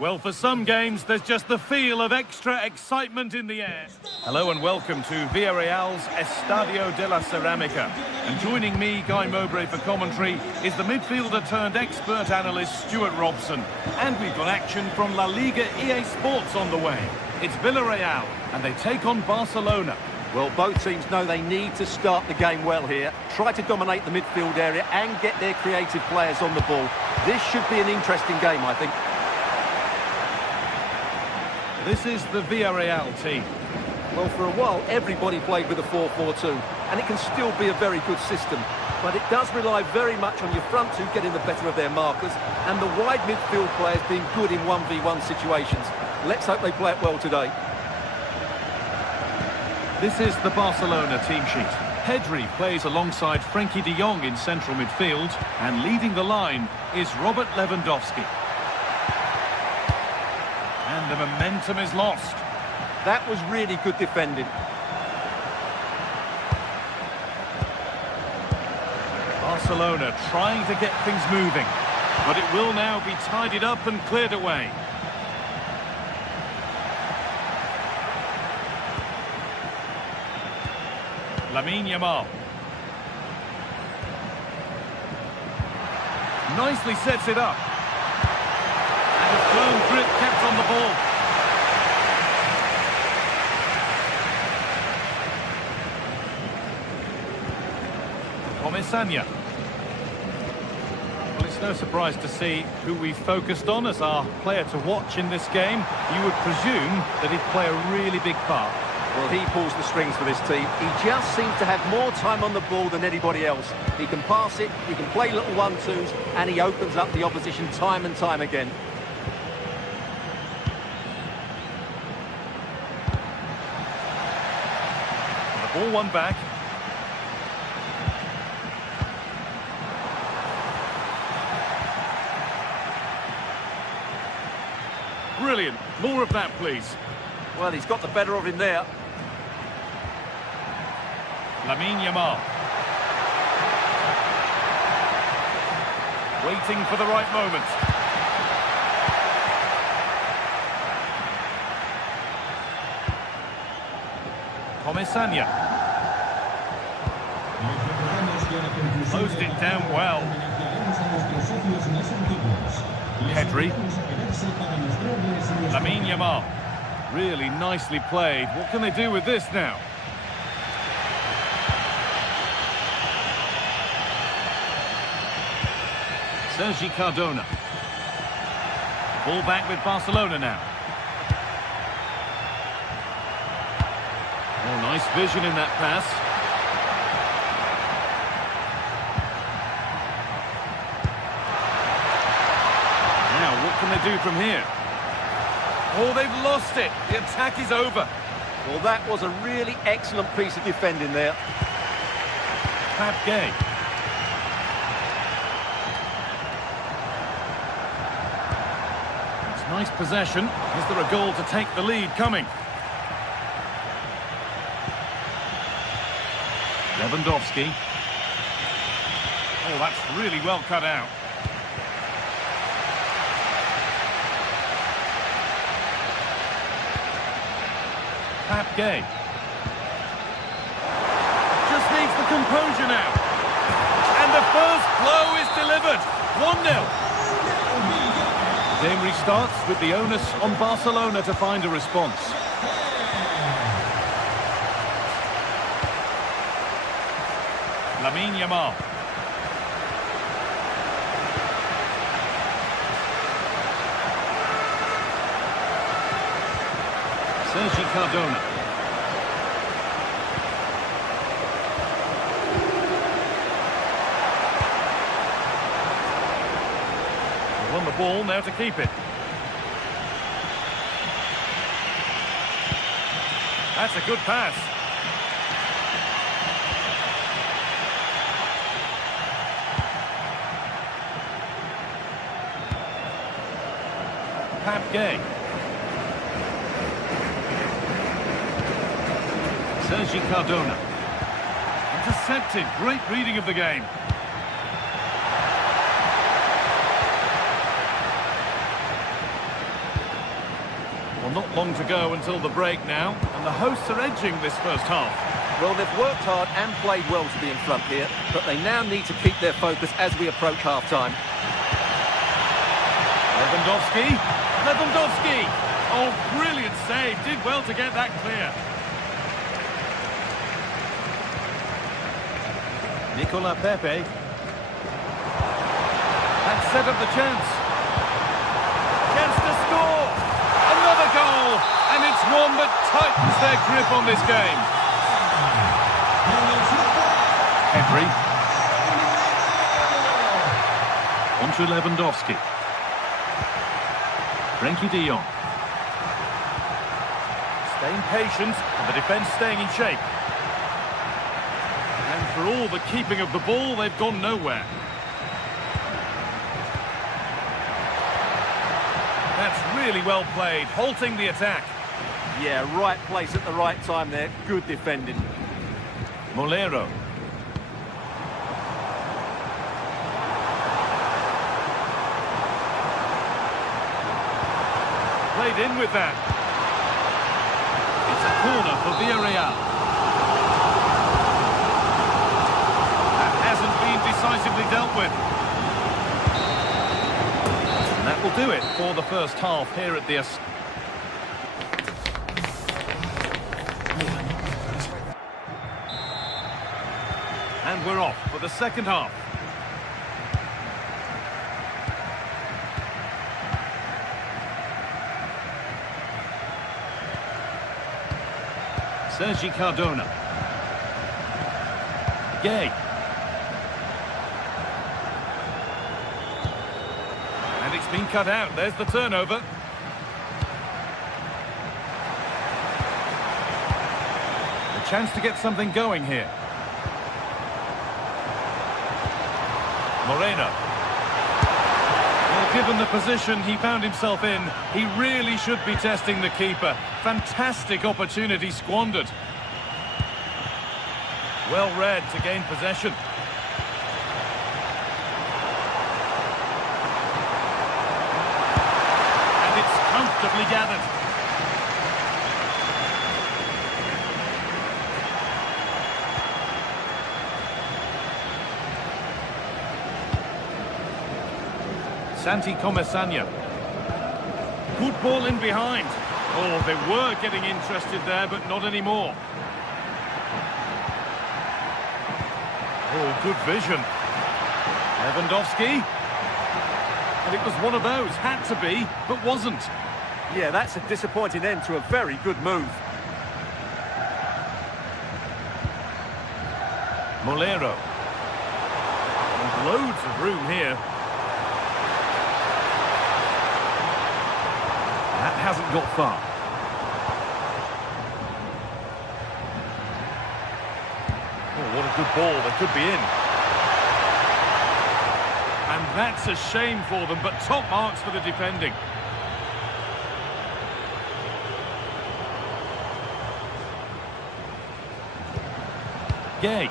Well, for some games, there's just the feel of extra excitement in the air. Hello and welcome to Villarreal's Estadio de la Ceramica. And joining me, Guy Mowbray, for commentary, is the midfielder-turned-expert analyst Stuart Robson. And we've got action from La Liga GTSports on the way. It's Villarreal, and they take on Barcelona. Well, both teams know they need to start the game well here. Try to dominate the midfield area and get their creative players on the ball. This should be an interesting game, I think. This is the Villarreal team. Well, for a while, everybody played with a 4-4-2, and it can still be a very good system. But it does rely very much on your front two getting the better of their markers, and the wide midfield players being good in 1v1 situations. Let's hope they play it well today. This is the Barcelona team sheet. Pedri plays alongside Frenkie de Jong in central midfield, and leading the line is Robert Lewandowski. And the momentum is lost. That was really good defending. Barcelona trying to get things moving, but it will now be tidied up and cleared away. Lamine Yamal. Nicely sets it up. And a firm grip kept on the ball. Comesaña. Well, it's no surprise to see who we focused on as our player to watch in this game. You would presume that he'd play a really big part. Well, he pulls the strings for this team. He just seems to have more time on the ball than anybody else. He can pass it, he can play little 1-2s, and he opens up the opposition time and time again. The ball won back. Brilliant. More of that, please. Well, he's got the better of him there. Lamine Yamal. Waiting for the right moment. Comesaña. Closed it down well. Pedri. Lamine Yamal. Really nicely played. What can they do with this now? Sergi Cardona. Ball back with Barcelona now. Oh, nice vision in that pass. Now, what can they do from here? Oh, they've lost it. The attack is over. Well, that was a really excellent piece of defending there. Gay. It's nice possession. Is there a goal to take the lead coming? Lewandowski. Oh, that's really well cut out. Gay. Just needs the composure now. And the first blow is delivered. 1-0. The game restarts with the onus on Barcelona to find a response. Lamine Yamal. Sergi Cardona. Won the ball, now to keep it. That's a good pass. Gay. Sergi Cardona. Intercepted. Great reading of the game. not long to go until the break now, and the hosts are edging this first half. Well, they've worked hard and played well to be in front here, but they now need to keep their focus as we approach half-time. Lewandowski! Oh, brilliant save. Did well to get that clear. Nicola Pepe. That set up the chance. Chance to score. Another goal. And it's one that tightens their grip on this game. Henry. On to Lewandowski. Frenkie de Jong. Staying patient, and the defence staying in shape. And for all the keeping of the ball, they've gone nowhere. That's really well played, halting the attack. Yeah, right place at the right time there. Good defending. Molero. Played in with that. It's a corner for Villarreal. That hasn't been decisively dealt with. And that will do it for the first half here at the... And we're off for the second half. Sergi Cardona. Gay. And it's been cut out. There's the turnover. A chance to get something going here. Moreno. Well, given the position he found himself in, he really should be testing the keeper. Fantastic opportunity squandered. Well read to gain possession. And it's comfortably gathered. Santi Comesaña. Good ball in behind. Oh, they were getting interested there, but not anymore. Oh, good vision. Lewandowski. And it was one of those. Had to be, but wasn't. Yeah, that's a disappointing end to a very good move. Molero. And loads of room here. That hasn't got far. Oh, what a good ball. They could be in. And that's a shame for them, but top marks for the defending. Gay.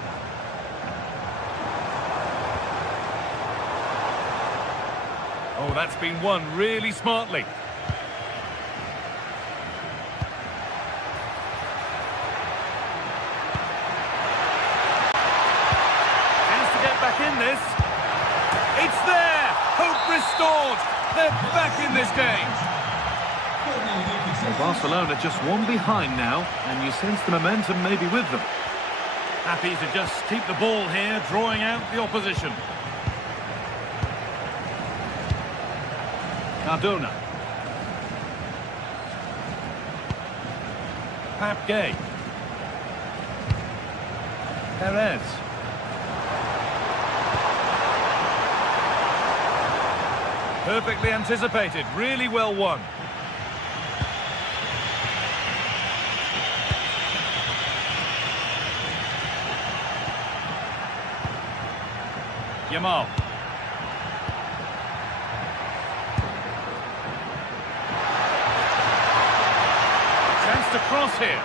Oh, that's been won really smartly. Back in this. It's there. Hope restored. They're back in this game. Well, Barcelona just one behind now, and you sense the momentum maybe with them. Happy to just keep the ball here, drawing out the opposition. Cardona. Pap Gay. Perez. Perfectly anticipated, really well won. Yamal. Chance to cross here.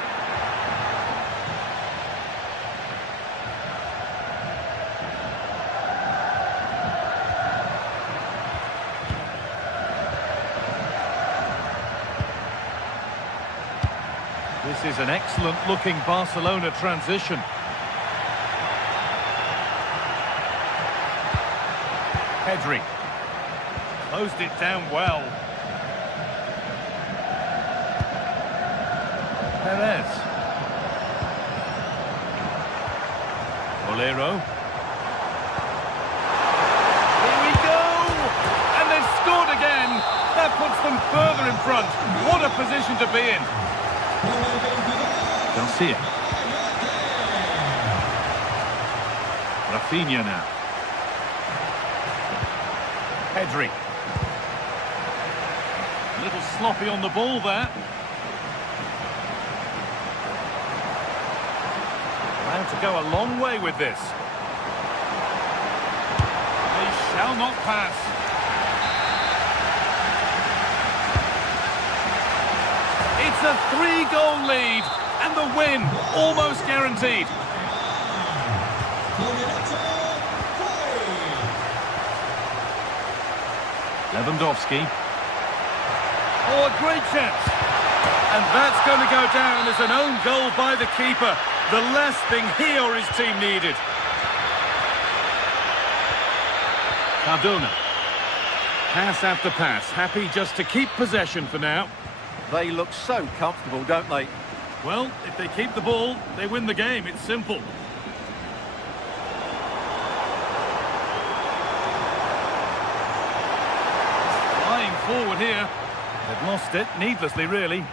This is an excellent-looking Barcelona transition. Pedri. Closed it down well. Perez. Bolero. Here we go! And they've scored again! That puts them further in front. What a position to be in. Garcia. Rafinha now. Pedri. A little sloppy on the ball there. Allowed to go a long way with this. They shall not pass. It's a 3-goal lead, and the win almost guaranteed. Lewandowski. Oh, a great chance. And that's going to go down as an own goal by the keeper. The last thing he or his team needed. Cardona. Pass after pass. Happy just to keep possession for now. They look so comfortable, don't they? Well, if they keep the ball, they win the game. It's simple. Flying forward here. They've lost it, needlessly, really.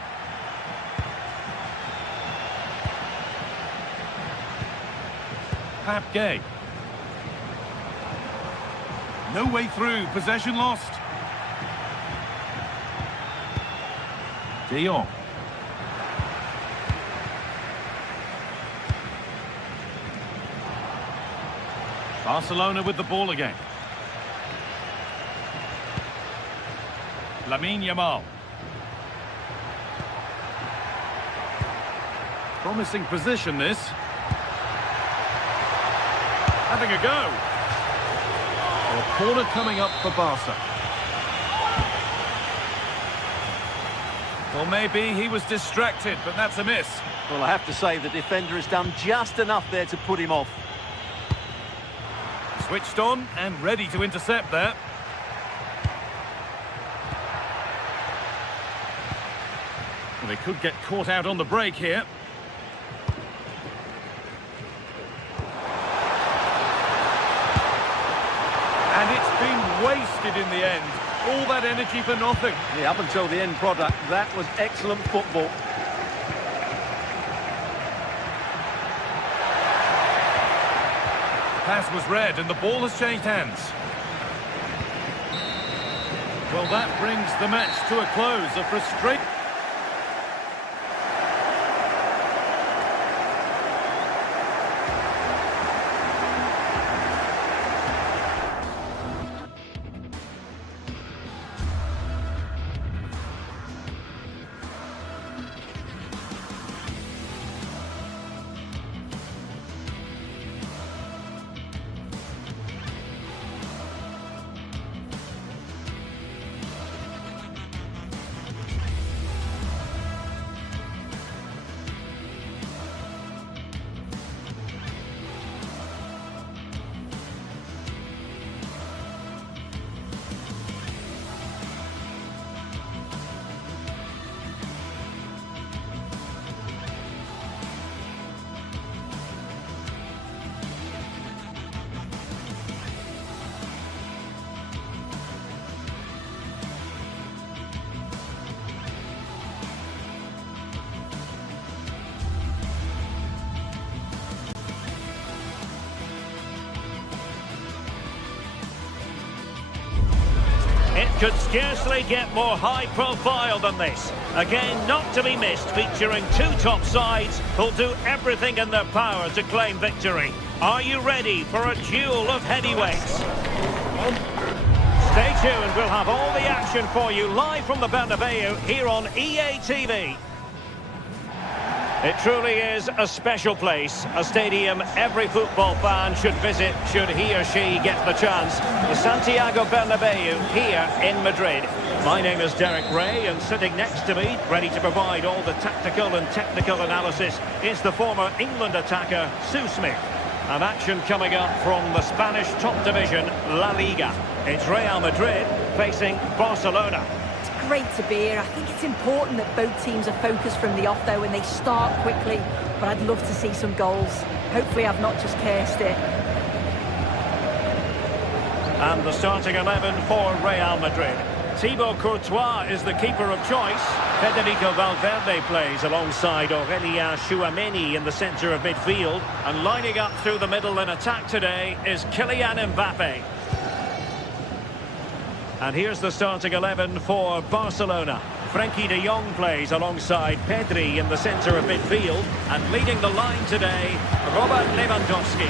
Pap Gay. No way through, possession lost. De Jong. Barcelona with the ball again. Lamine Yamal. Promising position, this. Having a go. A corner coming up for Barca. Well, maybe he was distracted, but that's a miss. Well, I have to say the defender has done just enough there to put him off. Switched on and ready to intercept there. Well, they could get caught out on the break here. And it's been wasted in the end. All that energy for nothing. Yeah, up until the end product, that was excellent football. Pass was read and the ball has changed hands. Well, that brings the match to a close. A frustrating... It could scarcely get more high profile than this. Again, not to be missed, featuring two top sides who'll do everything in their power to claim victory. Are you ready for a duel of heavyweights? Stay tuned, we'll have all the action for you live from the Bernabeu here on EA TV. It truly is a special place, a stadium every football fan should visit should he or she get the chance. The Santiago Bernabeu here in Madrid. My name is Derek Ray, and sitting next to me, ready to provide all the tactical and technical analysis, is the former England attacker, Sue Smith. And action coming up from the Spanish top division, La Liga. It's Real Madrid facing Barcelona. Great to be here. I think it's important that both teams are focused from the off though and they start quickly, but I'd love to see some goals. Hopefully I've not just cursed it. And the starting 11 for Real Madrid. Thibaut Courtois is the keeper of choice. Federico Valverde plays alongside Aurélien Tchouaméni in the centre of midfield. And lining up through the middle in attack today is Kylian Mbappe. And here's the starting 11 for Barcelona. Frenkie de Jong plays alongside Pedri in the centre of midfield. And leading the line today, Robert Lewandowski.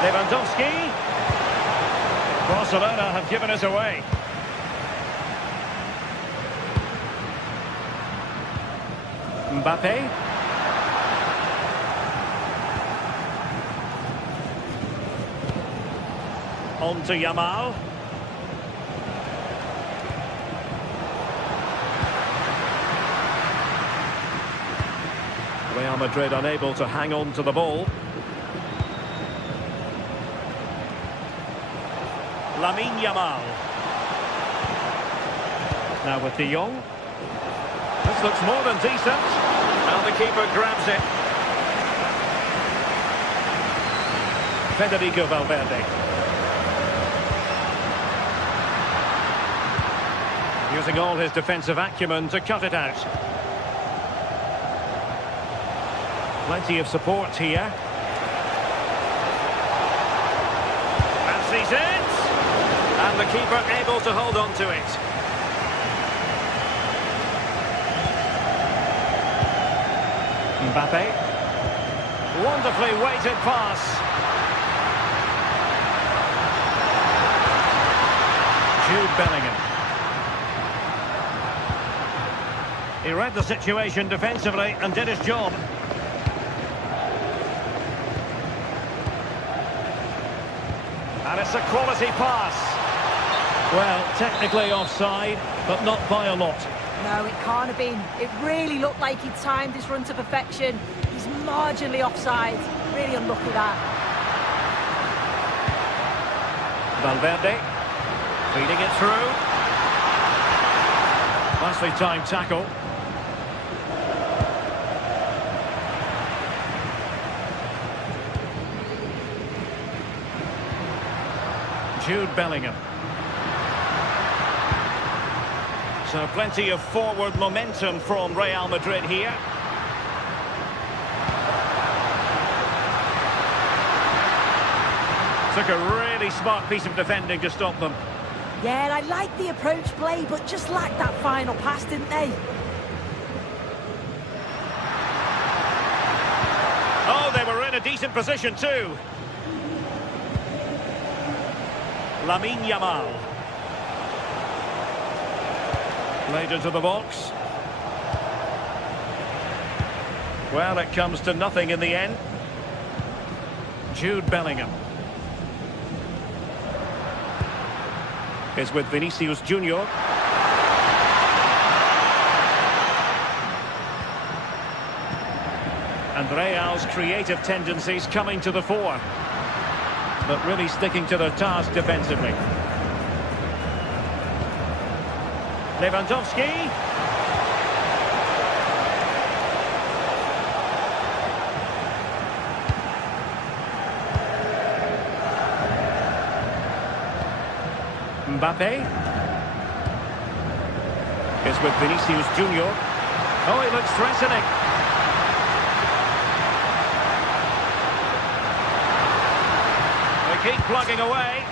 Lewandowski. Barcelona have given us away. Mbappe. On to Yamal. Real Madrid unable to hang on to the ball. Lamine Yamal. Now with de Jong. This looks more than decent. And the keeper grabs it. Federico Valverde. Using all his defensive acumen to cut it out. Plenty of support here. And sees it. And the keeper able to hold on to it. Mbappe. Wonderfully weighted pass. Jude Bellingham. He read the situation defensively and did his job. And it's a quality pass. Well, technically offside, but not by a lot. No, it can't have been. It really looked like he timed his run to perfection. He's marginally offside. Really unlucky that. Valverde feeding it through. Nicely timed tackle. Jude Bellingham. So plenty of forward momentum from Real Madrid here. Took a really smart piece of defending to stop them. Yeah, and I liked the approach play, but just lacked that final pass, didn't they? Oh, they were in a decent position too. Lamine Yamal. Played into the box. Well, it comes to nothing in the end. Jude Bellingham. Is with Vinicius Junior. And Real's creative tendencies coming to the fore. But really sticking to their task defensively. Lewandowski. Mbappe. Is with Vinicius Junior. Oh, he looks threatening. They keep plugging away.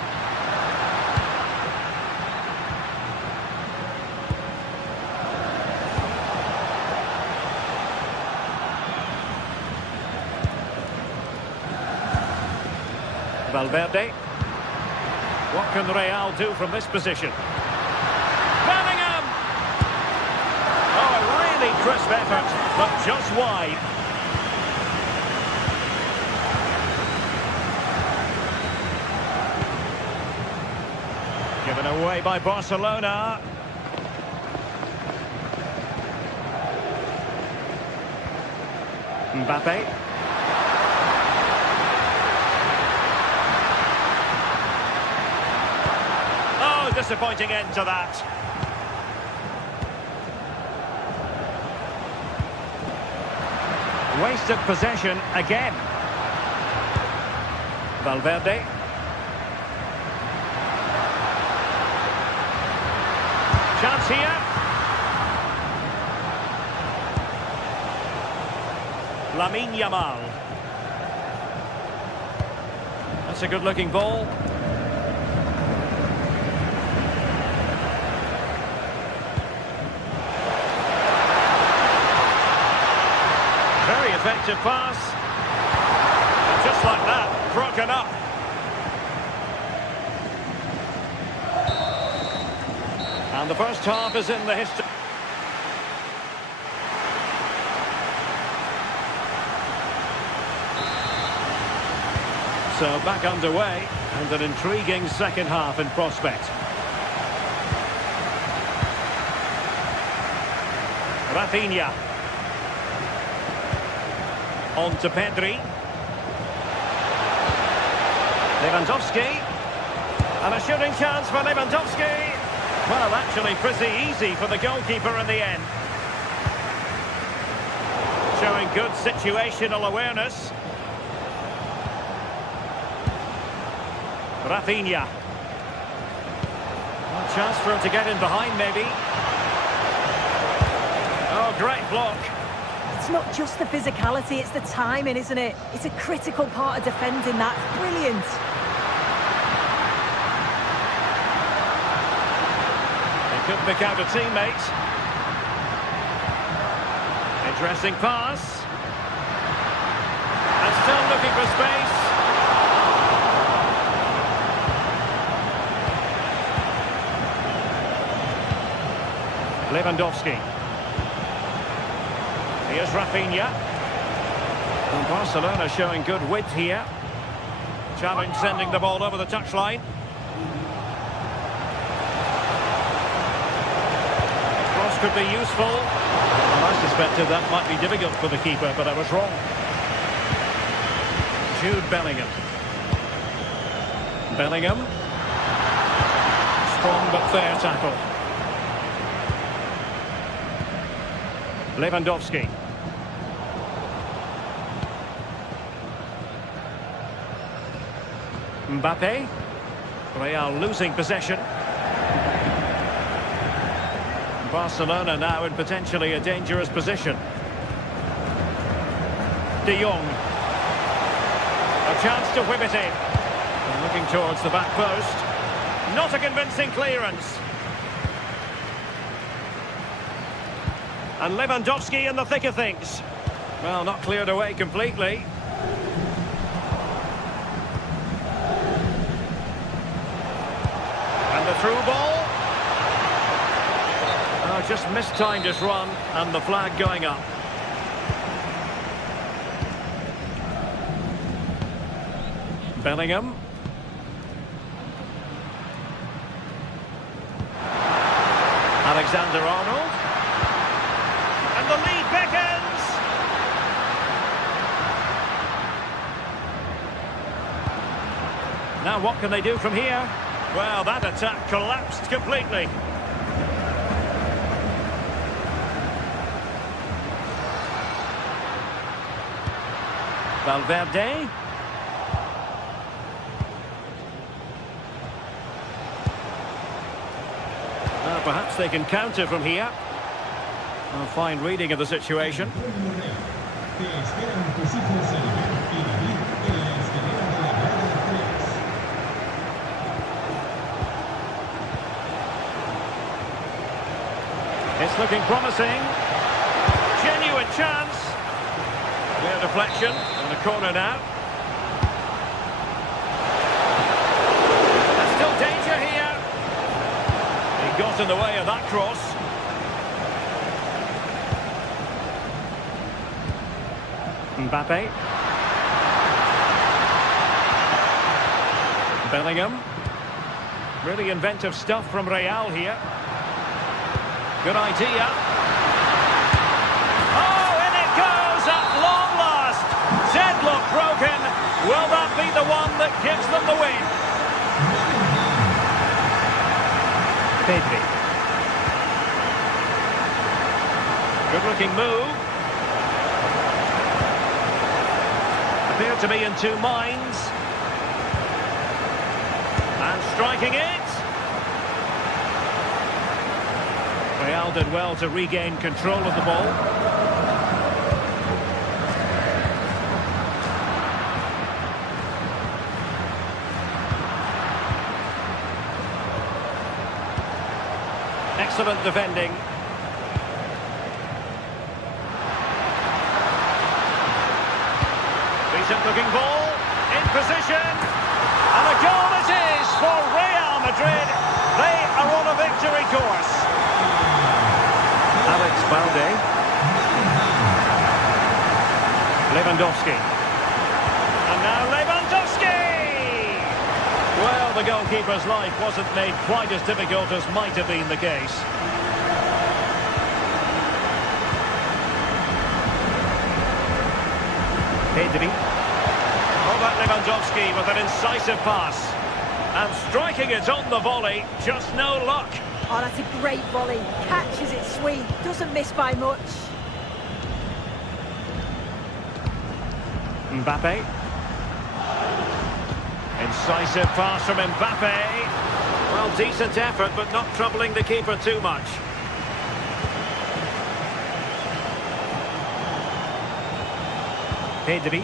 Valverde. What can Real do from this position? Bellingham! Oh, a really crisp effort, but just wide. Given away by Barcelona. Mbappe. Oh, disappointing end to that. Wasted possession again. Valverde. Chance here. Lamine Yamal. That's a good-looking ball. Very effective pass. And just like that, broken up. And the first half is in the history. So back underway, and an intriguing second half in prospect. Rafinha. On to Pedri. Lewandowski. And a shooting chance for Lewandowski. Well, actually pretty easy for the goalkeeper in the end. Showing good situational awareness. Rafinha. A chance for him to get in behind, maybe. Oh, great block. It's not just the physicality, it's the timing, isn't it? It's a critical part of defending that. Brilliant. They could pick out a teammate. Interesting pass. And still looking for space. Lewandowski. Here's Rafinha. And Barcelona showing good width here. Challenge sending the ball over the touchline. Cross could be useful. Well, I suspected that might be difficult for the keeper, but I was wrong. Jude Bellingham. Bellingham. Strong but fair tackle. Lewandowski. Mbappe. Real losing possession. Barcelona now in potentially a dangerous position. De Jong. A chance to whip it in. And looking towards the back post. Not a convincing clearance. And Lewandowski in the thick of things. Well, not cleared away completely. And the through ball. Oh, just mistimed his run, and the flag going up. Bellingham. Alexander-Arnold. The lead beckons. Now what can they do from here? Well, that attack collapsed completely. Valverde. Perhaps they can counter from here. A fine reading of the situation. It's looking promising. Genuine chance. Clear deflection. And a corner now. got in the way of that cross. Mbappe. Bellingham. Really inventive stuff from Real here. Good idea. Oh, in it goes at long last. Deadlock broken. Will that be the one that gives them the win? Pedri. Good-looking move. Appear to be in two minds. And striking it. Real did well to regain control of the ball. Excellent defending. Decent looking ball. In position. And a goal it is for Real Madrid. They are on a victory course. Alex Balde. Lewandowski. And now Lewandowski! Well, the goalkeeper's life wasn't made quite as difficult as might have been the case. Pedri. Oh, that Lewandowski with an incisive pass. And striking it on the volley, just no luck. Oh, that's a great volley. Catches it sweet. Doesn't miss by much. Mbappe. Incisive pass from Mbappe. Well, decent effort, but not troubling the keeper too much. Pedri.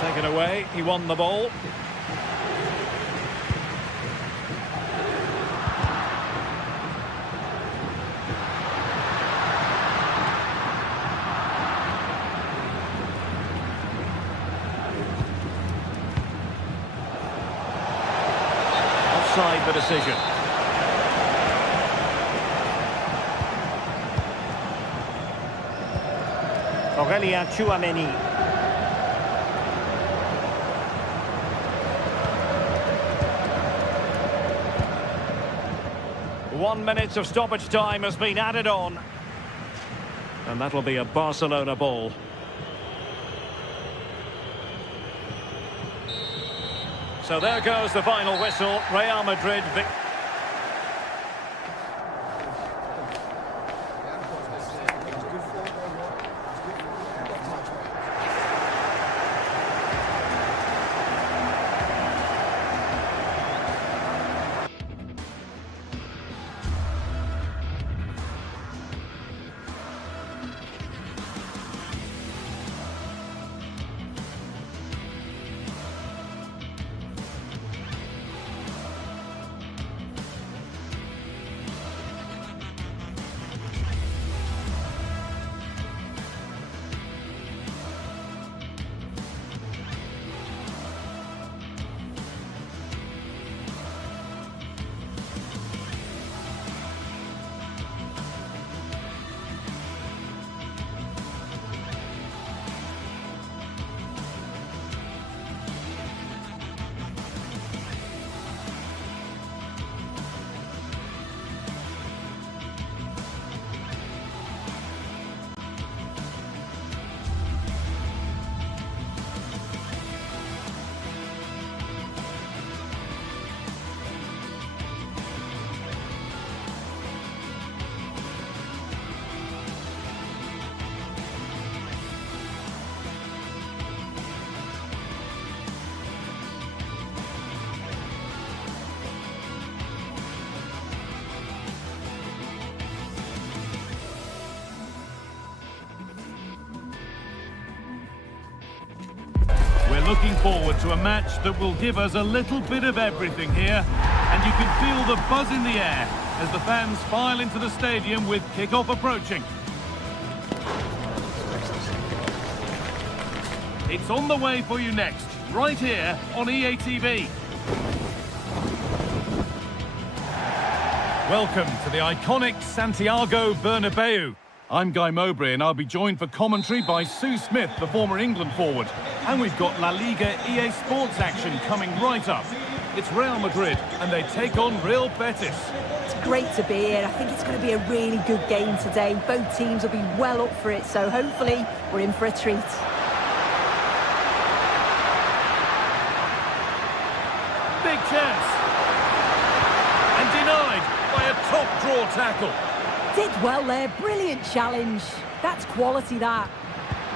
Taken away. He won the ball. Offside the decision. Aurélien Tchouameni. One minute of stoppage time has been added on. And that'll be a Barcelona ball. So there goes the final whistle. Real Madrid victory. Looking forward to a match that will give us a little bit of everything here. And you can feel the buzz in the air as the fans file into the stadium with kick-off approaching. It's on the way for you next, right here on EA TV. Welcome to the iconic Santiago Bernabeu. I'm Guy Mowbray and I'll be joined for commentary by Sue Smith, the former England forward. And we've got La Liga EA Sports action coming right up. It's Real Madrid and they take on Real Betis. It's great to be here. I think it's going to be a really good game today. Both teams will be well up for it, so hopefully we're in for a treat. Big chance. And denied by a top draw tackle. Did well there, brilliant challenge. That's quality, that.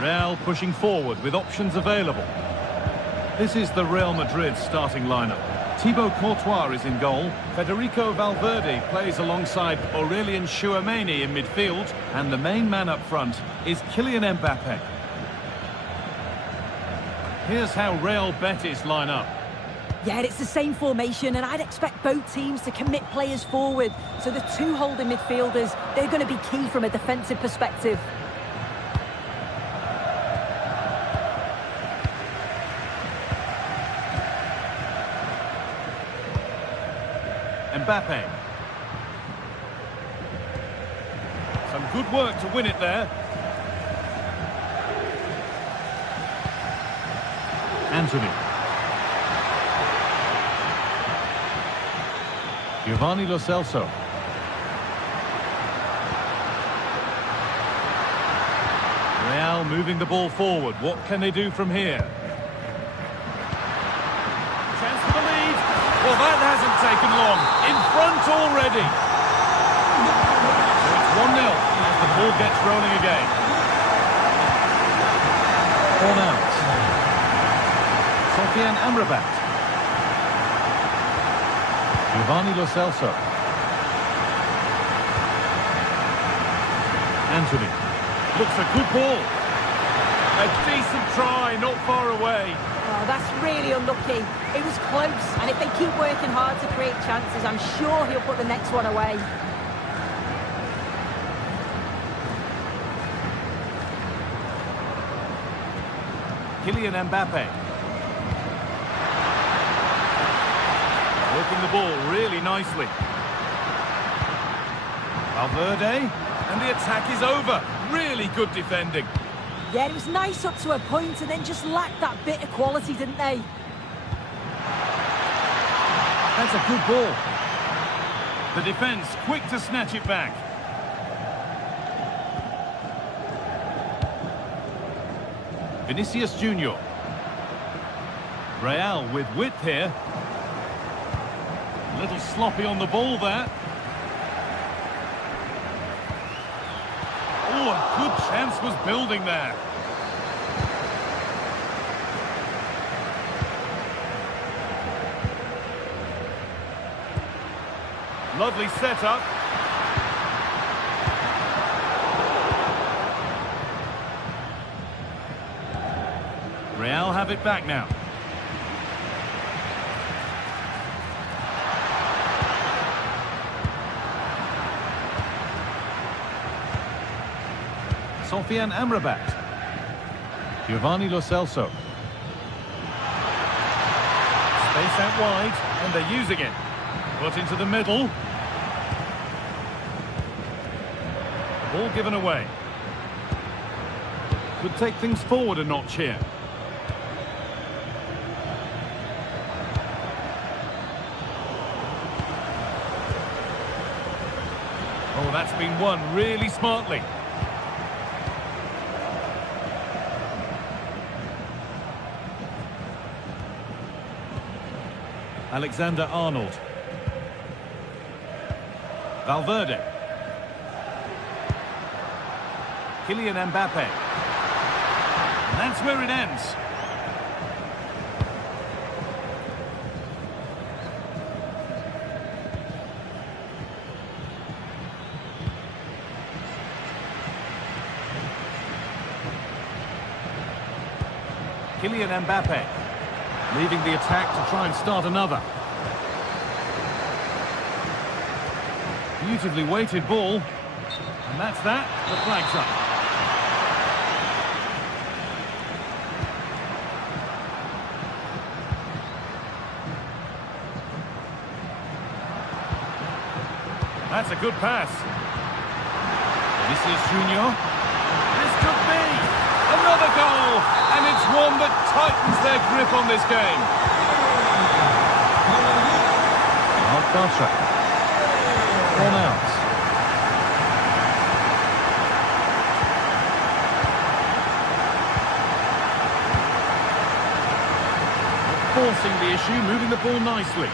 Real pushing forward with options available. This is the Real Madrid starting lineup. Thibaut Courtois is in goal. Federico Valverde plays alongside Aurelien Tchouameni in midfield. And the main man up front is Kylian Mbappe. Here's how Real Betis line up. Yeah, it's the same formation, and I'd expect both teams to commit players forward. So the two holding midfielders, they're going to be key from a defensive perspective. Mbappe. Some good work to win it there. Anthony. Giovanni Lo Celso. Real moving the ball forward. What can they do from here? Chance for the lead. Well, that hasn't taken long. In front already. So it's 1-0 as the ball gets rolling again. Ball out. Sofiane Amrabat. Giovanni Lo Celso. Anthony. Looks a good ball. A decent try, not far away. Oh, that's really unlucky. It was close, and if they keep working hard to create chances, I'm sure he'll put the next one away. Kylian Mbappe. Working the ball really nicely. Valverde, and the attack is over. Really good defending. Yeah, it was nice up to a point, and then just lacked that bit of quality, didn't they? That's a good ball. The defence quick to snatch it back. Vinicius Junior. Real with width here. A little sloppy on the ball there. Oh, a good chance was building there. Lovely setup. Real have it back now. Sofiane Amrabat. Giovanni Lo Celso. Space out wide, and they're using it. Put into the middle. Ball given away. Could take things forward a notch here. Oh, that's been won really smartly. Alexander-Arnold. Valverde. Kylian Mbappe. And that's where it ends. Kylian Mbappe. Leaving the attack to try and start another. Beautifully weighted ball. And that's that. The flag's up. That's a good pass. Vinicius Junior. This could be another goal, and it's one that tightens their grip on this game. Bartra. One out. Forcing the issue, moving the ball nicely.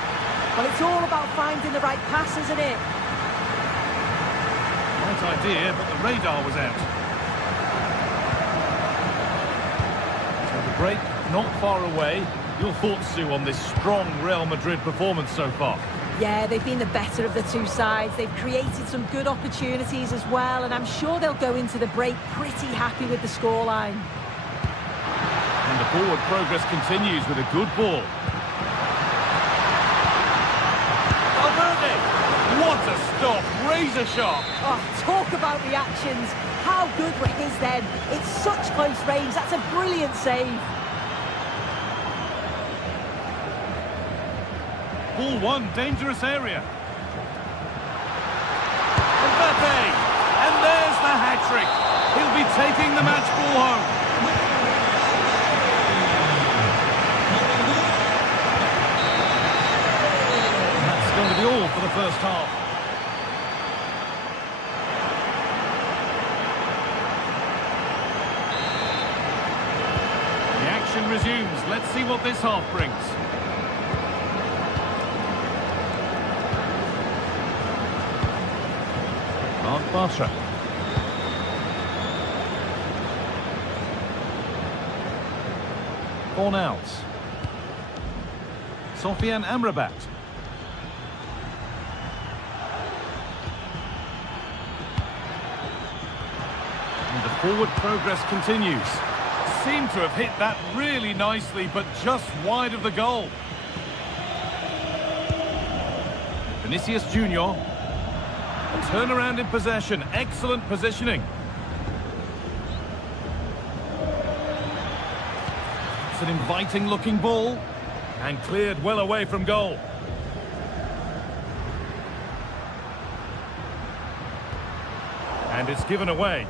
Well, it's all about finding the right pass, isn't it? Right idea, but the radar was out. So the break not far away. Your thoughts, Sue, on this strong Real Madrid performance so far? Yeah, they've been the better of the two sides. They've created some good opportunities as well, and I'm sure they'll go into the break pretty happy with the scoreline. And the forward progress continues with a good ball. Valverde! What a stop! Razor sharp! Oh, talk about reactions. How good were his then? It's such close range. That's a brilliant save. Ball one, dangerous area. Mbappe! And there's the hat-trick. He'll be taking the match ball home. That's going to be all for the first half. The action resumes. Let's see what this half brings. Bartra. Ball out. Sofian Amrabat. And the forward progress continues. Seem to have hit that really nicely, but just wide of the goal. Vinicius Junior. A turnaround in possession, excellent positioning. It's an inviting looking ball and cleared well away from goal. And it's given away.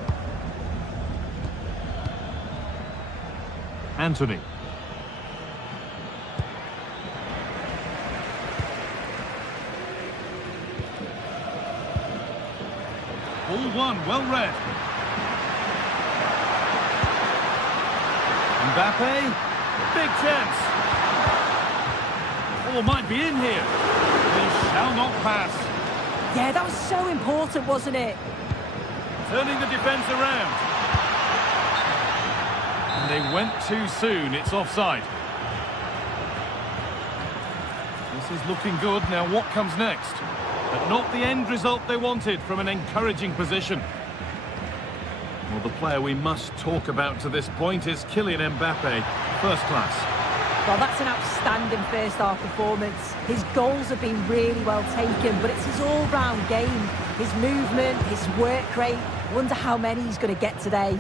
Anthony. Ball one, well read. Mbappe, big chance. Ball might be in here. He shall not pass. Yeah, that was so important, wasn't it? Turning the defence around. And they went too soon, it's offside. This is looking good, now what comes next? But not the end result they wanted from an encouraging position. Well, the player we must talk about to this point is Kylian Mbappe, first class. Well, that's an outstanding first half performance. His goals have been really well taken, but it's his all-round game. His movement, his work rate. Wonder how many he's going to get today.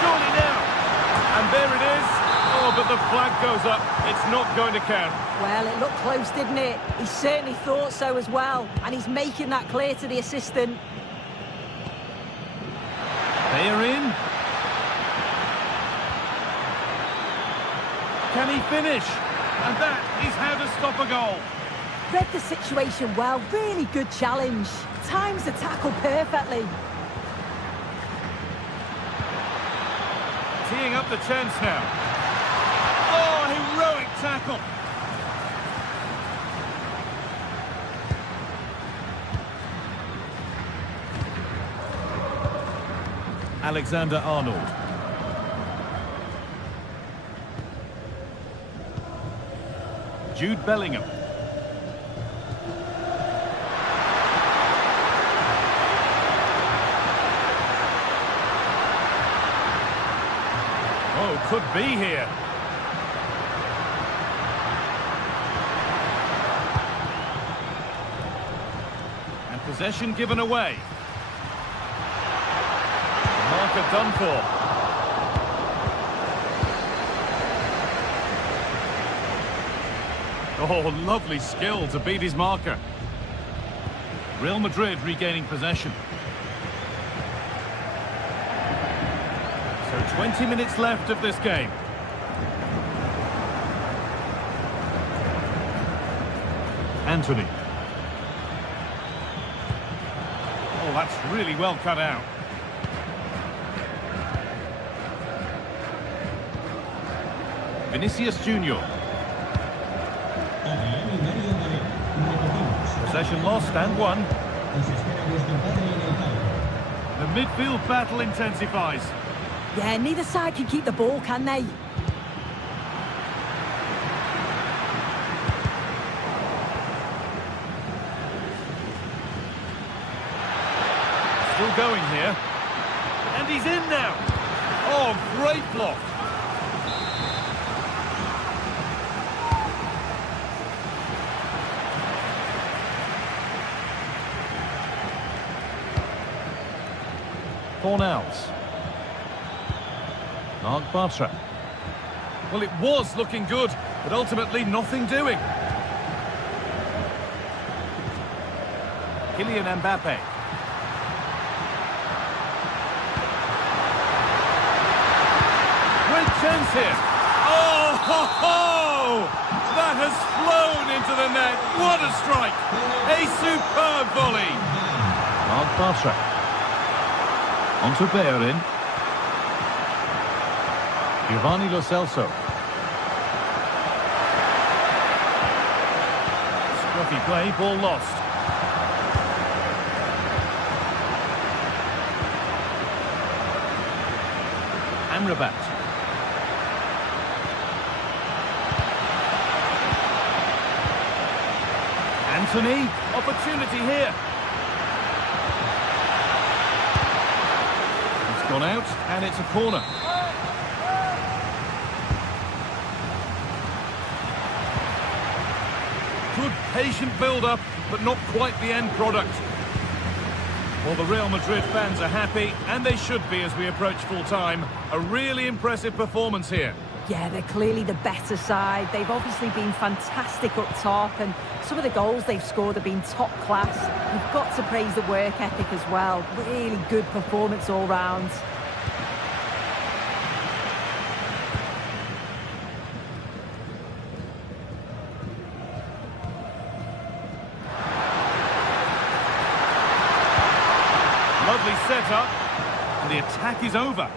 Surely now. And there it is. Oh, but the flag goes up. It's not going to count. Well, it looked close, didn't it? He certainly thought so as well. And he's making that clear to the assistant. They are in. Can he finish? And that is how to stop a goal. Read the situation well. Really good challenge. Times the tackle perfectly. Teeing up the chance now. Oh, heroic tackle. Alexander-Arnold. Jude Bellingham. Oh, could be here. And possession given away. Marker done for. Oh, lovely skill to beat his marker. Real Madrid regaining possession. So 20 minutes left of this game. Anthony. Oh, that's really well cut out. Vinicius Junior. Possession lost and won. The midfield battle intensifies. Yeah, neither side can keep the ball, can they? Still going here. And he's in now. Oh, great block. Fornals. Mark Bartra. Well, it was looking good, but ultimately nothing doing. Kylian Mbappe. Great chance here. Oh, ho, ho! That has flown into the net. What a strike! A superb volley. Mark Bartra. On to Bellerin. Giovanni Lo Celso. Scruffy play, ball lost. Amrabat. Anthony, opportunity here. It's gone out, and it's a corner. Good patient build-up, but not quite the end product. Well, the Real Madrid fans are happy, and they should be as we approach full-time. A really impressive performance here. Yeah, they're clearly the better side. They've obviously been fantastic up top, and some of the goals they've scored have been top class. You've got to praise the work ethic as well. Really good performance all round. Lovely set-up, and the attack is over.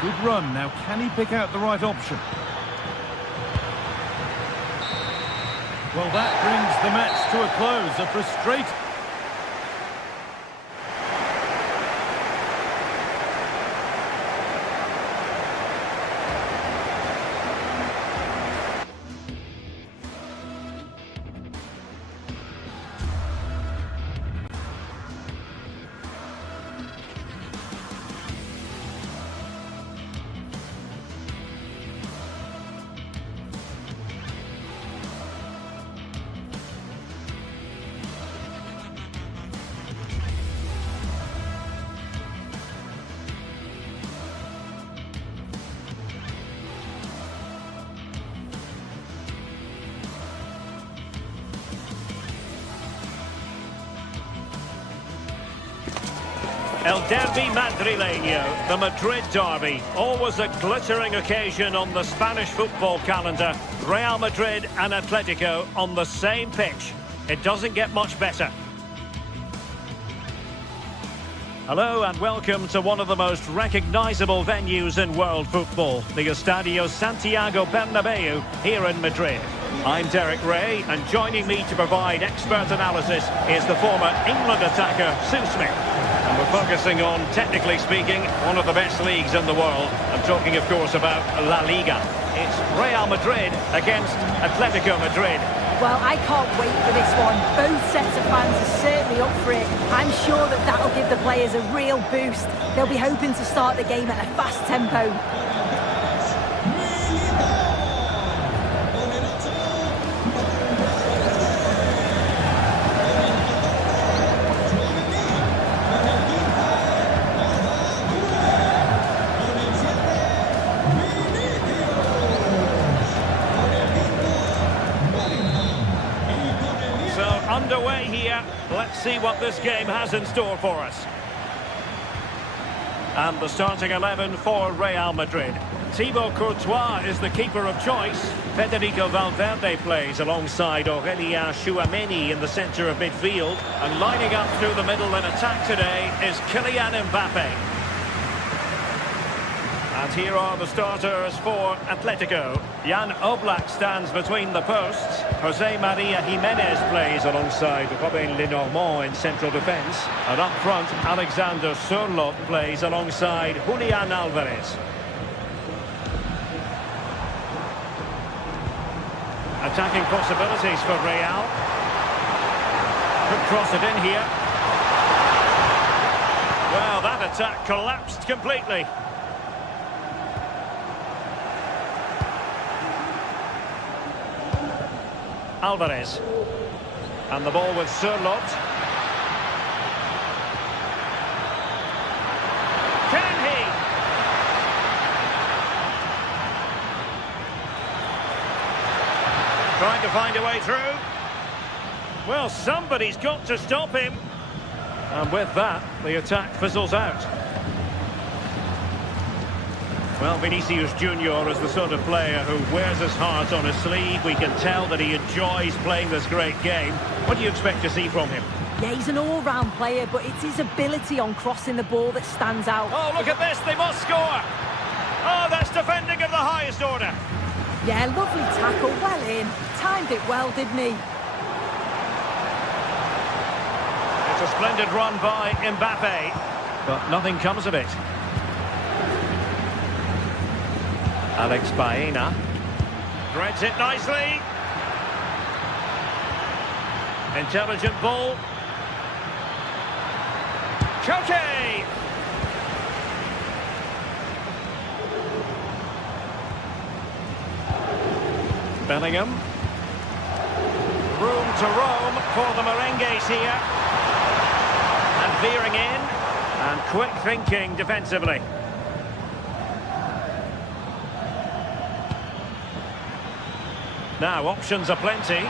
Good run. Now, can he pick out the right option? Well, that brings the match to a close. A frustrating... El Derby Madrileño, the Madrid derby. Always a glittering occasion on the Spanish football calendar. Real Madrid and Atletico on the same pitch. It doesn't get much better. Hello and welcome to one of the most recognisable venues in world football, the Estadio Santiago Bernabeu here in Madrid. I'm Derek Ray, and joining me to provide expert analysis is the former England attacker, Sue Smith. And we're focusing on, technically speaking, one of the best leagues in the world. I'm talking, of course, about La Liga. It's Real Madrid against Atletico Madrid. Well, I can't wait for this one. Both sets of fans are certainly up for it. I'm sure that that'll give the players a real boost. They'll be hoping to start the game at a fast tempo. here. Let's see what this game has in store for us. And the starting 11 for Real Madrid. Thibaut Courtois is the keeper of choice. Federico Valverde plays alongside Aurélien Tchouaméni in the centre of midfield. And lining up through the middle in attack today is Kylian Mbappe. And here are the starters for Atletico. Jan Oblak stands between the posts. José María Jiménez plays alongside Robin Lenormand in central defence. And up front, Alexander Sørloth plays alongside Julián Álvarez. Attacking possibilities for Real. Could cross it in here. Well, that attack collapsed completely. Álvarez. And the ball with Sørloth. Can he? Trying to find a way through. Well, somebody's got to stop him. And with that, the attack fizzles out. Well, Vinicius Junior is the sort of player who wears his heart on his sleeve. We can tell that he enjoys playing this great game. What do you expect to see from him? Yeah, he's an all-round player, but it's his ability on crossing the ball that stands out. Oh, look at this, they must score! Oh, that's defending of the highest order. Yeah, lovely tackle, well in. Timed it well, didn't he? It's a splendid run by Mbappe, but nothing comes of it. Alex Baena threads it nicely. Intelligent ball. Koke! Bellingham. Room to roam for the Merengues here. And veering in. And quick thinking defensively. Now, options are plenty.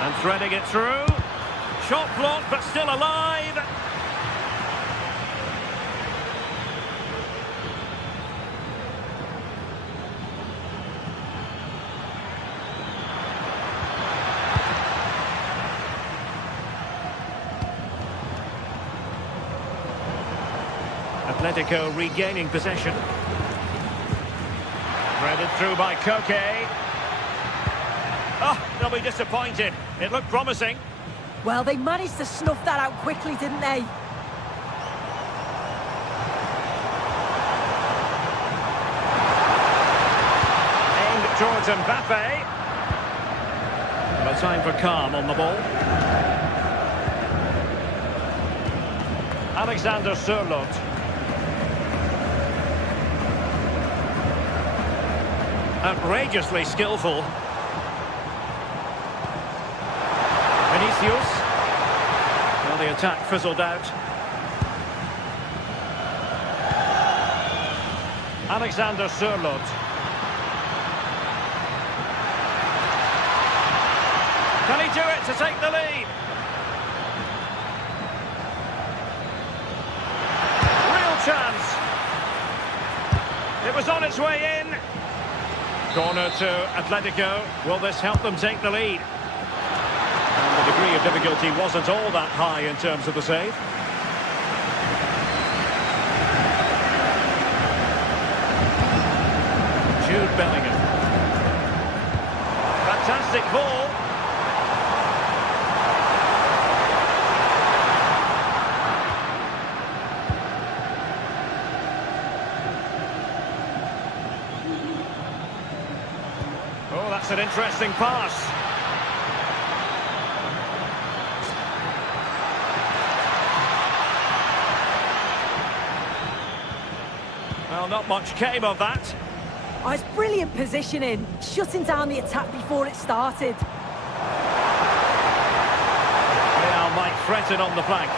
And threading it through. Shot blocked, but still alive. Atletico regaining possession. Threaded through by Koke. Oh, they'll be disappointed. It looked promising. Well, they managed to snuff that out quickly, didn't they? Aimed towards Mbappe. But time for calm on the ball. Alexander Sørloth. Outrageously skillful. Vinicius. Well, the attack fizzled out. Alexander Sørloth. Can he do it to take the lead? Real chance. It was on its way in. Corner to Atletico. Will this help them take the lead? And the degree of difficulty wasn't all that high in terms of the save. Jude Bellingham. Fantastic ball. Oh, that's an interesting pass. Well, not much came of that. Oh, it's brilliant positioning, shutting down the attack before it started. Real might threaten on the flank.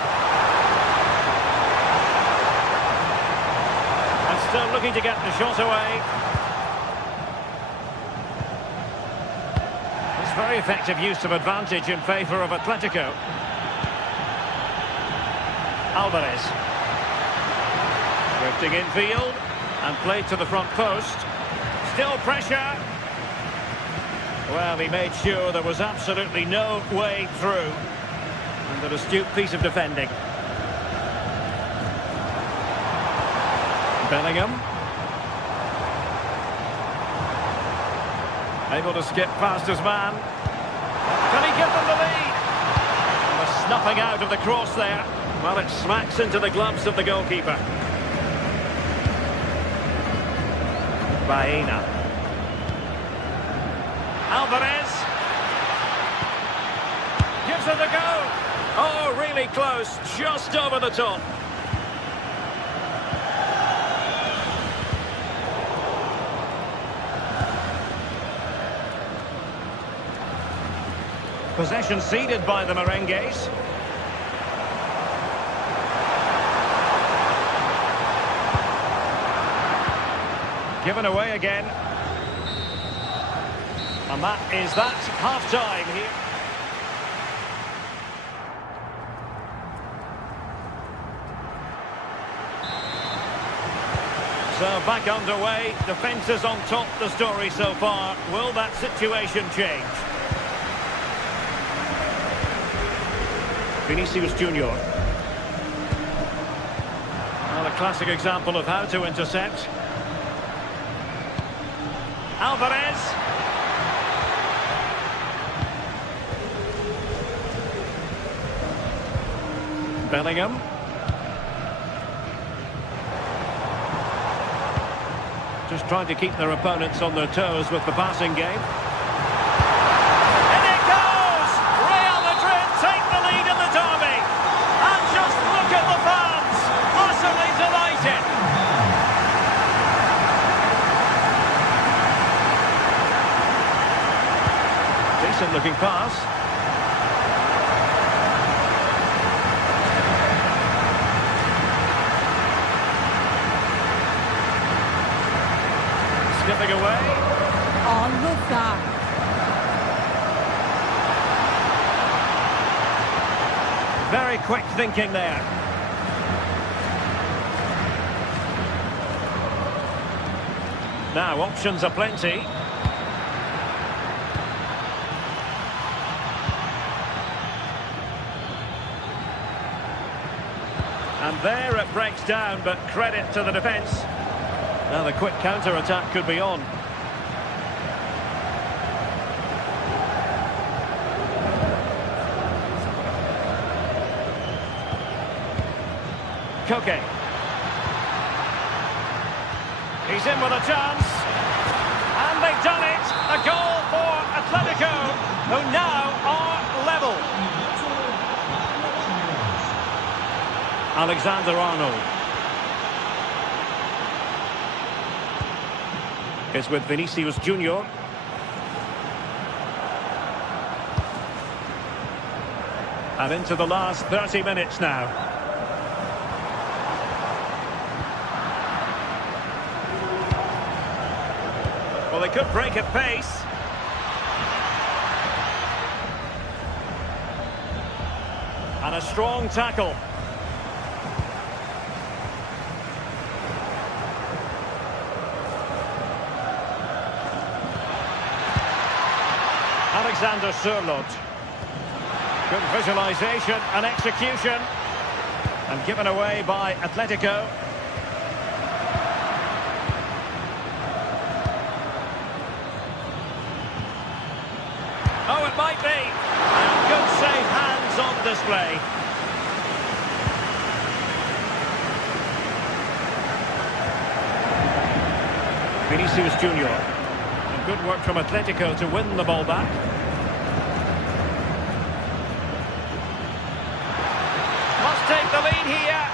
And still looking to get the shot away. It's very effective use of advantage in favour of Atletico. Alvarez. Drifting infield and played to the front post. Still pressure. Well, he made sure there was absolutely no way through. And an astute piece of defending. Bellingham. Able to skip past his man. Can he give them the lead? And the snuffing out of the cross there. Well, it smacks into the gloves of the goalkeeper. Baena. Alvarez. Gives it a go. Oh, really close. Just over the top. Possession ceded by the Merengues. Given away again. And that is that half-time here. So back underway. Defence is on top, the story so far. Will that situation change? Vinicius Junior. Well, a classic example of how to intercept. Alvarez. Bellingham. Just trying to keep their opponents on their toes with the passing game. Looking pass. Skipping away. Oh, love that. Very quick thinking there. Now, options are plenty. And there it breaks down, but credit to the defence. Now the quick counter-attack could be on. Koke. He's in with a chance. And they've done it! A goal for Atletico, who now are level. Alexander-Arnold is with Vinicius Junior. And into the last 30 minutes now. Well, they could break at pace. And a strong tackle. Alexander Sørloth. Good visualisation and execution. And given away by Atletico. Oh, it might be. And good safe hands on display. Vinicius Junior. And good work from Atletico to win the ball back. Must take the lead here.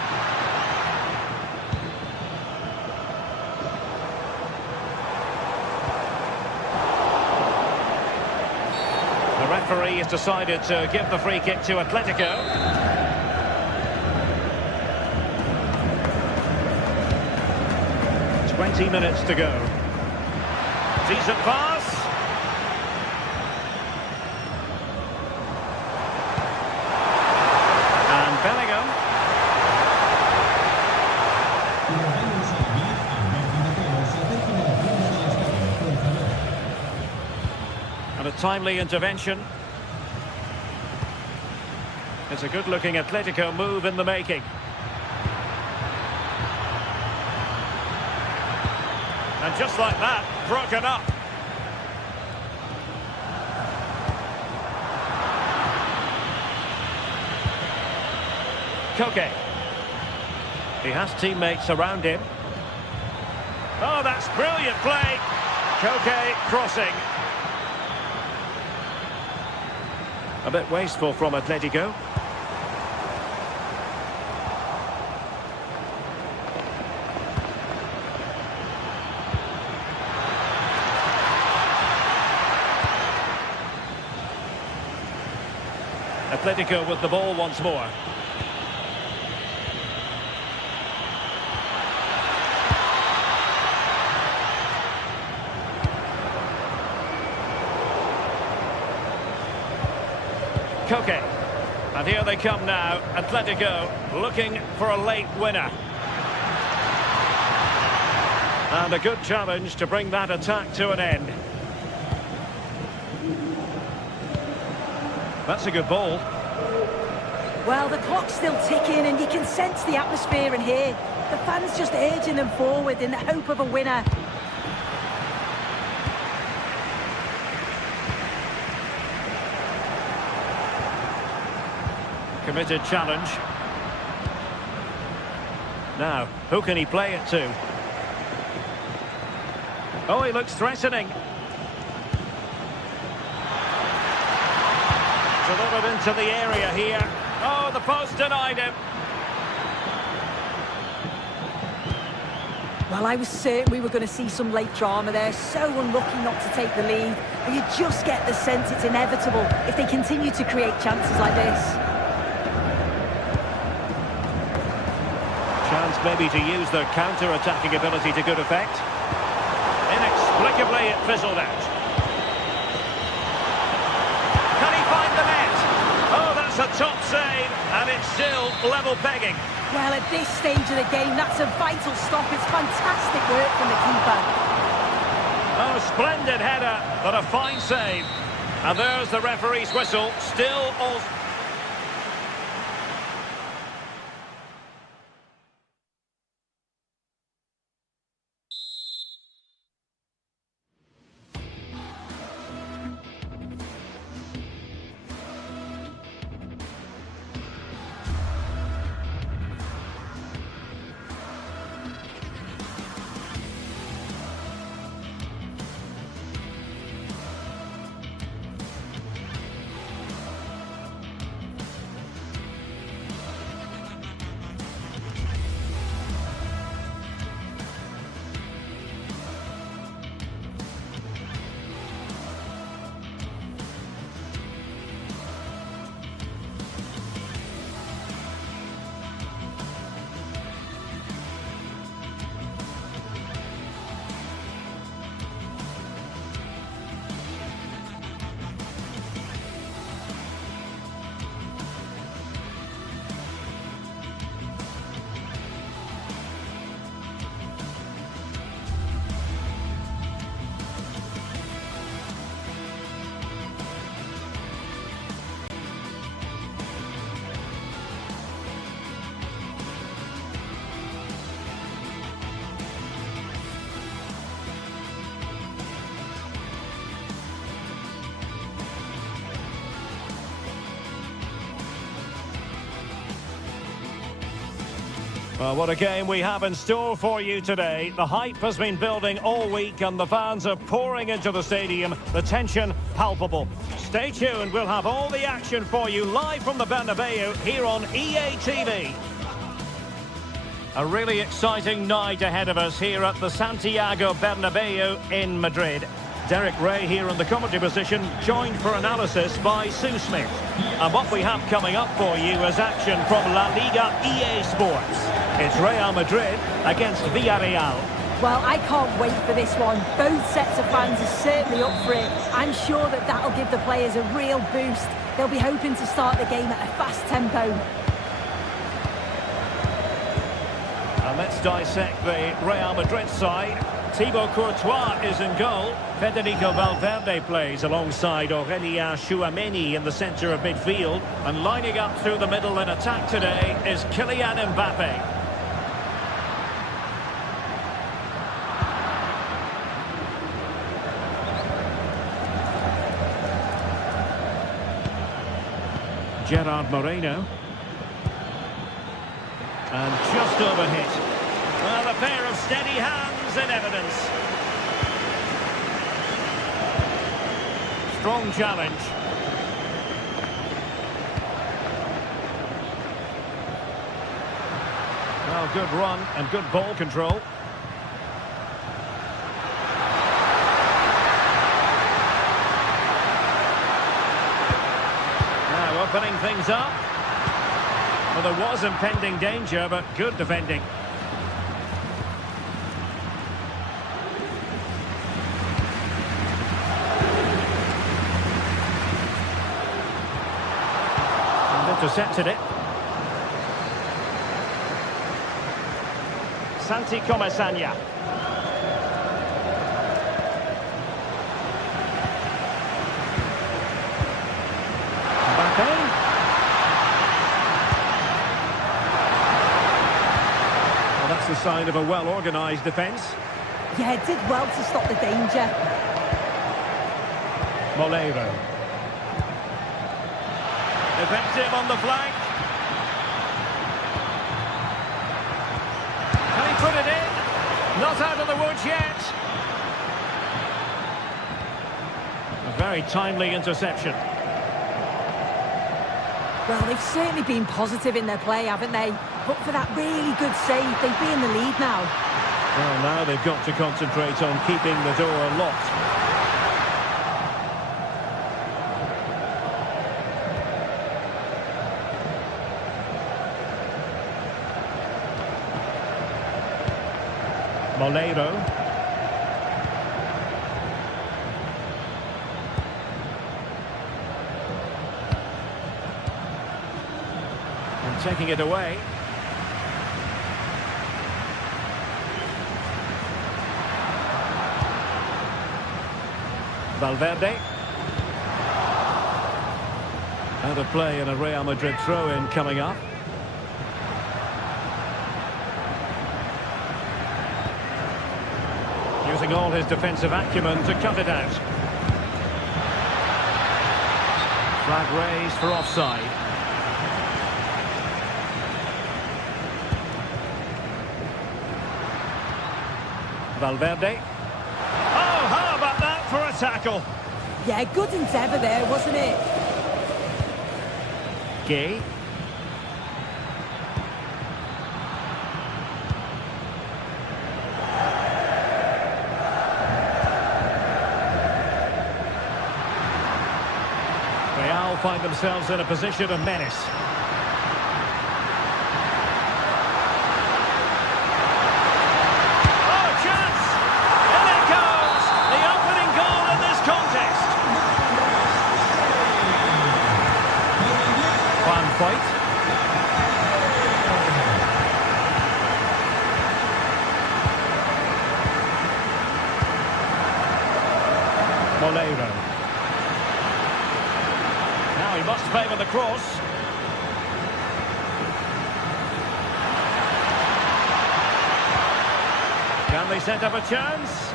The referee has decided to give the free kick to Atletico. "20 minutes to go. Decent pass. timely intervention. It's a good-looking Atletico move in the making. And just like that, broken up. Koke. He has teammates around him. Oh, that's brilliant play. Koke crossing. A bit wasteful from Atletico. Atletico with the ball once more. Koke. And here they come now. Atletico looking for a late winner. And a good challenge to bring that attack to an end. That's a good ball. Well, the clock's still ticking and you can sense the atmosphere in here. The fans just urging them forward in the hope of a winner. Committed challenge. Now, who can he play it to? Oh, he looks threatening. Delivered into the area here. Oh, the post denied him. Well, I was certain we were going to see some late drama there. So unlucky not to take the lead. But you just get the sense it's inevitable if they continue to create chances like this. Chance maybe to use their counter-attacking ability to good effect. Inexplicably, it fizzled out. Can he find the net? Oh, that's a top save, and it's still level pegging. Well, at this stage of the game, that's a vital stop. It's fantastic work from the keeper. Oh, splendid header, but a fine save. And there's the referee's whistle. Still all... Well, what a game we have in store for you today. The hype has been building all week and the fans are pouring into the stadium. The tension palpable. Stay tuned, we'll have all the action for you live from the Bernabeu here on EA TV. A really exciting night ahead of us here at the Santiago Bernabeu in Madrid. Derek Ray here in the commentary position, joined for analysis by Sue Smith. And what we have coming up for you is action from La Liga EA Sports. It's Real Madrid against Villarreal. Well, I can't wait for this one. Both sets of fans are certainly up for it. I'm sure that that'll give the players a real boost. They'll be hoping to start the game at a fast tempo. And And let's dissect the Real Madrid side. Thibaut Courtois is in goal. Federico Valverde plays alongside Aurélien Tchouaméni in the centre of midfield. And lining up through the middle in attack today is Kylian Mbappe. Gerard Moreno. And just overhit. Well, a pair of steady hands in evidence. Strong challenge. Well, good run and good ball control. Now opening things up. Well, there was impending danger, but good defending. And intercepted it. Santi Comesaña. Mbappe. Well, that's the sign of a well-organised defence. Yeah, it did well to stop the danger. Molero. Effective on the flank. Can he put it in? Not out of the woods yet. A very timely interception. Well, they've certainly been positive in their play, haven't they? But for that really good save, they'd be in the lead now. Well, now they've got to concentrate on keeping the door locked. Molero. And taking it away. Valverde. Out of play and a Real Madrid throw-in coming up. Using all his defensive acumen to cut it out. Flag raised for offside. Valverde. Oh, how about that for a tackle? Yeah, good endeavour there, wasn't it? Gay. Real find themselves in a position of menace. Oh, chance! And it goes! The opening goal in this contest. Fun fight. Molero. Now he must favour the cross. Can they set up a chance?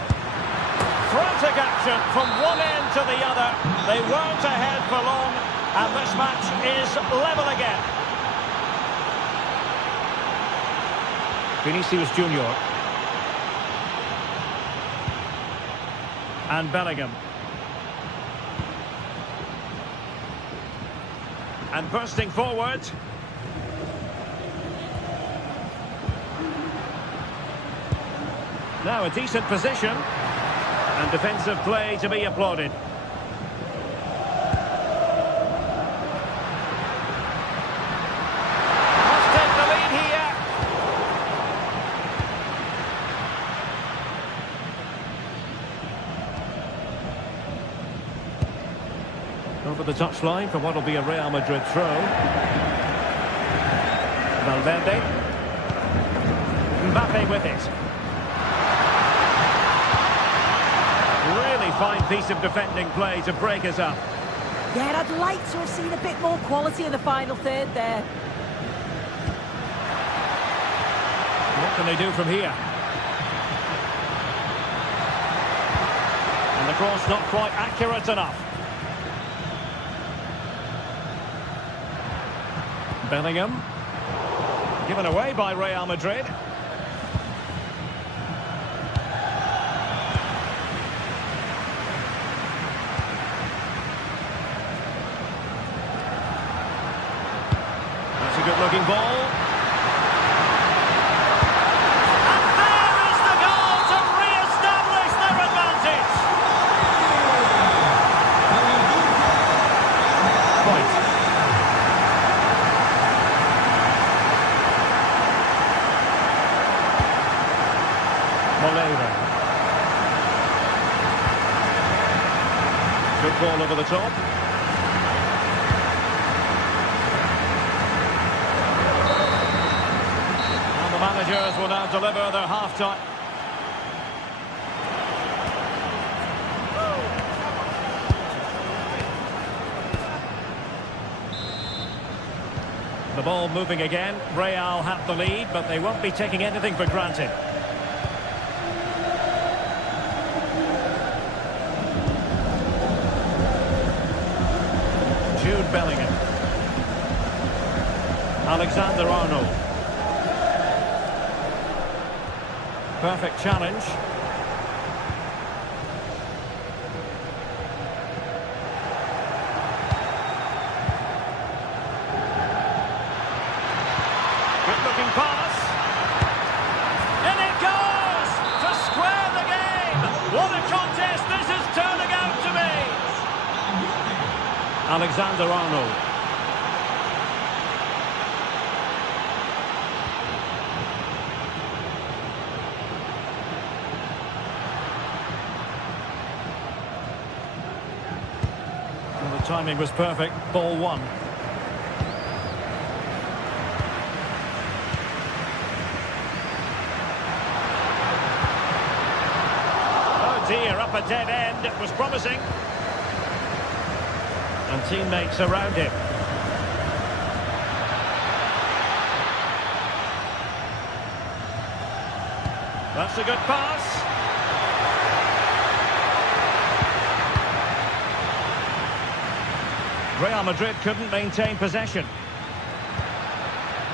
Frantic action from one end to the other. They weren't ahead for long, and this match is level again. Vinicius Junior. And Bellingham. And bursting forward. Now a decent position. And defensive play to be applauded. Must take the lead here. Over the touchline for what will be a Real Madrid throw. Valverde. Mbappe with it. Really fine piece of defending play to break us up. Yeah, I'd like to have seen a bit more quality in the final third there. What can they do from here? And the cross not quite accurate enough. Bellingham. Given away by Real Madrid. That's a good-looking ball. And there is the goal to re-establish their advantage. Point. Moreira. Good ball over the top. And the managers will now deliver their half-time. The ball moving again. Real have the lead, but they won't be taking anything for granted. Jude Bellingham. Alexander-Arnold. Perfect challenge. Good-looking pass. And it goes to square the game. What a contest this is turning out to be. Alexander-Arnold. Well, the timing was perfect. Ball one. Oh dear, up a dead end. It was promising. And teammates around him. That's a good pass. Real Madrid couldn't maintain possession.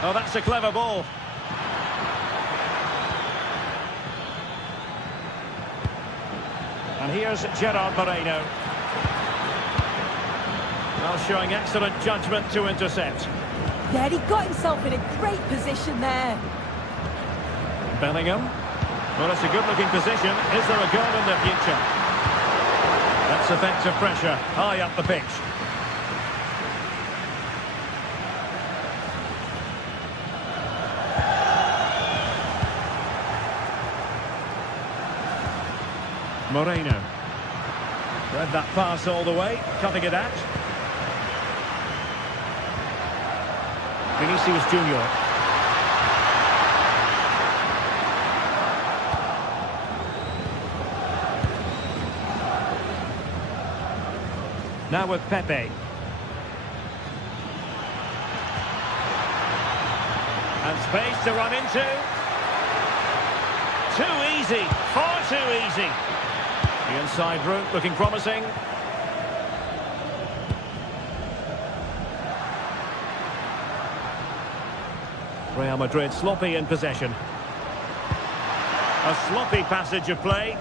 Oh, that's a clever ball. And here's Gerard Moreno. Well, showing excellent judgment to intercept. Yeah, he got himself in a great position there. Bellingham. Well, it's a good-looking position. Is there a goal in the future? That's effective pressure high up the pitch. Moreno. Read that pass all the way, cutting it out. Vinicius Junior. Now with Pepe. And space to run into. Too easy, far too easy. The inside route looking promising. Real Madrid sloppy in possession. A sloppy passage of play.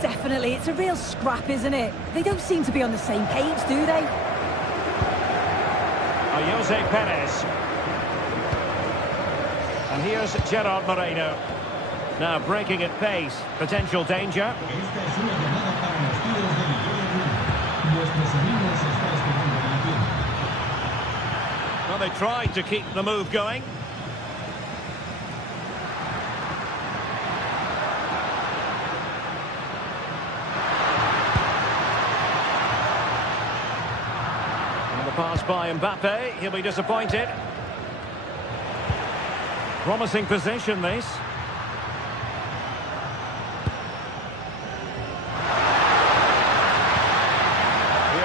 Definitely, it's a real scrap, isn't it? They don't seem to be on the same page, do they? Jose Perez. And here's Gerard Moreno. Now breaking at pace. Potential danger. Well, they tried to keep the move going. Pass by Mbappe, he'll be disappointed. Promising position, this.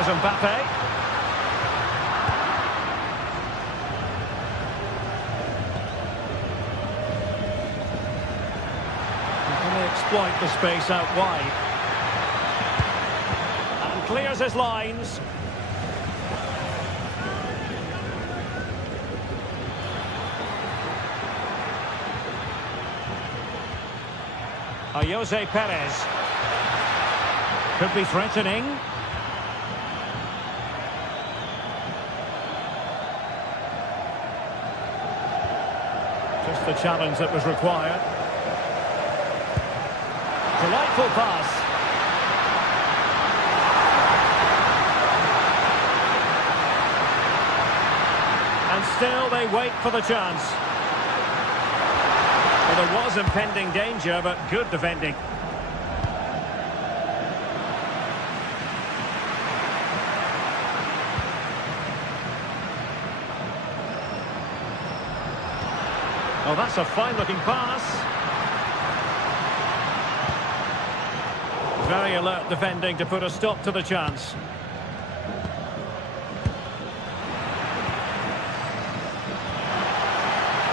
Here's Mbappe. Can they exploit the space out wide? And clears his lines. Jose Perez. Could be threatening. Just the challenge that was required. Delightful pass. And still they wait for the chance. Well, there was impending danger, but good defending. Oh, that's a fine-looking pass. Very alert defending to put a stop to the chance.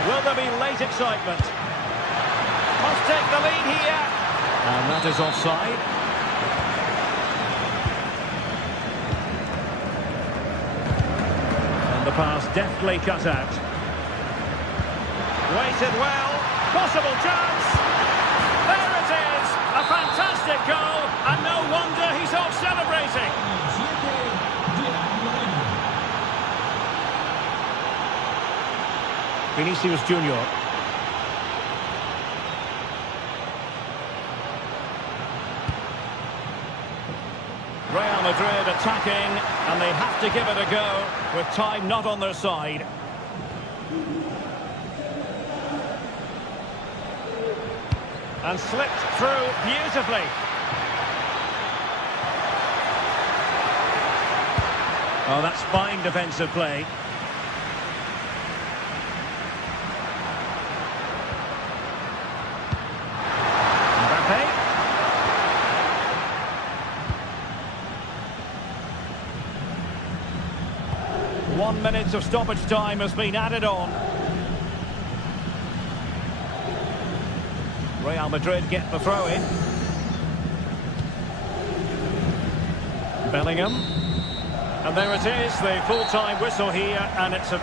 Will there be late excitement? Must take the lead here. And that is offside. And the pass deftly cut out. Waited well. Possible chance. There it is. A fantastic goal. And no wonder he's off celebrating. Vinicius Junior. Real Madrid attacking, and they have to give it a go with time not on their side. And slipped through beautifully. Oh, that's fine defensive play. Mbappe. 1 minute of stoppage time has been added on. Real Madrid get the throw in. Bellingham. And there it is, the full-time whistle here, and it's a...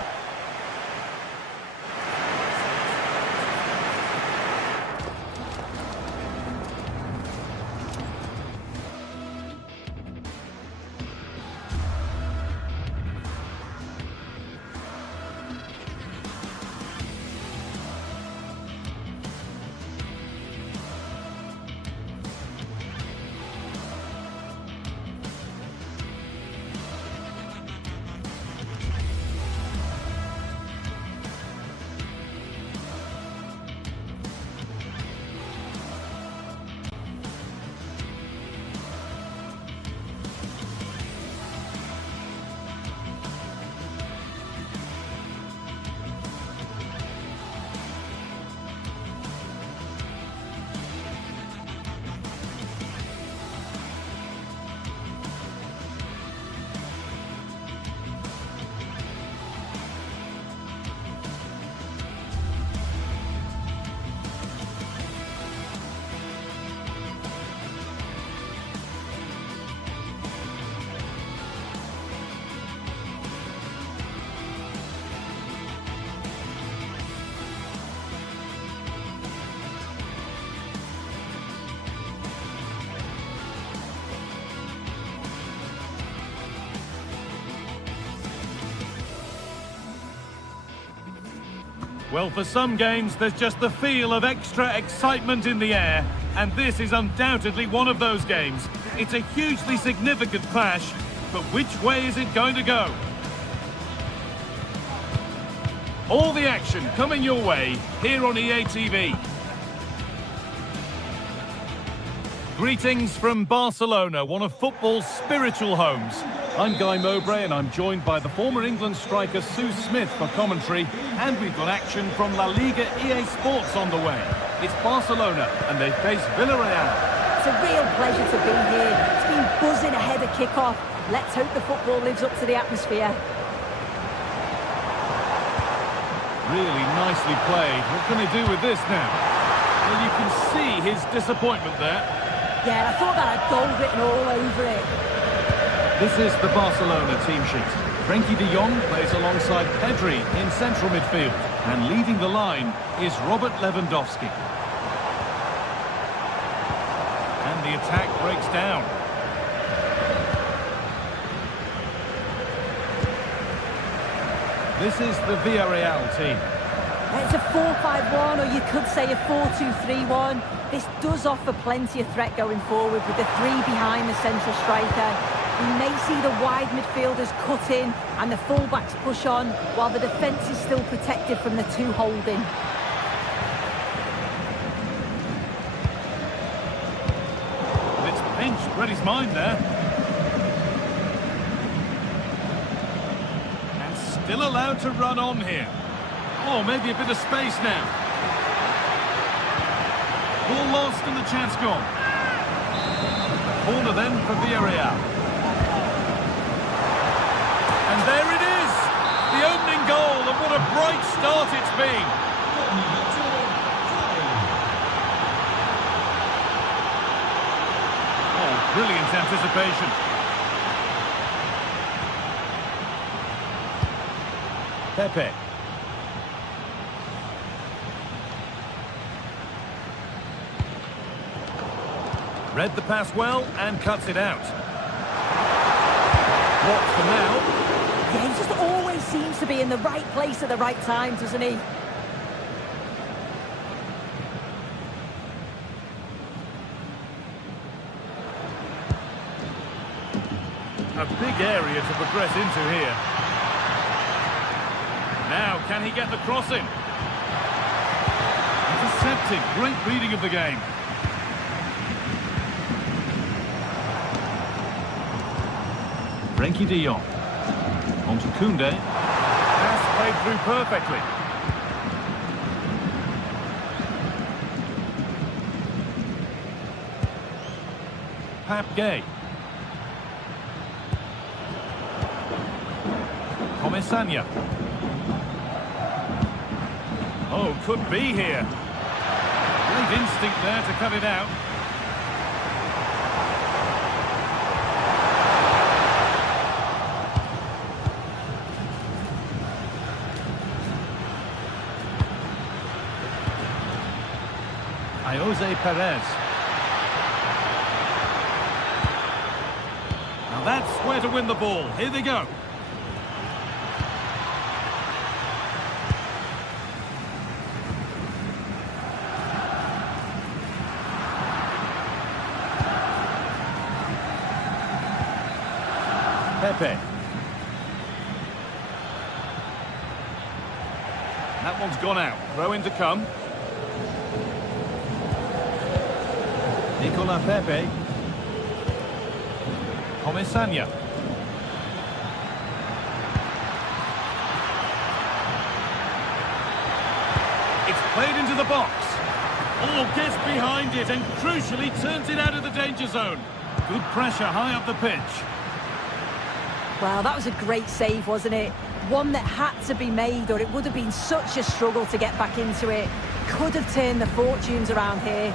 Well, for some games, there's just the feel of extra excitement in the air, and this is undoubtedly one of those games. It's a hugely significant clash, but which way is it going to go? All the action coming your way here on EA TV. Greetings from Barcelona, one of football's spiritual homes. I'm Guy Mowbray, and I'm joined by the former England striker Sue Smith for commentary, and we've got action from La Liga EA Sports on the way. It's Barcelona, and they face Villarreal. It's a real pleasure to be here. It's been buzzing ahead of kick-off. Let's hope the football lives up to the atmosphere. Really nicely played. What can they do with this now? Well, you can see his disappointment there. Yeah, I thought that had goal written all over it. This is the Barcelona team sheet. Frenkie de Jong plays alongside Pedri in central midfield. And leading the line is Robert Lewandowski. And the attack breaks down. This is the Villarreal team. It's a 4-5-1, or you could say a 4-2-3-1. This does offer plenty of threat going forward with the three behind the central striker. We may see the wide midfielders cut in and the fullbacks push on, while the defence is still protected from the two holding. It's pinched, read his mind there. And still allowed to run on here. Oh, maybe a bit of space now. Ball lost and the chance gone. Corner then for Villarreal. And there it is! The opening goal, and what a bright start it's been. Oh, brilliant anticipation. Pepe. Read the pass well and cuts it out. What for now? Yeah, he just always seems to be in the right place at the right time, doesn't he? A big area to progress into here. Now, can he get the cross in? Intercepted. Great reading of the game. Frenkie de Jong. On to Koundé. Pass played through perfectly. Pap Gay. Comesaña. Oh, could be here. Great instinct there to cut it out. Jose Perez. Now that's where to win the ball. Here they go. Pepe. That one's gone out. Throw in to come. Nicolas Pepe. Comesaña. It's played into the box. Oh, gets behind it and crucially turns it out of the danger zone. Good pressure high up the pitch. Well, that was a great save, wasn't it? One that had to be made, or it would have been such a struggle to get back into it. Could have turned the fortunes around here.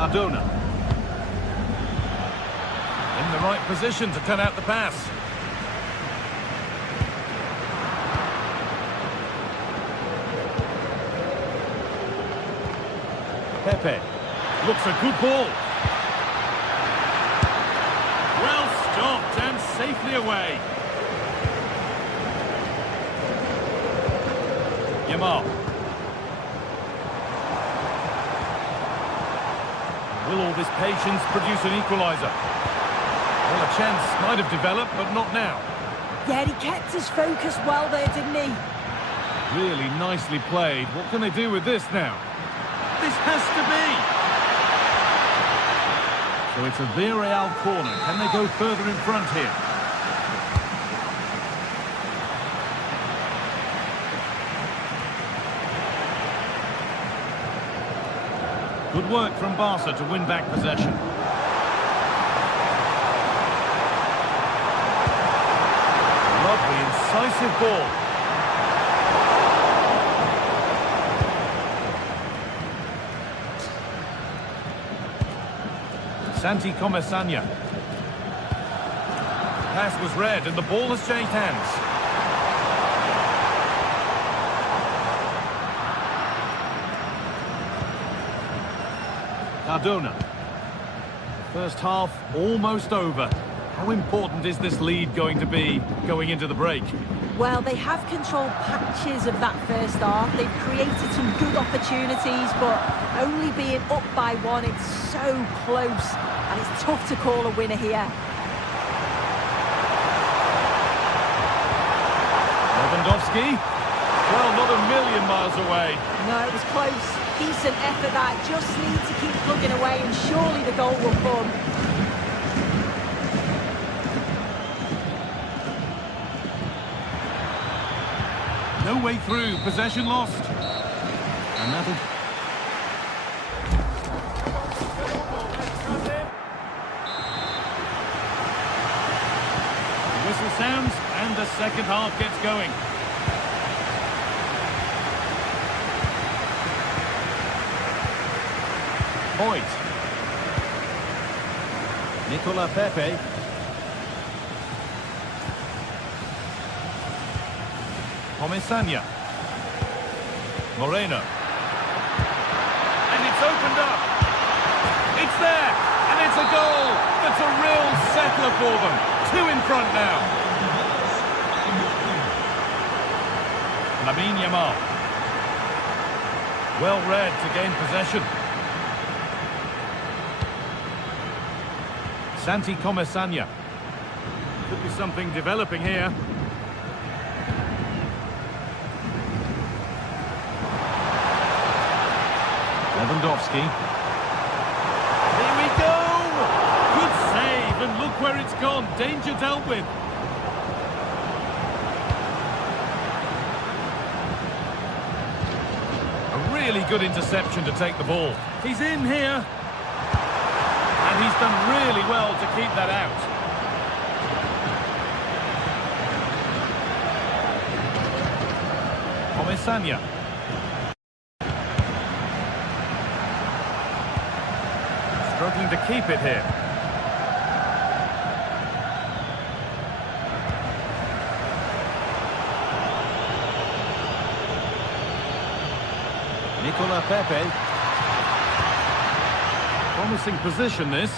Cardona. In the right position to cut out the pass. Pepe. Looks a good ball. Well stopped and safely away. Yamal. Will all this patience produce an equaliser? Well, a chance might have developed, but not now. Yeah, he kept his focus well there, didn't he? Really nicely played. What can they do with this now? This has to be! So it's a Villarreal corner. Can they go further in front here? Good work from Barca to win back possession. Lovely, incisive ball. Santi Comesaña. Pass was read and the ball has changed hands. Cardona. First half almost over. How important is this lead going to be going into the break? Well, they have controlled patches of that first half. They've created some good opportunities, but only being up by one, it's so close. And it's tough to call a winner here. Lewandowski. Well, not a million miles away. No, it was close. Decent effort that. Just need to keep plugging away and surely the goal will come. No way through. Possession lost. And that'll... The whistle sounds and the second half gets going. Hoyt. Nicola Pepe. Comesaña. Moreno. And it's opened up. It's there. And it's a goal. That's a real settler for them. 2 in front now. Lamine Yamal. Well read to gain possession. Santi Comesaña. Could be something developing here. Lewandowski. Here we go! Good save, and look where it's gone. Danger dealt with. A really good interception to take the ball. He's in here. And he's done really well to keep that out. Comesaña. Struggling to keep it here. Nicola Pepe. Promising position, this.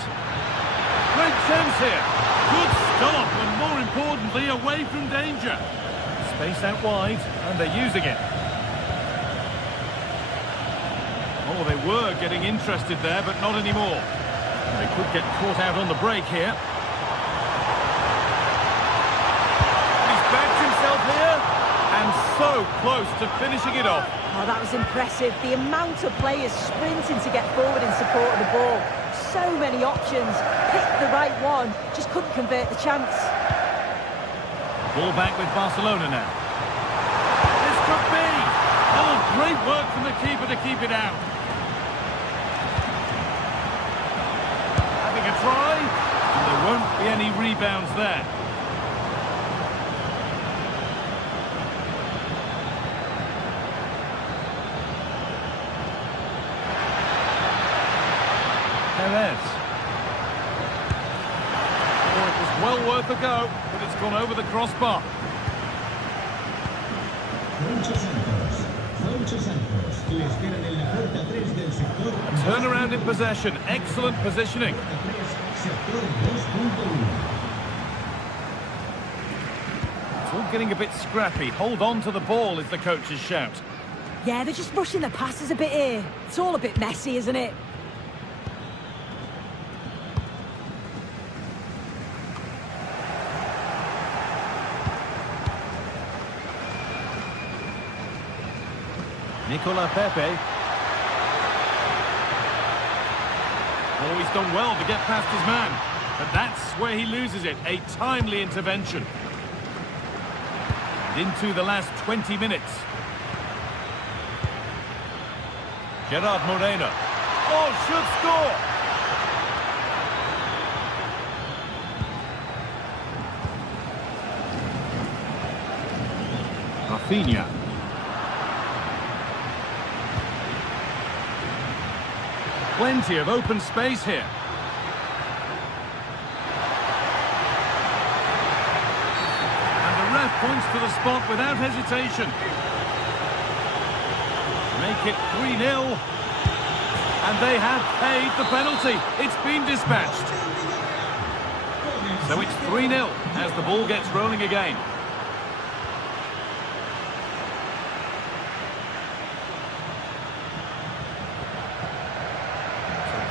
Great chance here. Good stop, and more importantly, away from danger. Space out wide, and they're using it. Oh, they were getting interested there, but not anymore. They could get caught out on the break here. He's backed himself here, and so close to finishing it off. Oh, that was impressive. The amount of players sprinting to get forward in support of the ball. So many options. Picked the right one. Just couldn't convert the chance. Ball back with Barcelona now. This could be. Oh, great work from the keeper to keep it out. Having a try. And there won't be any rebounds there. Perez. Oh, it was well worth a go, but it's gone over the crossbar. A turnaround in possession, excellent positioning. It's all getting a bit scrappy. Hold on to the ball is the coach's shout. Yeah, they're just rushing the passes a bit here. It's all a bit messy, isn't it? Nicola Pepe. Oh, he's done well to get past his man. But that's where he loses it. A timely intervention. And into the last 20 minutes. Gerard Moreno. Oh, should score! Rafinha. Plenty of open space here. And the ref points to the spot without hesitation. Make it 3-0. And they have paid the penalty. It's been dispatched. So it's 3-0 as the ball gets rolling again.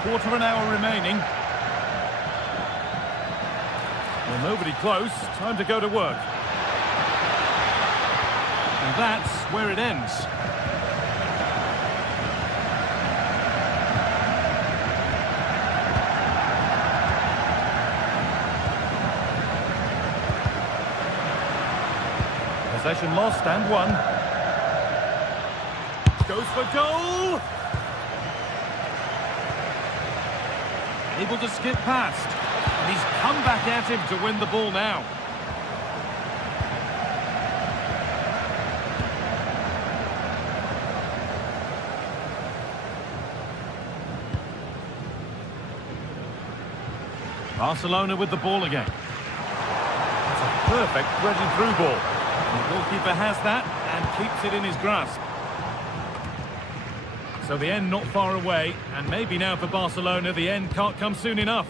Quarter of an hour remaining. Well, nobody close. Time to go to work. And that's where it ends. Possession lost and won. Goes for goal! Able to skip past. And he's come back at him to win the ball now. Barcelona with the ball again. It's a perfect threaded-through ball. And the goalkeeper has that and keeps it in his grasp. So the end not far away, and maybe now for Barcelona, the end can't come soon enough.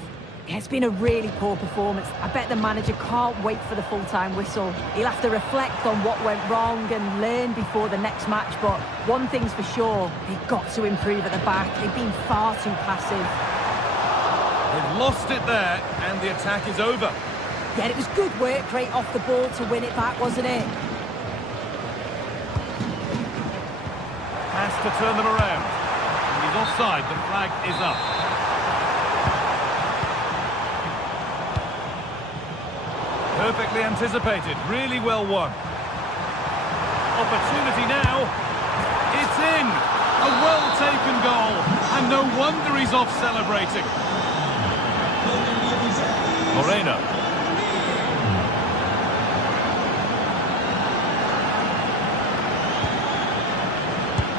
Yeah, it's been a really poor performance. I bet the manager can't wait for the full-time whistle. He'll have to reflect on what went wrong and learn before the next match, but one thing's for sure, they've got to improve at the back. They've been far too passive. They've lost it there, and the attack is over. Yeah, it was good work rate off the ball to win it back, wasn't it? Has to turn them around. And he's offside, the flag is up. Perfectly anticipated, really well won. Opportunity now. It's in! A well-taken goal, and no wonder he's off celebrating. Moreno.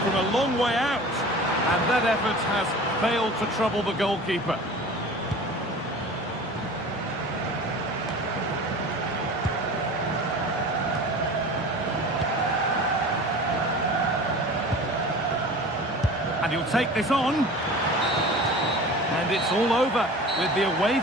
From a long way out, and that effort has failed to trouble the goalkeeper. And he'll take this on, and it's all over with the away.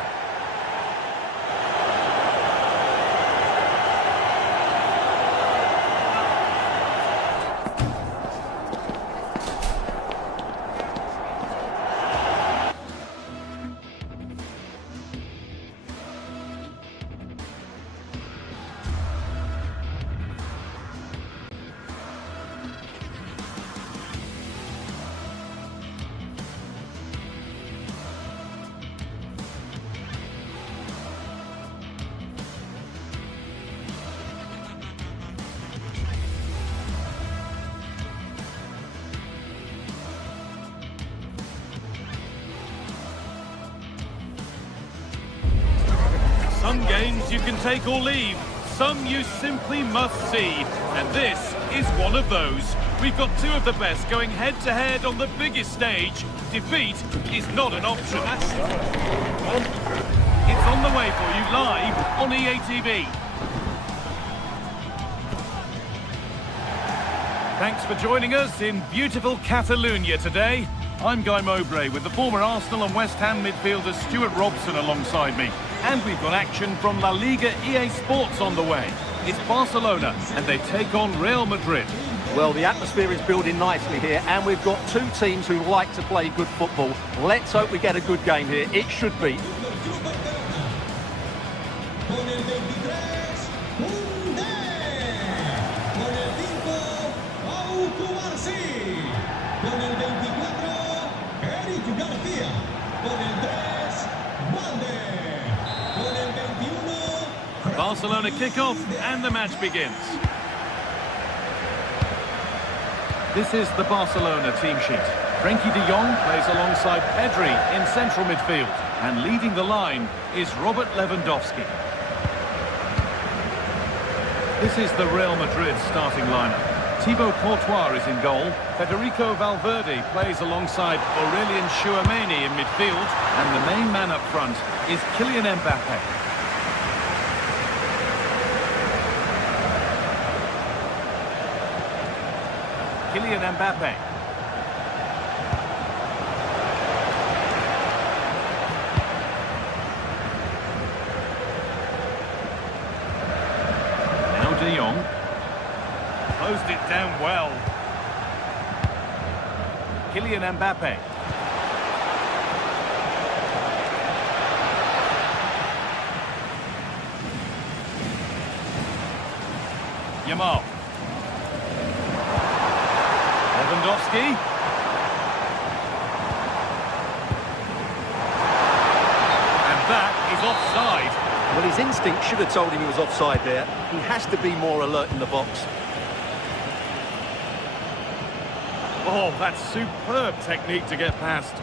Some games you can take or leave, some you simply must see, and this is one of those. We've got two of the best going head-to-head on the biggest stage. Defeat is not an option. It's on the way for you live on EA TV. Thanks for joining us in beautiful Catalonia today. I'm Guy Mowbray with the former Arsenal and West Ham midfielder Stuart Robson alongside me. And we've got action from La Liga EA Sports on the way. It's Barcelona and they take on Real Madrid. Well, the atmosphere is building nicely here, and we've got two teams who like to play good football. Let's hope we get a good game here. It should be. Barcelona kick-off and the match begins. This is the Barcelona team sheet. Frenkie de Jong plays alongside Pedri in central midfield. And leading the line is Robert Lewandowski. This is the Real Madrid starting lineup. Thibaut Courtois is in goal. Federico Valverde plays alongside Aurelien Tchouameni in midfield. And the main man up front is Kylian Mbappe. Kylian Mbappe. Now De Jong. Closed it down well. Kylian Mbappe. Yamal. Lewandowski. And that is offside. Well, his instinct should have told him he was offside there. He has to be more alert in the box. Oh, that's superb technique to get past.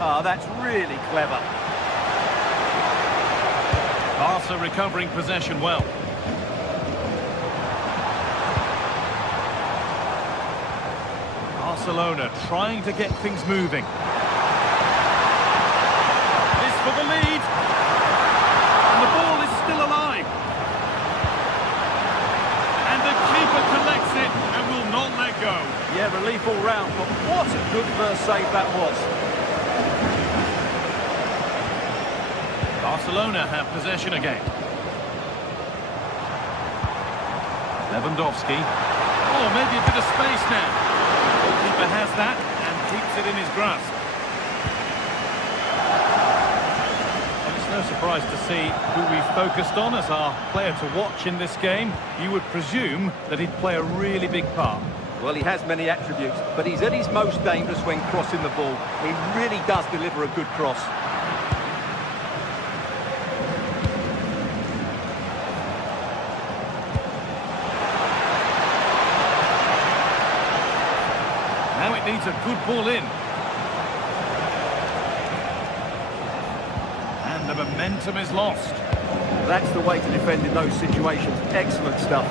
Ah, that's really clever. Barca recovering possession well. Barcelona trying to get things moving. This for the lead. And the ball is still alive. And the keeper collects it and will not let go. Yeah, relief all round, but what a good first save that was. Barcelona have possession again. Lewandowski. Oh, maybe a bit of space now. Goalkeeper has that and keeps it in his grasp. Well, it's no surprise to see who we focused on as our player to watch in this game. You would presume that he'd play a really big part. Well, he has many attributes, but he's at his most dangerous when crossing the ball. He really does deliver a good cross. Now it needs a good ball in. And the momentum is lost. That's the way to defend in those situations. Excellent stuff.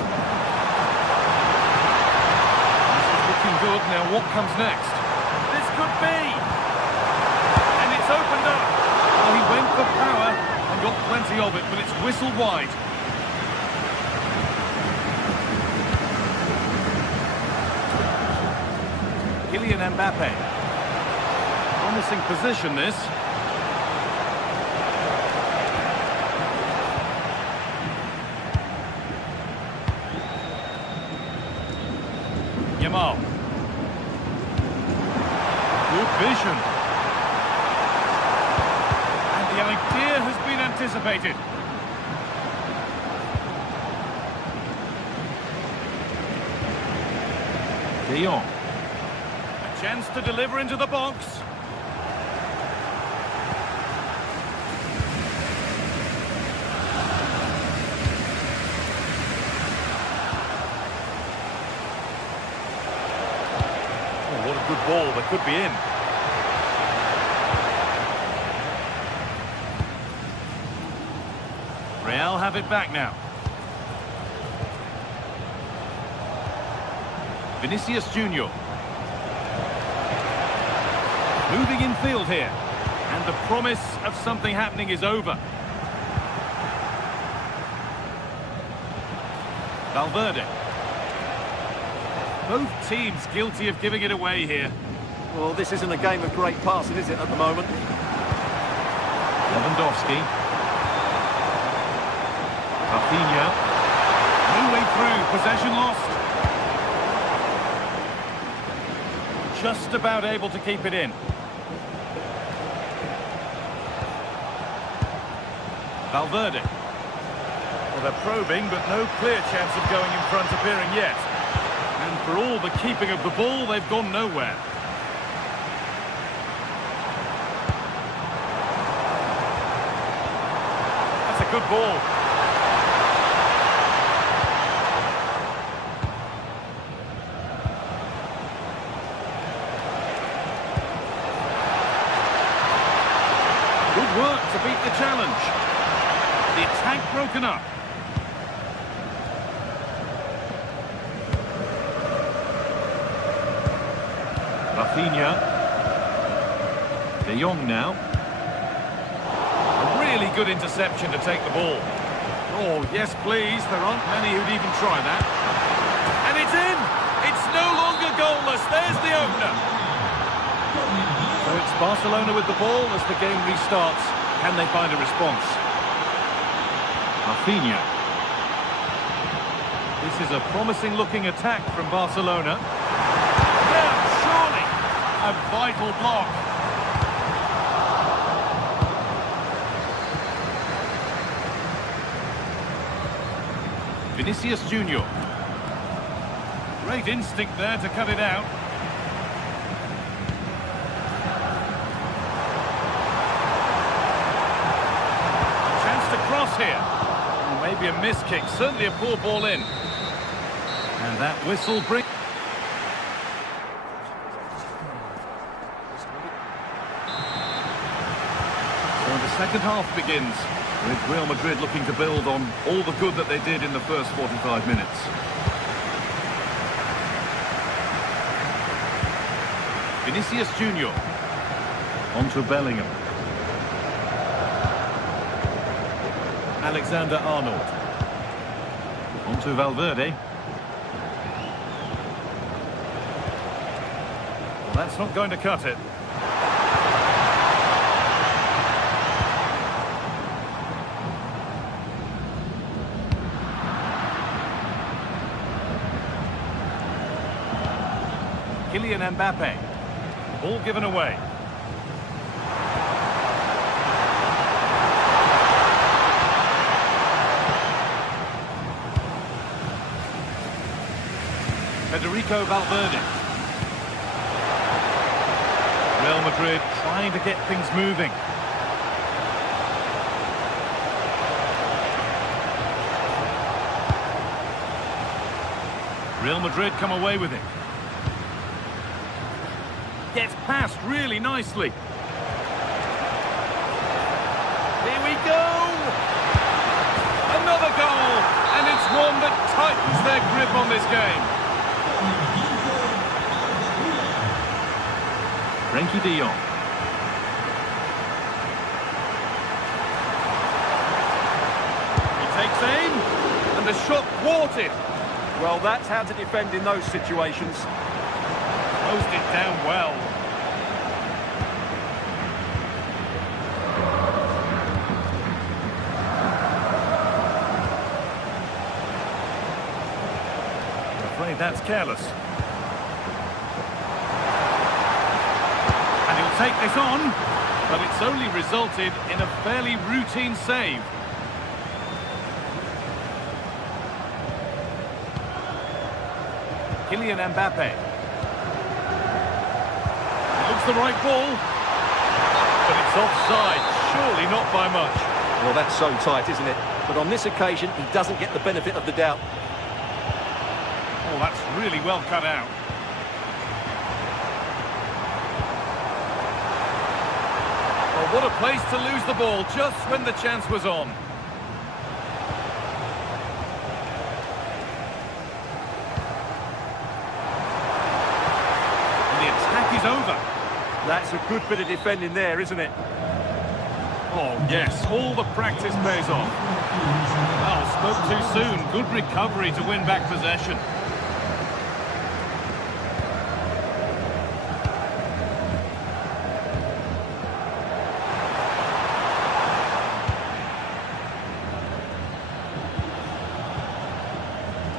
Looking good. Now what comes next? This could be! And it's opened up. Well, he went for power and got plenty of it, but it's whistled wide. Kylian Mbappe. Promising position, this. Yamal. Good vision. And the idea has been anticipated. De Jong. A chance to deliver into the box. Oh, what a good ball. That could be in. Real have it back now. Vinicius Junior. Moving in field here. And the promise of something happening is over. Valverde. Both teams guilty of giving it away here. Well, this isn't a game of great passing, is it, at the moment? Lewandowski. Rafinha. No way through. Possession lost. Just about able to keep it in. Valverde. Well, they're probing, but no clear chance of going in front appearing yet. And for all the keeping of the ball, they've gone nowhere. That's a good ball. Good work to beat the challenge. The attack broken up. Rafinha. De Jong now. A really good interception to take the ball. Oh, yes, please. There aren't many who'd even try that. And it's in! It's no longer goalless. There's the opener. So it's Barcelona with the ball as the game restarts. Can they find a response? Rafinha. This is a promising-looking attack from Barcelona. Yeah, surely! A vital block. Vinicius Junior. Great instinct there to cut it out. Chance to cross here. Oh, maybe a miss kick, certainly a poor ball in. And that whistle brings... So the second half begins, with Real Madrid looking to build on all the good that they did in the first 45 minutes. Vinicius Junior. On to Bellingham. Alexander-Arnold. On to Valverde. Well, that's not going to cut it. Kylian Mbappe. Ball given away. Federico Valverde. Real Madrid trying to get things moving. Real Madrid come away with it. Gets past really nicely. Here we go! Another goal! And it's one that tightens their grip on this game. Frenkie de Jong. He takes aim, and the shot thwarted. Well, that's how to defend in those situations. Closed it down well. I'm afraid that's careless. And he'll take this on, but it's only resulted in a fairly routine save. Kylian Mbappe. The right ball, but it's offside, surely not by much. Well, that's so tight, isn't it? But on this occasion, he doesn't get the benefit of the doubt. Oh, that's really well cut out. Well, what a place to lose the ball just when the chance was on. And the attack is over. That's a good bit of defending there, isn't it? Oh, yes, all the practice pays off. Well, spoke too soon. Good recovery to win back possession.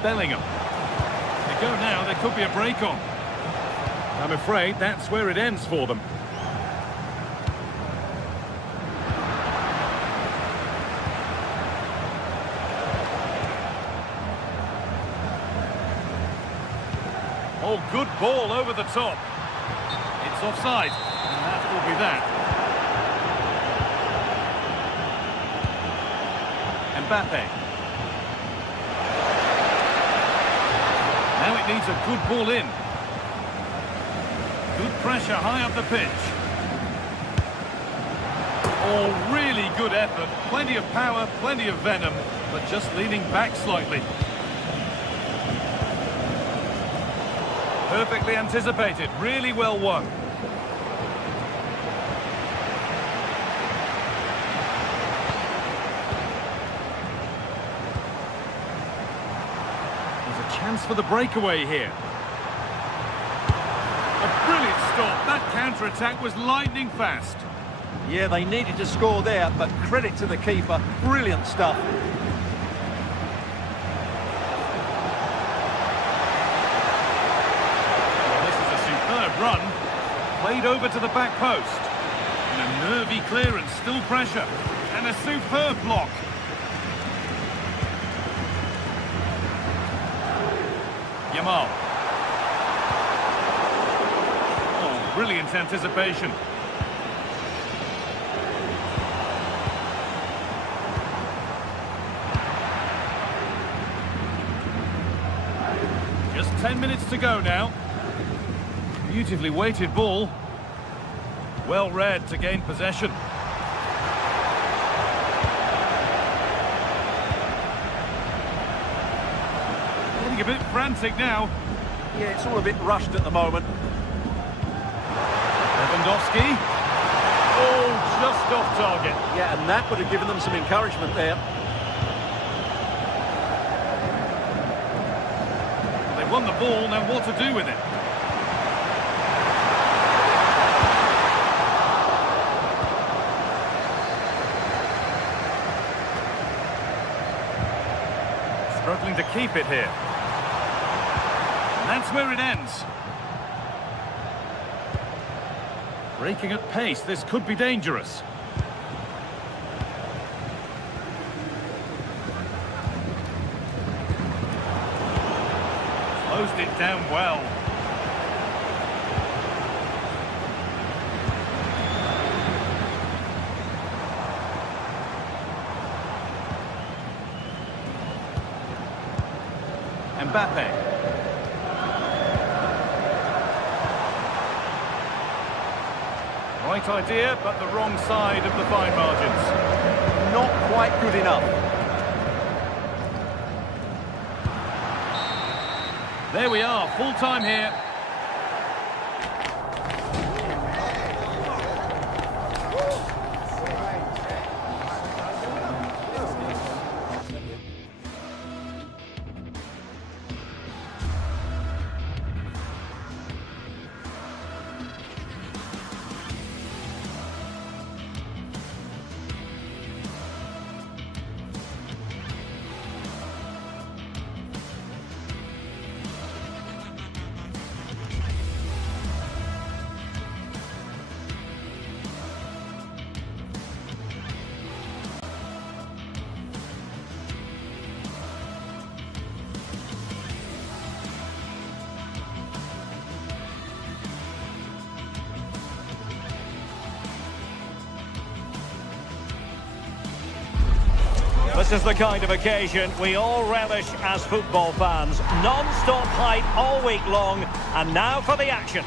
Bellingham. They go now, there could be a break on. I'm afraid that's where it ends for them. Oh, good ball over the top. It's offside, and that will be that. Mbappe. Now it needs a good ball in. Good pressure high up the pitch. Oh, really good effort. Plenty of power, plenty of venom, but just leaning back slightly. Perfectly anticipated, really well won. There's a chance for the breakaway here. A brilliant stop. That counter-attack was lightning fast. Yeah, they needed to score there, but credit to the keeper. Brilliant stuff. Well, this is a superb run. Played over to the back post. And a nervy clearance, still pressure. And a superb block. Yamal. Oh, brilliant anticipation. Just 10 minutes to go now. Beautifully weighted ball. Well read to gain possession. Getting a bit frantic now. Yeah, it's all a bit rushed at the moment. Lewandowski. Oh, just off target. Yeah, and that would have given them some encouragement there. They won the ball, now what to do with it? Struggling to keep it here. And that's where it ends. Breaking at pace, this could be dangerous. Closed it down well. Mbappe. Right idea, but the wrong side of the fine margins. Not quite good enough. There we are, full time here. This is the kind of occasion we all relish as football fans. Non-stop hype all week long, and now for the action.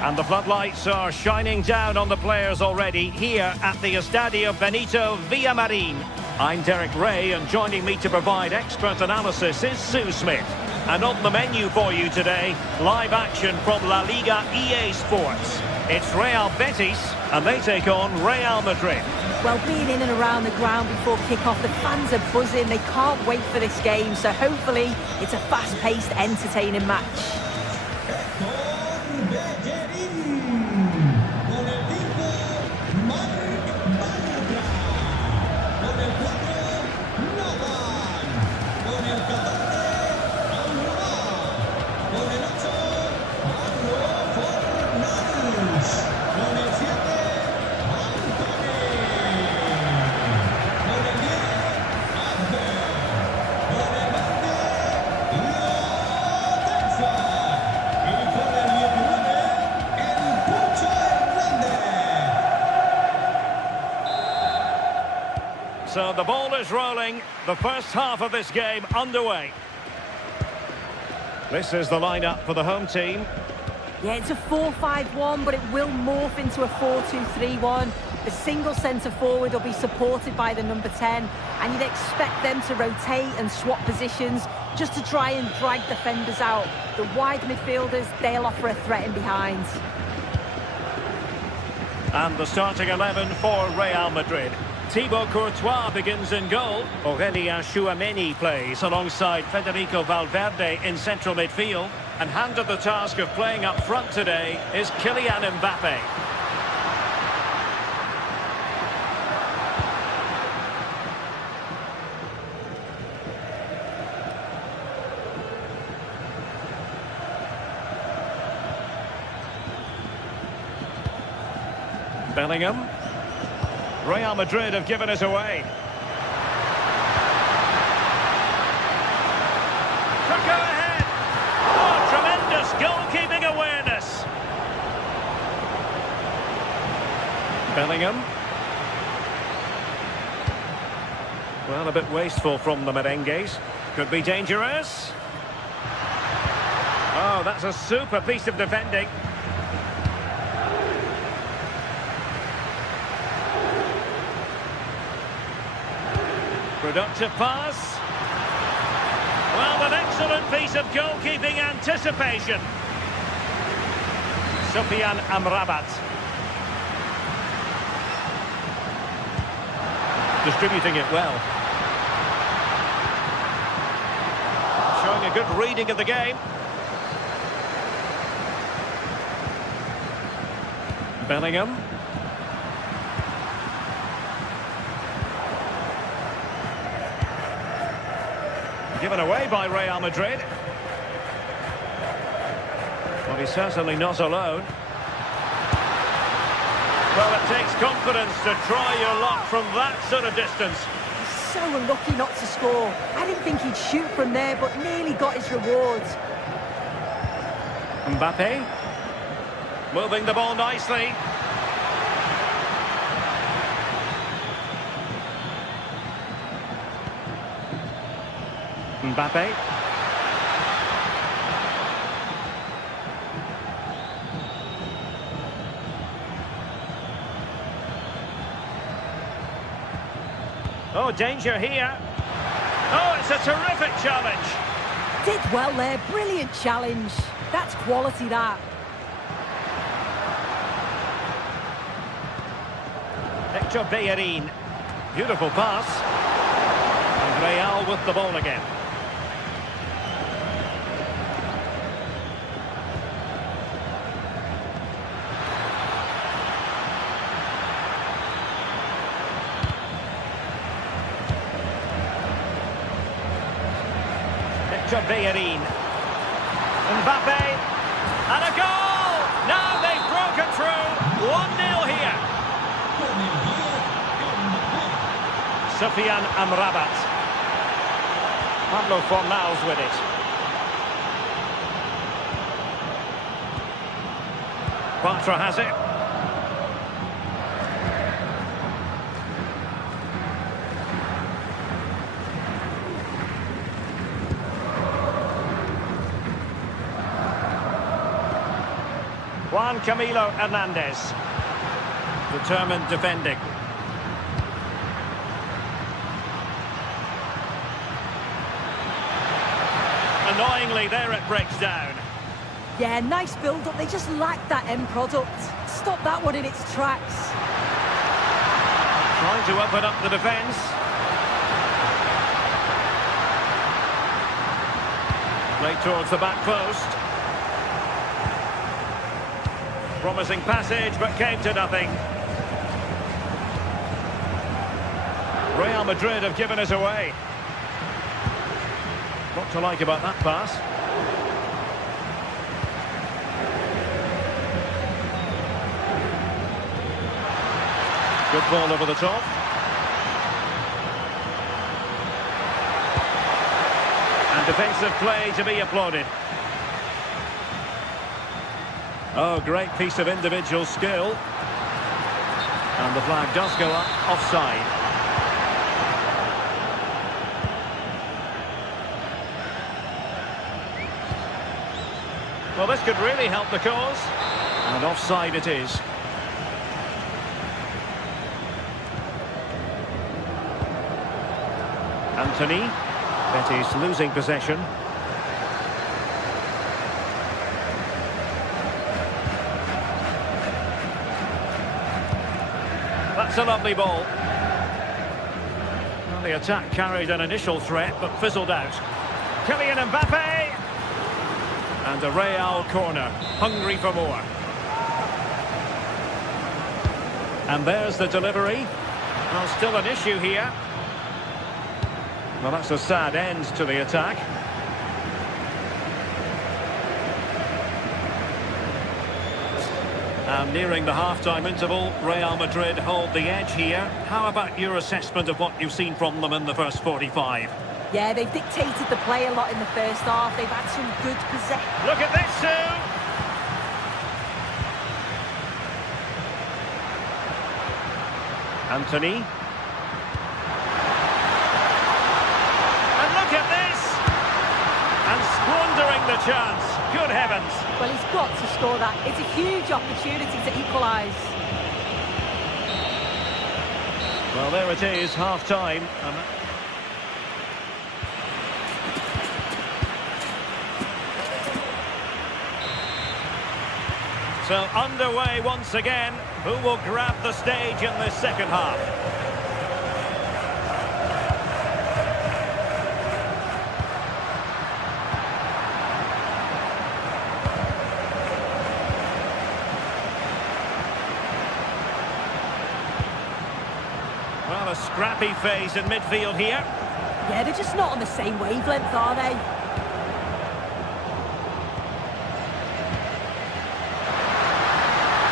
And the floodlights are shining down on the players already here at the Estadio Benito Villamarin. I'm Derek Ray, and joining me to provide expert analysis is Sue Smith. And on the menu for you today, live action from La Liga EA Sports. It's Real Betis, and they take on Real Madrid. Well, being in and around the ground before kick-off, the fans are buzzing. They can't wait for this game, so hopefully it's a fast-paced, entertaining match. So the ball is rolling, the first half of this game underway. This is the lineup for the home team. Yeah, it's a 4-5-1, but it will morph into a 4-2-3-1. The single centre-forward will be supported by the number 10, and you'd expect them to rotate and swap positions just to try and drag defenders out. The wide midfielders, they'll offer a threat in behind. And the starting 11 for Real Madrid. Thibaut Courtois begins in goal. Aurelien Tchouameni plays alongside Federico Valverde in central midfield. And handed the task of playing up front today is Kylian Mbappe. Bellingham. Real Madrid have given us away. Could go ahead. Oh, tremendous goalkeeping awareness. Bellingham. Well, a bit wasteful from the merengues. Could be dangerous. Oh, that's a super piece of defending. Productive pass. Well, an excellent piece of goalkeeping anticipation. Sofyan Amrabat. Distributing it well. Showing a good reading of the game. Bellingham. Given away by Real Madrid. Well, he's certainly not alone. Well, it takes confidence to try your luck from that sort of distance. He's so unlucky not to score. I didn't think he'd shoot from there, but nearly got his rewards. Mbappe. Moving the ball nicely. Mbappe. Oh, danger here. Oh, it's a terrific challenge. Did well there, brilliant challenge. That's quality, that. Hector Bellerin. Beautiful pass. And Real with the ball again. Bellerin. Mbappe. And a goal! Now they've broken through. 1-0 here. Sofyan Amrabat. Pablo Fornals with it. Bartra has it. Juan Camilo Hernandez. Determined defending. Annoyingly, there it breaks down. Yeah, nice build-up. They just lack that end product. Stop that one in its tracks. Trying to open up the defence. Played towards the back post. Promising passage, but came to nothing. Real Madrid have given us away. What to like about that pass? Good ball over the top. And defensive play to be applauded. Oh, great piece of individual skill. And the flag does go up, offside. Well, this could really help the cause. And offside it is. Anthony. Betis losing possession. That's a lovely ball. Well, the attack carried an initial threat, but fizzled out. Kylian Mbappe! And a Real corner, hungry for more. And there's the delivery. Well, still an issue here. Well, that's a sad end to the attack. And nearing the half-time interval, Real Madrid hold the edge here. How about your assessment of what you've seen from them in the first 45? Yeah, they've dictated the play a lot in the first half. They've had some good possession. Look at this, Sue! Anthony. And look at this! And squandering the chance. Good heavens. Well, he's got to score that. It's a huge opportunity to equalise. Well, there it is, half-time. So underway once again. Who will grab the stage in this second half? Well, a scrappy phase in midfield here. Yeah, they're just not on the same wavelength, are they?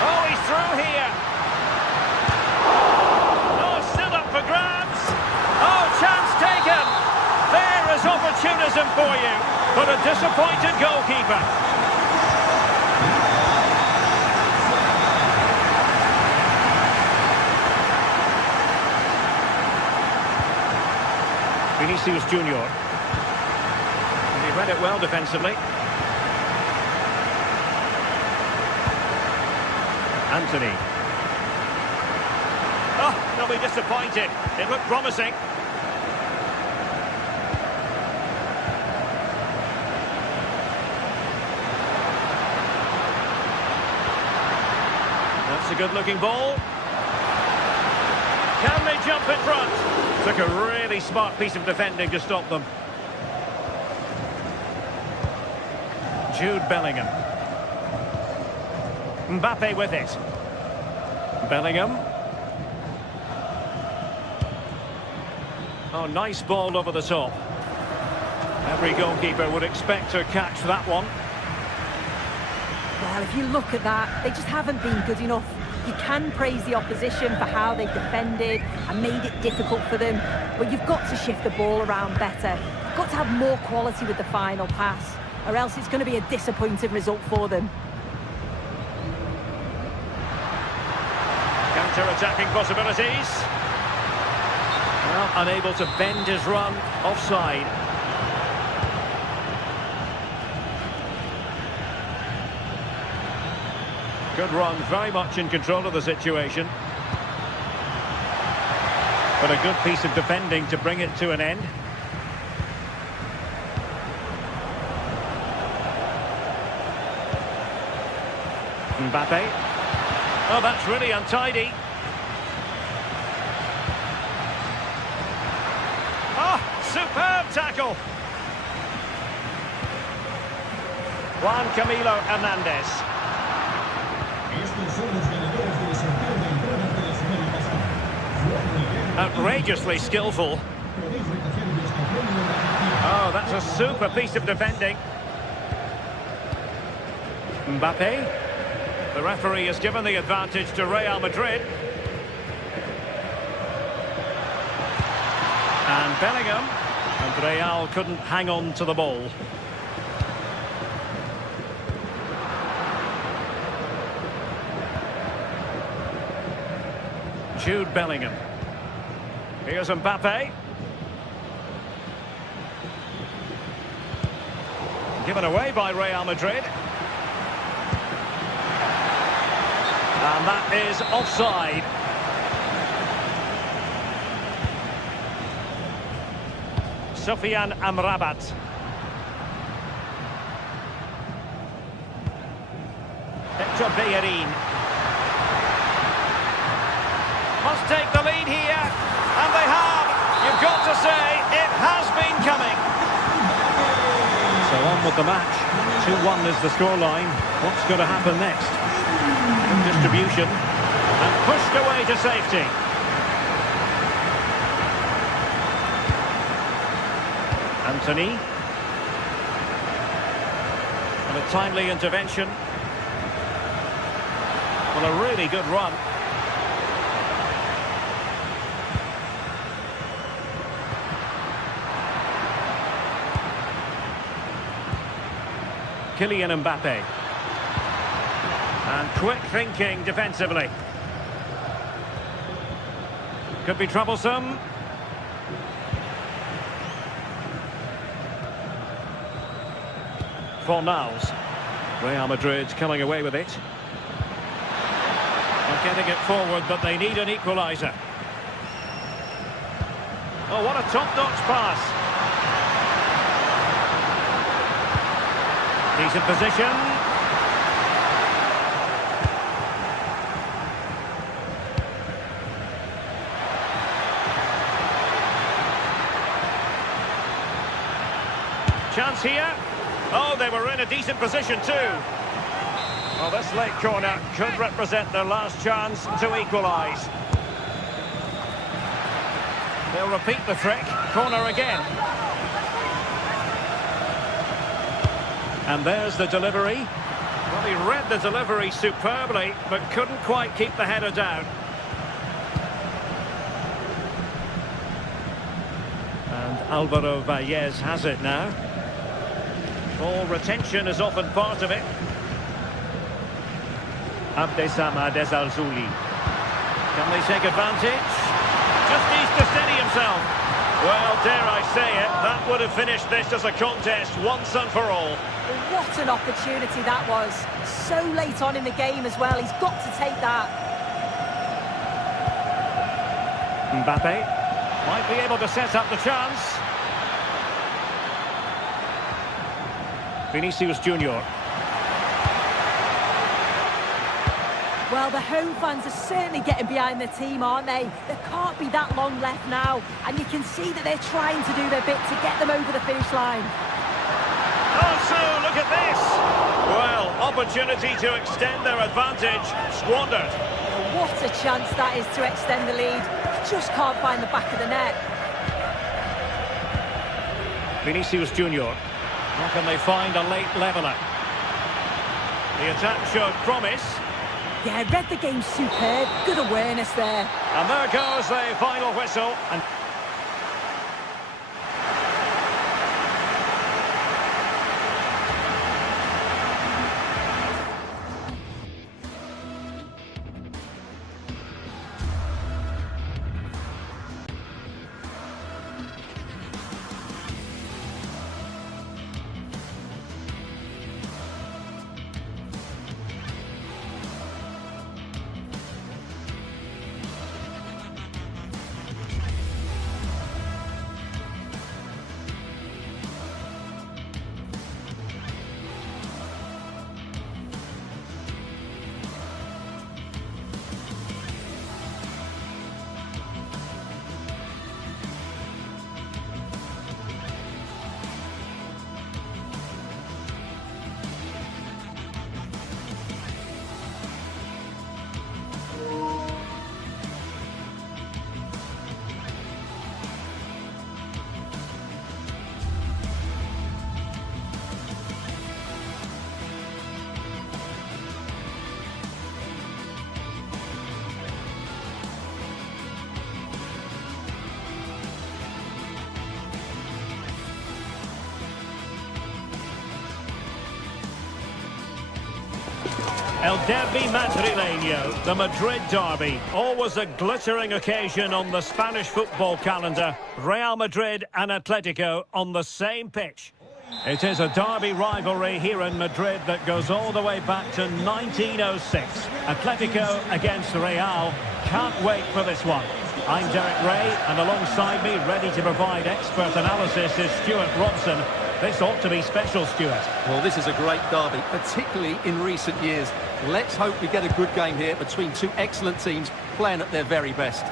Oh, he's through here. Oh, still up for grabs. Oh, chance taken. There is opportunism for you, but a disappointed goalkeeper. Vinicius Junior. And he read it well defensively. Anthony. Oh, they'll be disappointed. It looked promising. That's a good-looking ball. Can they jump in front? Took a really smart piece of defending to stop them. Jude Bellingham. Mbappe with it. Bellingham. Oh, nice ball over the top. Every goalkeeper would expect to catch that one. Well, if you look at that, they just haven't been good enough. You can praise the opposition for how they've defended and made it difficult for them, but you've got to shift the ball around better. You've got to have more quality with the final pass, or else it's going to be a disappointing result for them. Counter-attacking possibilities. Well, unable to bend his run, offside. Good run, very much in control of the situation. But a good piece of defending to bring it to an end. Mbappe. Oh, that's really untidy. Oh, superb tackle. Juan Camilo Hernandez. Outrageously skillful. Oh, that's a super piece of defending. Mbappe. The referee has given the advantage to Real Madrid. And Bellingham. And Real couldn't hang on to the ball. Jude Bellingham. Here's Mbappe. Given away by Real Madrid. And that is offside. Sofiane Amrabat. Hector Bellerin. Must take the lead here, and they have. You've got to say, it has been coming. So on with the match. 2-1 is the scoreline. What's going to happen next? Good distribution, and pushed away to safety. Anthony. And a timely intervention. Well, a really good run. Kylian Mbappe. And quick thinking defensively. Could be troublesome. Fornals. Real Madrid coming away with it. They're getting it forward, but they need an equaliser. Oh, what a top-notch pass. He's in position. Chance here. Oh, they were in a decent position too. Well, this late corner could represent their last chance to equalise. They'll repeat the trick. Corner again. And there's the delivery. Well, he read the delivery superbly, but couldn't quite keep the header down. And Alvaro Valles has it now. Ball retention is often part of it. Abdessamad Al-Zouli. Can they take advantage? Just needs to steady himself. Well, dare I say it, that would have finished this as a contest once and for all. What an opportunity that was. So late on in the game as well. He's got to take that. Mbappe might be able to set up the chance. Vinicius Junior. Well, the home fans are certainly getting behind the team, aren't they? There can't be that long left now. And you can see that they're trying to do their bit to get them over the finish line. Also, look at this. Well, opportunity to extend their advantage squandered. What a chance that is to extend the lead. Just can't find the back of the net. Vinicius Junior. How can they find a late leveller? The attack showed promise. Yeah, read the game superb. Good awareness there. And there goes the final whistle. And El Derby Madrileño, the Madrid derby. Always a glittering occasion on the Spanish football calendar. Real Madrid and Atletico on the same pitch. It is a derby rivalry here in Madrid that goes all the way back to 1906. Atletico against Real. Can't wait for this one. I'm Derek Ray, and alongside me, ready to provide expert analysis, is Stuart Robson. This ought to be special, Stuart. Well, this is a great derby, particularly in recent years. Let's hope we get a good game here between two excellent teams playing at their very best.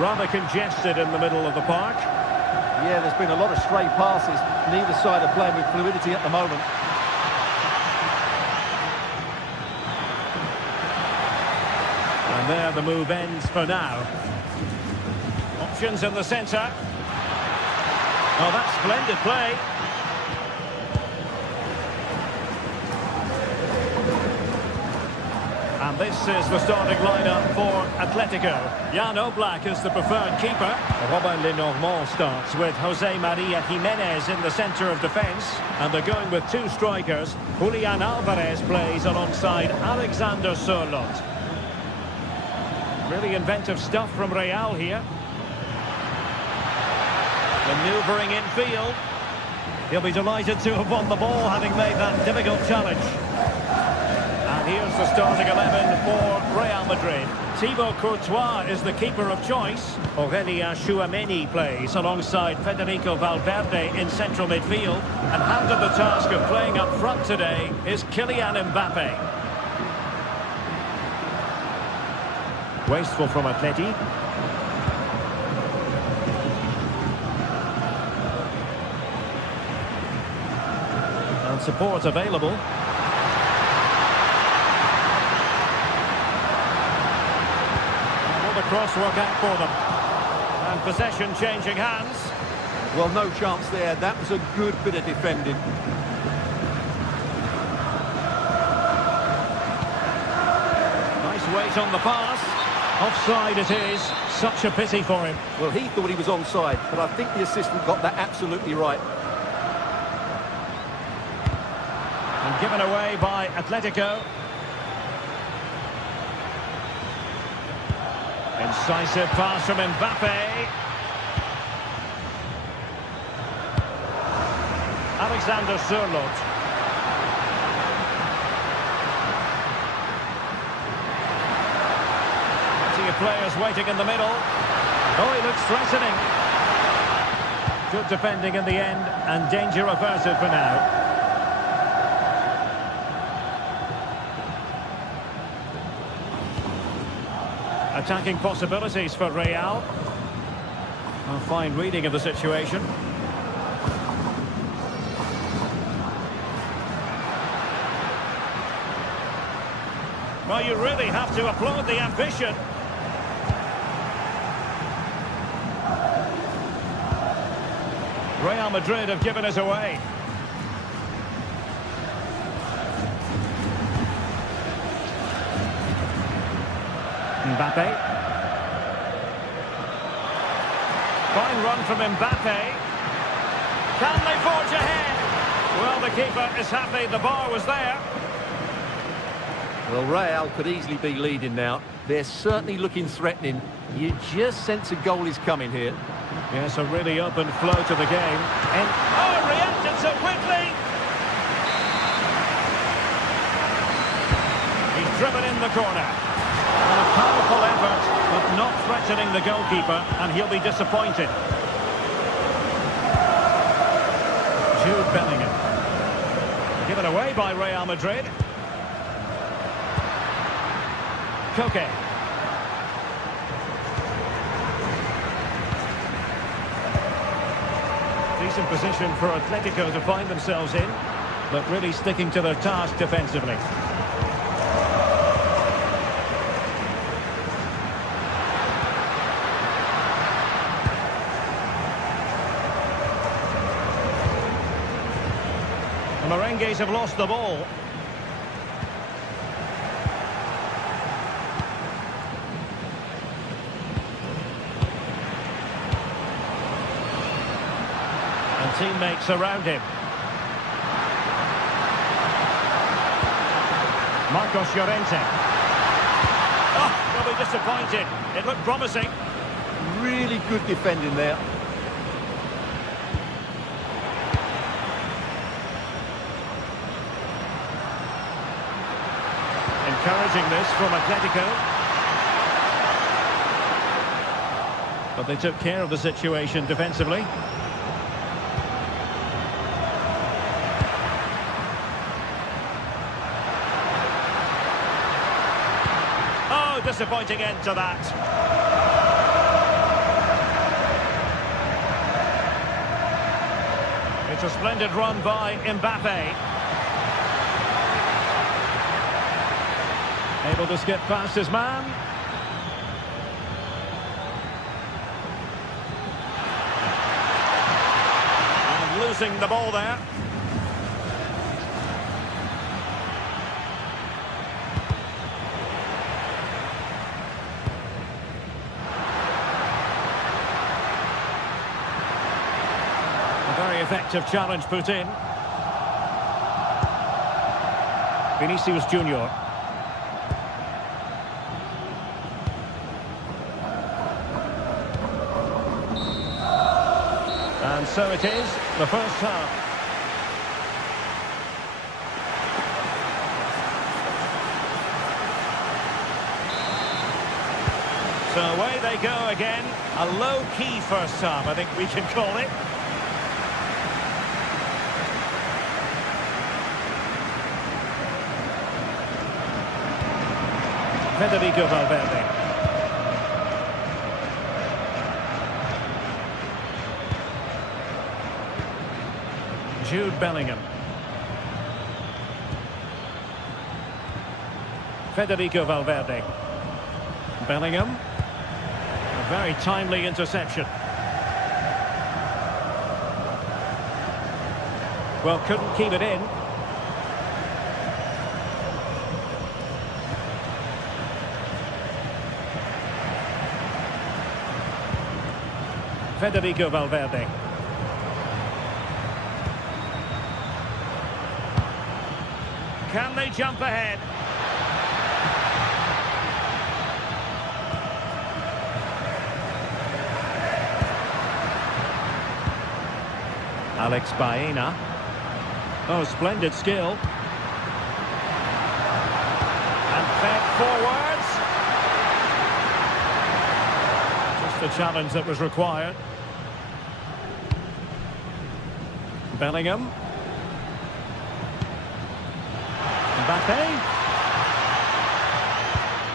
Rather congested in the middle of the park. Yeah, there's been a lot of stray passes. Neither side are playing with fluidity at the moment. And there the move ends for now. Options in the centre. Oh, that's splendid play. And this is the starting lineup for Atletico. Jan Oblak is the preferred keeper. Robin Lenormand starts with Jose Maria Jimenez in the centre of defence. And they're going with two strikers. Julian Alvarez plays alongside Alexander Sørloth. Really inventive stuff from Real here. Manoeuvring infield. He'll be delighted to have won the ball, having made that difficult challenge. And here's the starting 11 for Real Madrid. Thibaut Courtois is the keeper of choice. Aurélien Tchouaméni plays alongside Federico Valverde in central midfield. And handed the task of playing up front today is Kylian Mbappe. Wasteful from Atleti. And support available. Will the cross work out for them? And possession changing hands. Well, no chance there. That was a good bit of defending. Nice weight on the pass. Offside it is. Such a pity for him. Well, he thought he was onside, but I think the assistant got that absolutely right. And given away by Atletico. Incisive pass from Mbappe. Alexander Sørloth. Players waiting in the middle. Oh, he looks threatening. Good defending in the end, and danger averted for now. Attacking possibilities for Real. A fine reading of the situation. Well, you really have to applaud the ambition. Real Madrid have given us away. Mbappe. Fine run from Mbappe. Can they forge ahead? Well, the keeper is happy the bar was there. Well, Real could easily be leading now. They're certainly looking threatening. You just sense a goal is coming here. Yes, a really open flow to the game. And oh, reacted so quickly! He's driven in the corner. And a powerful effort, but not threatening the goalkeeper, and he'll be disappointed. Jude Bellingham. Given away by Real Madrid. Koke. Decent position for Atletico to find themselves in, but really sticking to their task defensively. The Merengues have lost the ball. Teammates around him. Marcos Llorente. Oh, they'll be disappointed. It looked promising. Really good defending there. Encouraging this from Atletico. But they took care of the situation defensively. Oh, disappointing end to that. It's a splendid run by Mbappe. Able to skip past his man. And losing the ball there. A very effective challenge put in. Vinicius Junior. And so it is, the first half. So away they go again. A low-key first half, I think we can call it. Federico Valverde. Jude Bellingham. Federico Valverde. Bellingham. A very timely interception. Well, couldn't keep it in. Federico Valverde. Can they jump ahead? Alex Baena. Oh, splendid skill. And fed forwards. Just the challenge that was required. Bellingham. Mbappe.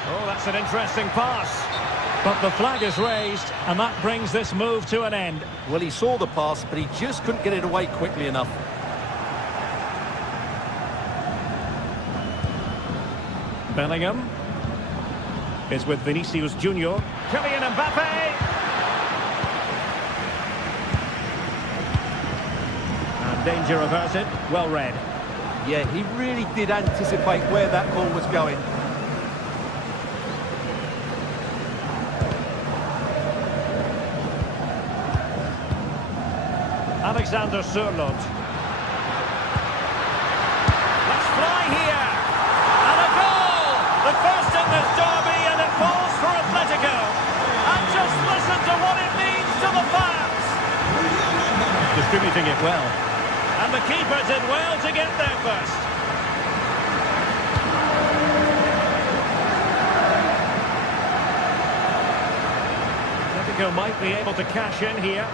Oh, that's an interesting pass. But the flag is raised, and that brings this move to an end. Well, he saw the pass, but he just couldn't get it away quickly enough. Bellingham is with Vinicius Junior. Kylian Mbappe. And danger averted. Well read. Yeah, he really did anticipate where that ball was going. Alexander Sørloth. Let's fly here. And a goal! The first in this derby, and it falls for Atletico. And just listen to what it means to the fans. Distributing it well. And the keeper did well to get there first. Atletico might be able to cash in here.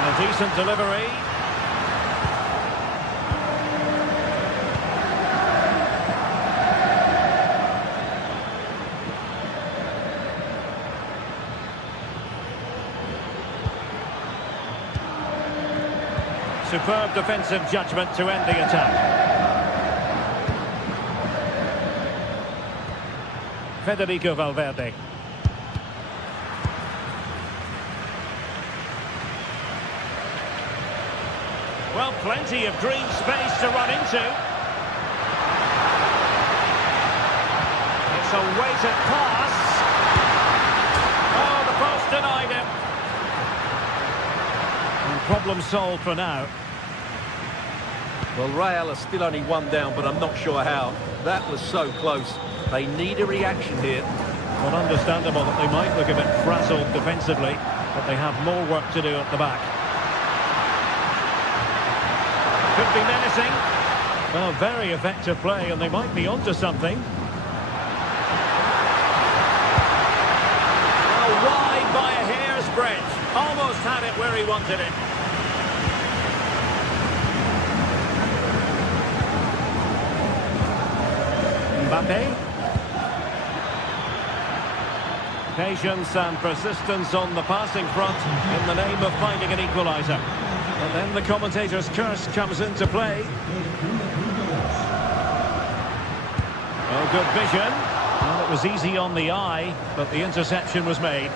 And a decent delivery. Superb defensive judgment to end the attack. Federico Valverde. Well, plenty of green space to run into. It's a weighted pass. Oh, the post denied him. And problem solved for now. Well, Real are still only one down, but I'm not sure how. That was so close. They need a reaction here. Well, understandable that they might look a bit frazzled defensively, but they have more work to do at the back. Could be menacing. Well, very effective play, and they might be onto something. he wanted it. Mbappe. Patience and persistence on the passing front in the name of finding an equaliser. And then the commentator's curse comes into play. Oh, good vision. Well, it was easy on the eye, but the interception was made.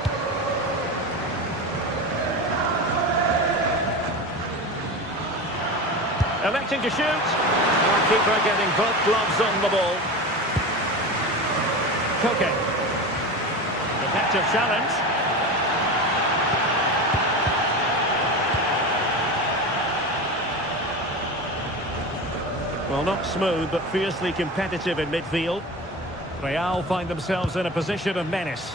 Electing to shoot. The keeper getting both gloves on the ball. Koke. Effective challenge. Well, not smooth, but fiercely competitive in midfield. Real find themselves in a position of menace.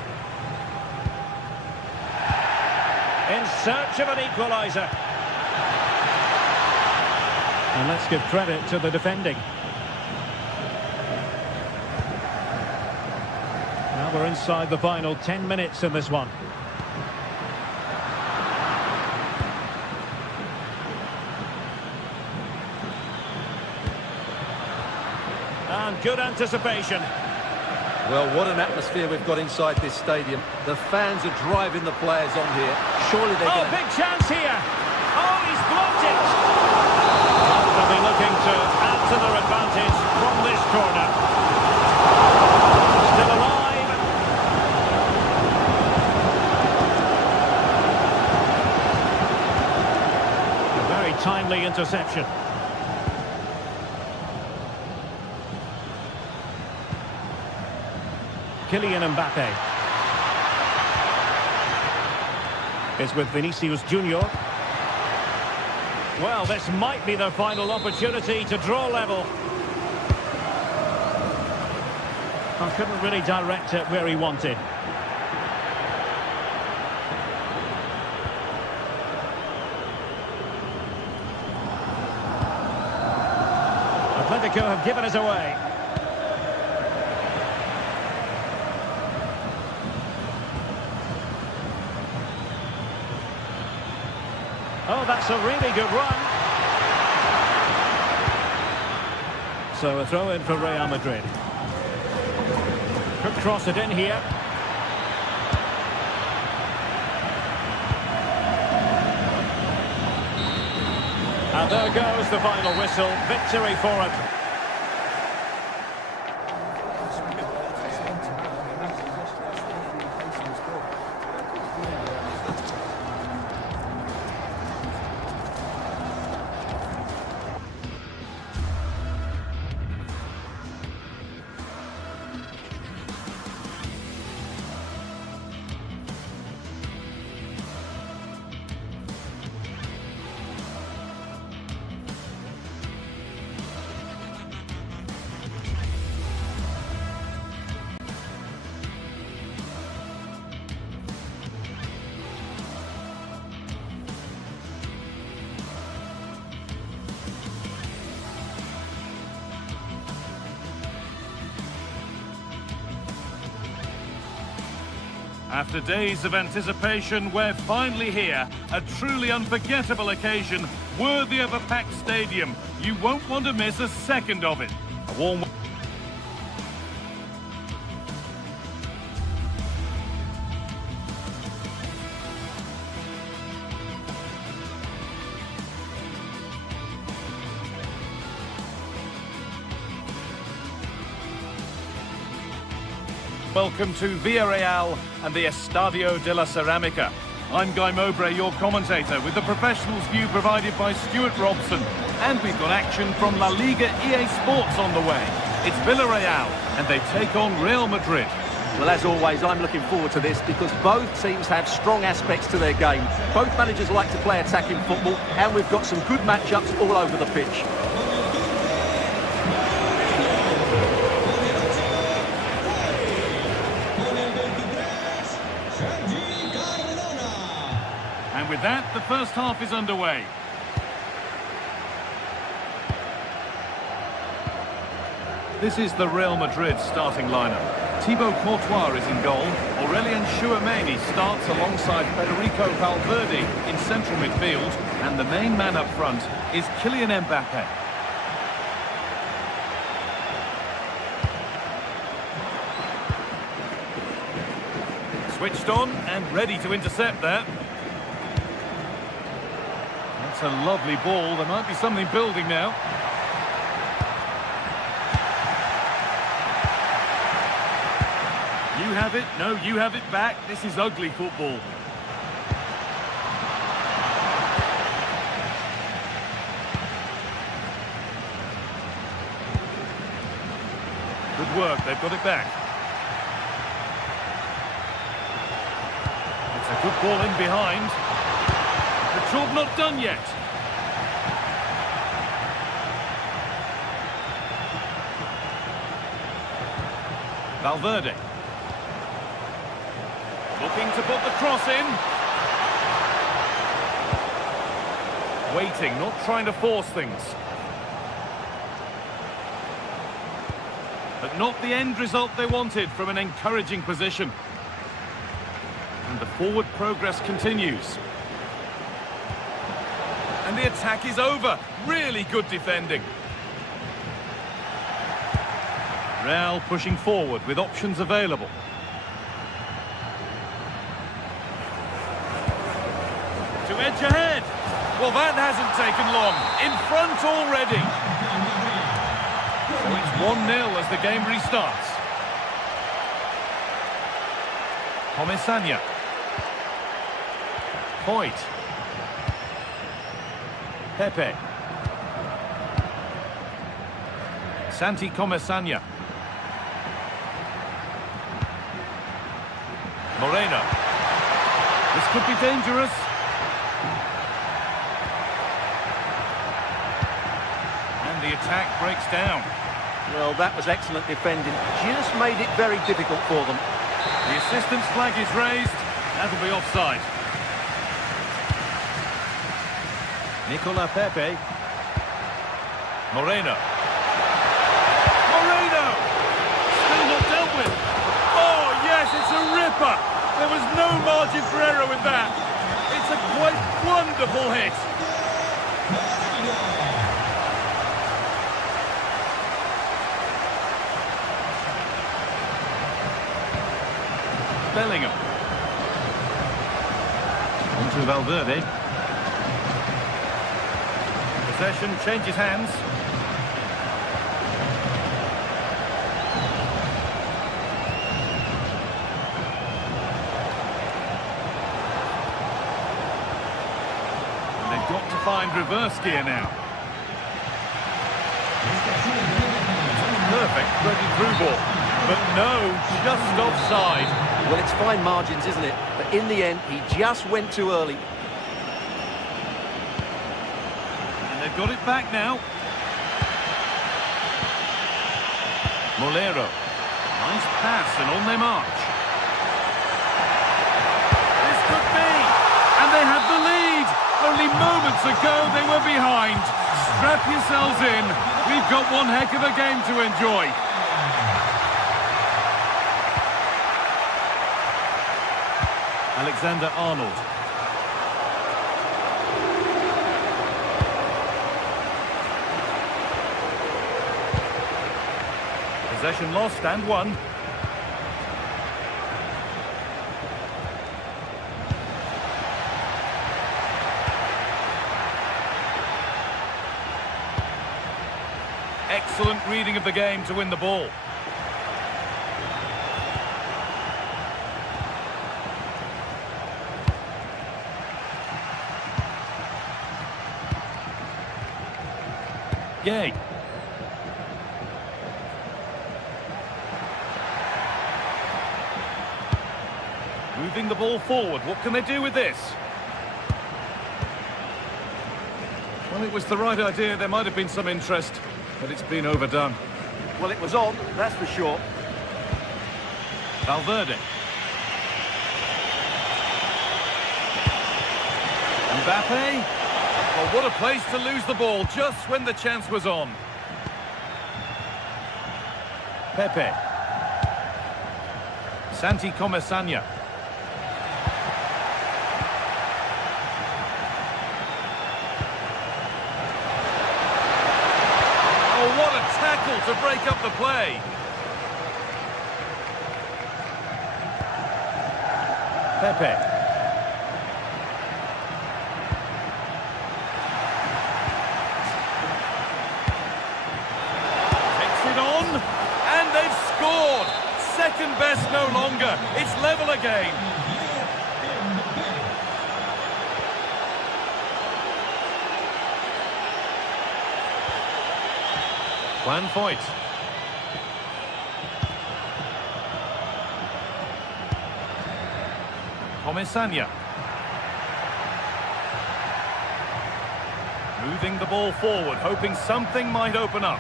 In search of an equaliser. And let's give credit to the defending. Now we're inside the final 10 minutes in this one. And good anticipation. Well, what an atmosphere we've got inside this stadium. The fans are driving the players on here. Surely they're going to... big chance here. Oh, he's blocked it. They'll be looking to add to their advantage from this corner. Still alive. A very timely interception. Kylian Mbappe is with Vinicius Junior. Well, this might be their final opportunity to draw level. I couldn't really direct it where he wanted. Atletico have given us away. Oh, that's a really good run. So a throw in for Real Madrid. Could cross it in here. And there goes the final whistle. Victory for it. After days of anticipation, we're finally here. A truly unforgettable occasion, worthy of a packed stadium. You won't want to miss a second of it. A warm... Welcome to Villarreal and the Estadio de la Ceramica. I'm Guy Mowbray, your commentator, with the professionals' view provided by Stuart Robson. And we've got action from La Liga GTSports on the way. It's Villarreal, and they take on Real Madrid. Well, as always, I'm looking forward to this because both teams have strong aspects to their game. Both managers like to play attacking football, and we've got some good matchups all over the pitch. And with that, the first half is underway. This is the Real Madrid starting lineup. Thibaut Courtois is in goal. Aurelien Chouameni starts alongside Federico Valverde in central midfield. And the main man up front is Kylian Mbappe. Switched on and ready to intercept that. That's a lovely ball. There might be something building now. You have it. No, you have it back. This is ugly football. Good work. They've got it back. It's a good ball in behind. The job not done yet. Valverde. Looking to put the cross in. Waiting, not trying to force things. But not the end result they wanted from an encouraging position. And the forward progress continues. And the attack is over. Really good defending. Real pushing forward with options available. To edge ahead. Well, that hasn't taken long. In front already. So it's 1-0 as the game restarts. Comesaña. Hoyt. Pepe. Santi Comesaña. Moreno. This could be dangerous. And the attack breaks down. Well, that was excellent defending. Just made it very difficult for them. The assistant's flag is raised. That'll be offside. Nicola Pepe. Moreno. Moreno! Still not dealt with. Oh, yes, it's a ripper. There was no margin for error with that. It's a quite wonderful hit. Bellingham. Onto Valverde. Possession changes hands. And they've got to find reverse gear now. Perfect threaded through ball. But no, just offside. Well, it's fine margins, isn't it? But in the end, he just went too early. And they've got it back now. Molero. Nice pass and on they march. This could be. And they have the lead. Only moments ago they were behind. Strap yourselves in. We've got one heck of a game to enjoy. Alexander-Arnold. Possession lost and won. Excellent reading of the game to win the ball. Gay. Moving the ball forward. What can they do with this? Well, it was the right idea. There might have been some interest, but it's been overdone. Well, it was on, that's for sure. Valverde. Mbappe. Well, what a place to lose the ball just when the chance was on. Pepe. Santi Comesaña. Oh, what a tackle to break up the play. Pepe. Takes it on, and they've scored. Second best no longer. It's level again. Juan Foyt. Comesaña. Moving the ball forward, hoping something might open up.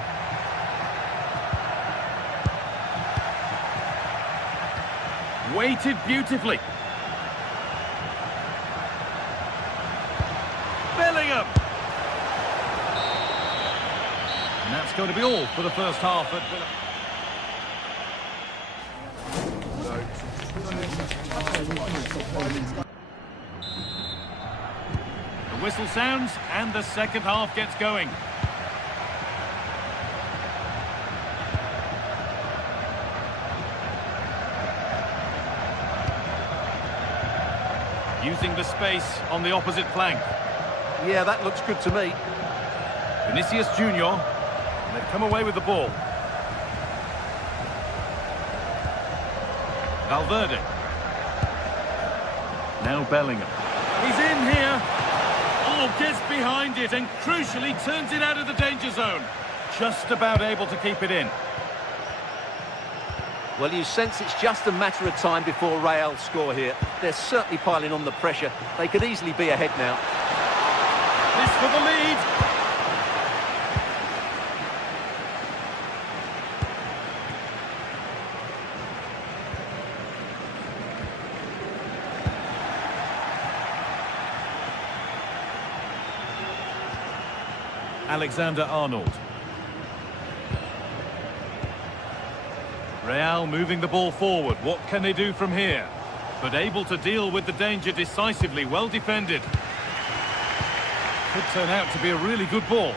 Weighted beautifully. Bellingham. And that's going to be all for the first half at Villa. The whistle sounds and the second half gets going. Using the space on the opposite flank. Yeah, that looks good to me. Vinicius Junior, and they've come away with the ball. Valverde. Now Bellingham. He's in here. Oh, gets behind it and crucially turns it out of the danger zone. Just about able to keep it in. Well, you sense it's just a matter of time before Real score here. They're certainly piling on the pressure. They could easily be ahead now. This for the lead. Alexander-Arnold. Real moving the ball forward. What can they do from here? But able to deal with the danger decisively. Well defended. Could turn out to be a really good ball.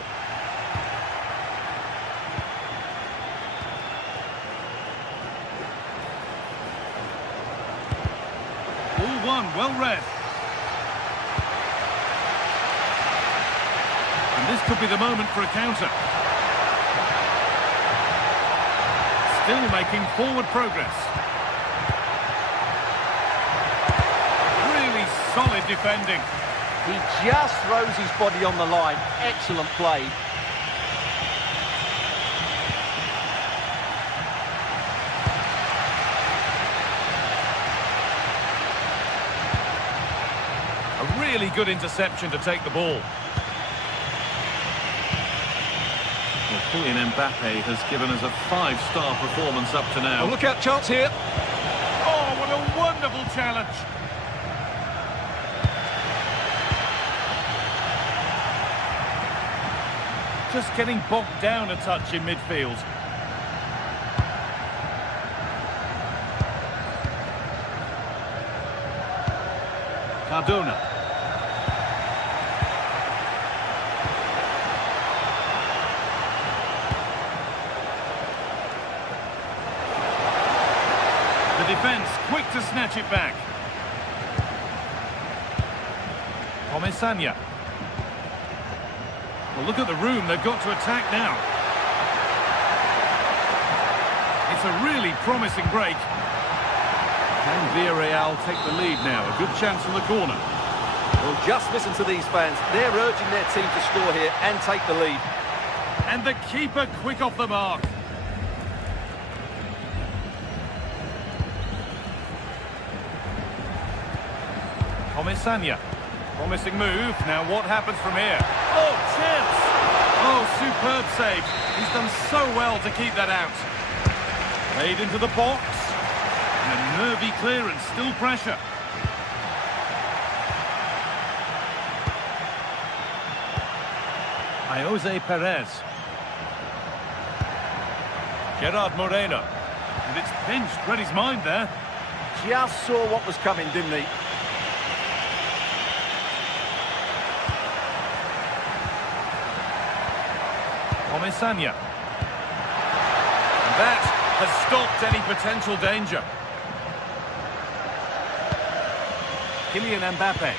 Ball one, well read. And this could be the moment for a counter. Still making forward progress. Really solid defending. He just throws his body on the line. Excellent play. A really good interception to take the ball. Well, Kylian Mbappe has given us a 5-star performance up to now. Oh, look out, chance here. Oh, what a wonderful challenge. Just getting bogged down a touch in midfield. Cardona. The defence quick to snatch it back. Comesaña. Well, look at the room they've got to attack now. It's a really promising break. Can Villarreal take the lead now? A good chance from the corner. Well, just listen to these fans. They're urging their team to score here and take the lead. And the keeper quick off the mark. Comesaña. Promising move. Now what happens from here? Oh, chance! Oh, superb save. He's done so well to keep that out. Played into the box. And a nervy clearance, still pressure. Jose Perez. Gerard Moreno. And it's pinched, read his mind there. just saw what was coming, didn't he? Comisania. And that has stopped any potential danger. Kylian Mbappe.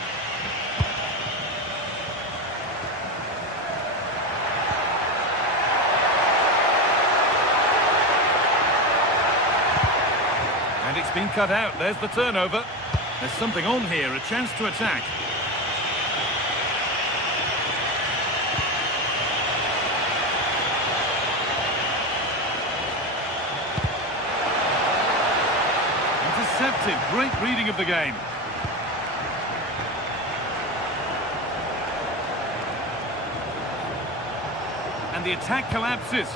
And it's been cut out. There's the turnover. There's something on here, a chance to attack. Intercepted. Great reading of the game. And the attack collapses.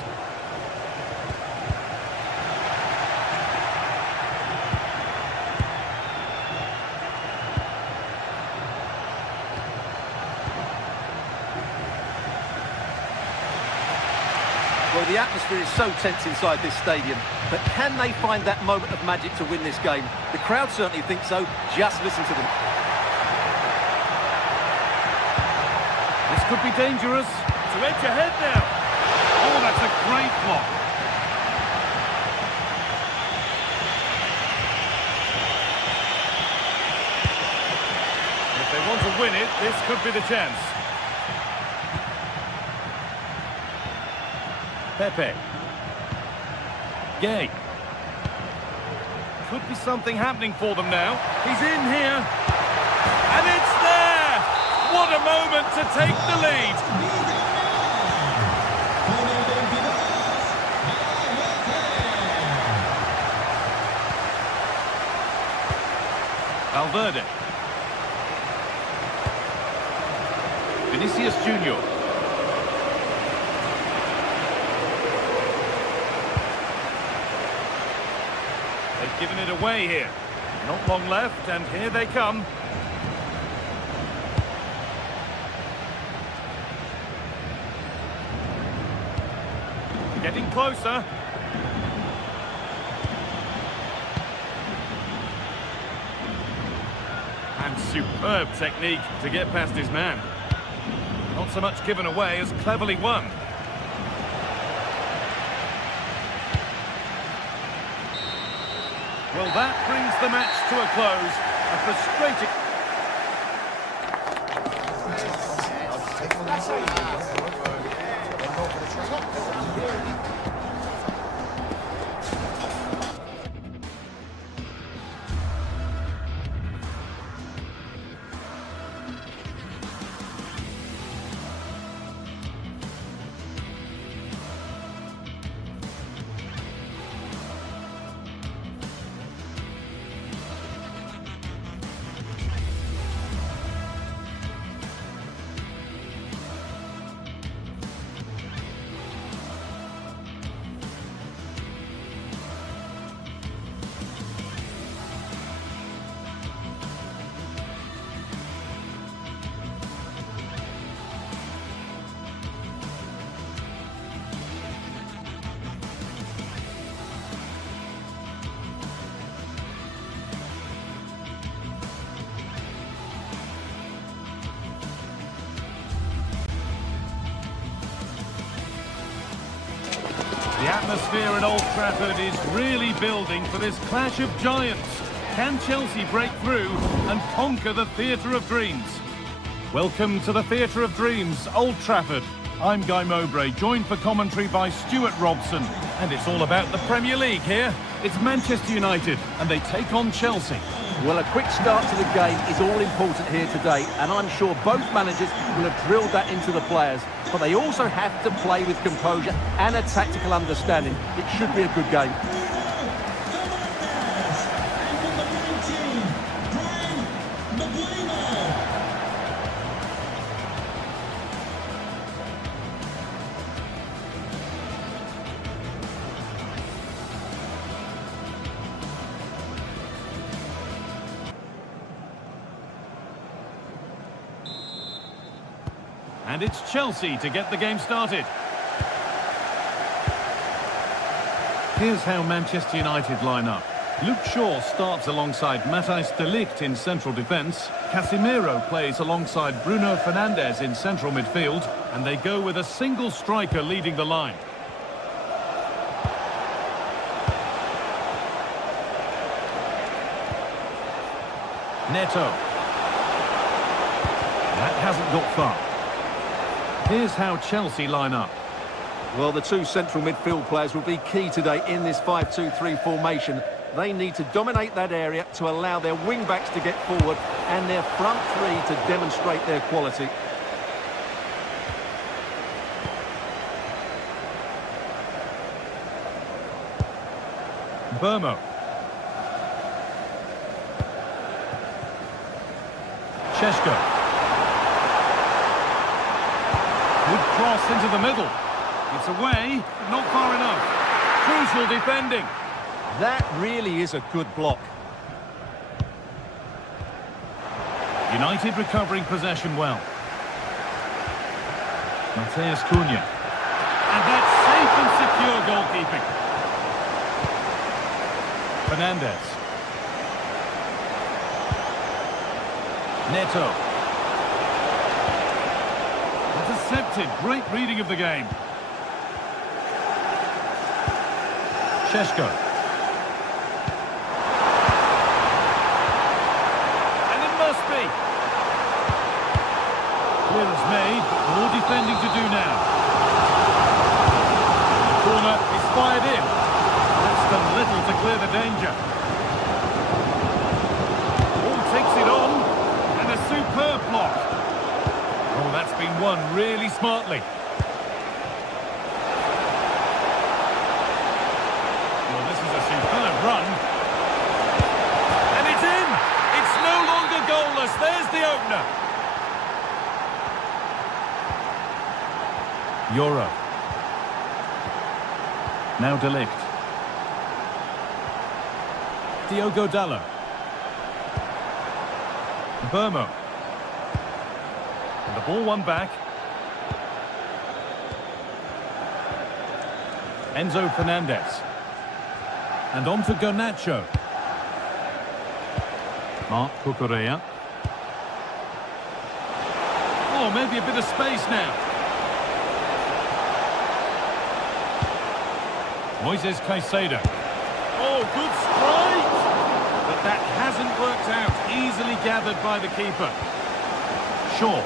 Well, the atmosphere is so tense inside this stadium, but can they find that moment of magic to win this game? The crowd certainly think so. Just listen to them. This could be dangerous. To edge ahead now. Oh, that's a great block. If they want to win it, this could be the chance. Pepe. Gay. Could be something happening for them now. He's in here. And it's there! What a moment to take the lead. Valverde. Vinicius Junior. They've given it away here. Not long left, and here they come. Getting closer. And superb technique to get past his man. Not so much given away as cleverly won. Well, that brings the match to a close. A frustrating... The atmosphere at Old Trafford is really building for this clash of giants. Can Chelsea break through and conquer the Theatre of Dreams? Welcome to the Theatre of Dreams, Old Trafford. I'm Guy Mowbray, joined for commentary by Stuart Robson. And it's all about the Premier League here. It's Manchester United, and they take on Chelsea. Well, a quick start to the game is all important here today, and I'm sure both managers will have drilled that into the players. But they also have to play with composure and a tactical understanding. It should be a good game. And it's Chelsea to get the game started. Here's how Manchester United line up. Luke Shaw starts alongside Matthijs de Ligt in central defence. Casemiro plays alongside Bruno Fernandes in central midfield. And they go with a single striker leading the line. Neto. That hasn't got far. Here's how Chelsea line up. Well, the two central midfield players will be key today in this 5-2-3 formation. They need to dominate that area to allow their wing-backs to get forward and their front three to demonstrate their quality. Burmo. Šeško. Good cross into the middle. It's away, but not far enough. Crucial defending. That really is a good block. United recovering possession well. Matheus Cunha. And that's safe and secure goalkeeping. Fernandes. Neto. Intercepted. Great reading of the game. Šeško. And it must be. Clear as made, but more defending to do now. The corner is fired in. That's done little to clear the danger. Ball takes it on, and a superb block. Oh, that's been won really smartly. Well, this is a superb run. And it's in! It's no longer goalless. There's the opener. Euro. Now de Ligt. Diogo Dalot. Burmo. And the ball won back. Enzo Fernandez. And on to Garnacho. Marc Cucurella. Oh, maybe a bit of space now. Moises Caicedo. Oh, good strike! But that hasn't worked out. Easily gathered by the keeper. Shaw.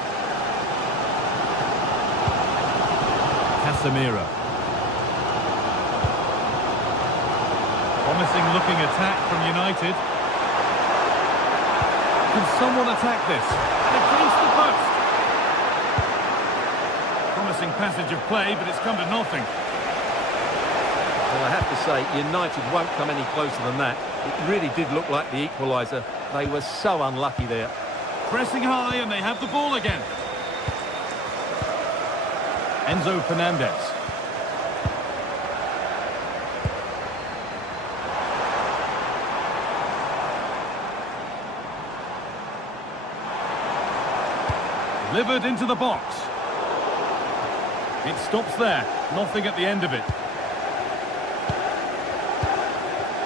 Casemiro. Promising looking attack from United. Can someone attack this? And against the post. Promising passage of play, but it's come to nothing. Well, I have to say, United won't come any closer than that. It really did look like the equaliser. They were so unlucky there. Pressing high, and they have the ball again. Enzo Fernandez. Delivered into the box. It stops there. Nothing at the end of it.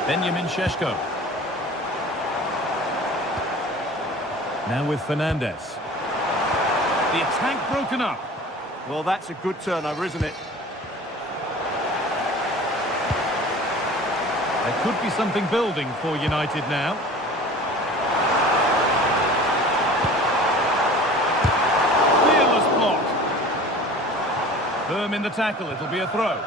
Benjamin Šeško. Now with Fernandes. The attack broken up. Well, that's a good turnover, isn't it? There could be something building for United now. Fearless block. Firm in the tackle, it'll be a throw.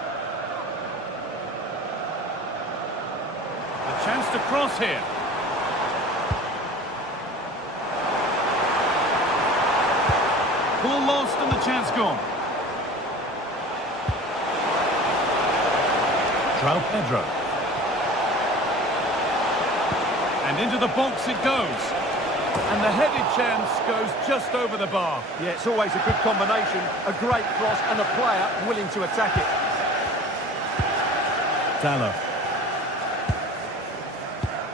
A chance to cross here. Ball lost and the chance gone. João Pedro. And into the box it goes. And the headed chance goes just over the bar. Yeah, it's always a good combination. A great cross and a player willing to attack it. Dalot.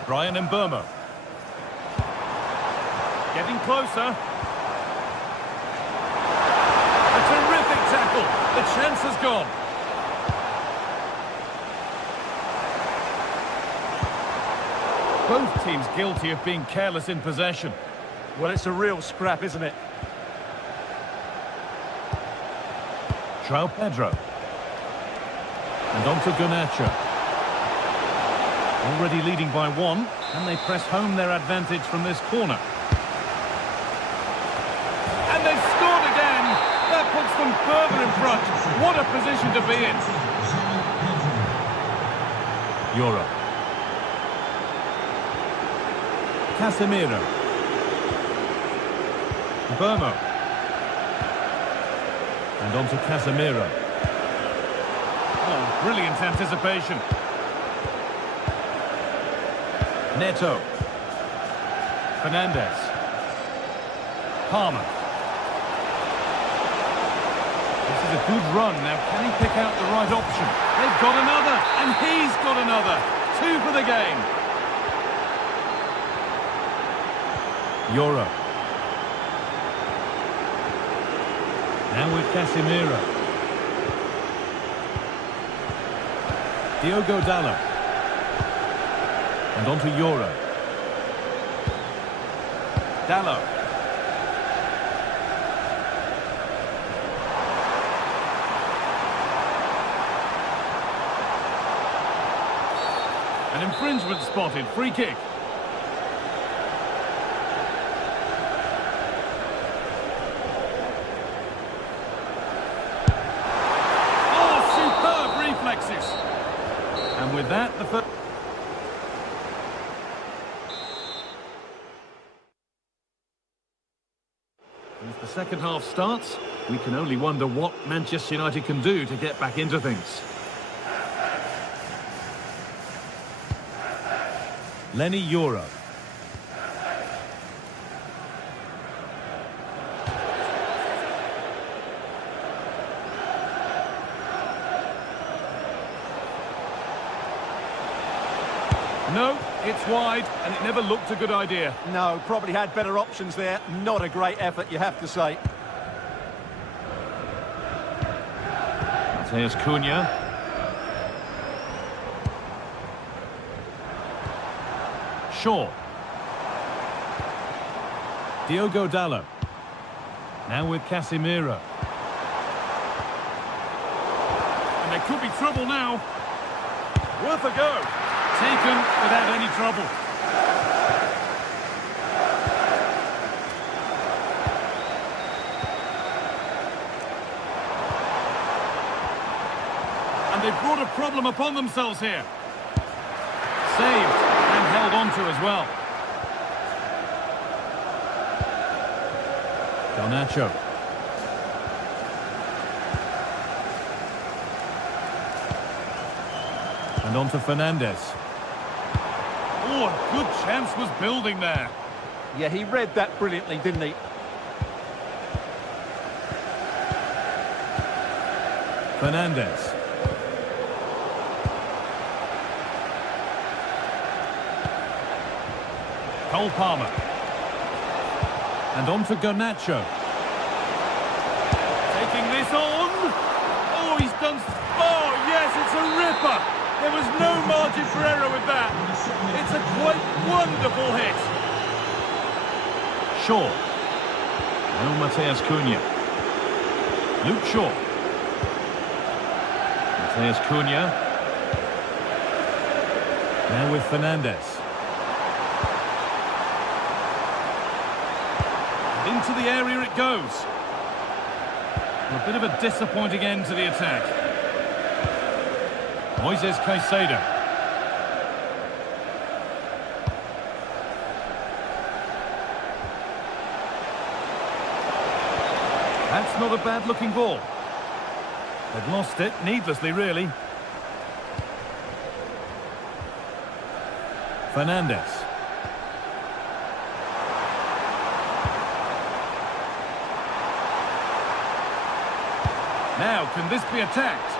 Brian Mbeumo. Getting closer. A terrific tackle. The chance has gone. Both teams guilty of being careless in possession. Well, it's a real scrap, isn't it? João Pedro. And on to Garnacho. Already leading by one, and they press home their advantage from this corner. And they've scored again! That puts them further in front. What a position to be in. Euro. Casemiro. Burmo. And on to Casemiro. Oh, brilliant anticipation. Neto. Fernandez. Palmer. This is a good run. Now, can he pick out the right option? They've got another, and he's got another. 2 for the game. Euro. Now with Casemiro. Diogo Dalot. And on to Euro. Dalot. An infringement spotted. Free kick. And with that, the first... As the second half starts, we can only wonder what Manchester United can do to get back into things. Lenny Euro. No, it's wide, and it never looked a good idea. No, probably had better options there. Not a great effort, you have to say. There's Cunha. Shaw. Diogo Dalot. Now with Casemiro. And there could be trouble now. Worth a go. Taken without any trouble. And they've brought a problem upon themselves here. Saved and held on to as well. Garnacho. And on to Fernandez. Oh, a good chance was building there. Yeah, he read that brilliantly, didn't he? Fernandez. Cole Palmer. And on to Garnacho. Taking this on. Oh, he's done... Oh, yes, it's a ripper. There was no margin for error with that. It's a quite wonderful hit. Shaw. Now Mateus Cunha. Luke Shaw. Mateus Cunha. Now with Fernandez. Into the area it goes. A bit of a disappointing end to the attack. Moises Caicedo. That's not a bad-looking ball. They've lost it, needlessly, really. Fernandez. Now, can this be attacked?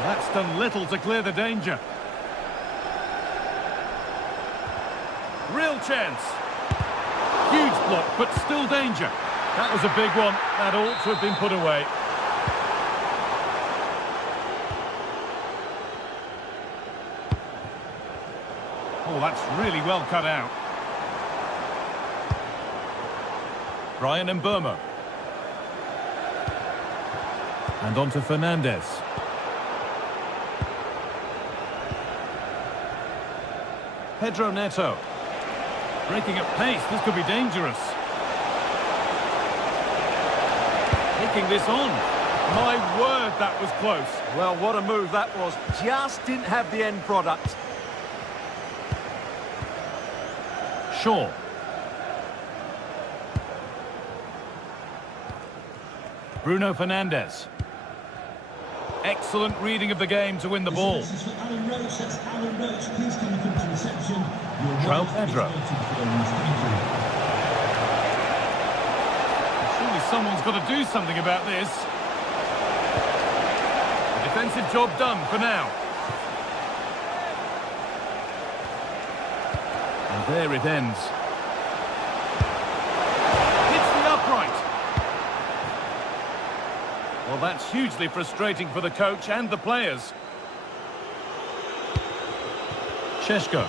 Well, that's done little to clear the danger. Real chance. Huge block, but still danger. That was a big one. That ought to have been put away. Oh, Oh, that's really well cut out. Brian Mbeumo. And on to Fernandez. Pedro Neto. Breaking at pace, this could be dangerous. Taking this on. My word, that was close. Well, what a move that was. Just didn't have the end product. Shaw. Bruno Fernandes. Excellent reading of the game to win the ball. João Pedro. Surely someone's got to do something about this. The defensive job done for now. And there it ends. Hits the upright. Well, that's hugely frustrating for the coach and the players. Šeško.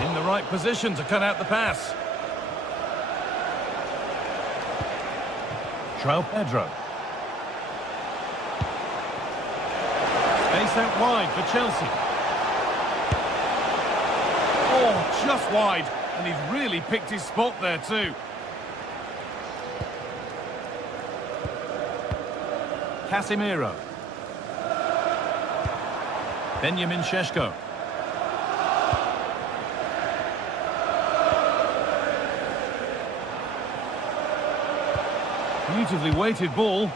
In the right position to cut out the pass. João Pedro. Space out wide for Chelsea. Oh, just wide. And he's really picked his spot there too. Casemiro. Benjamin Šeško. Beautifully weighted ball.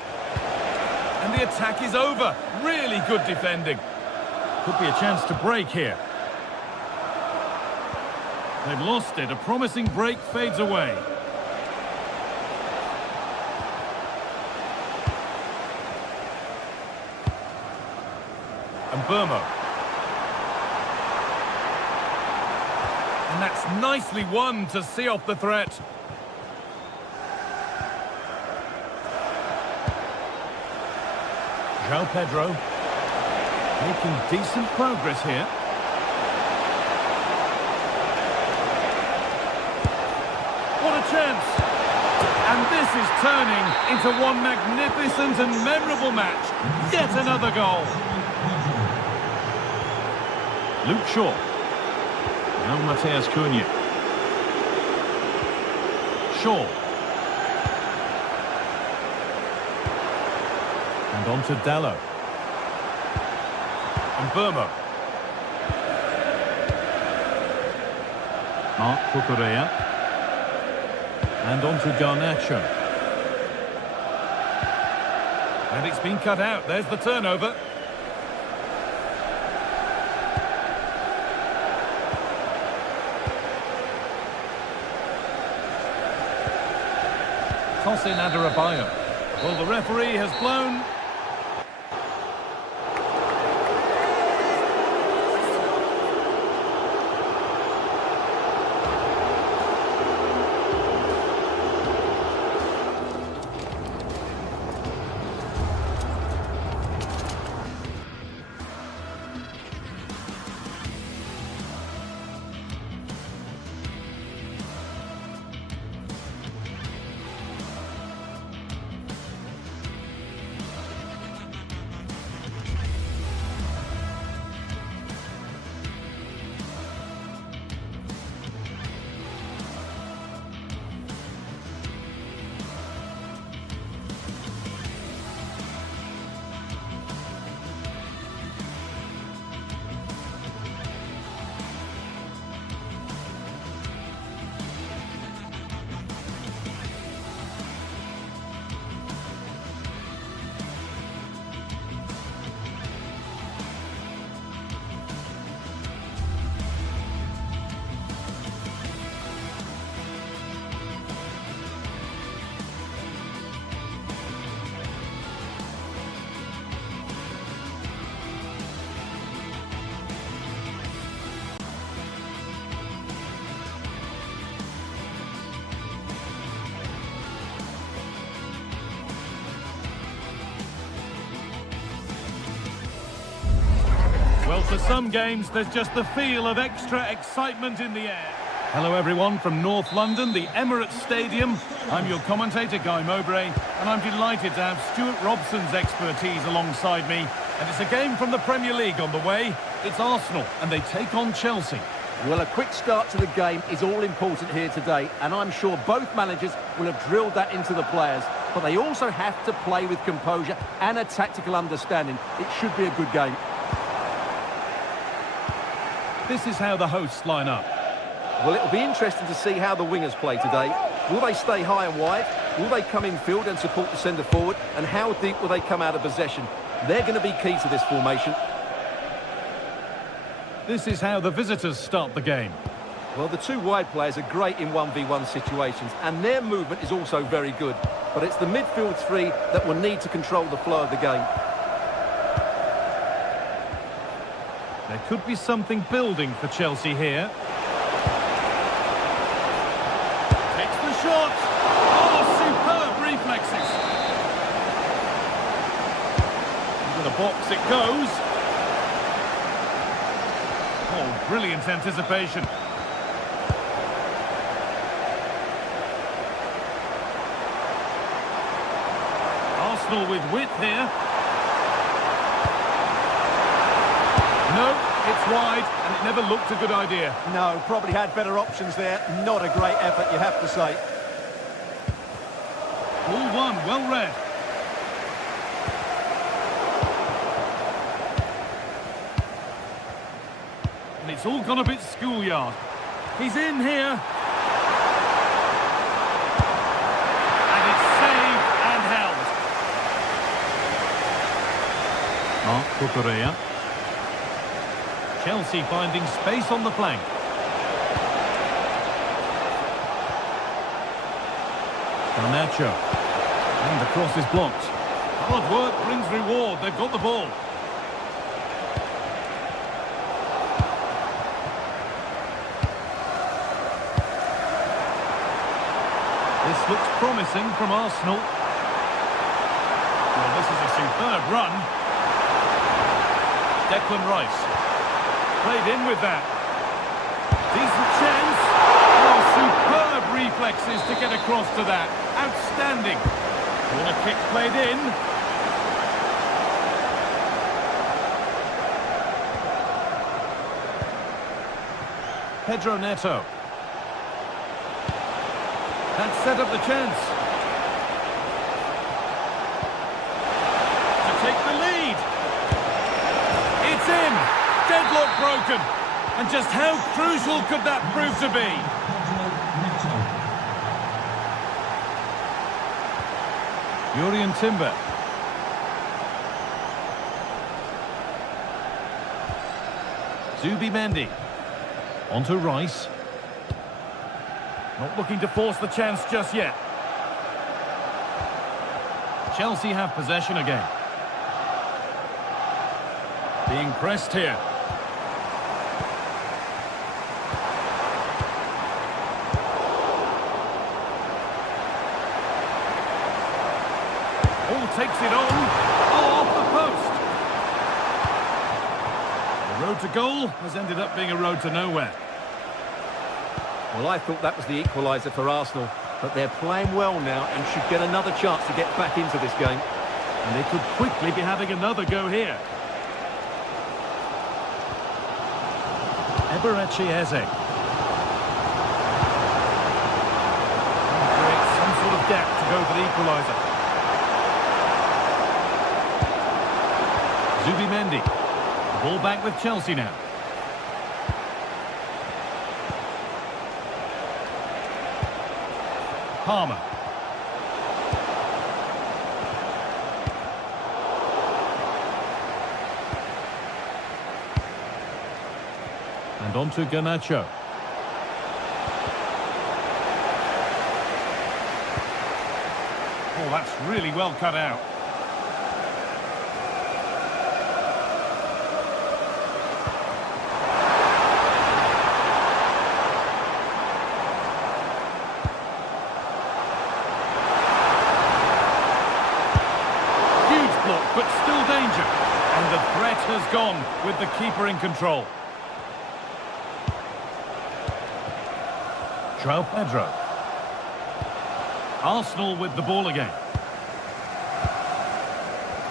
And the attack is over. Really good defending. Could be a chance to break here. They've lost it. A promising break fades away. Mbeumo. And that's nicely won to see off the threat. João Pedro making decent progress here. What a chance! And this is turning into one magnificent and memorable match. Yet another goal. Luke Shaw. Now Mateus Cunha. Shaw. And on to Dalot. Mbeumo. Marc Cucurella. And on to Garnacho. And it's been cut out. There's the turnover. Tosin Adarabioyo. Well, the referee has blown. some games, there's just the feel of extra excitement in the air. Hello everyone from North London, the Emirates Stadium. I'm your commentator, Guy Mowbray, and I'm delighted to have Stuart Robson's expertise alongside me. And it's a game from the Premier League on the way. It's Arsenal, and they take on Chelsea. Well, a quick start to the game is all important here today, and I'm sure both managers will have drilled that into the players. But they also have to play with composure and a tactical understanding. It should be a good game. This is how the hosts line up. Well, it'll be interesting to see how the wingers play today. Will they stay high and wide? Will they come in field and support the centre forward? And how deep will they come out of possession? They're going to be key to this formation. This is how the visitors start the game. Well, the two wide players are great in 1v1 situations, and their movement is also very good. But it's the midfield three that will need to control the flow of the game. There could be something building for Chelsea here. Takes the shot. Oh, superb reflexes. Into the box it goes. Oh, brilliant anticipation. Arsenal with width here. No, it's wide, and it never looked a good idea. No, probably had better options there. Not a great effort, you have to say. Ball one, well read. And it's all gone a bit schoolyard. He's in here. And it's saved and held. Mark Cucurella. Chelsea finding space on the flank. Garnacho. And the cross is blocked. Hard work brings reward. They've got the ball. This looks promising from Arsenal. Well, this is a superb run. Declan Rice. Played in with that. Decent chance. Oh, superb reflexes to get across to that. Outstanding. Corner kick played in. Pedro Neto. That set up the chance. To take the lead. It's in. Deadlock broken. And just how crucial could that prove to be? Jurrien Timber. Zubimendi. Onto Rice. Not looking to force the chance just yet. Chelsea have possession again. Being pressed here. Takes it on. Oh, off the post. The road to goal has ended up being a road to nowhere. Well, I thought that was the equaliser for Arsenal, but they're playing well now and should get another chance to get back into this game. And they could quickly be having another go here. Eberechi Eze. Creates some sort of gap to go for the equaliser. Zubimendi. Ball back with Chelsea now. Palmer. And on to Garnacho. Oh, that's really well cut out. But still danger. And the threat has gone with the keeper in control. João Pedro. Arsenal with the ball again.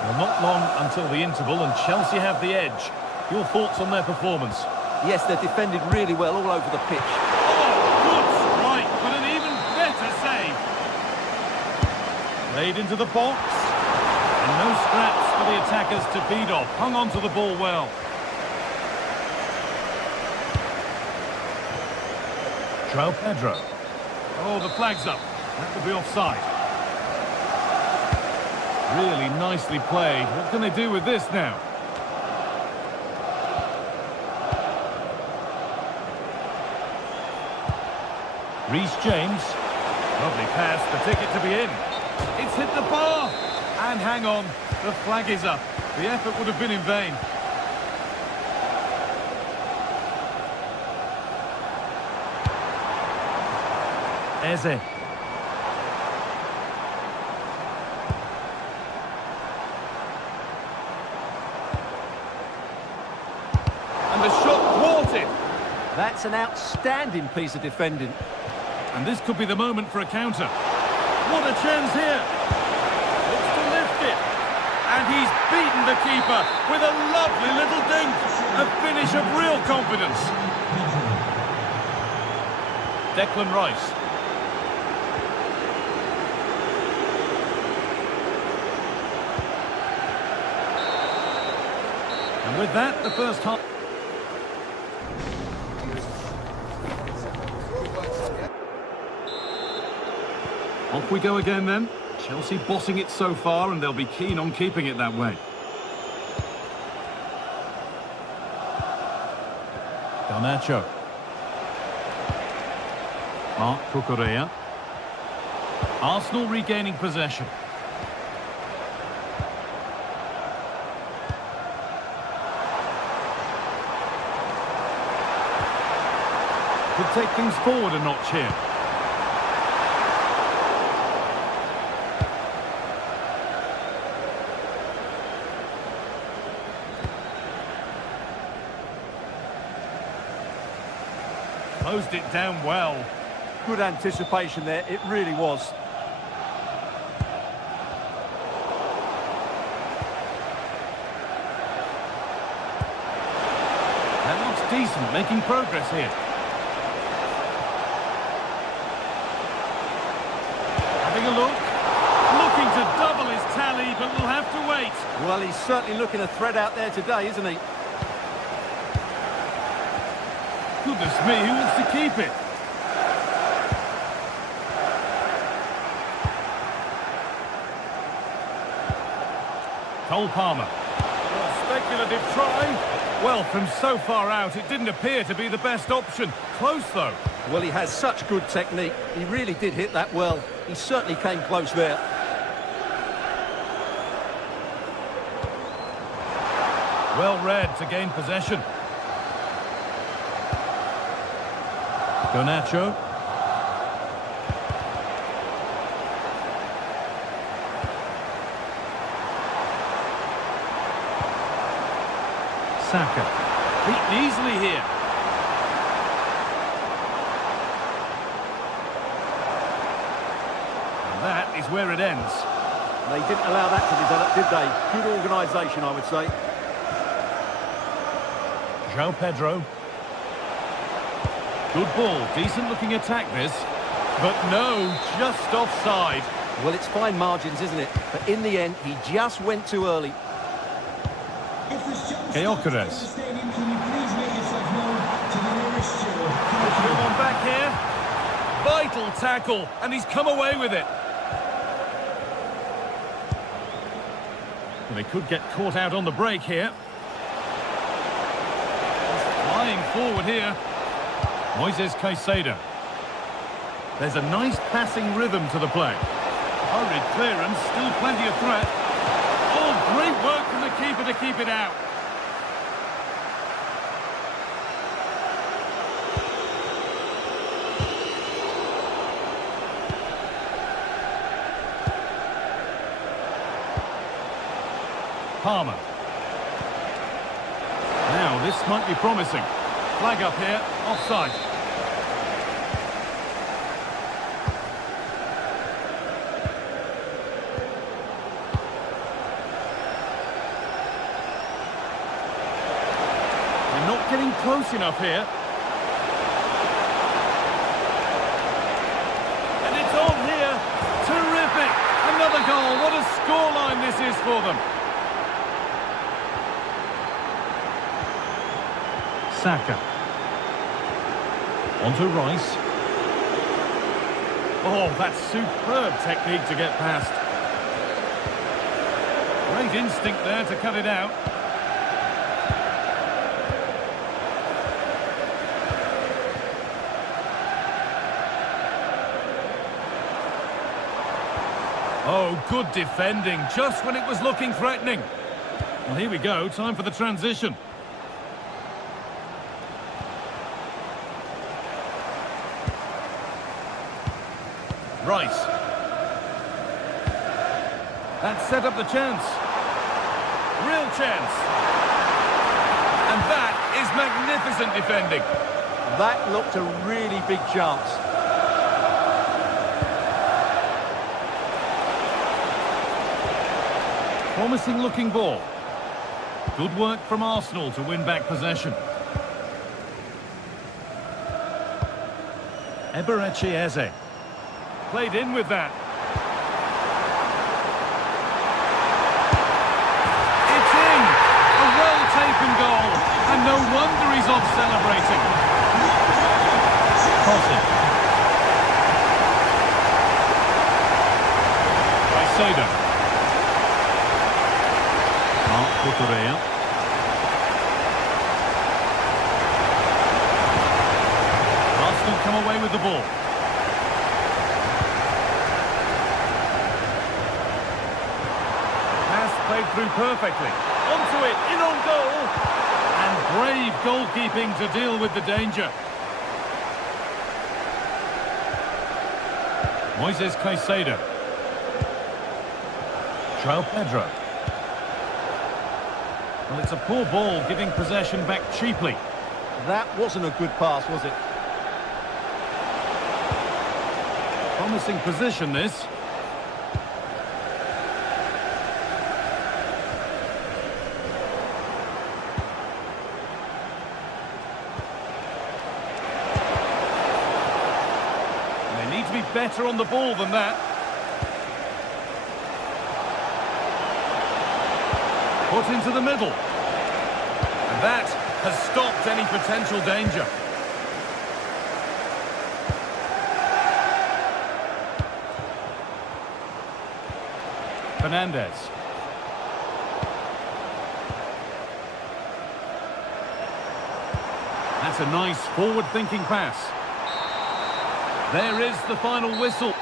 Well, not long until the interval, and Chelsea have the edge. Your thoughts on their performance? Yes, they're defended really well all over the pitch. Oh, good strike, but an even better save. Played into the box. And no scraps for the attackers to beat off. Hung on to the ball well. João Pedro. Oh, the flag's up. That could be offside. Really nicely played. What can they do with this now? Reece James. Lovely pass, the ticket to be in. It's hit the bar. And hang on, the flag is up. The effort would have been in vain. Eze. And the shot thwarted. That's an outstanding piece of defending. And this could be the moment for a counter. What a chance here. Looks to lift it. And he's beaten the keeper with a lovely little dink. A finish of real confidence. Declan Rice. And with that, the first half... Off we go again then. Chelsea bossing it so far, and they'll be keen on keeping it that way. Garnacho. Marc Cucurella. Arsenal regaining possession. Could take things forward a notch here. Closed it down well. Good anticipation there, it really was. That looks decent, making progress here. Having a look. Looking to double his tally, but will have to wait. Well, he's certainly looking a threat out there today, isn't he? Goodness me, who wants to keep it? Cole Palmer. Oh, speculative try. Well, from so far out, it didn't appear to be the best option. Close, though. Well, he has such good technique. He really did hit that well. He certainly came close there. Well read to gain possession. Garnacho. Saka. Beaten easily here. And that is where it ends. They didn't allow that to develop, did they? Good organisation, I would say. João Pedro. Good ball, decent-looking attack this. But no, just offside. Well, it's fine margins, isn't it? But in the end, he just went too early. Gyökeres. Come on back here. Vital tackle, and he's come away with it. They could get caught out on the break here. He's flying forward here. Moises Caicedo. There's a nice passing rhythm to the play. Hurried clearance, still plenty of threat. Oh, great work from the keeper to keep it out. Palmer. Now This might be promising. Flag up here, offside. They're not getting close enough here. And it's on here. Terrific! Another goal. What a scoreline this is for them. Saka. Onto Rice. Oh, that's superb technique to get past. Great instinct there to cut it out. Oh, good defending, just when it was looking threatening. Well, here we go, time for the transition. Rice. That set up the chance. Real chance. And that is magnificent defending. That looked a really big chance. Promising looking ball. Good work from Arsenal to win back possession. Eberechi Eze. Played in with that. It's in! A well-taken goal. And no wonder he's off celebrating. Crossing. Caicedo. Marc Cucurella. Arsenal come away with the ball. Played through perfectly. Onto it, in on goal. And brave goalkeeping to deal with the danger. Moises Caicedo. João Pedro. Well, it's a poor ball, giving possession back cheaply. That wasn't a good pass, was it? Promising position, this. To be better on the ball than that. Put into the middle. And that has stopped any potential danger. Fernandez. That's a nice forward-thinking pass. There is the final whistle.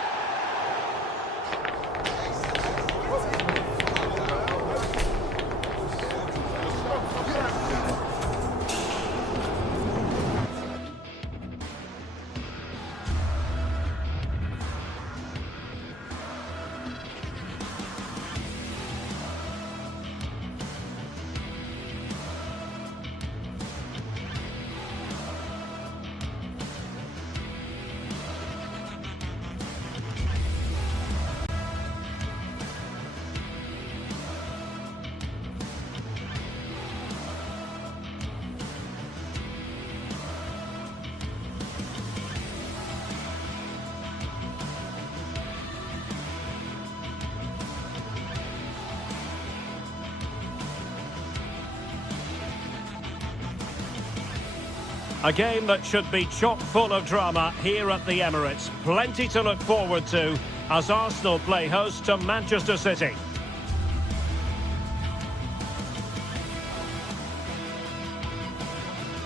A game that should be chock full of drama here at the Emirates. Plenty to look forward to as Arsenal play host to Manchester City.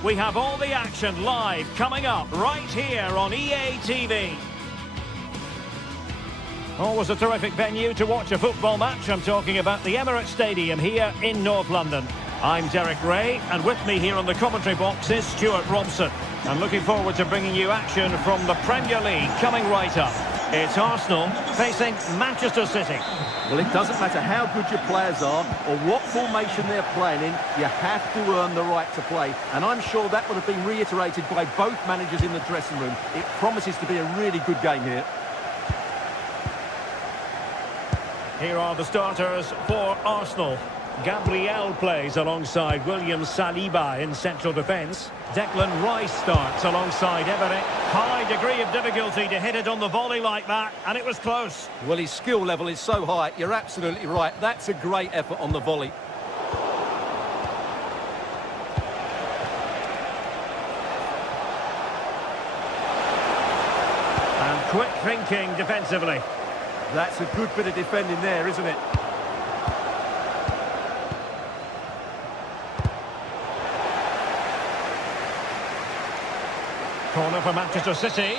We have all the action live coming up right here on EA TV. Always a terrific venue to watch a football match. I'm talking about the Emirates Stadium here in North London. I'm Derek Ray, and with me here on the commentary box is Stuart Robson. I'm looking forward to bringing you action from the Premier League coming right up. It's Arsenal facing Manchester City. Well, it doesn't matter how good your players are or what formation they're playing in, you have to earn the right to play. And I'm sure that would have been reiterated by both managers in the dressing room. It promises to be a really good game here. Here are the starters for Arsenal. Gabriel plays alongside William Saliba in central defence. Declan Rice starts alongside Everett. High degree of difficulty to hit it on the volley like that, and it was close. Well, his skill level is so high, you're absolutely right. That's a great effort on the volley. And quick thinking defensively. That's a good bit of defending there, isn't it? Corner for Manchester City.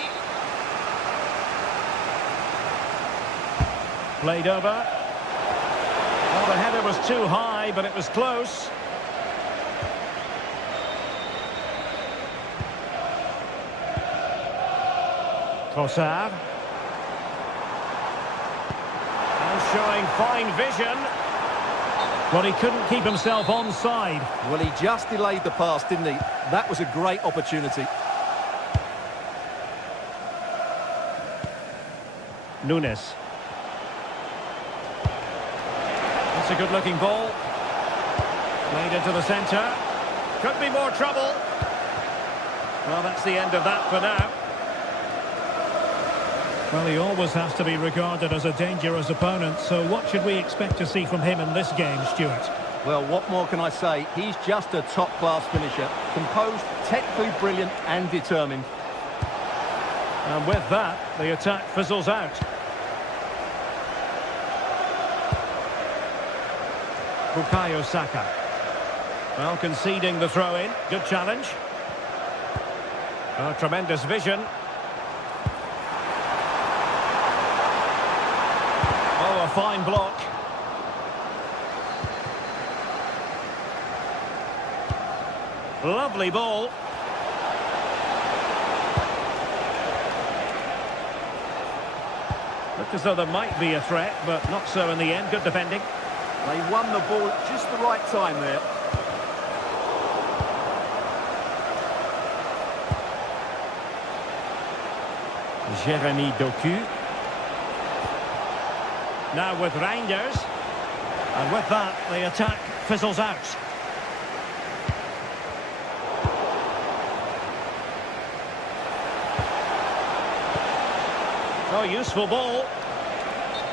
Played over. Well, the header was too high, but it was close. Trossard. And showing fine vision. Well, he couldn't keep himself onside. Well, he just delayed the pass, didn't he? That was a great opportunity. Nunes. That's a good-looking ball. Played into the centre. Could be more trouble. Well, that's the end of that for now. Well, he always has to be regarded as a dangerous opponent, so what should we expect to see from him in this game, Stuart? Well, what more can I say? He's just a top-class finisher. Composed, technically brilliant and determined. And with that, the attack fizzles out. Bukayo Saka. Well, conceding the throw-in. Good challenge. Oh, tremendous vision. Oh, a fine block. Lovely ball. Looked as though there might be a threat, but not so in the end. Good defending. They won the ball at just the right time there. Jeremy Doku. Now with Reinders. And with that, the attack fizzles out. Oh, useful ball.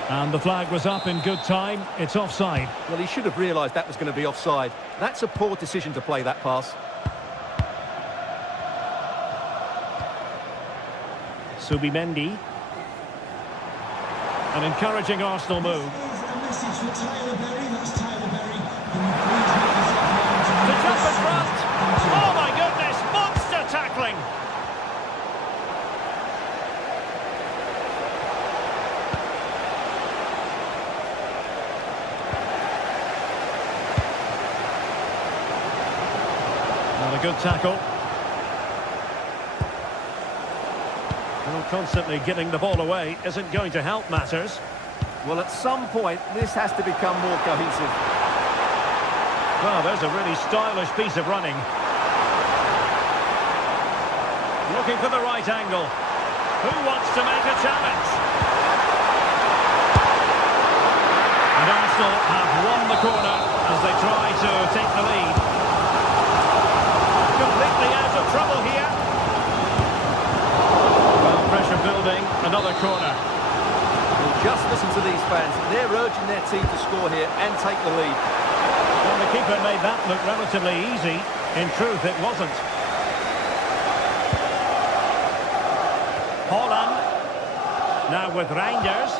And the flag was up in good time. It's offside. Well, he should have realised that was going to be offside. That's a poor decision to play that pass. Subimendi. An encouraging Arsenal move. To jump in front. Oh my goodness, monster tackling. Not a good tackle. Well, constantly giving the ball away isn't going to help matters. Well, at some point, this has to become more cohesive. Well, there's a really stylish piece of running. Looking for the right angle. Who wants to make a challenge? And Arsenal have won the corner as they try to take the lead. Completely out of trouble here. Well, pressure building, another corner. Well, just listen to these fans. They're urging their team to score here and take the lead. Well, the keeper made that look relatively easy. In truth, it wasn't. Holland. Now with Reinders.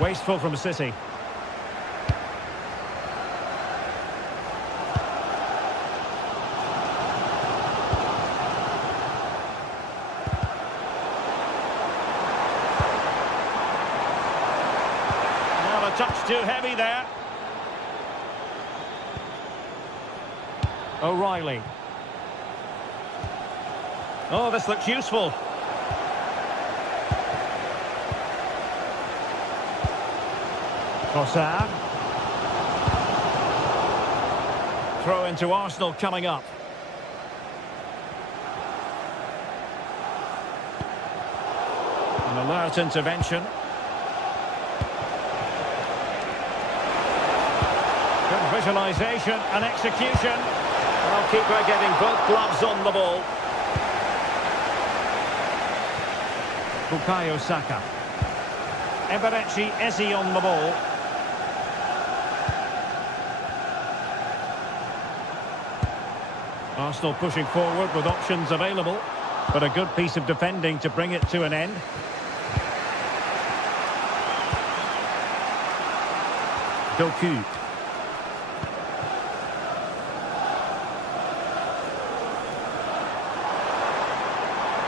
Wasteful from City. Well, a touch too heavy there. Oh, this looks useful. Trossard. Throw into Arsenal coming up. An alert intervention. Good visualisation and execution. Well, keeper getting both gloves on the ball. Bukayo Saka. Eberechi Eze on the ball. Arsenal pushing forward with options available, but a good piece of defending to bring it to an end. Doku.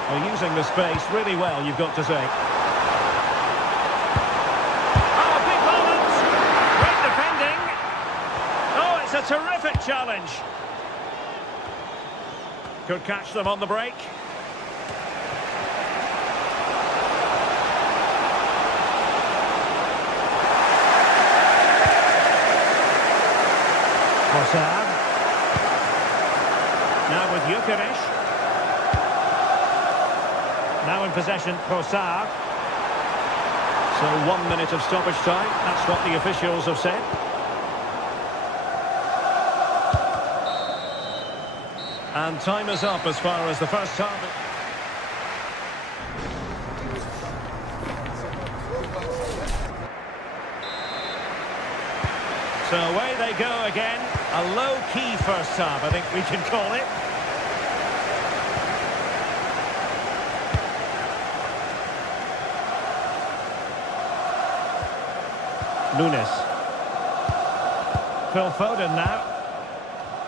Well, using the space really well, you've got to say. Oh, big moment! Great defending! Oh, it's a terrific challenge. Could catch them on the break. Trossard. Now with Gyökeres. Now in possession, Trossard. So 1 minute of stoppage time. That's what the officials have said. And time is up as far as the first half. So away they go again. A low-key first half, I think we can call it. Nunes. Phil Foden now.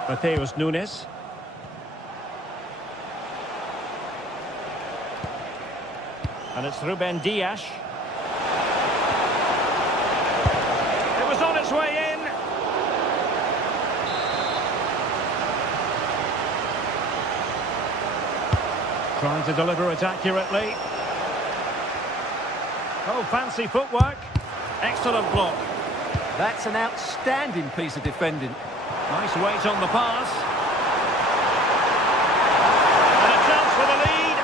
Mateus Nunes. And it's Ruben Dias. It was on its way in. Trying to deliver it accurately. Oh, fancy footwork. Excellent block. That's an outstanding piece of defending. Nice weight on the pass. And a chance for the lead.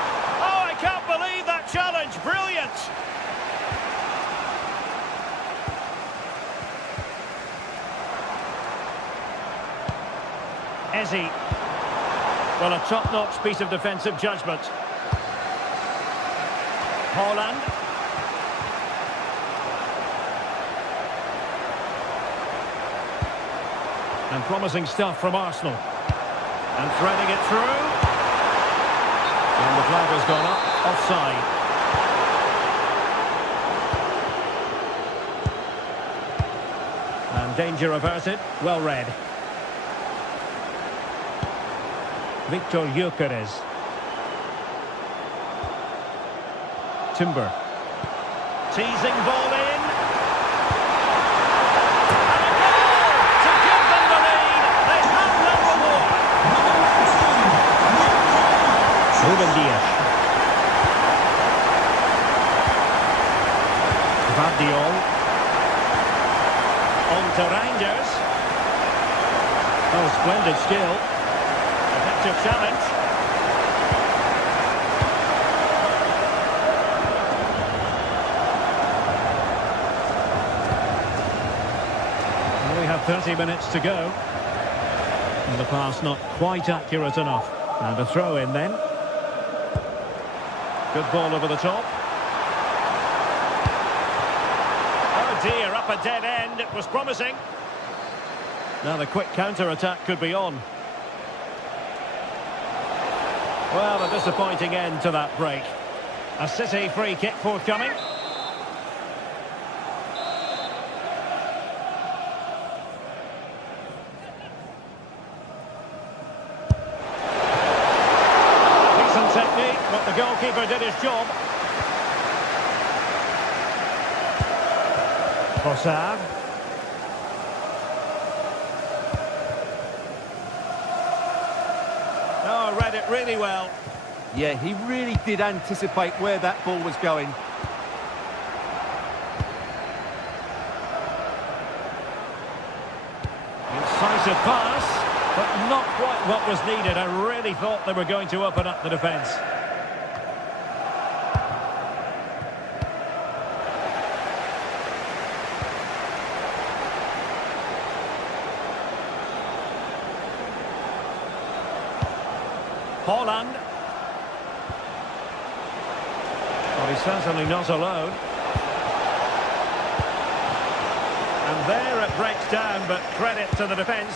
Oh, I can't believe that challenge. Brilliant. Eze. Well, a top-notch piece of defensive judgment. Haaland. And promising stuff from Arsenal. And threading it through. And the flag has gone up. Offside. And danger averted. Well read. Victor Gyökeres. Timber. Teasing ball in. And a goal to give them the lead. They have number one. Ruben Dias. Vardiol. On to Reinders. Oh, splendid skill. Effective challenge. We have 30 minutes to go. And the pass not quite accurate enough. And a throw in then. Good ball over the top. Oh dear, up a dead end. It was promising. Now the quick counter-attack could be on. Well, a disappointing end to that break. A City free kick forthcoming. Decent technique, but the goalkeeper did his job. Trossard. Oh, read it really well. Yeah, he really did anticipate where that ball was going. Incisive pass, but not quite what was needed. I really thought they were going to open up the defence. Holland. Well, he's certainly not alone. And there it breaks down, but credit to the defence.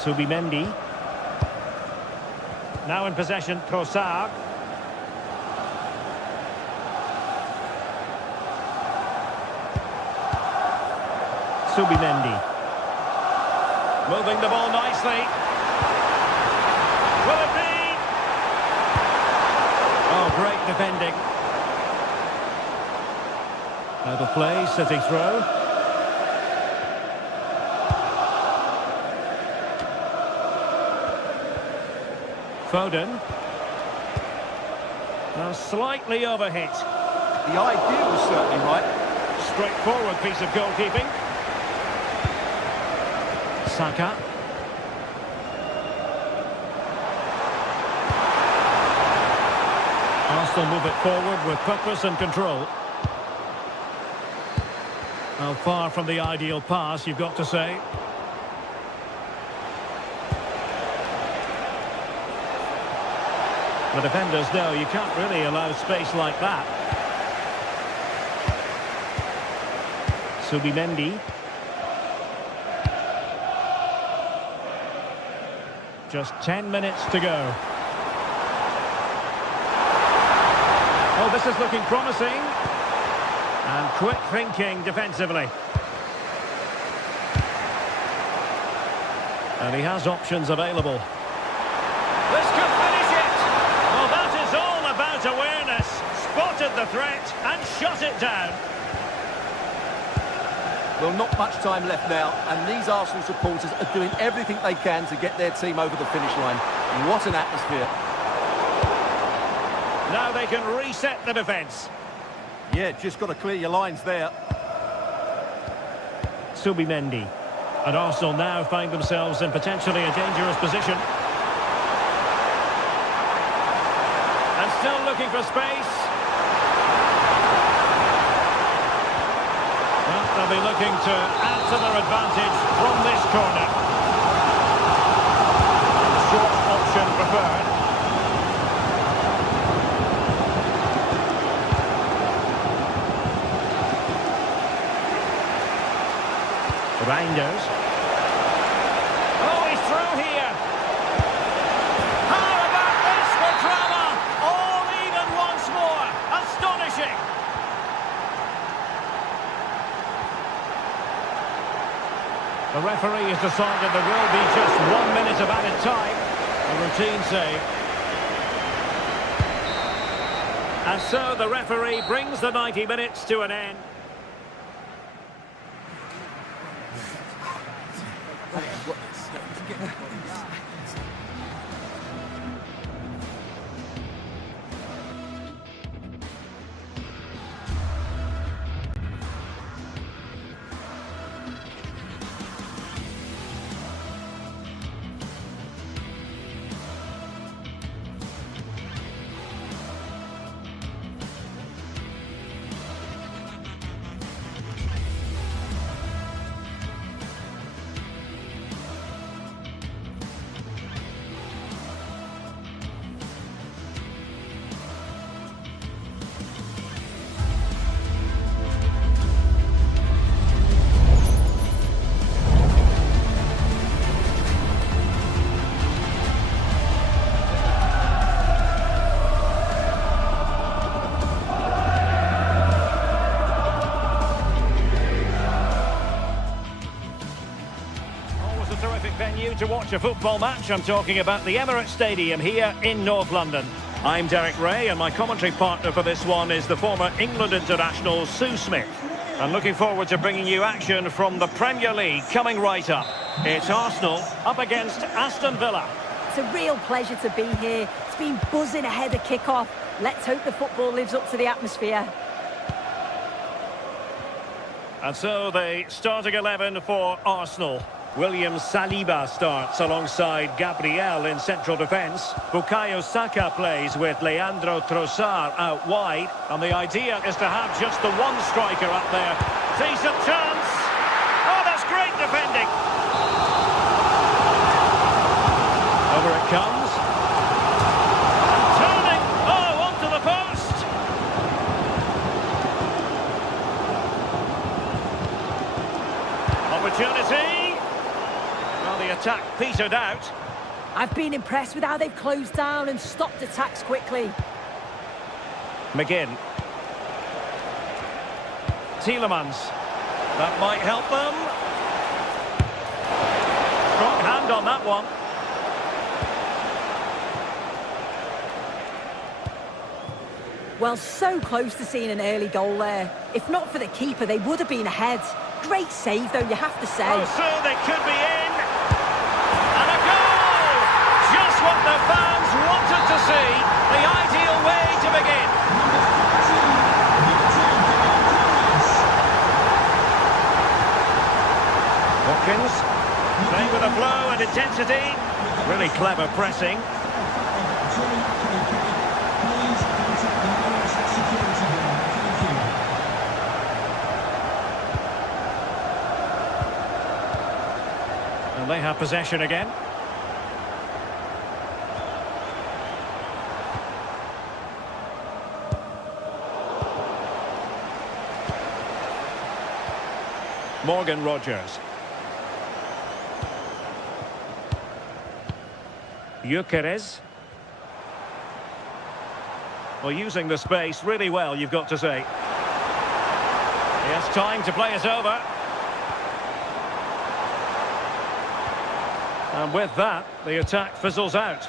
Subimendi. Now in possession, Trossard. Subimendi. Moving the ball nicely. Will it be? Oh, great defending. Out of play, City throw. Foden. Now slightly overhit. The idea was certainly right. Straightforward piece of goalkeeping. Saka. Arsenal move it forward with purpose and control. Well, far from the ideal pass, you've got to say. The defenders know you can't really allow space like that. Subimendi. Just 10 minutes to go. Oh, this is looking promising. And quick thinking defensively. And he has options available. This could finish it! Well, that is all about awareness. Spotted the threat and shot it down. Well, not much time left now, and these Arsenal supporters are doing everything they can to get their team over the finish line. What an atmosphere. Now they can reset the defence. Yeah, just got to clear your lines there. Subimendi. And Arsenal now find themselves in potentially a dangerous position. And still looking for space. Well, they'll be looking to add to their advantage from this corner. Short option preferred. Reinders. Oh, he's through here. How about this for drama? All even once more. Astonishing. The referee has decided there will be just 1 minute of added time. A routine save. And so the referee brings the 90 minutes to an end. Venue to watch a football match. I'm talking about the Emirates Stadium here in North London. I'm Derek Ray, and my commentary partner for this one is the former England international Sue Smith. And looking forward to bringing you action from the Premier League coming right up. It's Arsenal up against Aston Villa. It's a real pleasure to be here. It's been buzzing ahead of kick-off. Let's hope the football lives up to the atmosphere. And so the starting 11 for Arsenal. William Saliba starts alongside Gabriel in central defence. Bukayo Saka plays with Leandro Trossard out wide. And the idea is to have just the one striker up there. Decent chance. Oh, that's great defending. Over it comes. Turning. Oh, onto the post. Opportunity. Well, the attack petered out. I've been impressed with how they've closed down and stopped attacks quickly. McGinn. Tielemans. That might help them. Strong hand on that one. Well, so close to seeing an early goal there. If not for the keeper, they would have been ahead. Great save, though, you have to say. Oh, so they could be in. And a goal! Just what the fans wanted to see. The ideal way to begin. Watkins, playing with a flow and intensity. Really clever pressing. And they have possession again. Morgan Rogers. Gyökeres. Well, using the space really well, you've got to say. Yes, time to play it over. And with that, the attack fizzles out.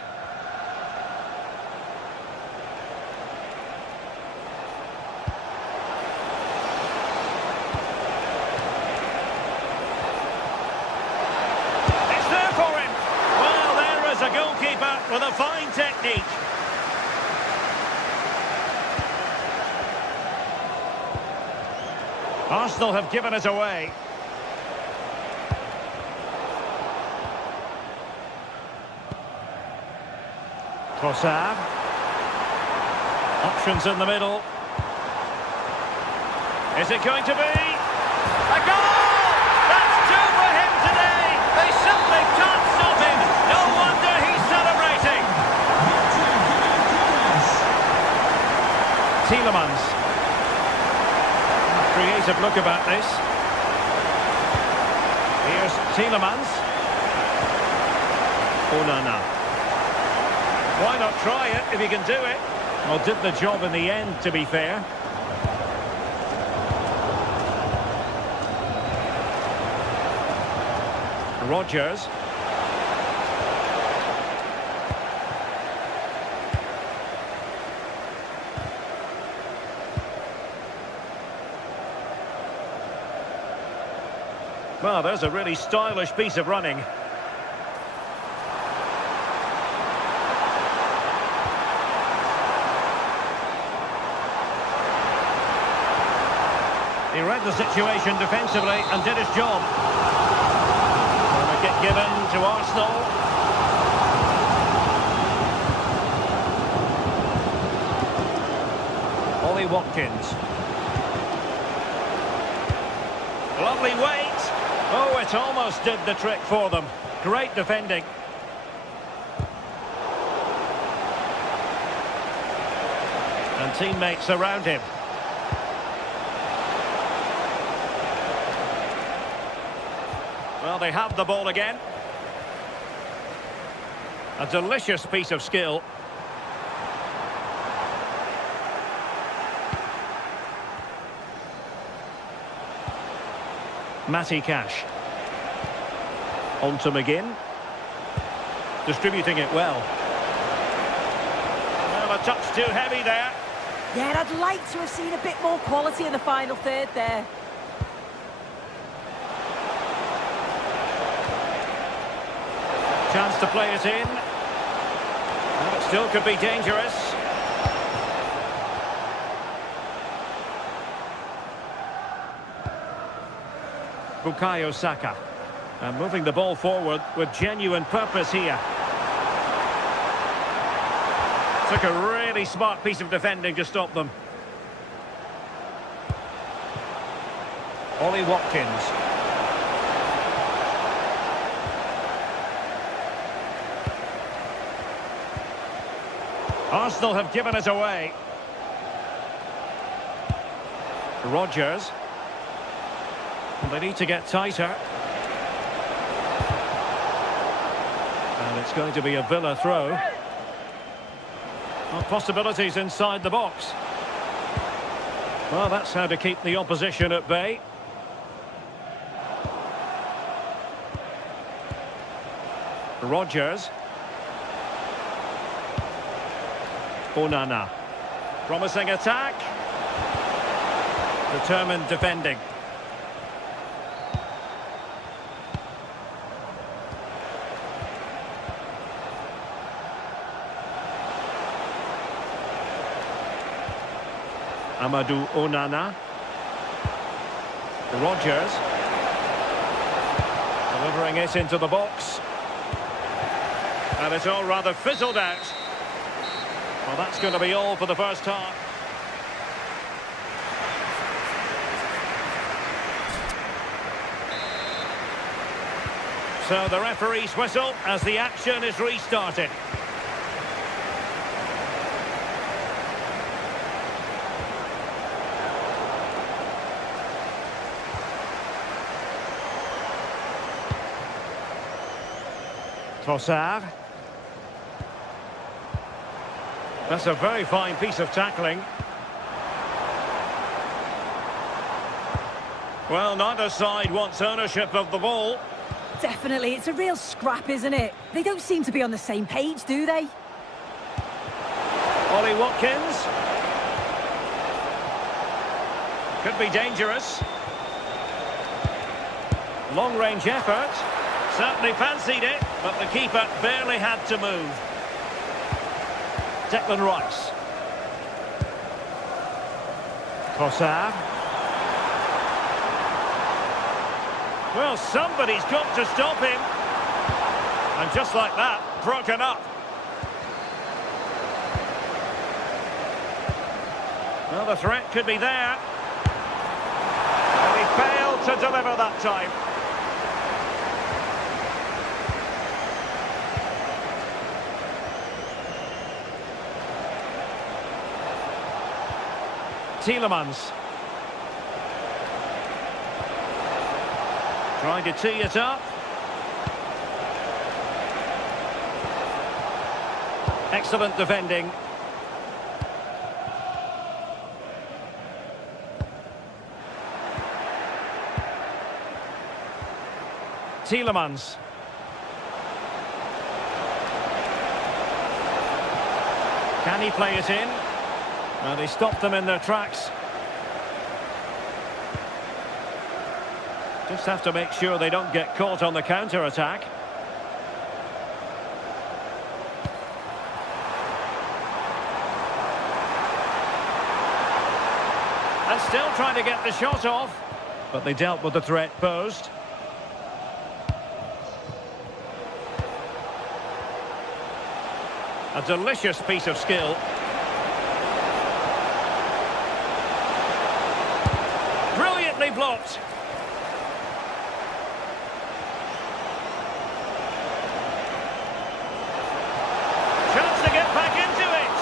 It's there for him. Well, there is a goalkeeper with a fine technique. Arsenal have given it away. Trossard. Options in the middle. Is it going to be? A goal! That's two for him today! They simply can't stop him! No wonder he's celebrating! Tielemans. Creative look about this. Here's Tielemans. Onana. Why not try it if he can do it? Well, did the job in the end, to be fair. Rogers. Well, there's a really stylish piece of running. He read the situation defensively and did his job. Wicket given to Arsenal. Ollie Watkins. Lovely weight. Oh, it almost did the trick for them. Great defending. And teammates around him. Well, they have the ball again. A delicious piece of skill. Matty Cash. On to McGinn. Distributing it well. Well, a touch too heavy there. Yeah, and I'd like to have seen a bit more quality in the final third there. Chance to play it in. And it still could be dangerous. Bukayo Saka. And moving the ball forward with genuine purpose here. Took a really smart piece of defending to stop them. Ollie Watkins. Arsenal have given it away. Rodgers. They need to get tighter. And it's going to be a Villa throw. Well, possibilities inside the box. Well, that's how to keep the opposition at bay. Rodgers. Onana. Promising attack. Determined defending. Amadou Onana. Rodgers. Delivering it into the box. And it's all rather fizzled out. Well, that's going to be all for the first half. So the referee's whistle as the action is restarted. Trossard. That's a very fine piece of tackling. Well, neither side wants ownership of the ball. Definitely, it's a real scrap, isn't it? They don't seem to be on the same page, do they? Ollie Watkins. Could be dangerous. Long-range effort. Certainly fancied it, but the keeper barely had to move. Declan Rice. Trossard. Well, somebody's got to stop him. And just like that, broken up. Well, the threat could be there. And he failed to deliver that time. Tielemans. Trying to tee it up. Excellent defending. Tielemans. Can he play it in? And he stopped them in their tracks. Just have to make sure they don't get caught on the counter-attack. And still trying to get the shot off. But they dealt with the threat posed. A delicious piece of skill. Brilliantly blocked. Chance to get back into it.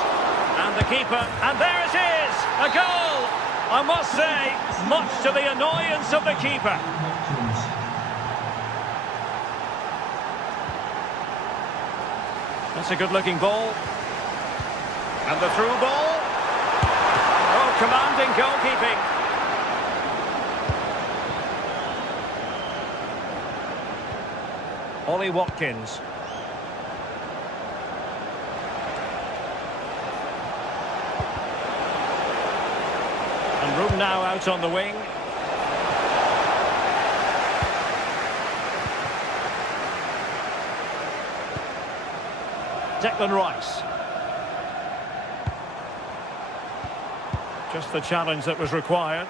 And the keeper, and there it is, a goal. I must say, much to the annoyance of the keeper. That's a good-looking ball. And the through ball. Oh, commanding goalkeeping. Ollie Watkins. And room now out on the wing. Declan Rice. Just the challenge that was required.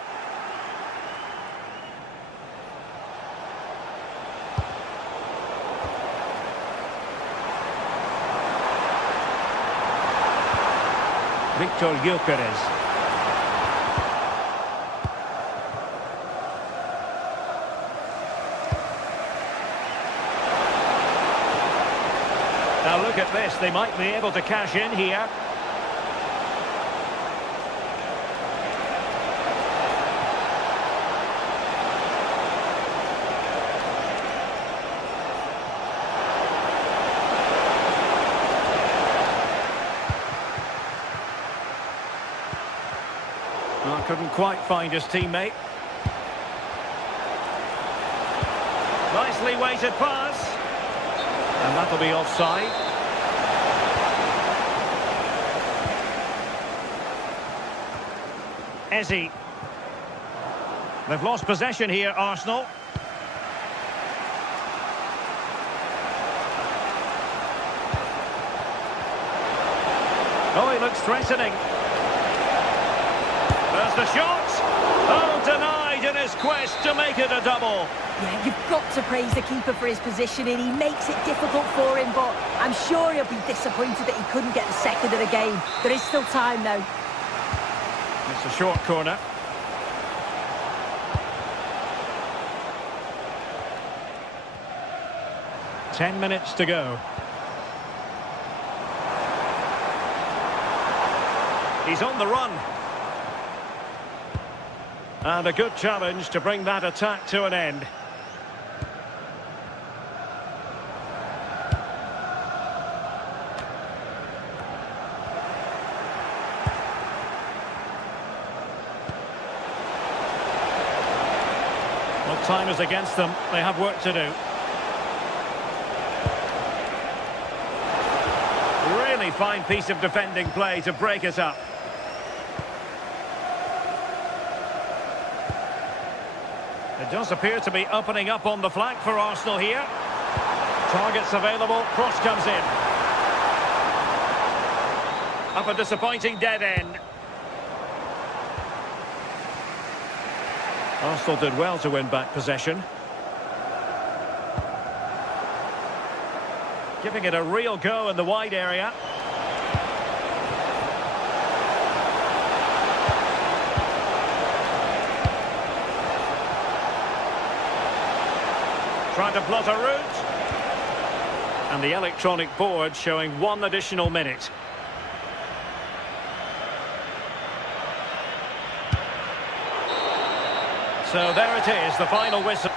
Victor Gyökeres. Now look at this, they might be able to cash in here. Well, couldn't quite find his teammate. Nicely weighted pass. And that'll be offside. Eze. They've lost possession here, Arsenal. Oh, he looks threatening. There's the shot. Oh, denied in his quest to make it a double. Yeah, you've got to praise the keeper for his positioning. He makes it difficult for him, but I'm sure he'll be disappointed that he couldn't get the second of the game. There is still time, though. It's a short corner. Ten minutes to go. He's on the run. And a good challenge to bring that attack to an end. Well, time is against them. They have work to do. Really fine piece of defending play to break it up. It does appear to be opening up on the flank for Arsenal here. Targets available, cross comes in. Up a disappointing dead end. Arsenal did well to win back possession. Giving it a real go in the wide area. Trying to plot a route. And the electronic board showing 1 additional minute. So there it is, the final whistle.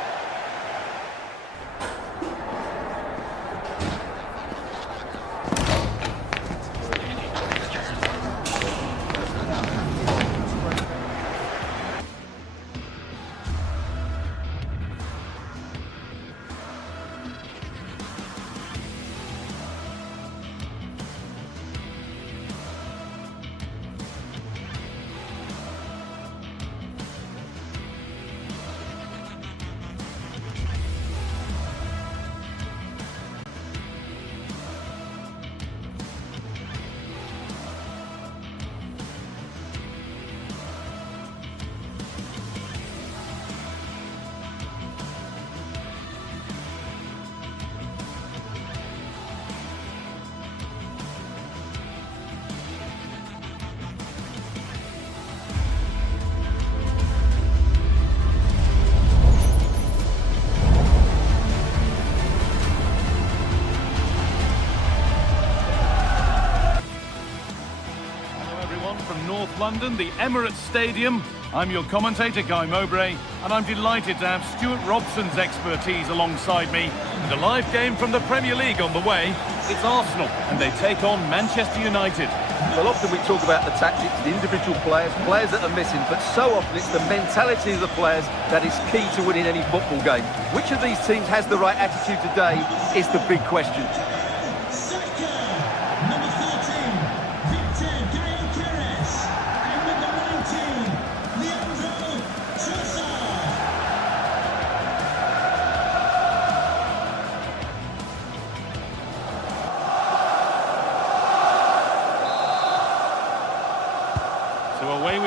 From North London, the Emirates Stadium. I'm your commentator, Guy Mowbray, and I'm delighted to have Stuart Robson's expertise alongside me. With a live game from the Premier League on the way, it's Arsenal, and they take on Manchester United. Well, often we talk about the tactics, the individual players that are missing, but so often it's the mentality of the players that is key to winning any football game. Which of these teams has the right attitude today is the big question.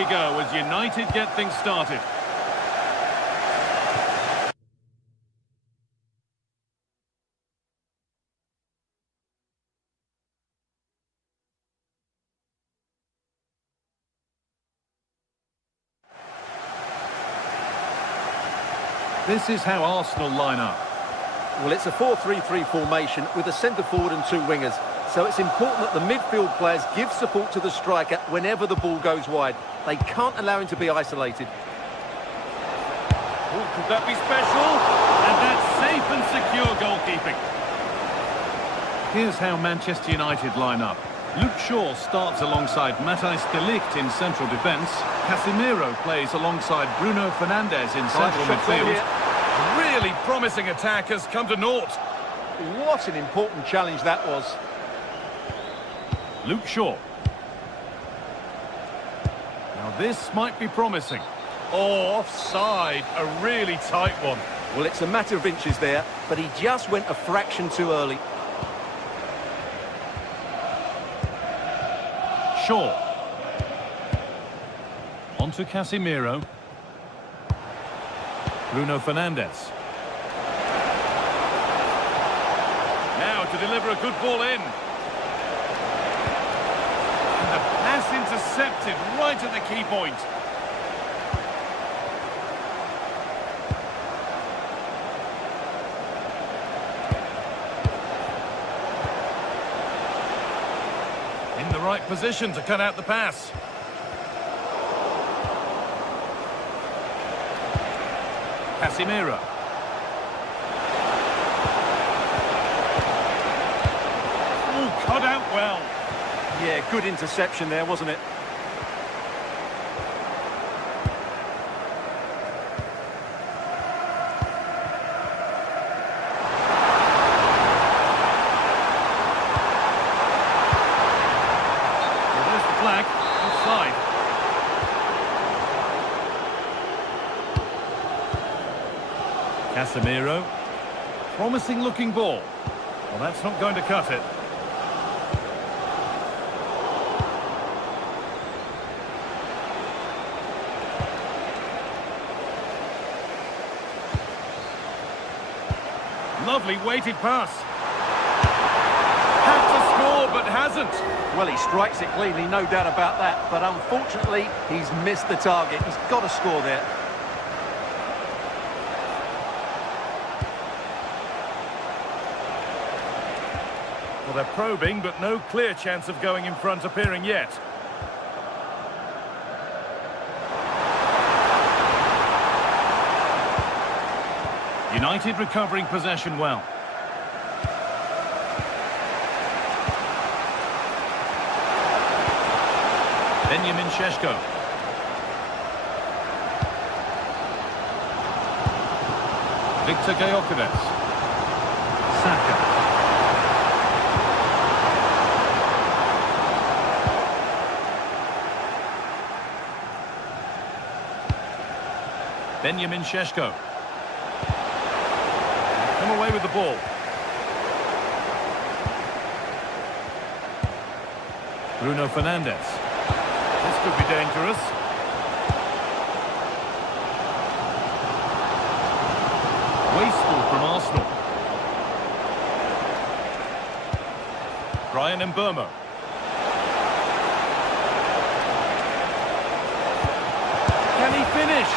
we go as United get things started. This is how Arsenal line up. Well, it's a 4-3-3 formation with a centre forward and two wingers. So it's important that the midfield players give support to the striker whenever the ball goes wide. They can't allow him to be isolated. Oh, could that be special? And that's safe and secure goalkeeping. Here's how Manchester United line up. Luke Shaw starts alongside Matthijs de Ligt in central defence. Casemiro plays alongside Bruno Fernandes in central midfield. Really promising attack has come to naught. What an important challenge that was. Luke Shaw. Now this might be promising. Oh, offside. A really tight one. Well, it's a matter of inches there, but he just went a fraction too early. Shaw. On to Casemiro. Bruno Fernandes. Now to deliver a good ball in. And the pass intercepted right at the key point. In the right position to cut out the pass. Casemiro. Oh, cut out well. Yeah, good interception there, wasn't it? Well, there's the flag. Offside. Casemiro. Promising looking ball. Well, that's not going to cut it. Lovely weighted pass. Had to score, but hasn't. Well, he strikes it cleanly, no doubt about that. But unfortunately, he's missed the target. He's got to score there. Well, they're probing, but no clear chance of going in front appearing yet. United recovering possession well. Benjamin Šeško. Victor Gyökeres. Saka. Benjamin Šeško. Come away with the ball. Bruno Fernandes. This could be dangerous. Wasteful from Arsenal. Brian Mbeumo. Can he finish?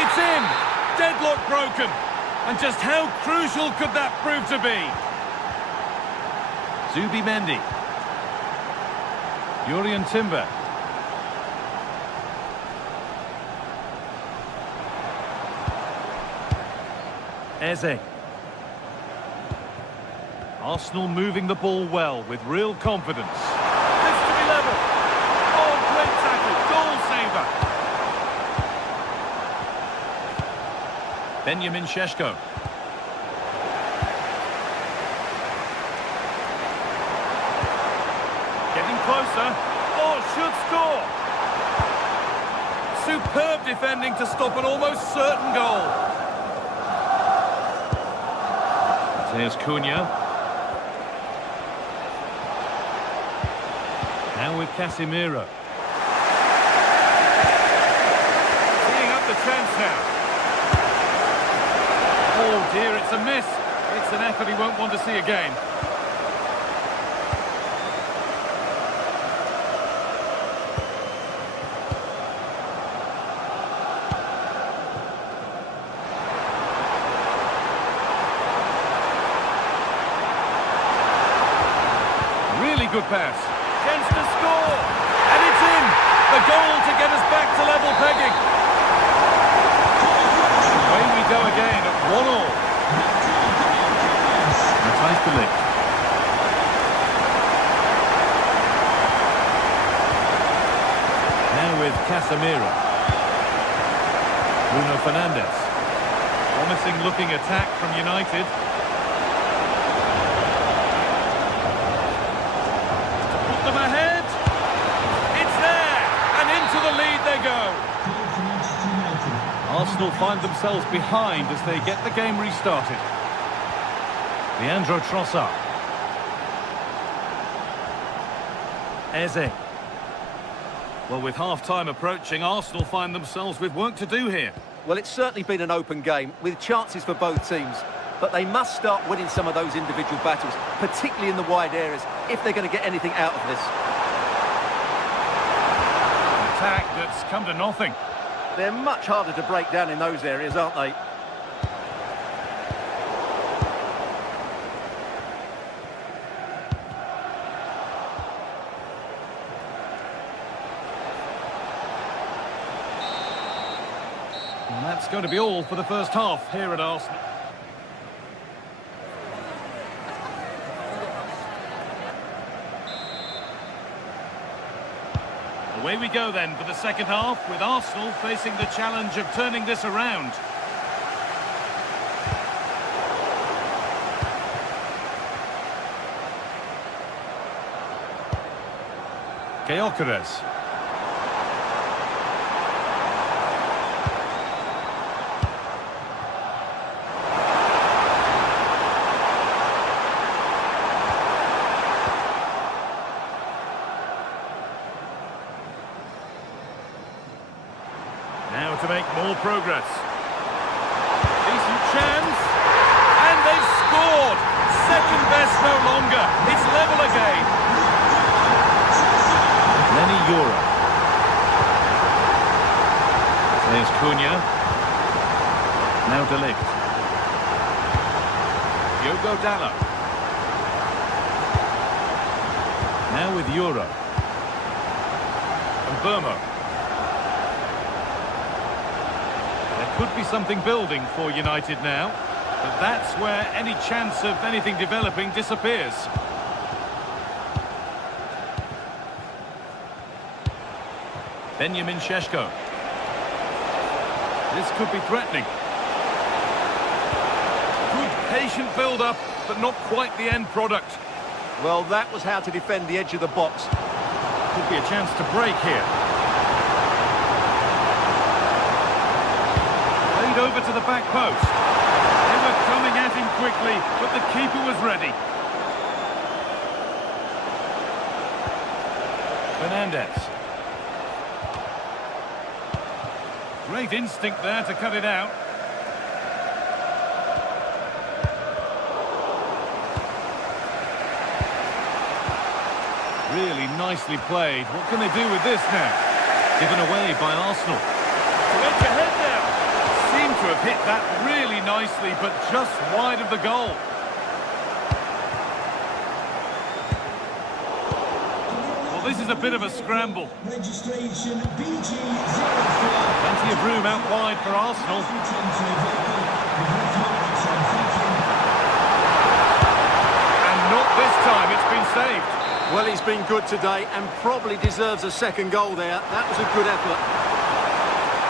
It's in! Deadlock broken. And just how crucial could that prove to be? Zubimendi. Jurriën Timber. Eze. Arsenal moving the ball well with real confidence. This to be level. Oh, great tackle. Goal saver. Benjamin Šeško. Getting closer. Oh, should score. Superb defending to stop an almost certain goal. There's Cunha. Now with Casemiro. That's a miss. It's an effort he won't want to see again. Really good pass. Chance to score. And it's in. The goal to get us back to level pegging. Away we go again at 1-1. Matthijs de Ligt. Now with Casemiro. Bruno Fernandes. Promising looking attack from United. Put them ahead. It's there. And into the lead they go. Arsenal find themselves behind as they get the game restarted. Leandro Trossard. Eze. Well, with half-time approaching, Arsenal find themselves with work to do here. Well, it's certainly been an open game, with chances for both teams. But they must start winning some of those individual battles, particularly in the wide areas, if they're going to get anything out of this. An attack that's come to nothing. They're much harder to break down in those areas, aren't they? And that's going to be all for the first half here at Arsenal. Away we go then for the second half, with Arsenal facing the challenge of turning this around. Gyökeres. Now to make more progress. Decent chance. And they've scored. Second best no longer. It's level again. Lenny Yura. There's Cunha. Now De Ligt. Diogo Dalot. Now with Yura. And Burmo. Could be something building for United now, but that's where any chance of anything developing disappears. Benjamin Šeško. This could be threatening. Good patient build-up, but not quite the end product. Well, that was how to defend the edge of the box. Could be a chance to break here. Over to the back post. They were coming at him quickly, but the keeper was ready. Fernandes. Great instinct there to cut it out. Really nicely played. What can they do with this now? Given away by Arsenal. To edge ahead now. Seem to have hit that really nicely, but just wide of the goal. Well, this is a bit of a scramble. Registration BG 04. Plenty of room out wide for Arsenal. And not this time, it's been saved. Well, he's been good today and probably deserves a second goal there. That was a good effort.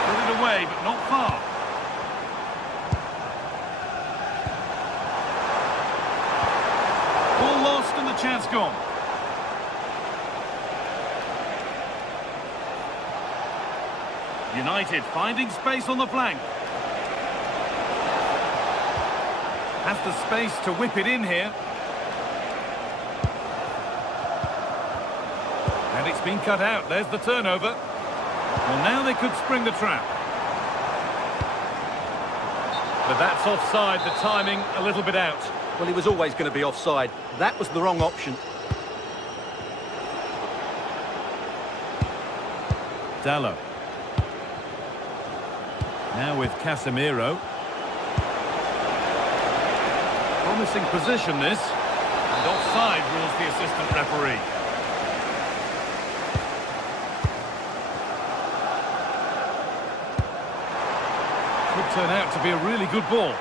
Put it away, but not far. Ball lost and the chance gone. United finding space on the flank. Has the space to whip it in here. And it's been cut out. There's the turnover. Well, now they could spring the trap. But that's offside, the timing a little bit out. Well, he was always going to be offside. That was the wrong option. Dallo. Now with Casemiro. Promising position, this. And offside rules the assistant referee. Could turn out to be a really good ball.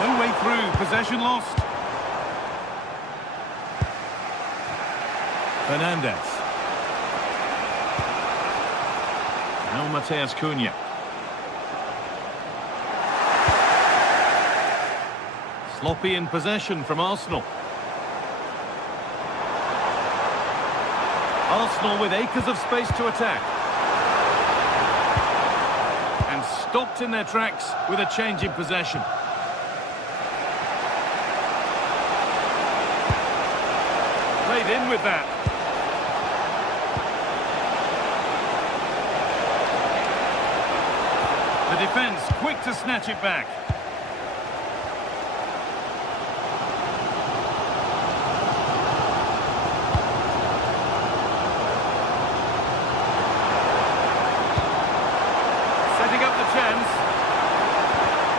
No way through, possession lost. Fernandez. Now Mateus Cunha. Sloppy in possession from Arsenal. Arsenal with acres of space to attack. And stopped in their tracks with a change in possession. Played in with that. The defence quick to snatch it back. Setting up the chance.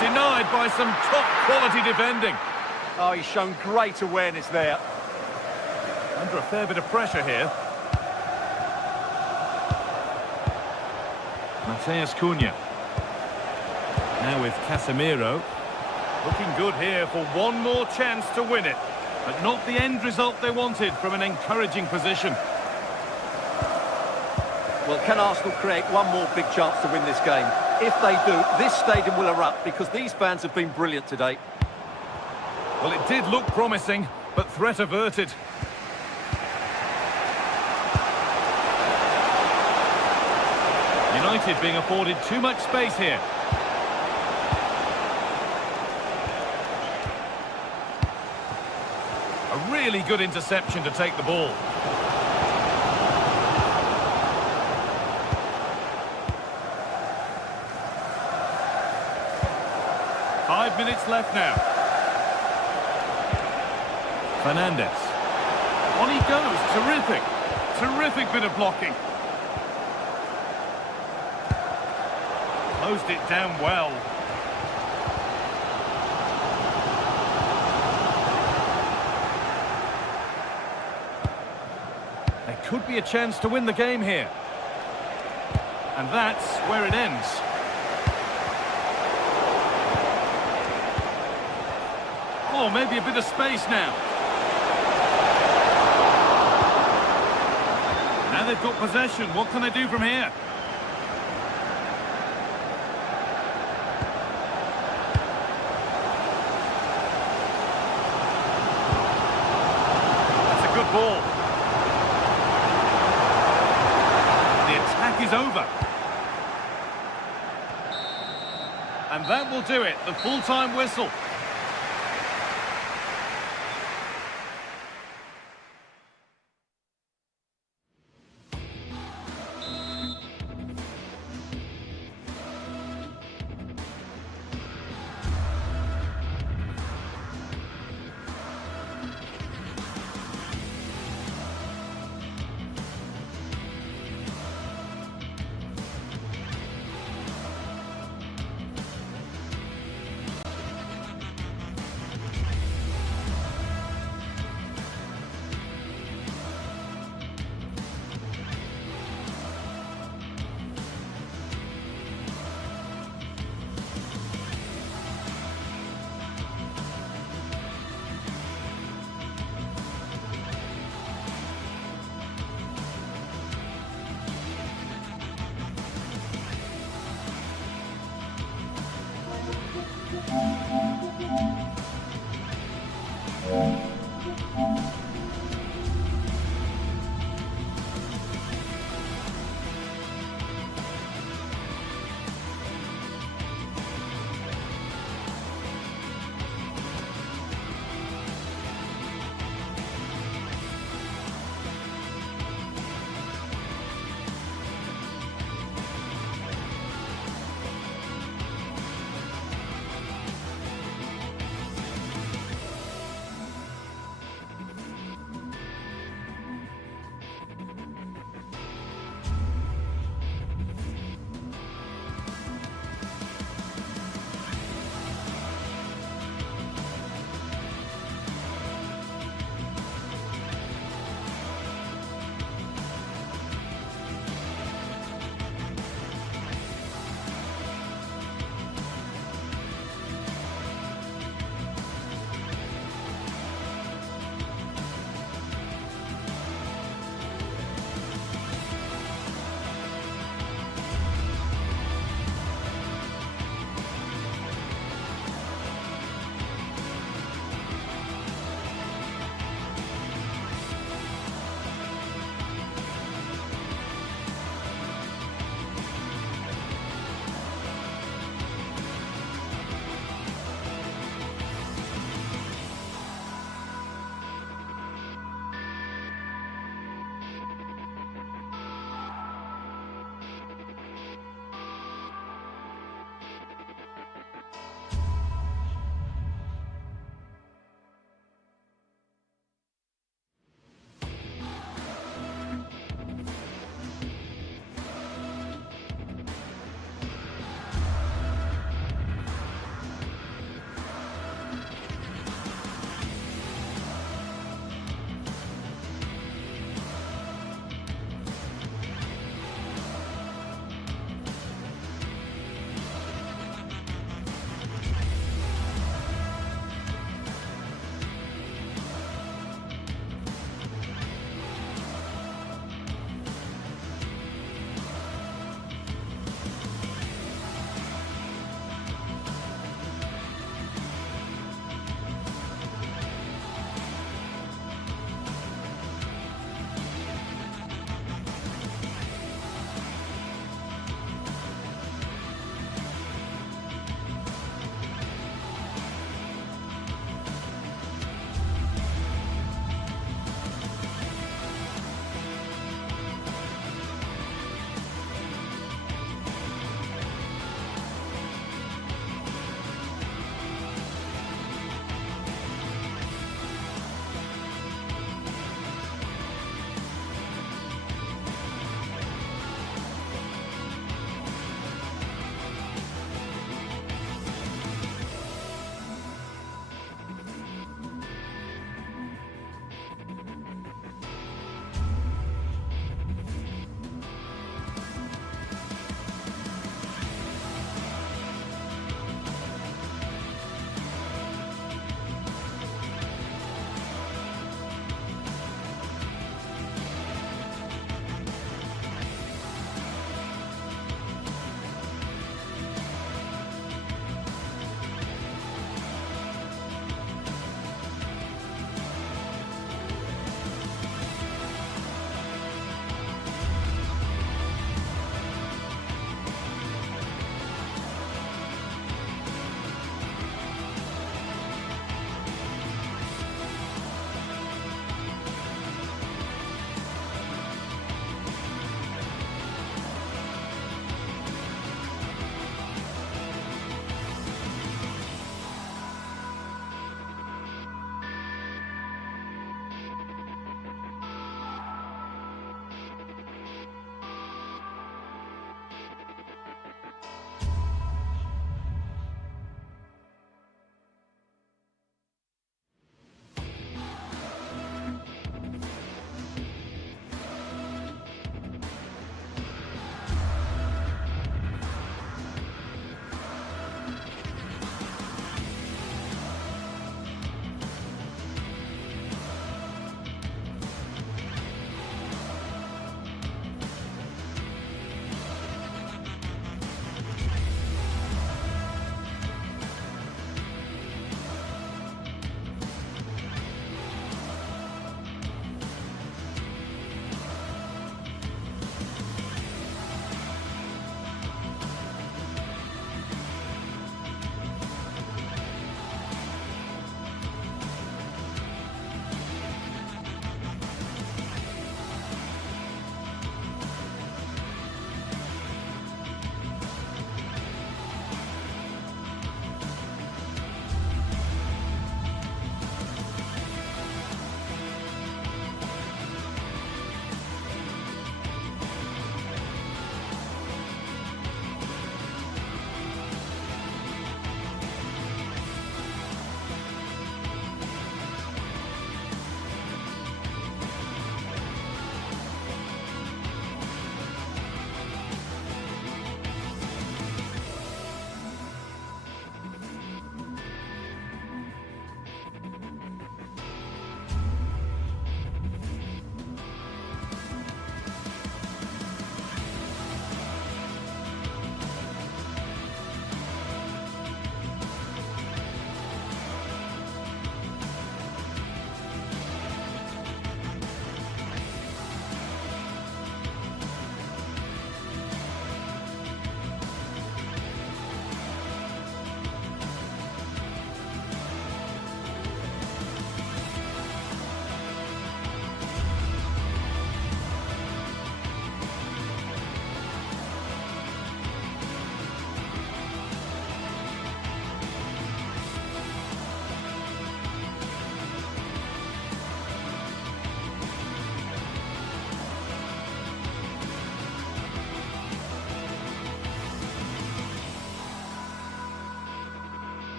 Denied by some top quality defending. Oh, he's shown great awareness there. Under a fair bit of pressure here. Mateus Cunha. Now with Casemiro. Looking good here for one more chance to win it. But not the end result they wanted from an encouraging position. Well, can Arsenal create one more big chance to win this game? If they do, this stadium will erupt because these fans have been brilliant today. Well, it did look promising, but threat averted. United being afforded too much space here. A really good interception to take the ball. Five minutes left now. Fernandez. On he goes. Terrific. Terrific bit of blocking. Closed it down well. There could be a chance to win the game here. And that's where it ends. Oh, maybe a bit of space now. Now they've got possession. What can they do from here? Ball. The attack is over. And that will do it, the full-time whistle.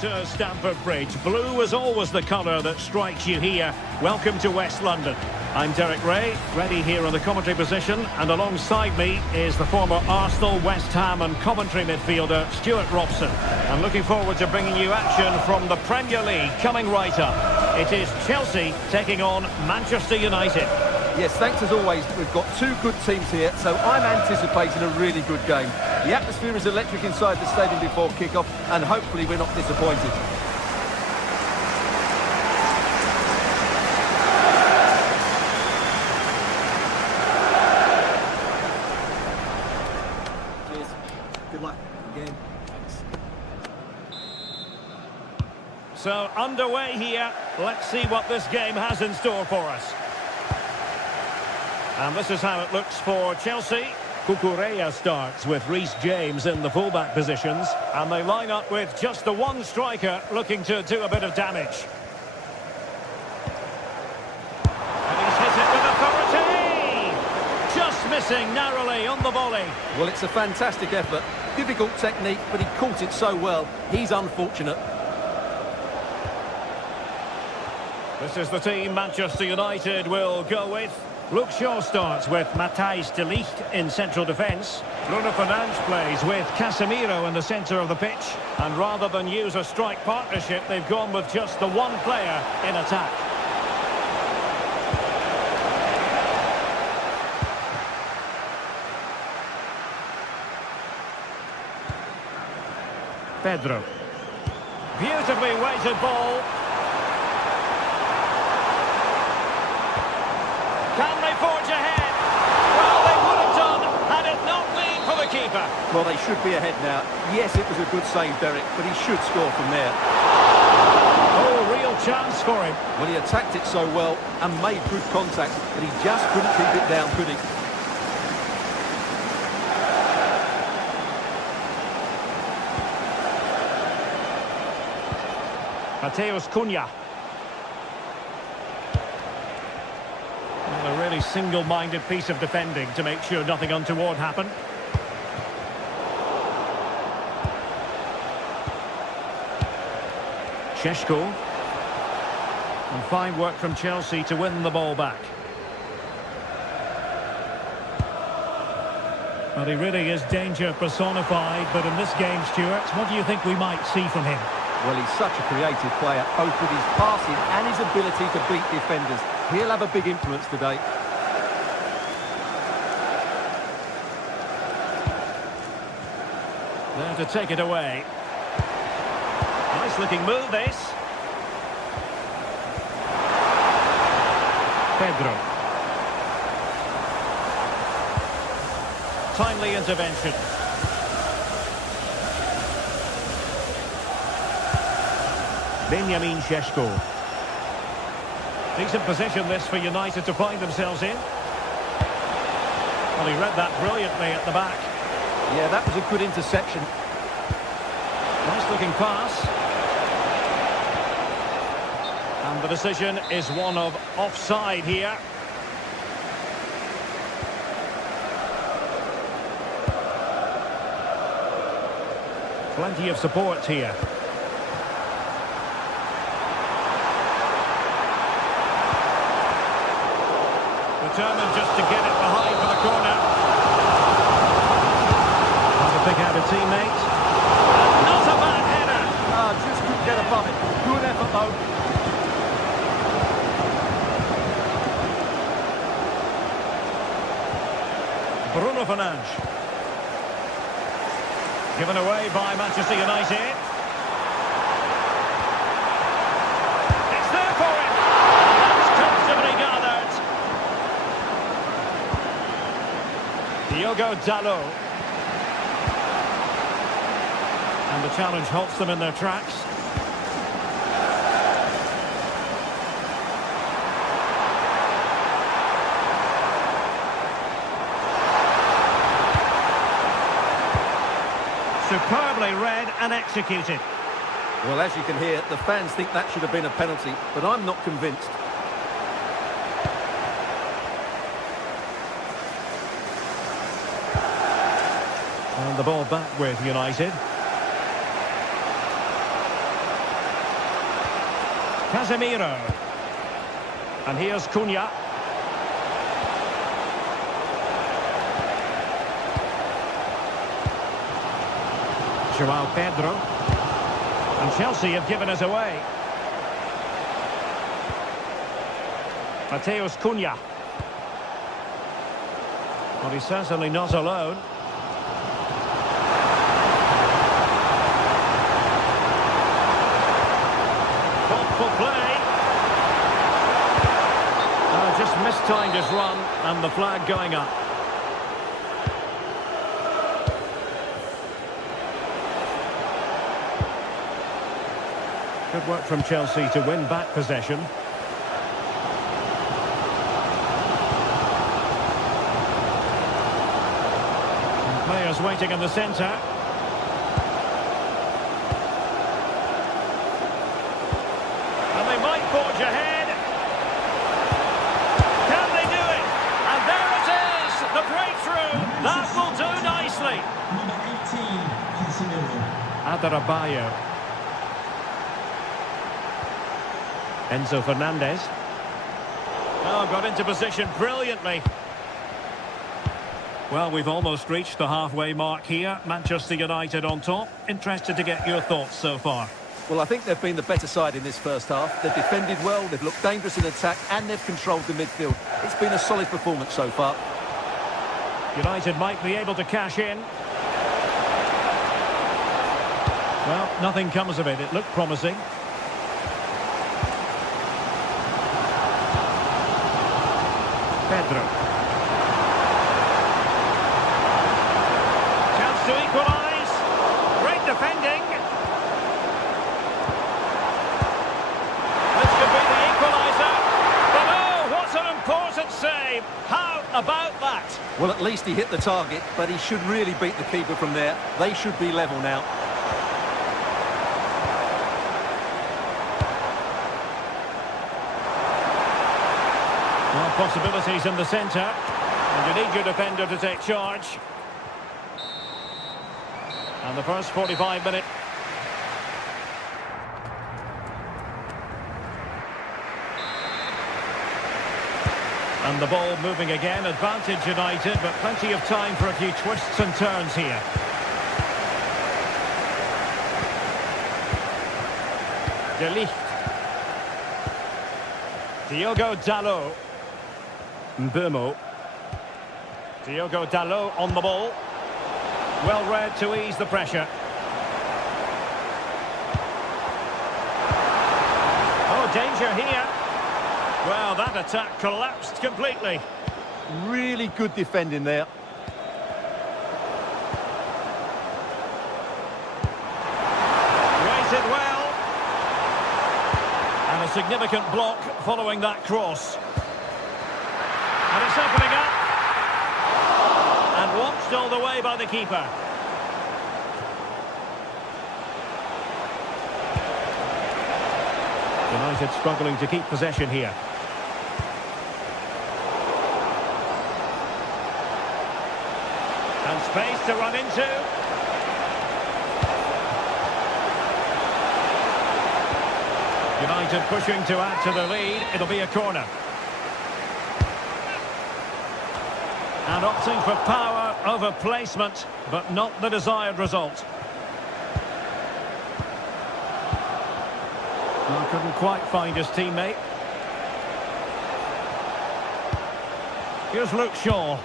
to Stamford Bridge. Blue is always the colour that strikes you here. Welcome to West London. I'm Derek Ray, ready here on the commentary position, and alongside me is the former Arsenal, West Ham and Coventry midfielder Stuart Robson. I'm looking forward to bringing you action from the Premier League coming right up. It is Chelsea taking on Manchester United. Yes, thanks as always. We've got two good teams here, so I'm anticipating a really good game. The atmosphere is electric inside the stadium before kick-off, and hopefully we're not disappointed. Cheers. Good luck in the game. Thanks. So underway here. Let's see what this game has in store for us. And this is how it looks for Chelsea. Cucurella starts with Reece James in the fullback positions. And they line up with just the one striker looking to do a bit of damage. And he's hit it with authority! Just missing narrowly on the volley. Well, it's a fantastic effort. Difficult technique, but he caught it so well. He's unfortunate. This is the team Manchester United will go with. Luke Shaw starts with Matthijs de Ligt in central defence. Bruno Fernandes plays with Casemiro in the centre of the pitch. And rather than use a strike partnership, they've gone with just the one player in attack. Pedro. Beautifully weighted ball. Can they forge ahead? Well, they would have done had it not been for the keeper. Well, they should be ahead now. Yes, it was a good save, Derek, but he should score from there. Oh, real chance for him. Well, he attacked it so well and made good contact, but he just couldn't keep it down, could he? Mateus Cunha. A really single-minded piece of defending to make sure nothing untoward happened. Šeško. And fine work from Chelsea to win the ball back. Well, he really is danger personified, but in this game, Stuart, what do you think we might see from him? Well, he's such a creative player, both with his passing and his ability to beat defenders. He'll have a big influence today. There to take it away. Nice looking move, this. Pedro. Timely intervention. Benjamin Šeško. Decent position this for United to find themselves in. Well, he read that brilliantly at the back. Yeah, that was a good interception. Nice looking pass. And the decision is one of offside here. Plenty of support here. Determined just to get it behind for the corner. Not a big-handed teammate. And not a bad header. Just couldn't get above it. Good effort, though. Bruno Fernandes. Given away by Manchester United. It's there for him. That's comfortably gathered. Diogo Dalot. And the challenge halts them in their tracks. Superbly read and executed. Well, as you can hear, the fans think that should have been a penalty, but I'm not convinced. And the ball back with United. Casemiro. And here's Cunha. Joao Pedro. And Chelsea have given us away. Mateus Cunha. Well, he's certainly not alone. Thoughtful play. Just mistimed his run, and the flag going up. Good work from Chelsea to win back possession. And players waiting in the centre. And they might forge ahead. Can they do it? And there it is! The breakthrough! That will do nicely. Number 18, Casemiro. Adarabioyo. Enzo Fernandez. Oh, got into position brilliantly. Well, we've almost reached the halfway mark here. Manchester United on top. Interested to get your thoughts so far. Well, I think they've been the better side in this first half. They've defended well, they've looked dangerous in attack, and they've controlled the midfield. It's been a solid performance so far. United might be able to cash in. Well, nothing comes of it. It looked promising. Pedro. Chance to equalise. Great defending. This could be the equaliser. But oh, what an important save. How about that? Well, at least he hit the target, but he should really beat the keeper from there. They should be level now. Well, possibilities in the centre. And you need your defender to take charge. And the first 45 minutes. And the ball moving again. Advantage United, but plenty of time for a few twists and turns here. De Ligt. Diogo Dalot. Mbeumo. Diogo Dalot on the ball. Well read to ease the pressure. Oh, danger here. Well, that attack collapsed completely. Really good defending there. Raised it well. And a significant block following that cross. And it's opening up. And watched all the way by the keeper. United struggling to keep possession here. And space to run into. United pushing to add to the lead. It'll be a corner. And opting for power over placement, but not the desired result. Well, couldn't quite find his teammate. Here's Luke Shaw.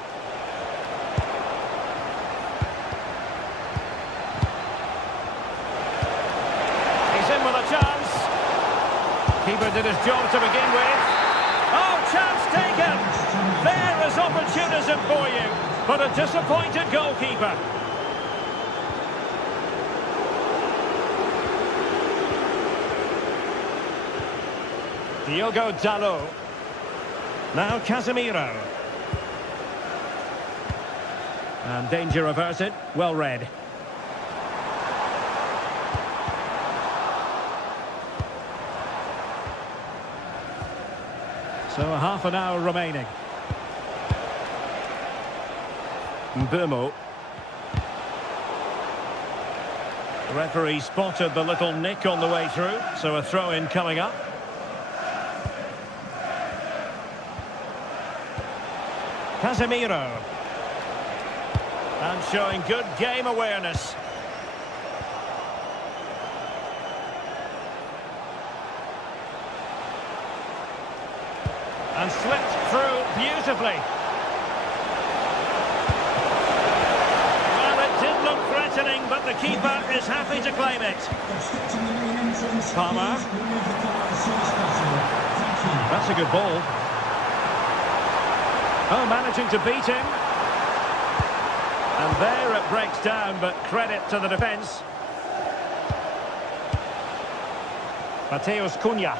He's in with a chance. Keeper did his job to begin with. Oh, chance taken! There is opportunism for you, but a disappointed goalkeeper. Diogo Dalot. Now Casemiro. And danger averted. Well read. So a half an hour remaining. Mbeumo. The referee spotted the little nick on the way through, so a throw-in coming up. Casemiro. And showing good game awareness. And slipped through beautifully. Well, it did look threatening, but the keeper is happy to claim it. Palmer. That's a good ball. Oh, managing to beat him. And there it breaks down, but credit to the defence. Mateus Cunha.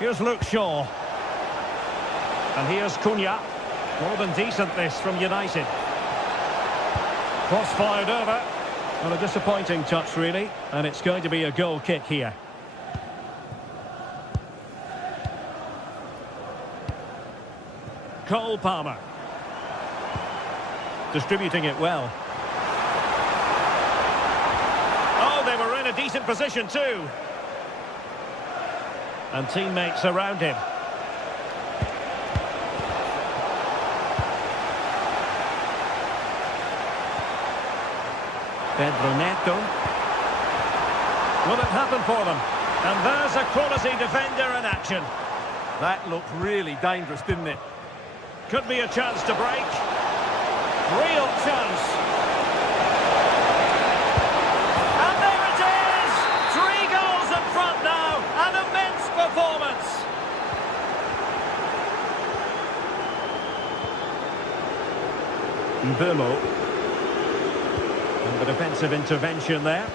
Here's Luke Shaw. And here's Cunha. More than decent this from United. Cross fired over. Well, a disappointing touch really. And it's going to be a goal kick here. Cole Palmer. Distributing it well. Oh, they were in a decent position too. And teammates around him. Pedro Neto. Will it happen for them? And there's a quality defender in action. That looked really dangerous, didn't it? Could be a chance to break. Real chance. And there it is! 3 goals in front now. An immense performance. Mbeumo. And the defensive intervention there.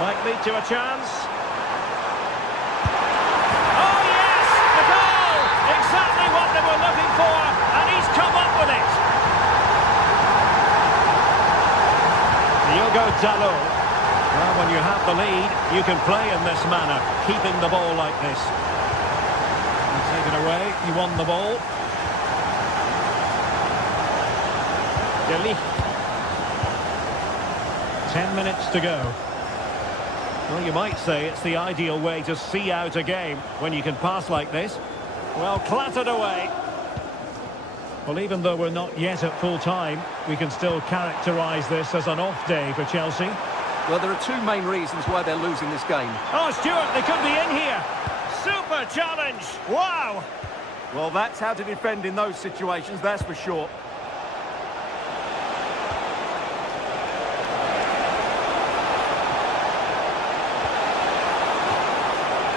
Might lead to a chance. Oh yes! The goal! Exactly what they were looking for, and he's come up with it. Diogo Dalot. Well, when you have the lead, you can play in this manner, keeping the ball like this. And take it away, he won the ball. Deli. 10 minutes to go. Well, you might say it's the ideal way to see out a game when you can pass like this. Well, clattered away. Well, even though we're not yet at full time, we can still characterise this as an off day for Chelsea. Well, there are 2 main reasons why they're losing this game. Oh, Stuart, they could be in here. Super challenge. Wow. Well, that's how to defend in those situations, that's for sure.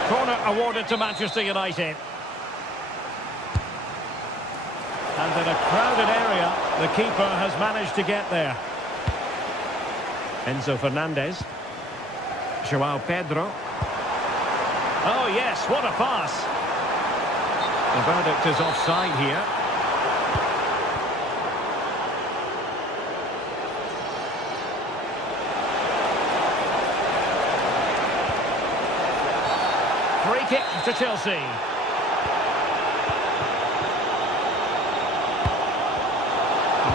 Corner awarded to Manchester United. And in a crowded area, the keeper has managed to get there. Enzo Fernandez. Joao Pedro. Oh yes, what a pass. The verdict is offside here. Free kick to Chelsea.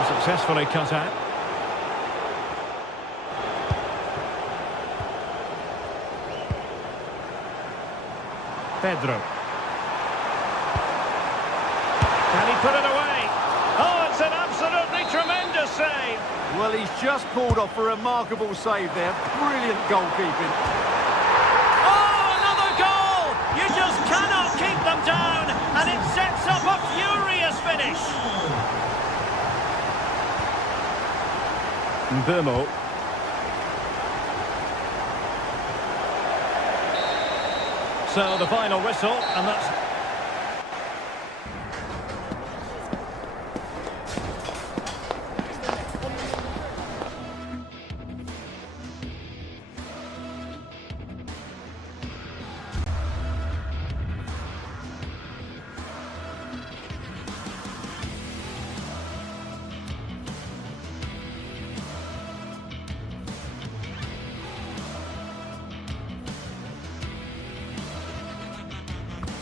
Successfully cut out. Pedro. Can he put it away? Oh, it's an absolutely tremendous save. Well, he's just pulled off a remarkable save there. Brilliant goalkeeping. Oh, another goal! You just cannot keep them down, and it sets up a furious finish. Mbeumo. So the final whistle, and that's...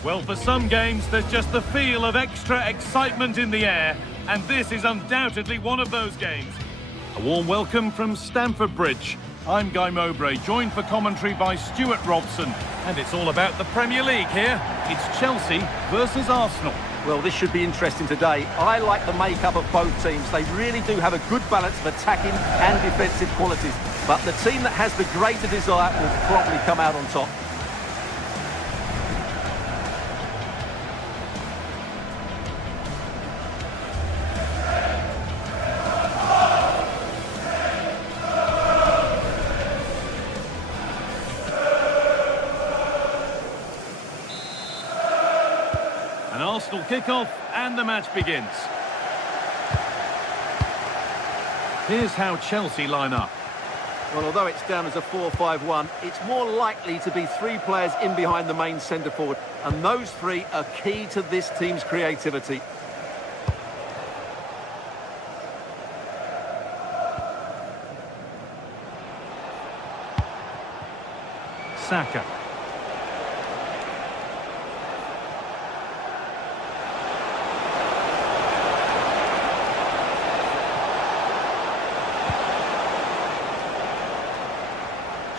Well, for some games, there's just the feel of extra excitement in the air, and this is undoubtedly one of those games. A warm welcome from Stamford Bridge. I'm Guy Mowbray, joined for commentary by Stuart Robson. And it's all about the Premier League here. It's Chelsea versus Arsenal. Well, this should be interesting today. I like the makeup of both teams. They really do have a good balance of attacking and defensive qualities. But the team that has the greater desire will probably come out on top. An Arsenal kick-off and the match begins. Here's how Chelsea line up. Well, although it's down as a 4-5-1, it's more likely to be three players in behind the main centre-forward. And those three are key to this team's creativity. Saka.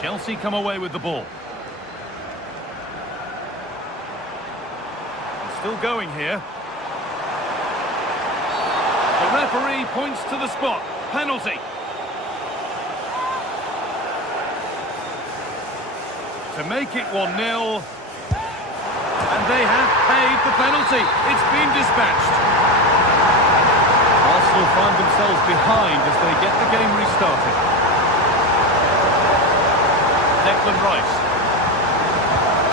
Chelsea come away with the ball. Still going here. The referee points to the spot. Penalty. To make it 1-0. And they have paid the penalty. It's been dispatched. Arsenal find themselves behind as they get the game restarted. Declan Rice.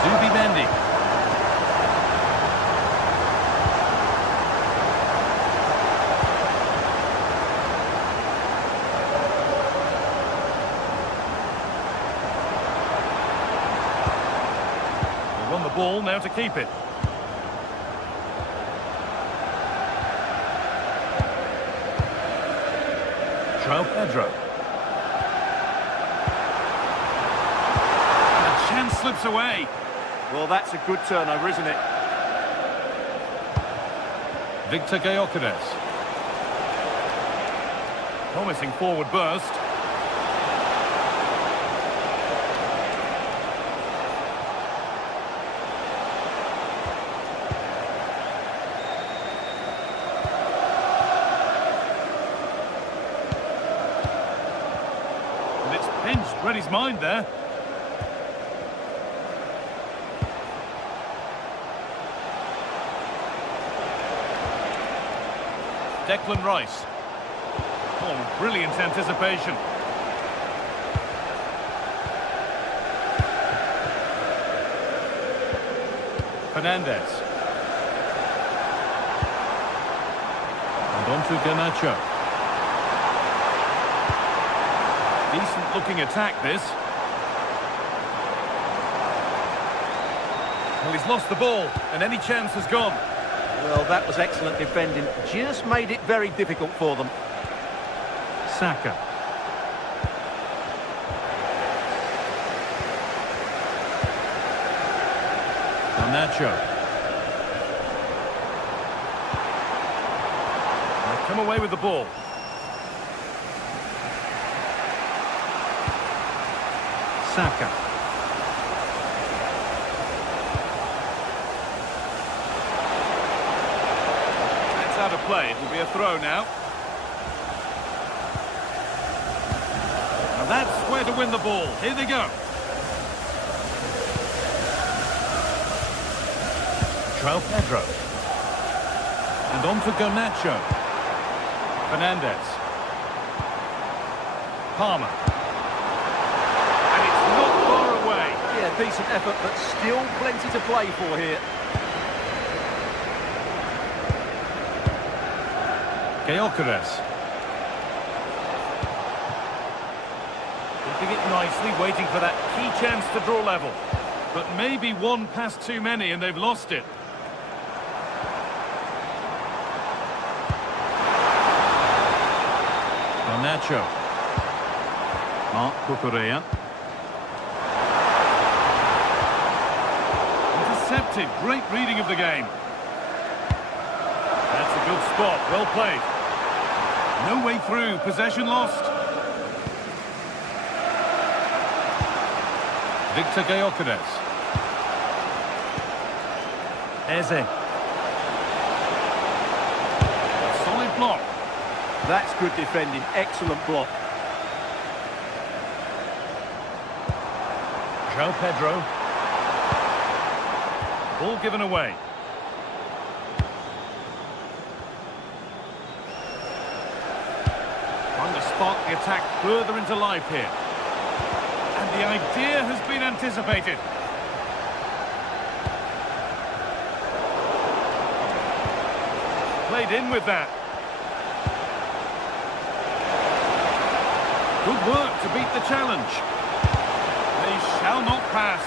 Zubi Mendy. They won the ball, now to keep it. João Pedro. Slips away. Well, that's a good turnover, isn't it? Victor Gyökeres. Promising forward burst. And it's pinched, read his mind there. Declan Rice. Oh, brilliant anticipation. Fernandes. And on to Garnacho. Decent looking attack, this. Well, he's lost the ball, and any chance has gone. Well, that was excellent defending. Just made it very difficult for them. Saka. Garnacho. They've come away with the ball. Saka. Out of play, it will be a throw now. And that's where to win the ball. Here they go. João Pedro. And on to Garnacho. Fernandes. Palmer. And it's not far away. Yeah, decent effort, but still plenty to play for here. Gyökeres. Keeping it nicely, waiting for that key chance to draw level. But maybe one pass too many and they've lost it. Garnacho. Marc Cucurella. Intercepted, great reading of the game. That's a good spot, well played. No way through, possession lost. Victor Gyökeres. Eze. A solid block. That's good defending. Excellent block. João Pedro. Ball given away. Trying to spark the attack further into life here. And the idea has been anticipated. Played in with that. Good work to beat the challenge. They shall not pass.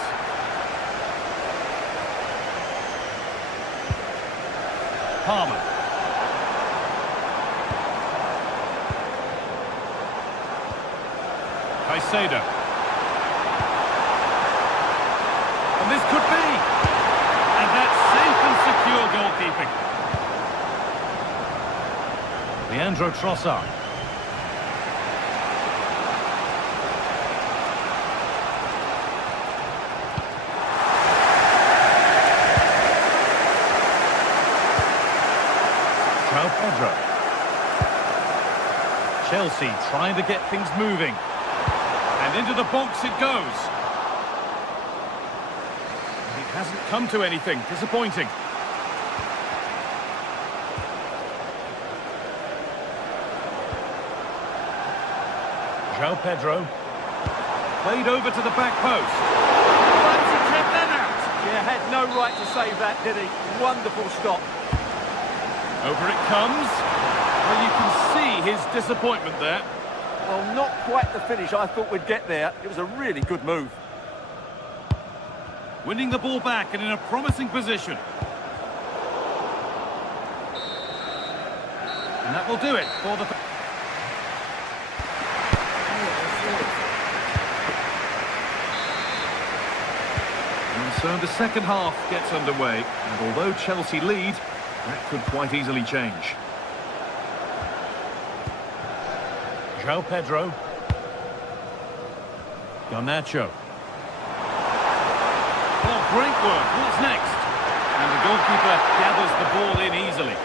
Palmer. Caicedo. And this could be. And that's safe and secure goalkeeping. Leandro Trossard. João Pedro. Chelsea trying to get things moving. And into the box it goes. It hasn't come to anything. Disappointing. João Pedro. Played over to the back post. But he kept that out. Yeah, had no right to save that, did he? Wonderful stop. Over it comes. Well, you can see his disappointment there. Well, not quite the finish I thought we'd get there. It was a really good move. Winning the ball back and in a promising position. And that will do it for the... And so the second half gets underway. And although Chelsea lead, that could quite easily change. João Pedro. Garnacho. Oh, great work. What's next? And the goalkeeper gathers the ball in easily.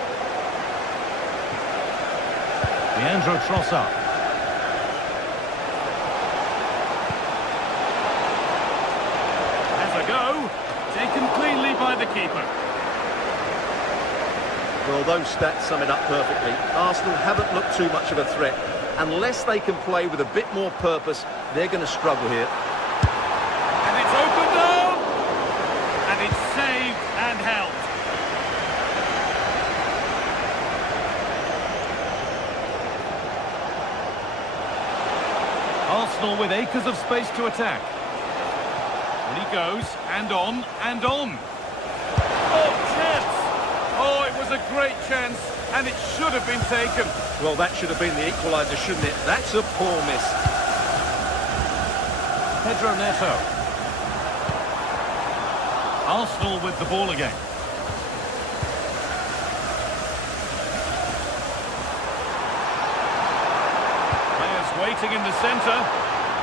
Leandro Trossard. Has a go. Taken cleanly by the keeper. Well, those stats sum it up perfectly. Arsenal haven't looked too much of a threat. Unless they can play with a bit more purpose, they're going to struggle here. And it's opened up! And it's saved and held. Arsenal with acres of space to attack. And he goes, and on, and on. Oh, chance! Oh, it was a great chance, and it should have been taken. Well, that should have been the equaliser, shouldn't it? That's a poor miss. Pedro Neto. Arsenal with the ball again. Players waiting in the centre.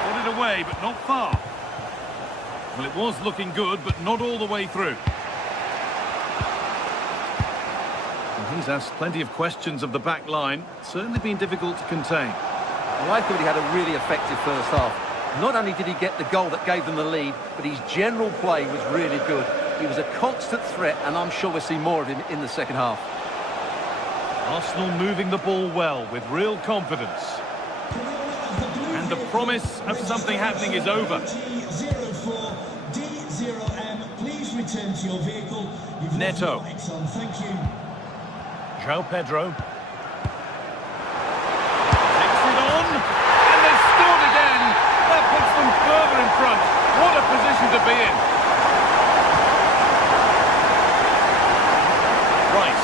Put it away, but not far. Well, it was looking good, but not all the way through. And he's asked plenty of questions of the back line. Certainly been difficult to contain. Well, I thought he had a really effective first half. Not only did he get the goal that gave them the lead, but his general play was really good. He was a constant threat, and I'm sure we'll see more of him in the second half. Arsenal moving the ball well with real confidence. And the promise of something happening is over. Neto. Thank you. João Pedro. Takes it on. And they've scored again. That puts them further in front. What a position to be in. Rice.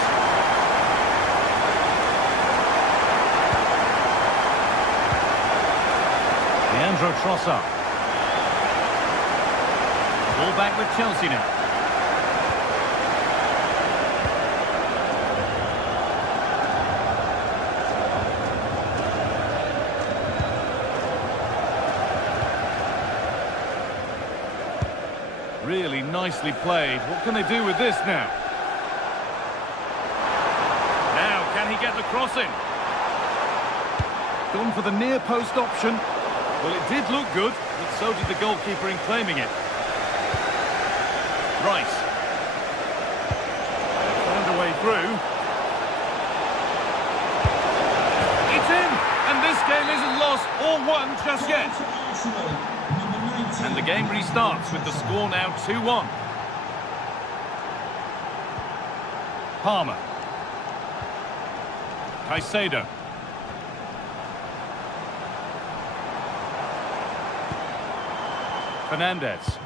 Leandro Trossard. Ball back with Chelsea now. Really nicely played. What can they do with this now? Now, can he get the cross in? Gone for the near post option. Well, it did look good, but so did the goalkeeper in claiming it. Rice. Found a way through. It's in! And this game isn't lost or won just yet. And the game restarts with the score now 2-1. Palmer. Caicedo. Fernandez.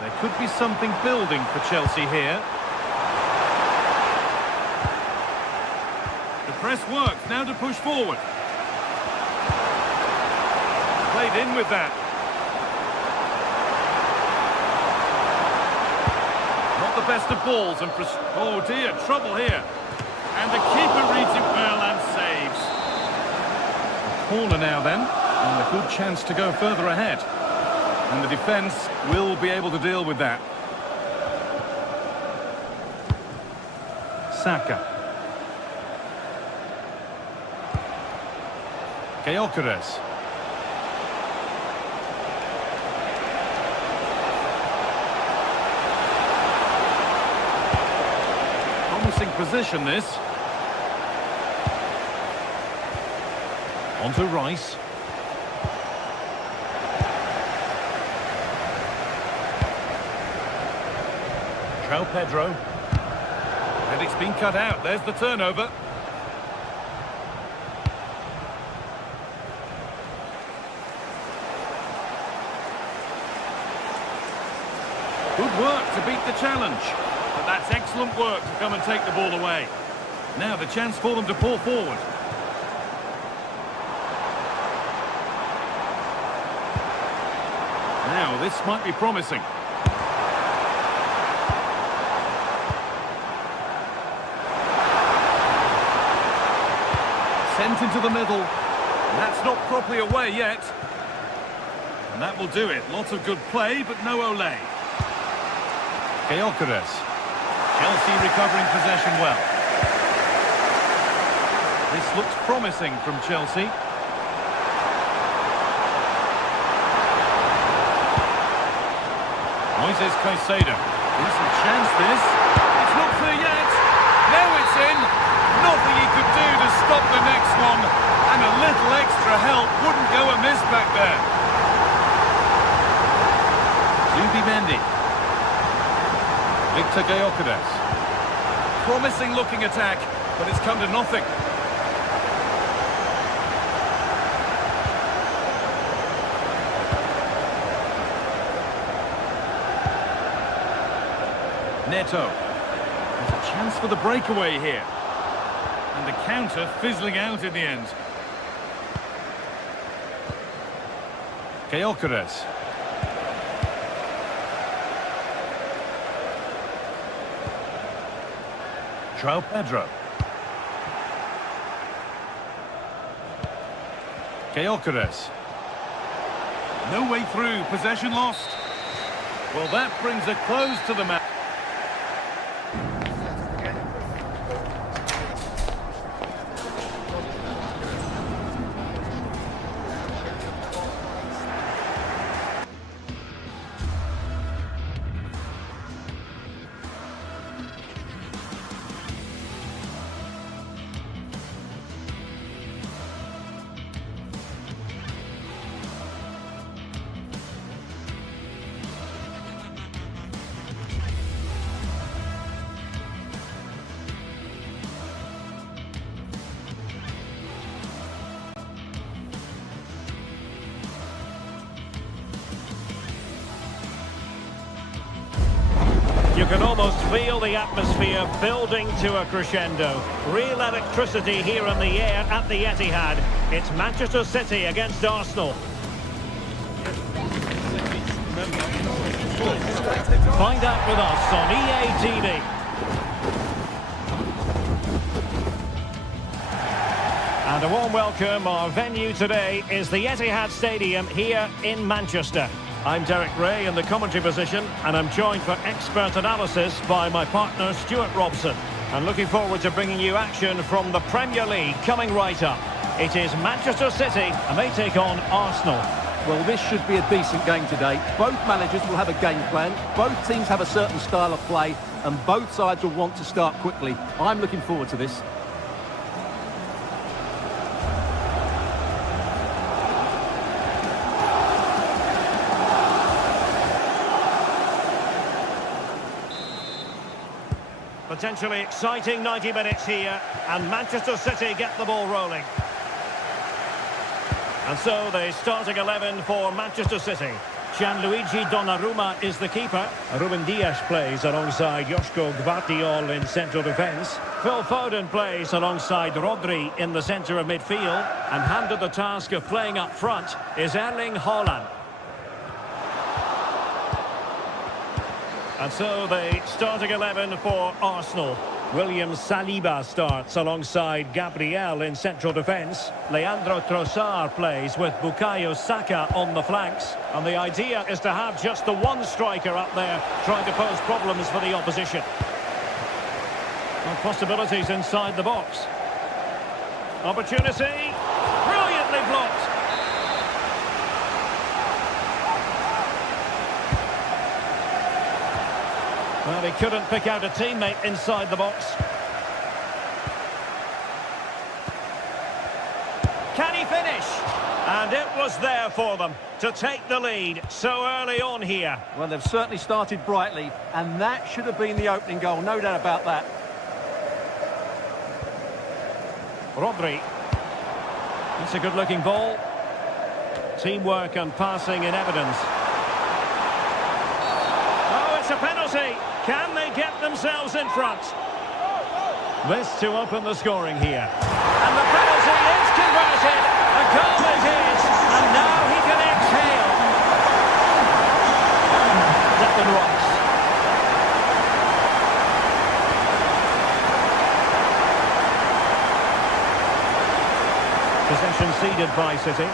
There could be something building for Chelsea here. The press works, now to push forward. Played in with that. Not the best of balls and... oh dear, trouble here. And the keeper reads it well and saves. Corner now then, and a good chance to go further ahead. And the defence will be able to deal with that. Saka. Gyökeres. Promising position this. On to Rice. Pedro. And it's been cut out. There's the turnover. Good work to beat the challenge. But that's excellent work to come and take the ball away. Now the chance for them to pull forward. Now this might be promising. Sent into the middle. That's not properly away yet. And that will do it. Lots of good play, but no Olé. Gyökeres. Chelsea recovering possession well. This looks promising from Chelsea. Moises Caicedo. Decent chance this. It's not through yet. Now it's in. Nothing he could do to stop the next one. And a little extra help wouldn't go amiss back there. Zubimendi. Victor Gyökeres. Promising looking attack, but it's come to nothing. Neto. There's a chance for the breakaway here. And the counter fizzling out in the end. Gyökeres. Pedro. Gyökeres. No way through, possession lost. Well, that brings a close to the match. You can almost feel the atmosphere building to a crescendo. Real electricity here in the air at the Etihad. It's Manchester City against Arsenal. Find out with us on EA TV. And a warm welcome. Our venue today is the Etihad Stadium here in Manchester. I'm Derek Ray in the commentary position, and I'm joined for expert analysis by my partner Stuart Robson. And looking forward to bringing you action from the Premier League coming right up. It is Manchester City, and they take on Arsenal. Well, this should be a decent game today. Both managers will have a game plan. Both teams have a certain style of play, and both sides will want to start quickly. I'm looking forward to this. Potentially exciting 90 minutes here, and Manchester City get the ball rolling. And so the starting 11 for Manchester City. Gianluigi Donnarumma is the keeper. Ruben Dias plays alongside Joško Gvardiol in central defence. Phil Foden plays alongside Rodri in the centre of midfield. And handed the task of playing up front is Erling Haaland. And so the starting 11 for Arsenal. William Saliba starts alongside Gabriel in central defence. Leandro Trossard plays with Bukayo Saka on the flanks. And the idea is to have just the one striker up there trying to pose problems for the opposition. And possibilities inside the box. Opportunity. Brilliantly blocked. Well, he couldn't pick out a teammate inside the box. Can he finish? And it was there for them to take the lead so early on here. Well, they've certainly started brightly, and that should have been the opening goal, no doubt about that. Rodri. It's a good-looking ball. Teamwork and passing in evidence. Oh, it's a penalty. Can they get themselves in front? This to open the scoring here. And the penalty is converted. A goal it is. And now he can exhale. Declan Rice. Possession ceded by City.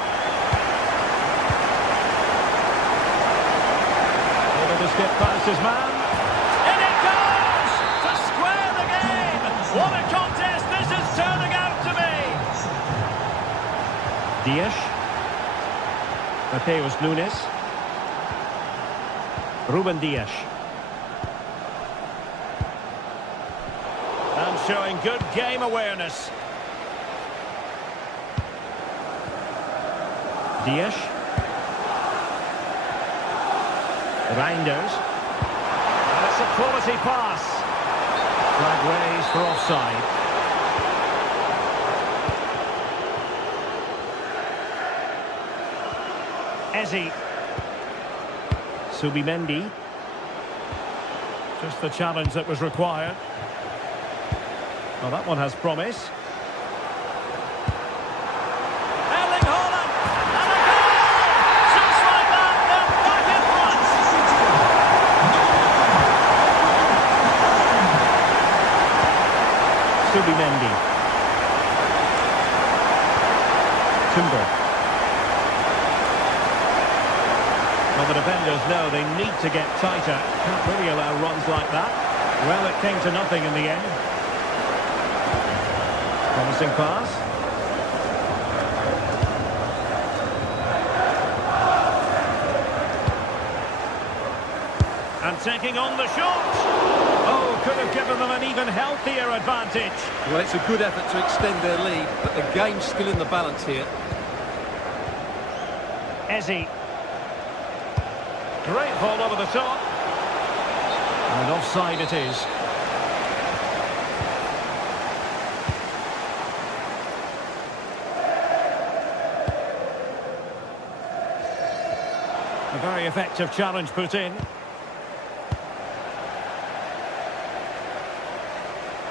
Able to skip past his man. What a contest this is turning out to be! Dias. Mateus Nunes. Ruben Dias. And showing good game awareness. Dias. Reinders. And it's a quality pass. Flag raised for offside. Eze. Subimendi. Just the challenge that was required. Well, that one has promise. Erling Haaland! And a goal! Just like that, they're back in front! Subimendi. Timber. Well, the defenders know they need to get tighter. Can't really allow runs like that. Well, it came to nothing in the end. Promising pass. And taking on the shot. Oh, could have given them an even healthier advantage. Well, it's a good effort to extend their lead, but the game's still in the balance here. Eze. Great ball over the top. And offside it is. A very effective challenge put in.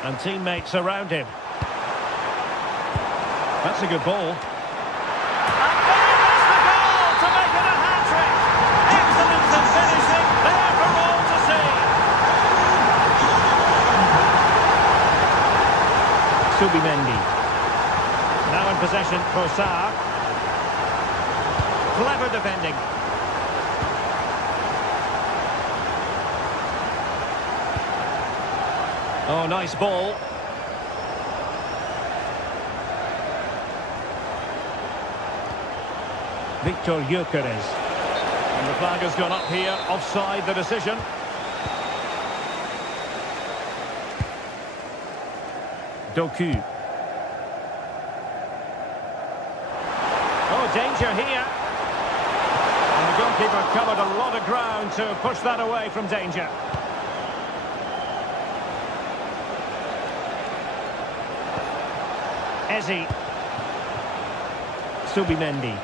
And teammates around him. That's a good ball. And there's the goal to make it a hat-trick. Excellence in finishing, there for all to see. Subimendi. Now in possession, Trossard. Clever defending. Oh, nice ball. Victor Gyökeres. And the flag has gone up here, offside the decision. Doku. Oh, danger here. And the goalkeeper covered a lot of ground to push that away from danger. Eze. Subimendi.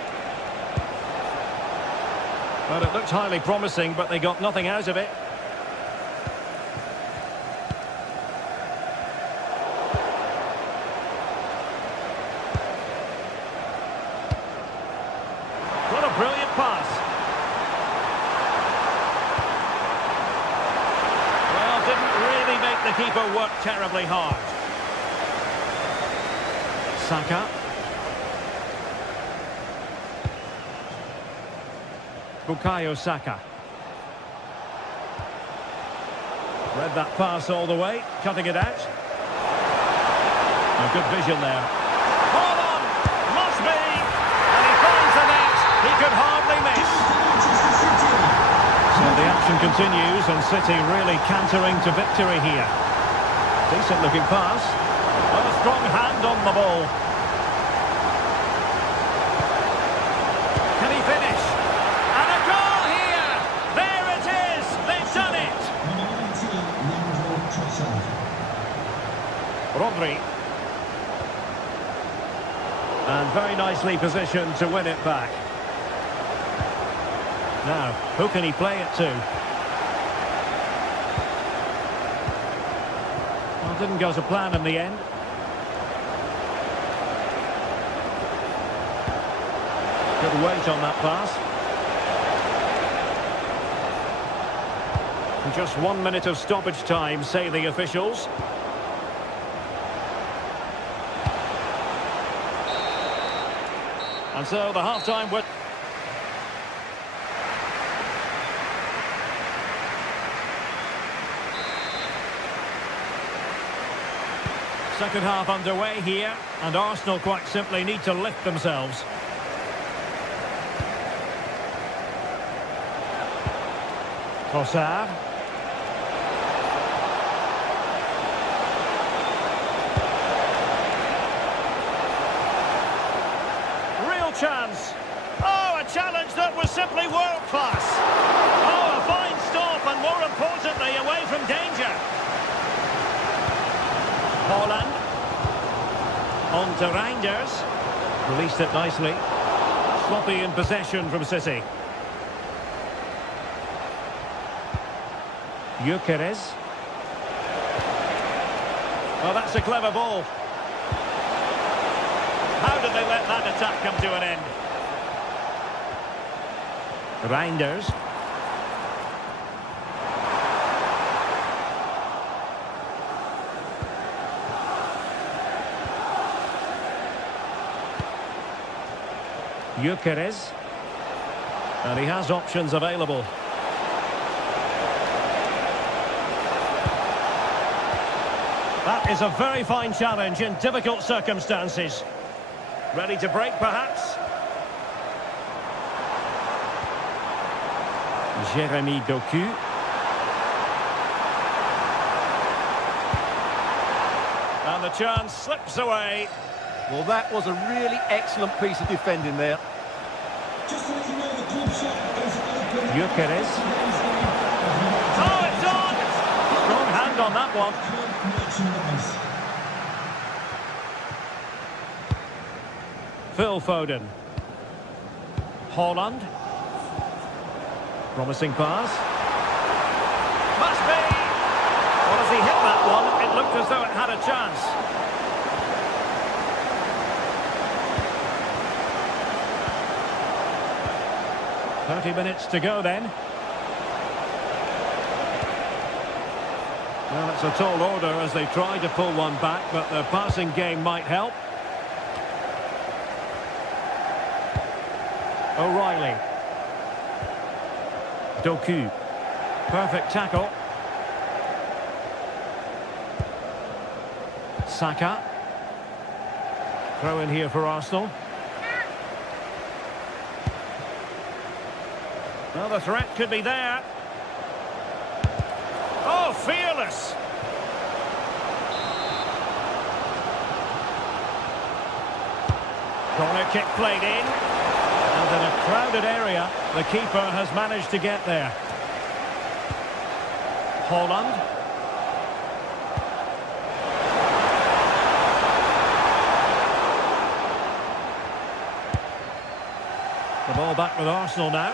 Well, it looked highly promising, but they got nothing out of it. What a brilliant pass. Well, didn't really make the keeper work terribly hard. Saka. Bukayo Saka. Read that pass all the way, cutting it out. A good vision there. Hold on! Must be! And he finds the net. He could hardly miss. So the action continues and City really cantering to victory here. Decent looking pass. A strong hand on the ball. Can he finish? And a goal here! There it is! They've done it! Rodri. And very nicely positioned to win it back. Now, who can he play it to? Well, didn't go to plan in the end. Good weight on that pass. And just 1 minute of stoppage time, say the officials. And so the half-time with... Second half underway here, and Arsenal quite simply need to lift themselves. Trossard. Real chance. Oh, a challenge that was simply world-class. Oh, a fine stop and more importantly, away from danger. Holland. On to Reinders. Released it nicely. Sloppy in possession from City. Gyökeres. Oh, that's a clever ball. How did they let that attack come to an end? Reinders. Gyökeres. And he has options available. That is a very fine challenge in difficult circumstances. Ready to break, perhaps? Jeremy Doku. And the chance slips away. Well, that was a really excellent piece of defending there. Just to let you know, the club shot is open. Gyökeres. Oh, it's on! Strong hand on that one. Phil Foden. Holland. Promising pass. Must be! Well, as he hit that one, it looked as though it had a chance. "30 minutes to go then." Well, it's a tall order as they try to pull one back, but the passing game might help. O'Reilly. Doku. Perfect tackle. Saka. Throw in here for Arsenal. Well, the threat could be there. Oh, fearless! Corner kick played in. And in a crowded area, the keeper has managed to get there. Holland. The ball back with Arsenal now.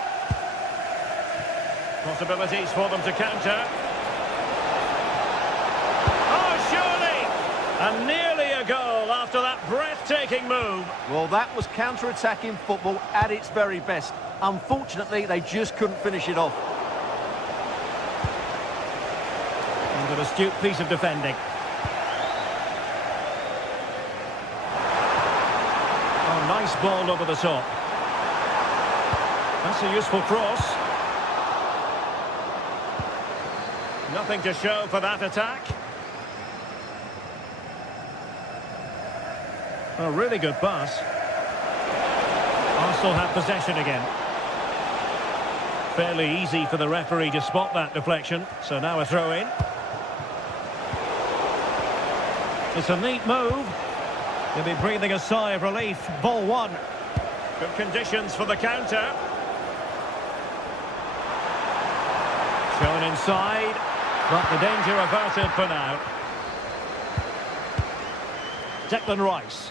Possibilities for them to counter. Oh, surely! And nearly a goal after that breathtaking move. Well, that was counter-attacking football at its very best. Unfortunately, they just couldn't finish it off. And an astute piece of defending. Oh, nice ball over the top. That's a useful cross. Nothing to show for that attack. A really good pass. Arsenal have possession again. Fairly easy for the referee to spot that deflection. So now a throw in. It's a neat move. They'll be breathing a sigh of relief. Ball one. Good conditions for the counter. Shown inside. But the danger averted for now. Declan Rice.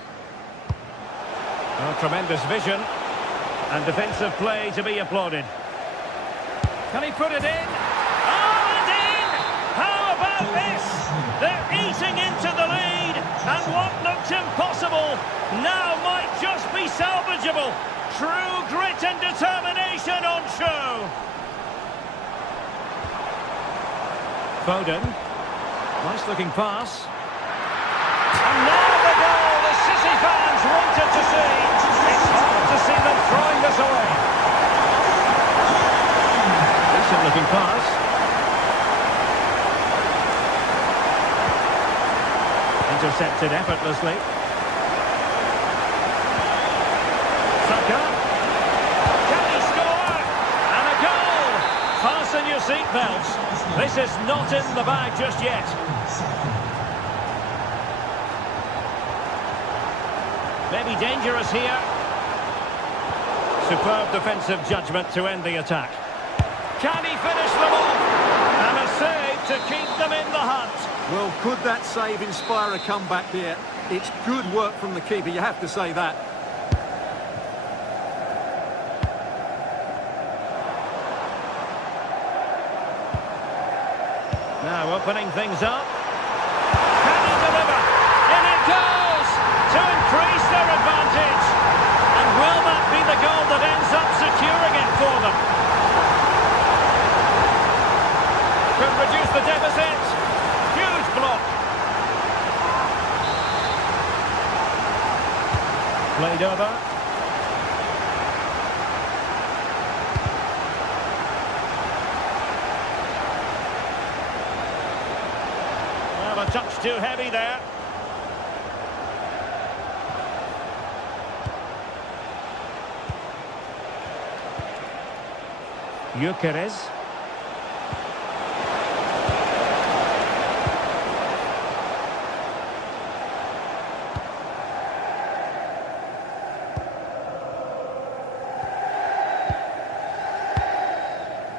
Oh, tremendous vision. And defensive play to be applauded. Can he put it in? Oh, and in! How about this? They're eating into the lead. And what looked impossible now might just be salvageable. True grit and determination on show. Foden. Nice looking pass. And now the goal the City fans wanted to see. It's hard to see them throwing this away. Decent looking pass. Intercepted effortlessly. Saka. Can he score? And a goal! Fasten your seatbelts. This is not in the bag just yet. Maybe dangerous here. Superb defensive judgment to end the attack. Can he finish them off? And a save to keep them in the hunt. Well, could that save inspire a comeback here? It's good work from the keeper, you have to say that. Now opening things up. Can he deliver? In it goes! To increase their advantage. And will that be the goal that ends up securing it for them? Could reduce the deficit. Huge block. Played over. Well, a touch too heavy there. Gyökeres.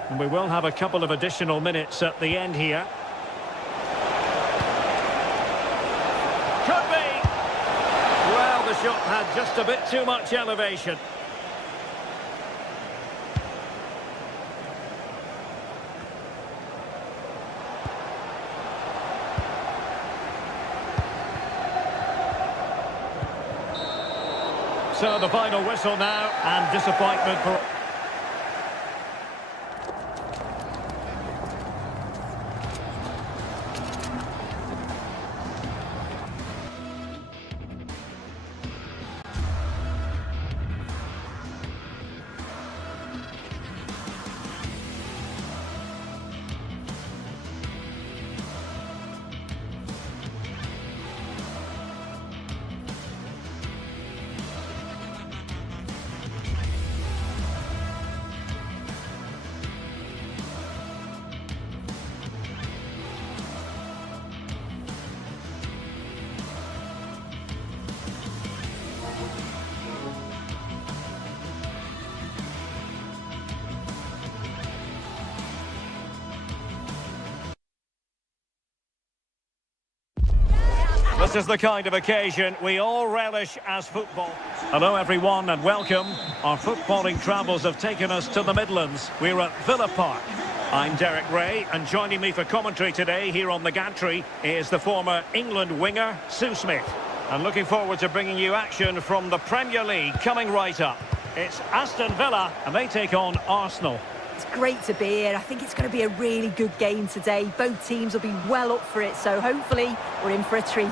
And we will have a couple of additional minutes at the end here. Could be! Well, the shot had just a bit too much elevation. So the final whistle now, and disappointment for... This is the kind of occasion we all relish as football. Hello everyone and welcome. Our footballing travels have taken us to the Midlands. We're at Villa Park. I'm Derek Ray, and joining me for commentary today here on the gantry is the former England winger, Sue Smith. And looking forward to bringing you action from the Premier League coming right up. It's Aston Villa and they take on Arsenal. It's great to be here. I think it's going to be a really good game today. Both teams will be well up for it, so hopefully we're in for a treat.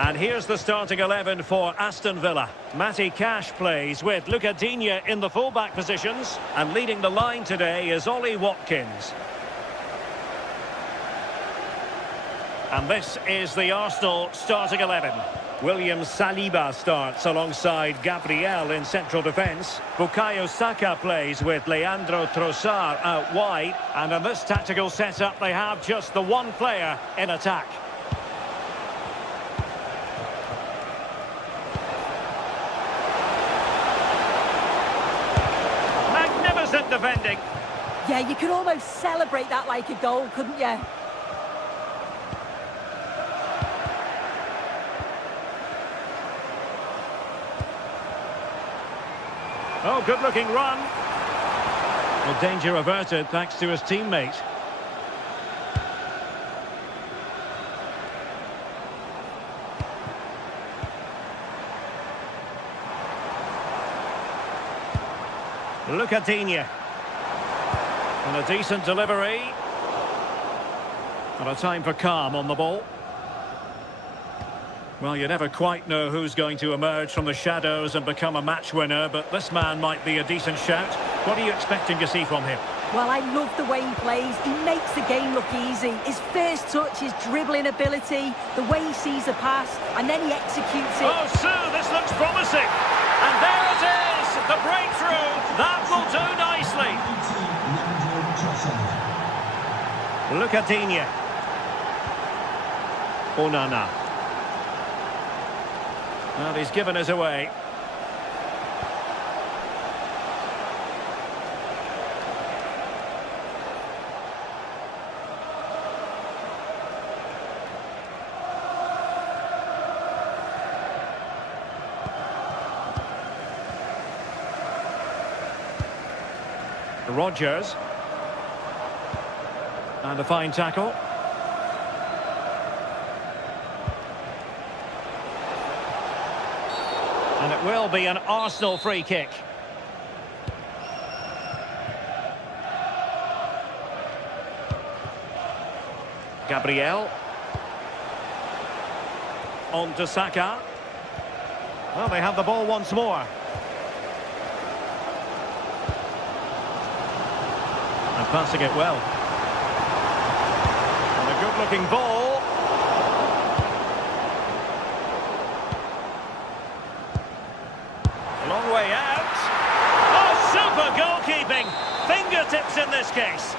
And here's the starting 11 for Aston Villa. Matty Cash plays with Luca Digne in the full-back positions. And leading the line today is Ollie Watkins. And this is the Arsenal starting 11. William Saliba starts alongside Gabriel in central defence. Bukayo Saka plays with Leandro Trossard out wide. And in this tactical setup, they have just the one player in attack. Magnificent defending. Yeah, you could almost celebrate that like a goal, couldn't you? Oh, good-looking run. Well, danger averted thanks to his teammate. Luca Digne. And a decent delivery. And a time for calm on the ball. Well, you never quite know who's going to emerge from the shadows and become a match winner, but this man might be a decent shout. What are you expecting to see from him? Well, I love the way he plays. He makes the game look easy. His first touch, his dribbling ability, the way he sees a pass, and then he executes it. Oh, Sue, this looks promising. And there it is, the breakthrough. That will do nicely. Luca Digne. Onana. Well, he's given us away. Rodgers. And a fine tackle. And it will be an Arsenal free kick. Gabriel. On to Saka. Well, they have the ball once more. And passing it well. And a good-looking ball. Long way out. Oh, super goalkeeping. Fingertips in this case.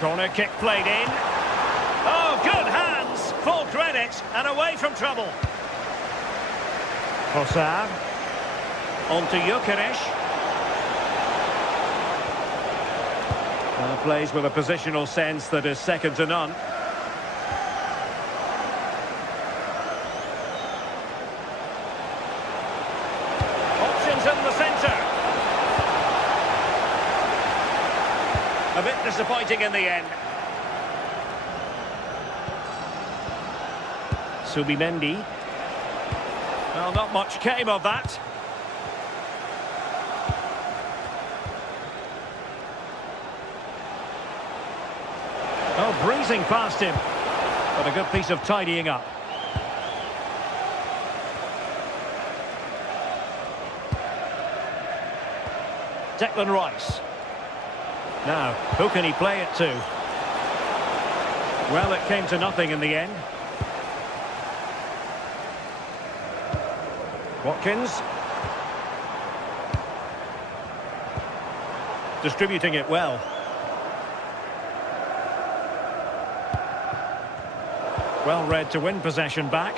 Corner kick played in. Oh, good hands. Full credit and away from trouble. Trossard. On to Gyökeres. Plays with a positional sense that is second to none. In the centre. A bit disappointing in the end. Subimendi. Well, not much came of that. Oh, breezing past him. But a good piece of tidying up. Declan Rice. Now, who can he play it to? Well, it came to nothing in the end. Watkins. Distributing it well. Well read to win possession back.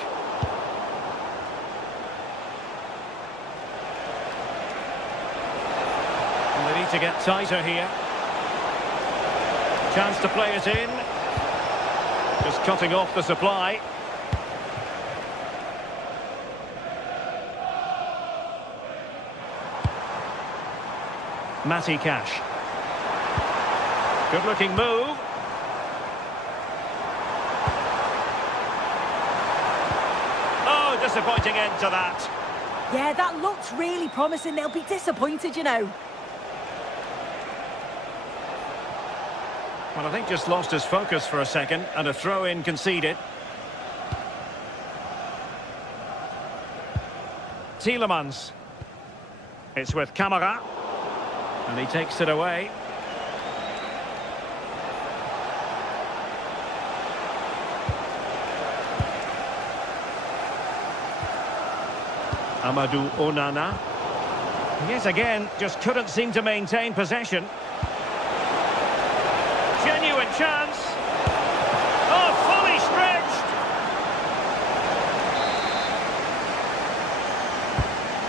And they need to get tighter here. Chance to play it in. Just cutting off the supply. Matty Cash. Good-looking move. Oh, disappointing end to that. Yeah, that looked really promising. They'll be disappointed, you know. Well, I think just lost his focus for a second, and a throw-in conceded. Tielemans. It's with Camara. And he takes it away. Amadou Onana. Yes, again, just couldn't seem to maintain possession. Genuine chance. Oh, fully stretched.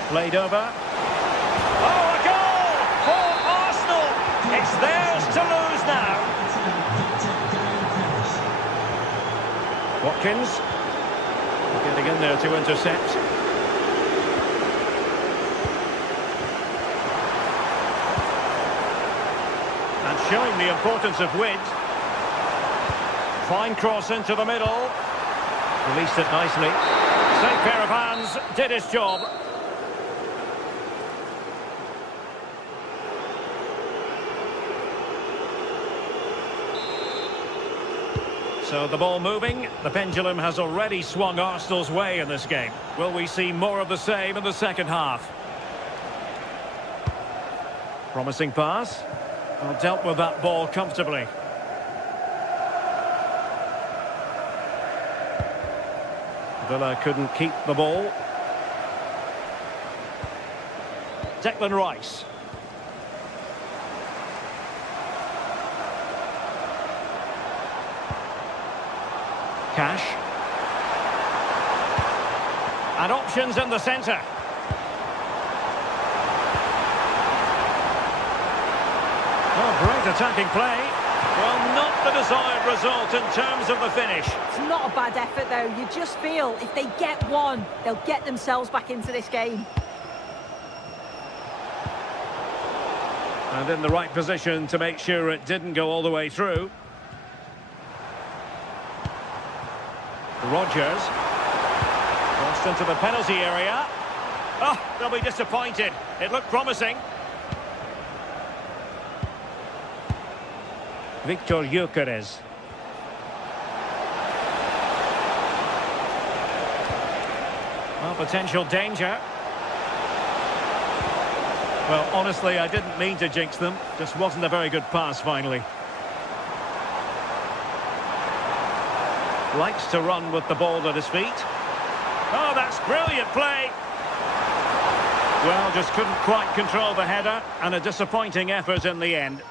Played over. Oh, a goal for Arsenal. It's theirs to lose now. Watkins getting in there to intercept. And showing the importance of width. Fine cross into the middle. Released it nicely. Safe pair of hands, did his job. So the ball moving, the pendulum has already swung Arsenal's way in this game. Will we see more of the same in the second half? Promising pass. Well, dealt with that ball comfortably. Villa couldn't keep the ball. Declan Rice. Cash. And options in the centre. Oh, great attacking play. Well, not the desired result in terms of the finish. It's not a bad effort, though. You just feel if they get one, they'll get themselves back into this game. And in the right position to make sure it didn't go all the way through. Rodgers. Crossed into the penalty area. Oh, they'll be disappointed. It looked promising. Victor Gyökeres. Well, potential danger. Well, honestly, I didn't mean to jinx them. Just wasn't a very good pass, finally. Likes to run with the ball at his feet. Oh, that's brilliant play. Well, just couldn't quite control the header, and a disappointing effort in the end.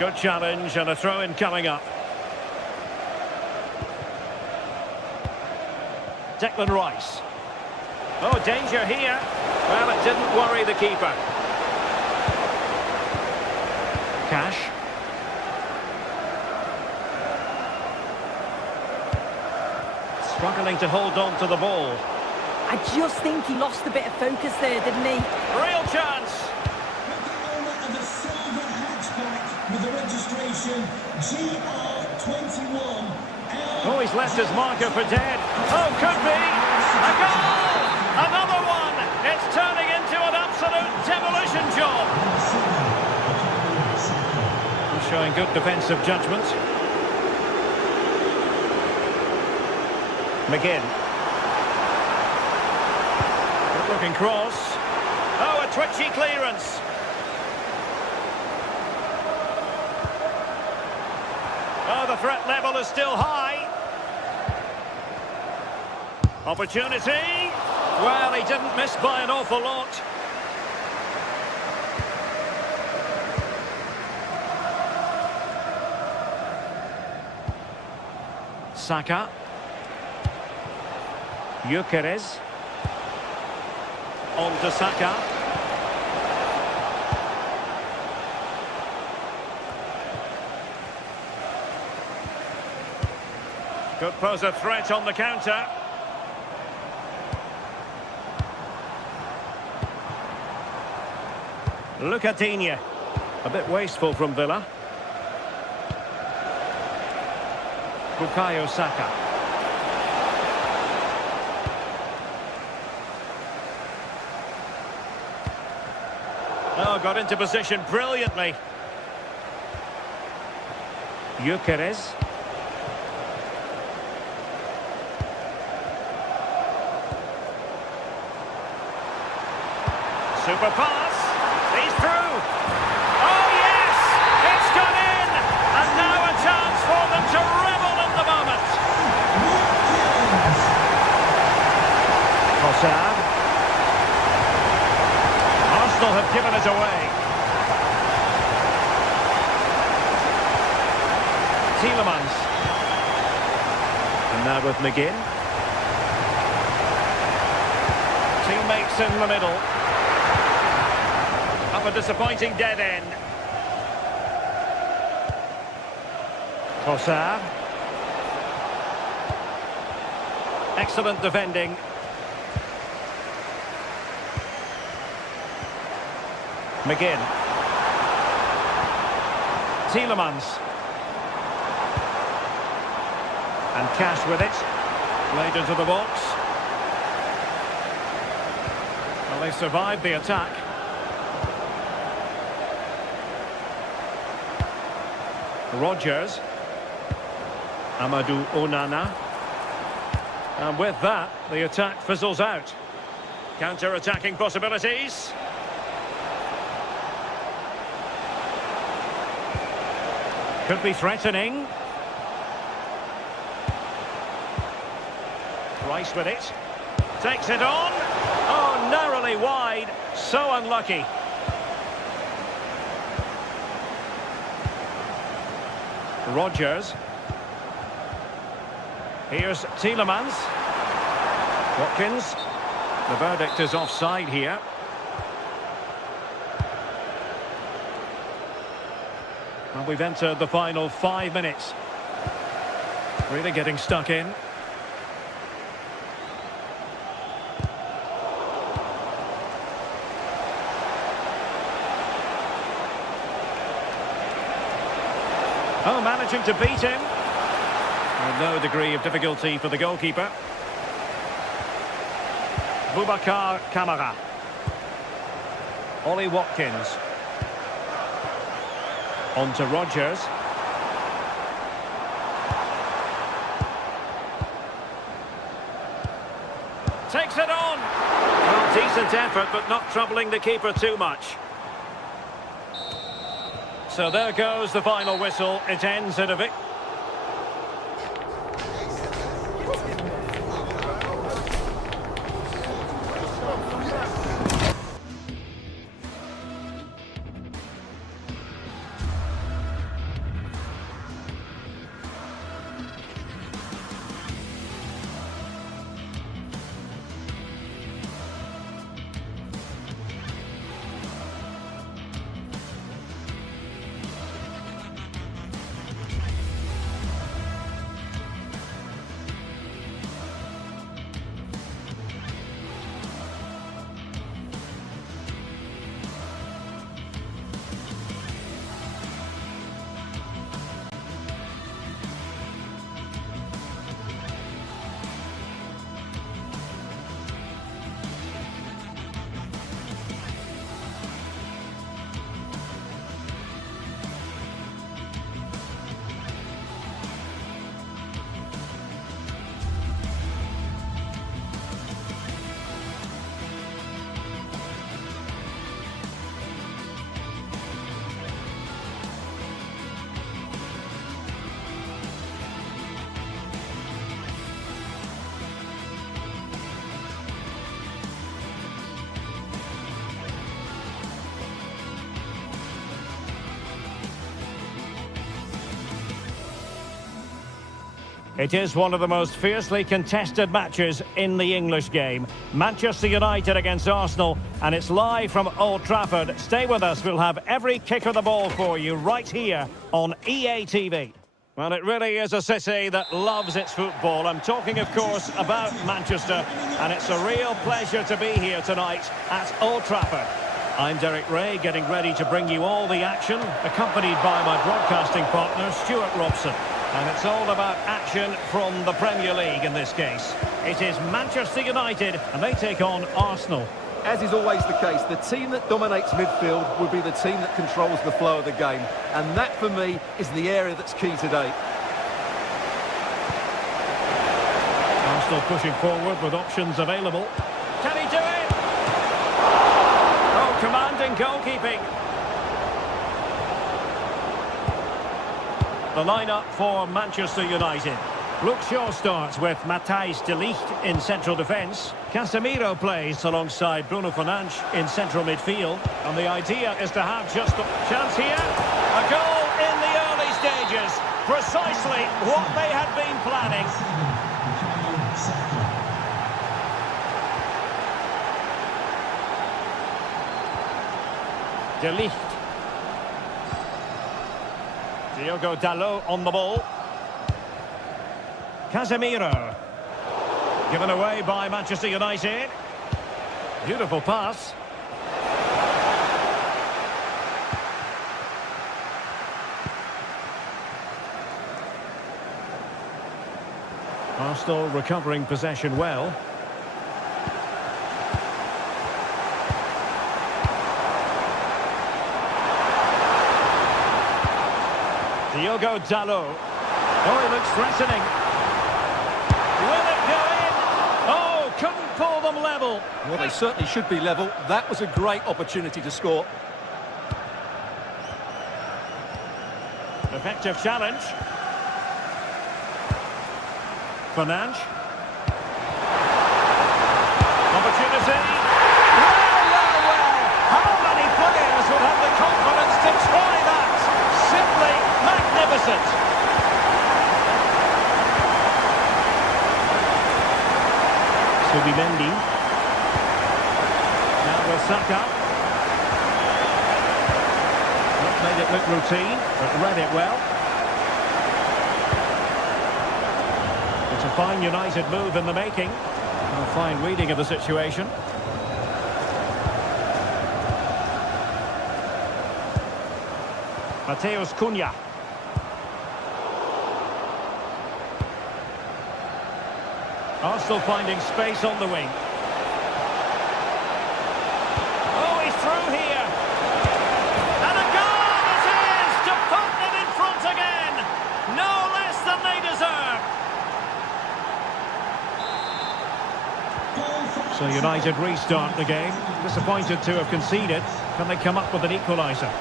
Good challenge, and a throw-in coming up. Declan Rice. Oh, danger here. Well, it didn't worry the keeper. Cash. Struggling to hold on to the ball. I just think he lost a bit of focus there, didn't he? Real chance. Of the silver hatchback with the registration GR21. Oh, he's left his marker for dead. Oh, could be. A goal! Another one! It's turning into an absolute demolition job. Showing good defensive judgment. McGinn. Good looking cross. Oh, a twitchy clearance. Oh, the threat level is still high. Opportunity. Well, he didn't miss by an awful lot. Saka. Gyökeres. On to Saka. Could pose a threat on the counter. Lucatinia. A bit wasteful from Villa. Bukayo Saka. Oh, got into position brilliantly. Gyökeres. Super pass. He's through. Oh, yes! It's gone in! And now a chance for them to revel in the moment. Trossard. Arsenal have given it away. Tielemans. And now with McGinn. Teammates in the middle. Up a disappointing dead end. Trossard. Excellent defending. McGinn. Tielemans. And Cash with it. Played into the box. Well, they survived the attack. Rodgers. Amadou Onana. And with that, the attack fizzles out. Counter-attacking possibilities. Could be threatening. Rice with it. Takes it on. Oh, narrowly wide. So unlucky. Rodgers. Here's Tielemans. Watkins. The verdict is offside here. And we've entered the final 5 minutes. Really getting stuck in. Oh, managing to beat him. With no degree of difficulty for the goalkeeper. Boubacar Kamara. Ollie Watkins. On to Rodgers. Takes it on. Well, decent effort, but not troubling the keeper too much. So there goes the final whistle. It ends in a victory. It is one of the most fiercely contested matches in the English game. Manchester United against Arsenal, and it's live from Old Trafford. Stay with us, we'll have every kick of the ball for you right here on EA TV. Well, it really is a city that loves its football. I'm talking, of course, about Manchester, and it's a real pleasure to be here tonight at Old Trafford. I'm Derek Ray, getting ready to bring you all the action, accompanied by my broadcasting partner, Stuart Robson. And it's all about action from the Premier League in this case. It is Manchester United, and they take on Arsenal. As is always the case, the team that dominates midfield will be the team that controls the flow of the game. And that, for me, is the area that's key today. Arsenal pushing forward with options available. Can he do it? Oh, commanding goalkeeping. The lineup for Manchester United. Luke Shaw starts with Matthijs de Ligt in central defence. Casemiro plays alongside Bruno Fernandes in central midfield. And the idea is to have just a chance here. A goal in the early stages. Precisely what they had been planning. De Ligt. Diogo Dalot on the ball. Casemiro. Given away by Manchester United. Beautiful pass. Arsenal recovering possession well. Diogo Dalot. Oh, he looks threatening. Will it go in? Oh, couldn't pull them level. Well, they certainly should be level. That was a great opportunity to score. Effective challenge. Fernandes. Opportunity. Well. How many players would have the confidence to try that? Simply magnificent. Subimendi. Now with Saka. Not made it look routine, but read it well. It's a fine United move in the making. And a fine reading of the situation. Matheus Cunha. Arsenal finding space on the wing. Oh, he's through here. And a goal it is to put them in front again. No less than they deserve. So United restart the game. Disappointed to have conceded. Can they come up with an equaliser?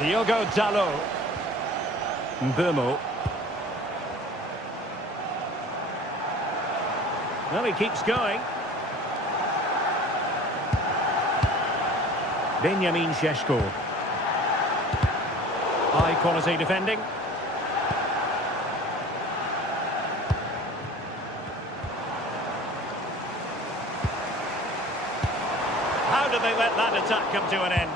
Diogo Dalot. Mbeumo. Well, he keeps going. Benjamin Šeško. High quality defending. How did they let that attack come to an end?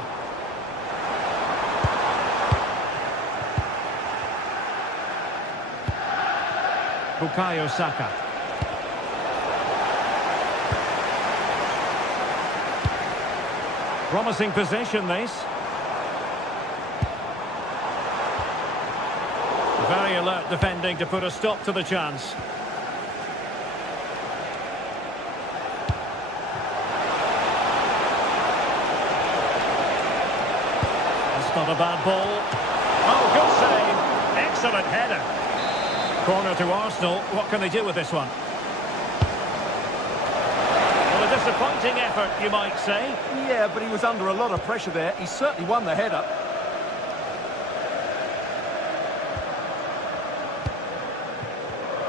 Bukayo Saka. Promising possession, this. Very alert defending to put a stop to the chance. That's not a bad ball. Oh, good save. Excellent header. Corner to Arsenal. What can they do with this one? Disappointing effort, you might say. Yeah, but he was under a lot of pressure there. He certainly won the header.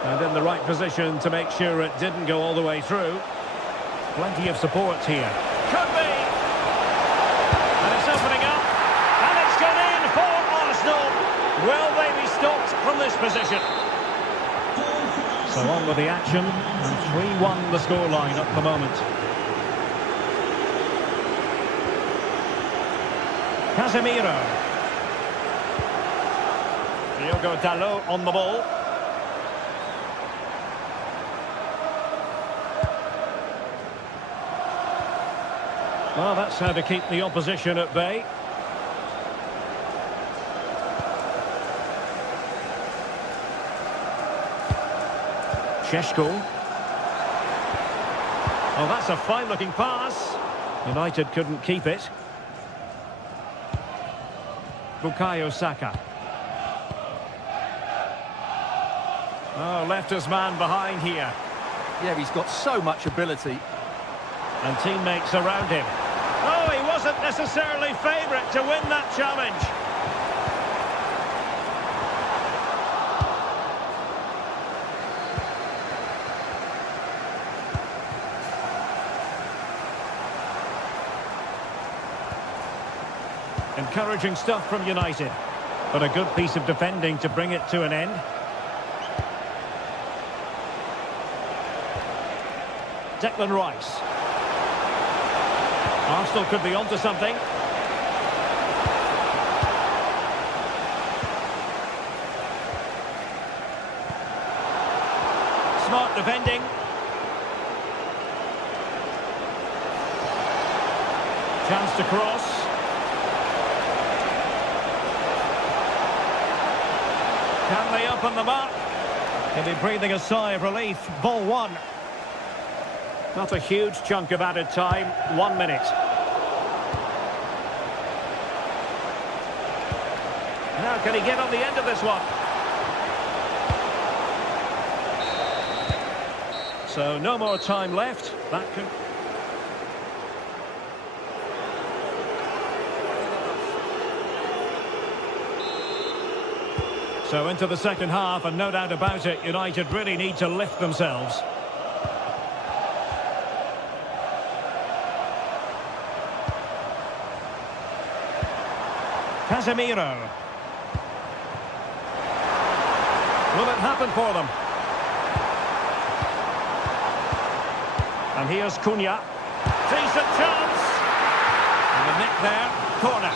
And in the right position to make sure it didn't go all the way through. Plenty of support here. Could be! And it's opening up. And it's gone in for Arsenal. Will they be stopped from this position? So on with the action, and 3-1 the scoreline at the moment. Casemiro. Diogo Dalot on the ball. Well, that's how to keep the opposition at bay. Šeško. Oh, that's a fine-looking pass. United couldn't keep it. Bukayo Saka. Oh, left his man behind here. Yeah, he's got so much ability. And teammates around him. Oh, he wasn't necessarily favourite to win that challenge. Encouraging stuff from United. But a good piece of defending to bring it to an end. Declan Rice. Arsenal could be onto something. Smart defending. Chance to cross. Can they open them up? He'll be breathing a sigh of relief. Ball one. Not a huge chunk of added time. 1 minute. Now can he get on the end of this one? So no more time left. That could... So into the second half, and no doubt about it, United really need to lift themselves. Casemiro. Will it happen for them? And here's Cunha. Decent chance. And the net there, corner.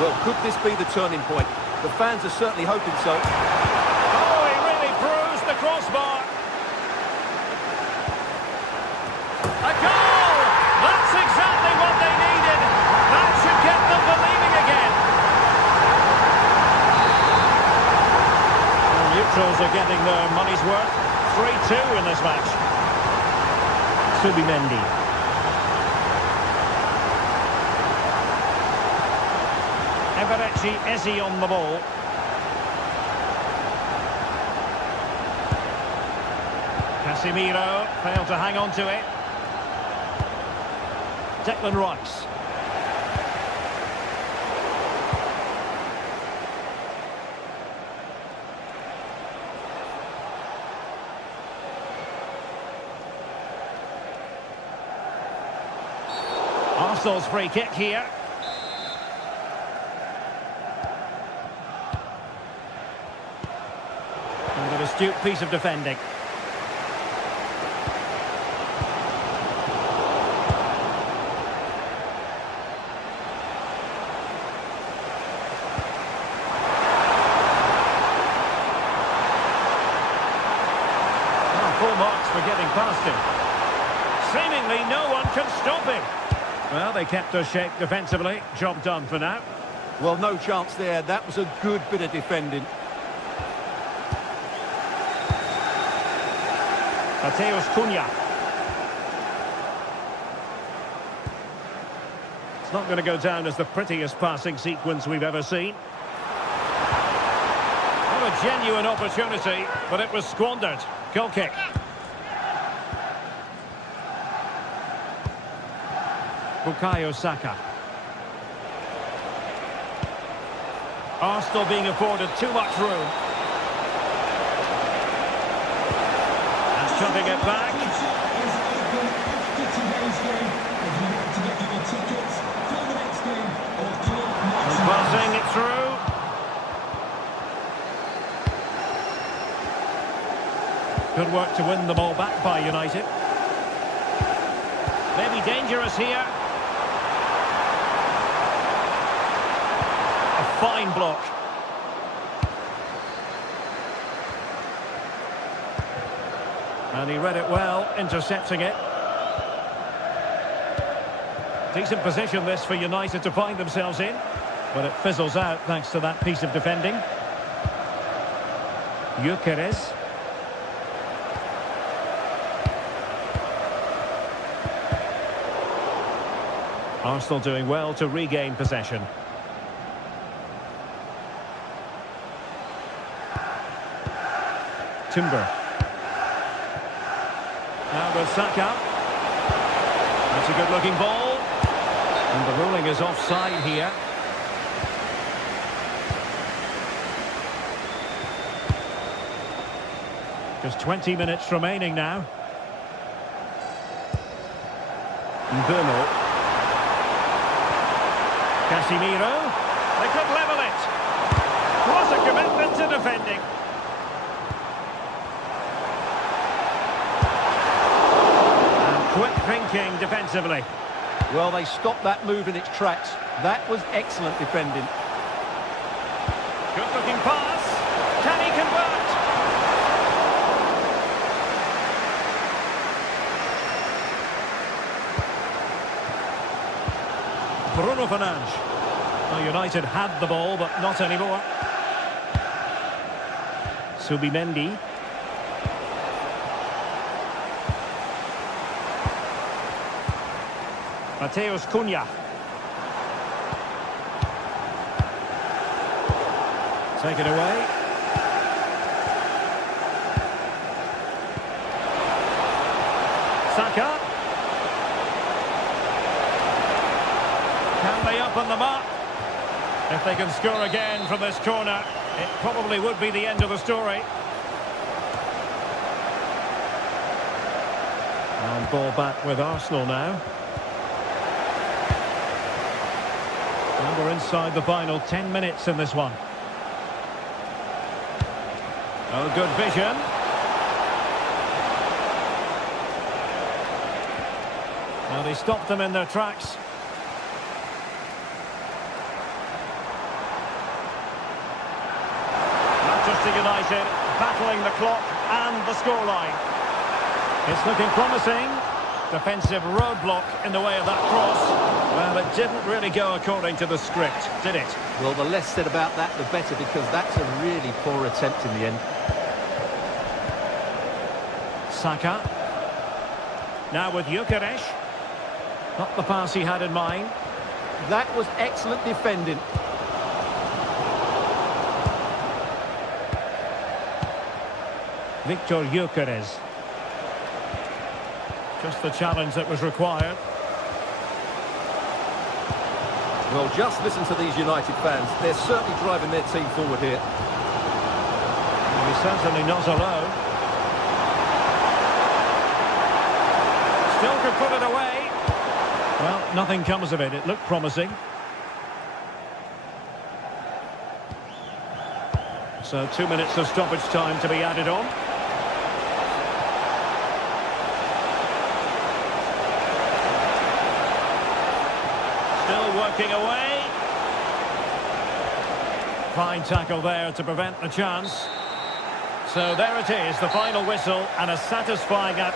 Well, could this be the turning point? The fans are certainly hoping so. Oh, he really bruised the crossbar. A goal! That's exactly what they needed. That should get them believing again. The neutrals are getting their money's worth. 3-2 in this match. Subimendi. Eberechi Eze on the ball. Casemiro failed to hang on to it. Declan Rice. Arsenal's free kick here. And an astute piece of defending. Full marks for getting past him. Seemingly no one can stop him. Well, they kept their shape defensively. Job done for now. Well, no chance there. That was a good bit of defending. Mateus Cunha. It's not going to go down as the prettiest passing sequence we've ever seen. Not a genuine opportunity, but it was squandered. Goal kick. Bukayo Saka. Arsenal being afforded too much room. And shoving it back. And passing it through. Good work to win the ball back by United. Maybe dangerous here. A fine block. And he read it well, intercepting it. Decent position this for United to find themselves in. But it fizzles out thanks to that piece of defending. Gyökeres. Arsenal doing well to regain possession. Timber. Now with Saka. That's a good-looking ball. And the ruling is offside here. Just 20 minutes remaining now. Bruno. Casemiro. They could level it. What a commitment to defending. And quick thinking defensively. Well, they stopped that move in its tracks. That was excellent defending. Good looking pass. Can he convert? Bruno Fernandes. Well, United had the ball, but not anymore. Subimendi. Mateus Cunha. Take it away. Saka. Can they up on the mark? If they can score again from this corner, it probably would be the end of the story. And ball back with Arsenal now. And we're inside the final 10 minutes in this one. Oh, good vision. Now they stopped them in their tracks. Manchester United battling the clock and the scoreline. It's looking promising. Defensive roadblock in the way of that cross. Well, it didn't really go according to the script, did it? Well, the less said about that, the better, because that's a really poor attempt in the end. Saka. Now with Gyökeres. Not the pass he had in mind. That was excellent defending. Victor Gyökeres. Just the challenge that was required. Well, just listen to these United fans. They're certainly driving their team forward here. He's certainly not alone. Still could put it away. Well, nothing comes of it. It looked promising. So 2 minutes of stoppage time to be added on. Still working away. Fine tackle there to prevent the chance. So there it is, the final whistle, and a satisfying out.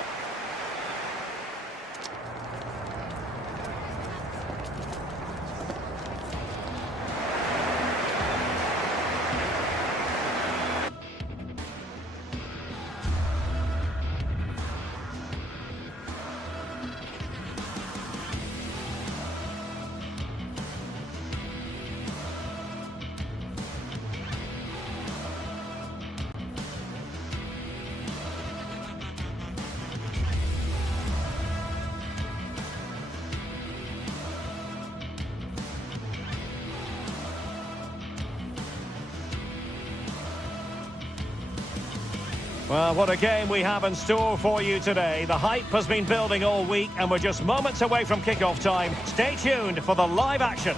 Well, what a game we have in store for you today. The hype has been building all week and we're just moments away from kick-off time. Stay tuned for the live action.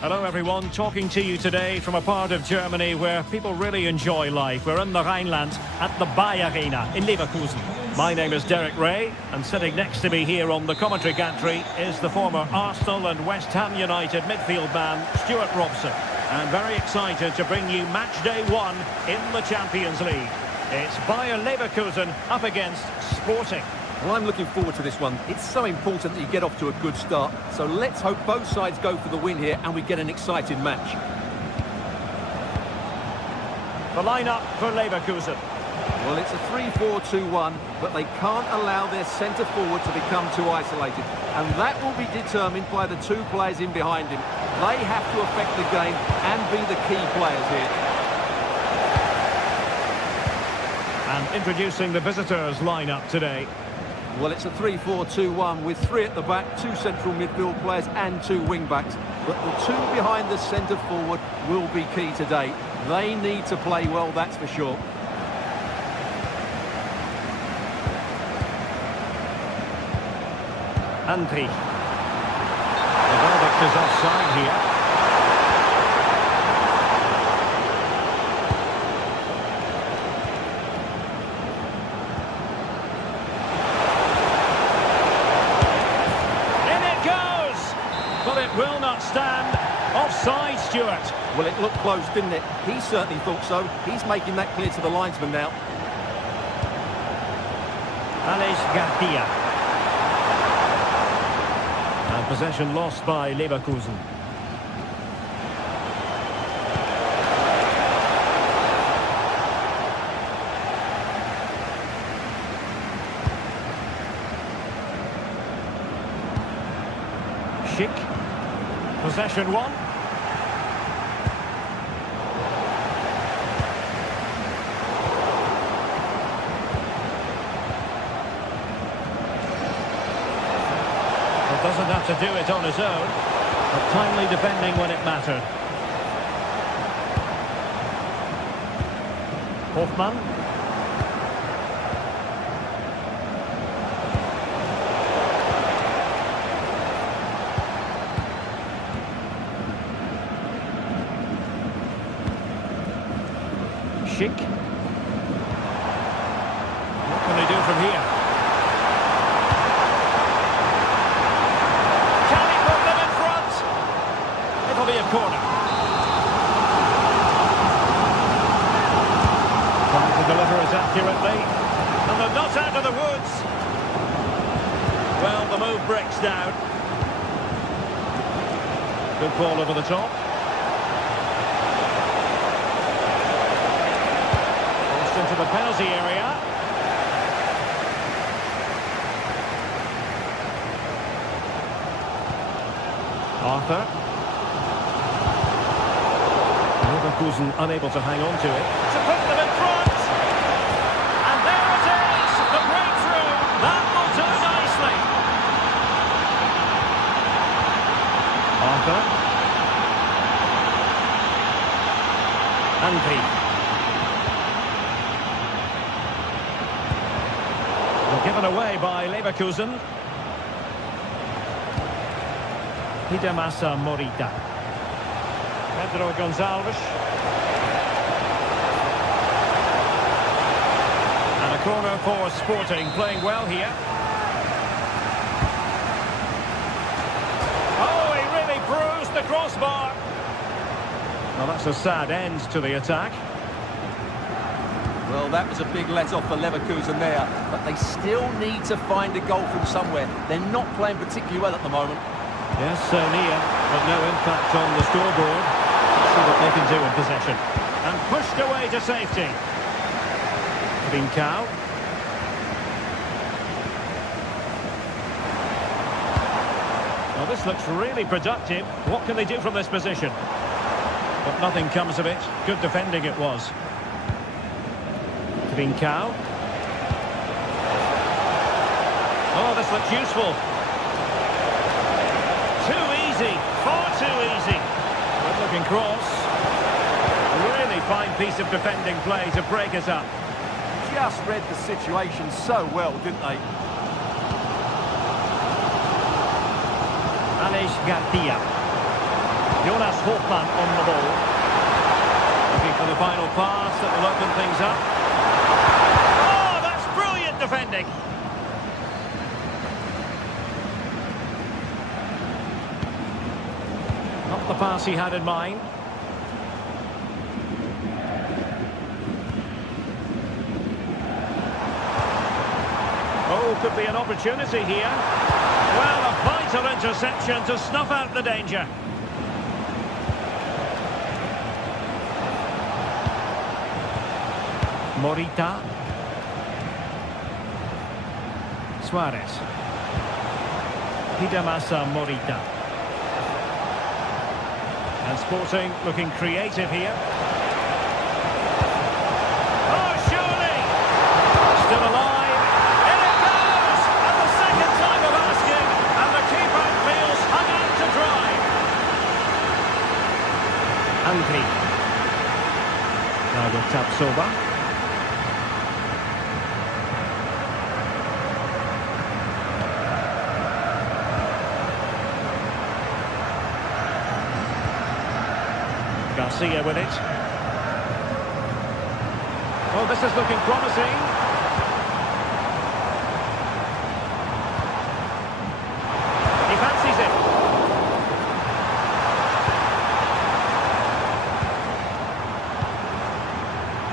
Hello everyone, talking to you today from a part of Germany where people really enjoy life. We're in the Rhineland at the Bayer Arena in Leverkusen. My name is Derek Ray, and sitting next to me here on the commentary gantry is the former Arsenal and West Ham United midfield man, Stuart Robson. And very excited to bring you match day 1 in the Champions League. It's Bayer Leverkusen up against Sporting. Well, I'm looking forward to this one. It's so important that you get off to a good start. So let's hope both sides go for the win here and we get an exciting match. The lineup for Leverkusen. Well, it's a 3-4-2-1, but they can't allow their centre-forward to become too isolated. And that will be determined by the two players in behind him. They have to affect the game and be the key players here. And introducing the visitors' lineup today. Well, it's a 3-4-2-1 with 3 at the back, 2 central midfield players and 2 wing-backs. But the 2 behind the centre-forward will be key today. They need to play well, that's for sure. Andri. The verdict is offside here. In it goes! But it will not stand. Offside, Stuart. Well, it looked close, didn't it? He certainly thought so. He's making that clear to the linesman now. Alex Garcia. And possession lost by Leverkusen. Schick. Possession one. Doesn't have to do it on his own, but timely defending when it mattered. Hoffmann. Schick. What can they do from here? It'll be a corner. Trying to deliver it accurately. And they're not out of the woods. Well, the move breaks down. Good ball over the top. Crossed into the penalty area. Arthur. Leverkusen unable to hang on to it. To put them in front! And there it is! The breakthrough! That will do nicely! Arthur. Andri. Well, given away by Leverkusen. Hidemasa Morita. Pedro Gonçalves. And a corner for Sporting, playing well here. Oh, he really bruised the crossbar. Well, that's a sad end to the attack. Well, that was a big let-off for Leverkusen there, but they still need to find a goal from somewhere. They're not playing particularly well at the moment. Yes, so near, but no impact on the scoreboard. See what they can do in possession. And pushed away to safety. Trincao. Well, this looks really productive. What can they do from this position? But nothing comes of it. Good defending it was. Trincao. Oh, this looks useful. Too easy, far too easy. Good looking cross. A really fine piece of defending play to break us up. Just read the situation so well, didn't they? Alex Garcia. Jonas Hoffmann on the ball. Looking for the final pass that will open things up. Oh, that's brilliant defending. Not the pass he had in mind. goal could be an opportunity here. Well, a vital interception to snuff out the danger. Morita. Suarez. Hidemasa Morita. And Sporting looking creative here. Oh, surely! Still alive. In it goes! And the second time of asking. And the keeper feels hung out to dry. Angri. Now with Tapsoba. Garcia with it. Oh, this is looking promising. He fancies it.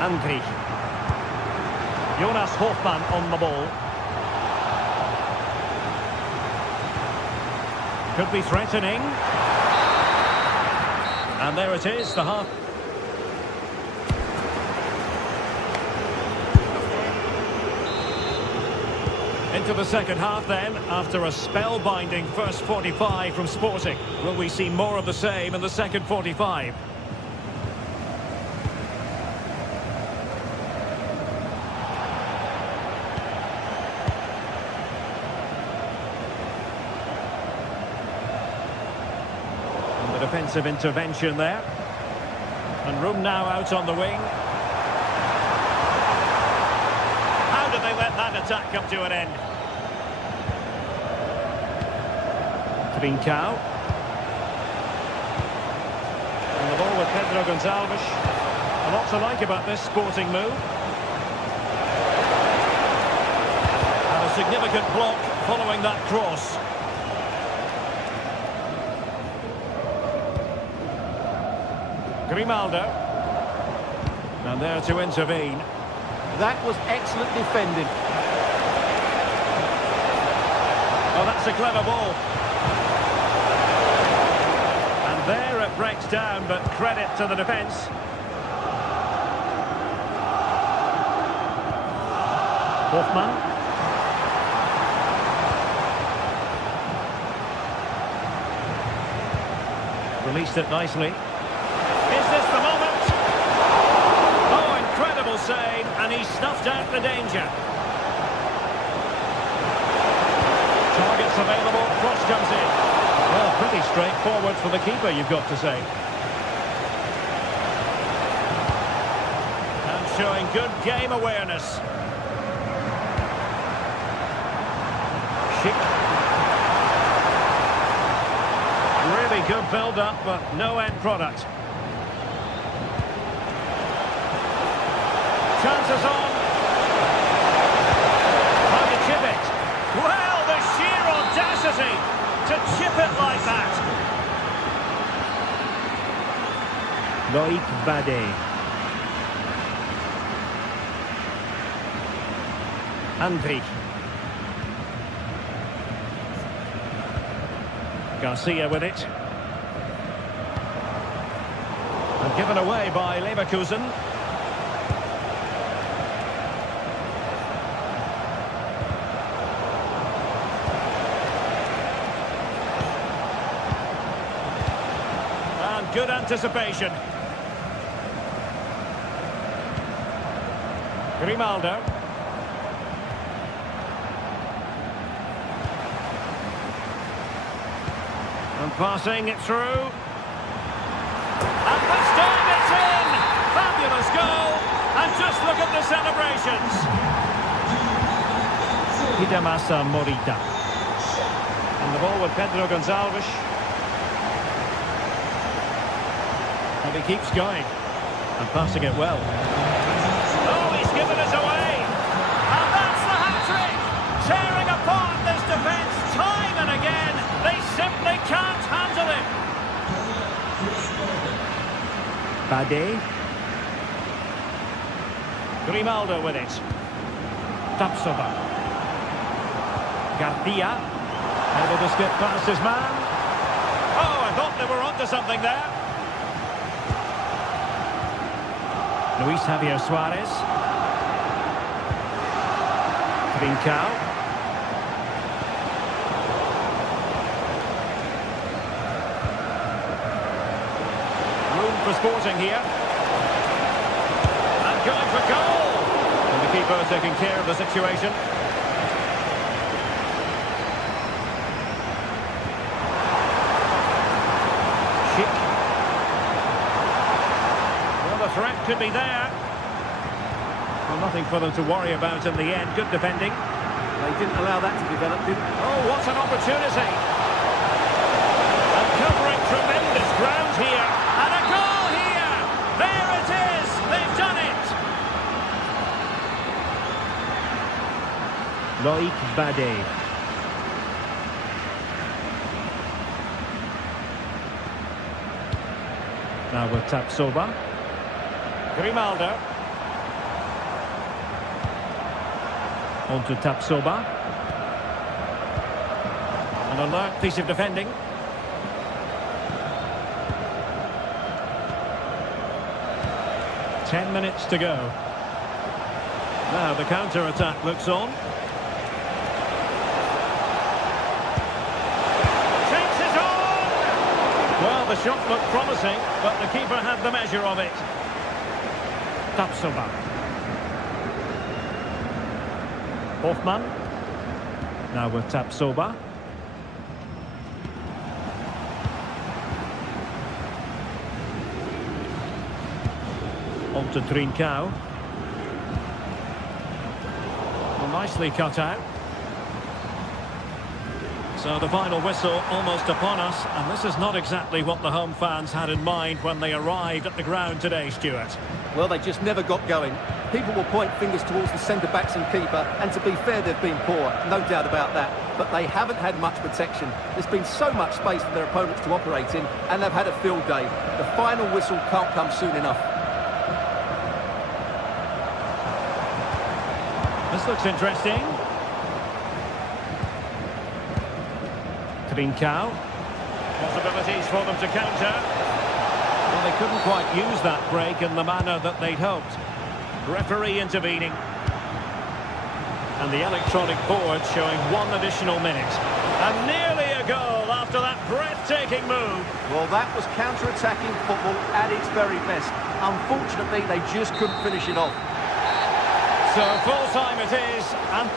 Angri. Jonas Hofmann on the ball. Could be threatening. And there it is, the half. Into the second half then, after a spellbinding first 45 from Sporting. Will we see more of the same in the second 45? Defensive intervention there. And room now out on the wing. How did they let that attack come to an end? Trincao. And the ball with Pedro Gonçalves. A lot to like about this Sporting move. And a significant block following that cross. Grimaldo. And there to intervene. That was excellent defending. Oh, that's a clever ball. And there it breaks down, but credit to the defence. Hofmann. Released it nicely. Is this the moment? Oh, incredible save, and he snuffed out the danger. Targets available, cross comes in. Well, pretty straightforward for the keeper, you've got to say. And showing good game awareness. Schick. Really good build-up, but no end product. Chances on. How to chip it? Well, the sheer audacity to chip it like that. Loïc Badé. Andri. Garcia with it. And given away by Leverkusen. And good anticipation. Grimaldo. And passing it through. And this time it's in! Fabulous goal! And just look at the celebrations! Hidemasa Morita. And the ball with Pedro Gonçalves. And he keeps going. And passing it well. Oh, he's given us away! And that's the hat-trick! Tearing apart this defence time and again! They simply can't handle him. Badé. Grimaldo with it. Tapsoba. Garcia. Able to skip past his man. Oh, I thought they were onto something there. Luis Javier Suarez. Trincao. Room for Sporting here. And going for goal. And the keeper taking care of the situation. Well, the threat could be there. Well, nothing for them to worry about in the end. Good defending. They didn't allow that to develop, did they? Oh, what an opportunity. And covering tremendous ground here. And a goal here. There it is. They've done it. Loic Bade. Now with Tapsoba. Grimaldo. On to Tapsoba. An alert piece of defending. Ten minutes to go. Now the counter-attack looks on. Takes it on! Well, the shot looked promising, but the keeper had the measure of it. Tapsoba. Hoffman. Now with Tapsoba. On to Trincao. Well, nicely cut out. So the final whistle almost upon us, and this is not exactly what the home fans had in mind when they arrived at the ground today, Stuart. Well, they just never got going. People will point fingers towards the centre-backs and keeper, and to be fair, they've been poor, no doubt about that. But they haven't had much protection. There's been so much space for their opponents to operate in, and they've had a field day. The final whistle can't come soon enough. This looks interesting. Trincao. Possibilities for them to counter. Well, they couldn't quite use that break in the manner that they'd hoped. Referee intervening. And the electronic board showing one additional minute. And nearly a goal after that breathtaking move. Well, that was counter-attacking football at its very best. Unfortunately, they just couldn't finish it off. So full time it is, and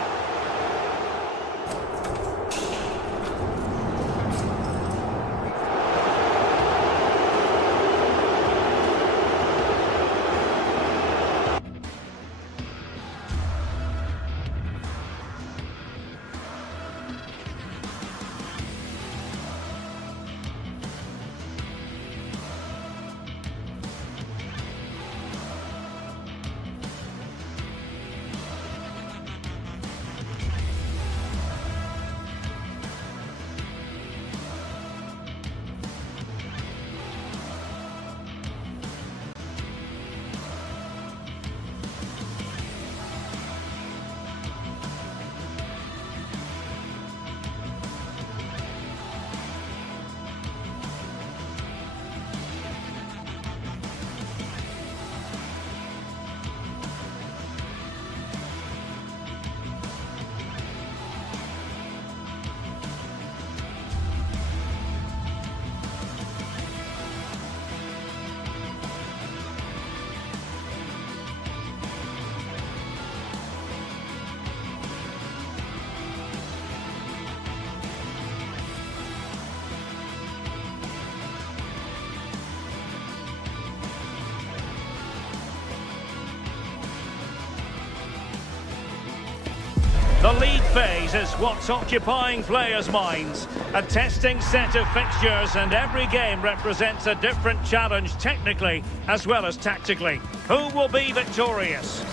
the league phase is what's occupying players' minds. A testing set of fixtures, and every game represents a different challenge technically as well as tactically. Who will be victorious?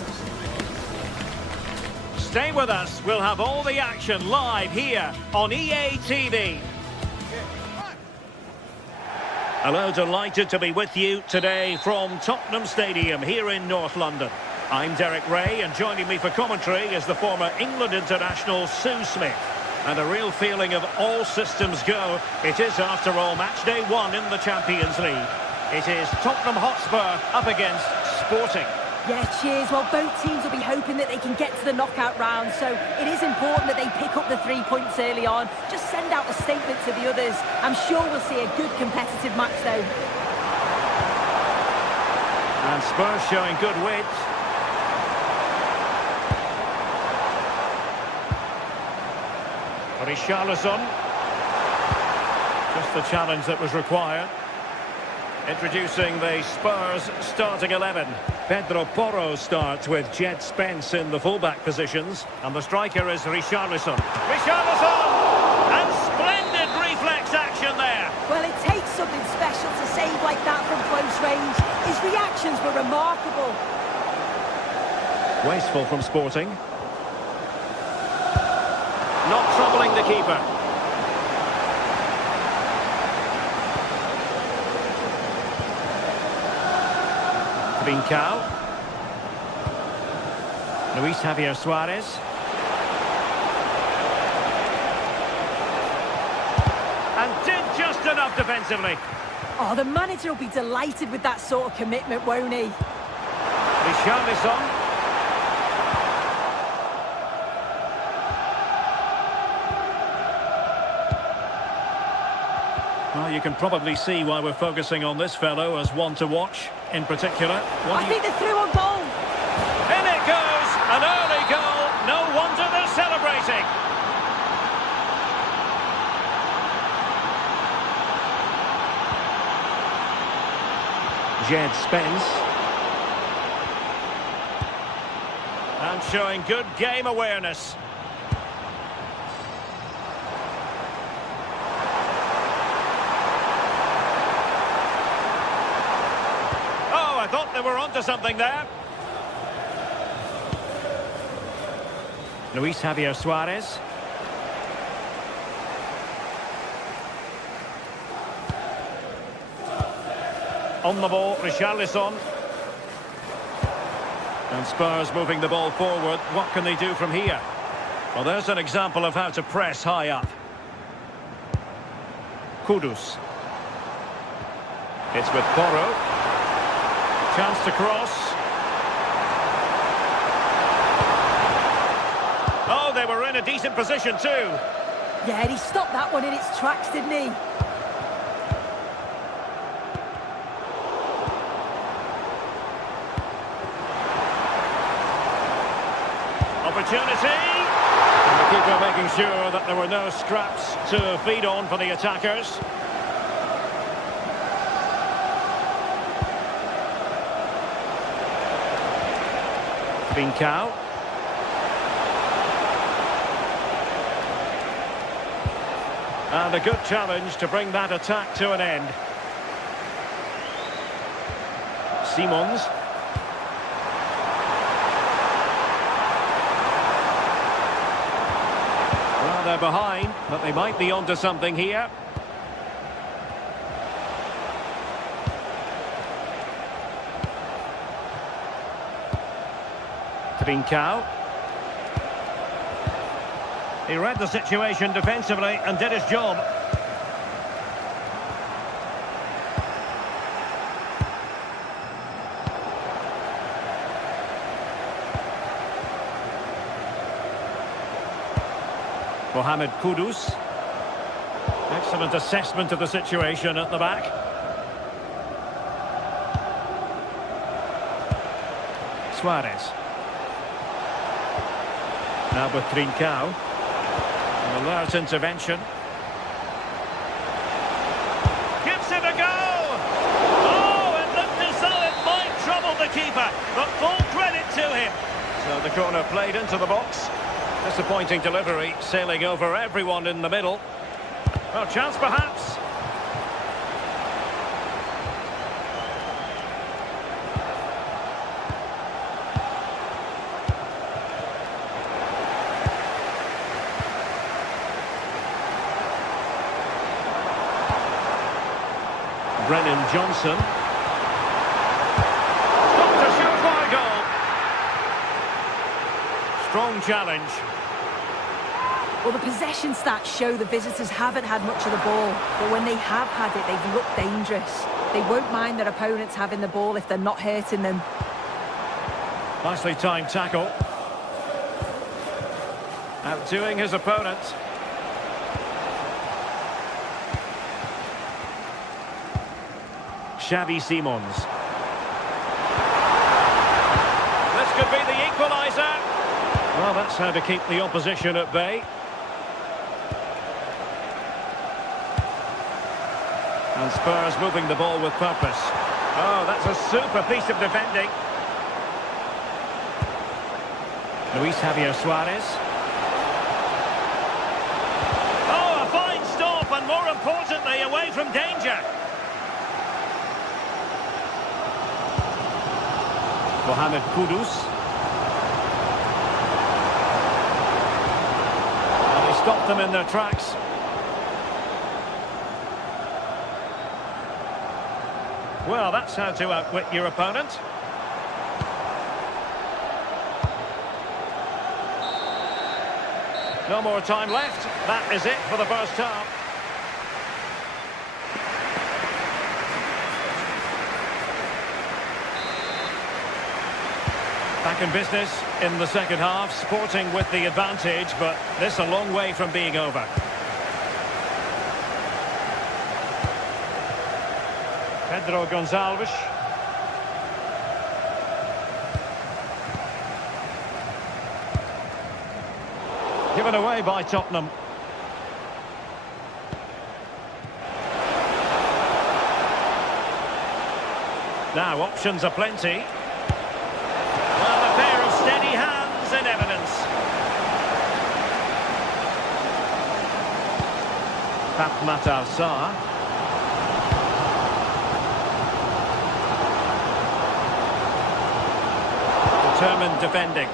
Stay with us. We'll have all the action live here on EA TV. Hello, delighted to be with you today from Tottenham Stadium here in North London. I'm Derek Ray, and joining me for commentary is the former England international Sue Smith. And a real feeling of all systems go. It is, after all, match day 1 in the Champions League. It is Tottenham Hotspur up against Sporting. Yeah, cheers. Well, both teams will be hoping that they can get to the knockout round, so it is important that they pick up the 3 points early on. Just send out a statement to the others. I'm sure we'll see a good competitive match, though. And Spurs showing good width. Richarlison. Just the challenge that was required. Introducing the Spurs starting 11. Pedro Porro starts with Jed Spence in the fullback positions. And the striker is Richarlison. Richarlison! And splendid reflex action there. Well, it takes something special to save like that from close range. His reactions were remarkable. Wasteful from Sporting. Not troubling the keeper. Trincao. Luis Javier Suarez. And did just enough defensively. Oh, the manager will be delighted with that sort of commitment, won't he? Richarlison. Well, you can probably see why we're focusing on this fellow as one to watch in particular. I think they're through on goal. In it goes! An early goal. No wonder they're celebrating. Jed Spence. And showing good game awareness. I thought they were onto something there. Luis Javier Suarez. On the ball, Richarlison. And Spurs moving the ball forward. What can they do from here? Well, there's an example of how to press high up. Kudus. It's with Porro. Chance to cross. Oh, they were in a decent position too. Yeah, he stopped that one in its tracks, didn't he? Opportunity. And the keeper making sure that there were no scraps to feed on for the attackers. Trincao. And a good challenge to bring that attack to an end. Simons. Well, they're behind, but they might be onto something here. Trincao. He read the situation defensively and did his job. Mohamed Kudus. Excellent assessment of the situation at the back. Suarez. Now with Trincao. An alert intervention. Gives it a go! Oh, it looked as though it might trouble the keeper, but full credit to him. So the corner played into the box. Disappointing delivery, sailing over everyone in the middle. Well, chance perhaps. Brennan Johnson. Stopped a surefire goal. Strong challenge. Well, the possession stats show the visitors haven't had much of the ball, but when they have had it, they've looked dangerous. They won't mind their opponents having the ball if they're not hurting them. Nicely timed tackle. Outdoing his opponent. Xavi Simons. This could be the equaliser. Well, that's how to keep the opposition at bay. And Spurs moving the ball with purpose. Oh, that's a super piece of defending. Luis Javier Suarez. Oh, a fine stop, and more importantly, away from danger. Mohamed Kudus. And he stopped them in their tracks. Well, that's how to outwit your opponent. No more time left. That is it for the first half. Back in business in the second half. Sporting with the advantage, but this a long way from being over. Pedro Gonçalves. Given away by Tottenham. Now options are plenty. Well, a pair of steady hands in evidence. Pape Matar Sarr. Determined defending.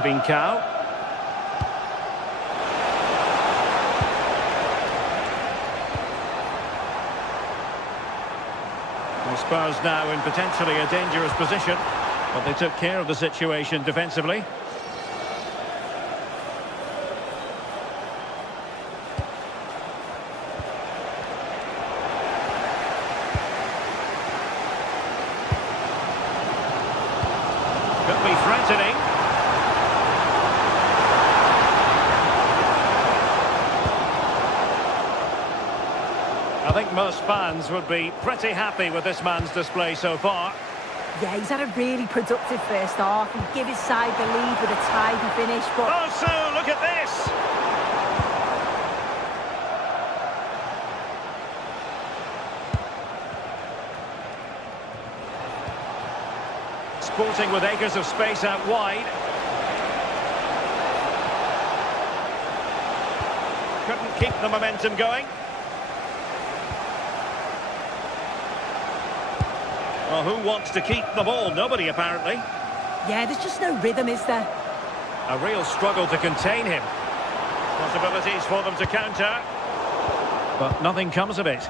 Trincao. The Spurs now in potentially a dangerous position, but they took care of the situation defensively. Could be threatening. I think most fans would be pretty happy with this man's display so far. Yeah, he's had a really productive first half. He gave his side the lead with a tidy finish, but... Oh, so look at this! Sporting with acres of space out wide. Couldn't keep the momentum going. Well, who wants to keep the ball? Nobody, apparently. Yeah, there's just no rhythm, is there? A real struggle to contain him. Possibilities for them to counter. But nothing comes of it.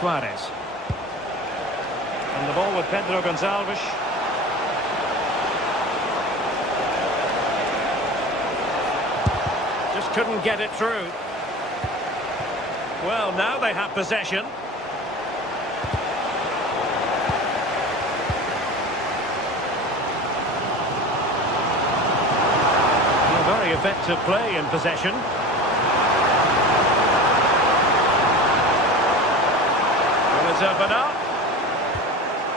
Suarez. And the ball with Pedro Gonçalves. Just couldn't get it through. Well, now they have possession. Very effective play in possession. Will it open up?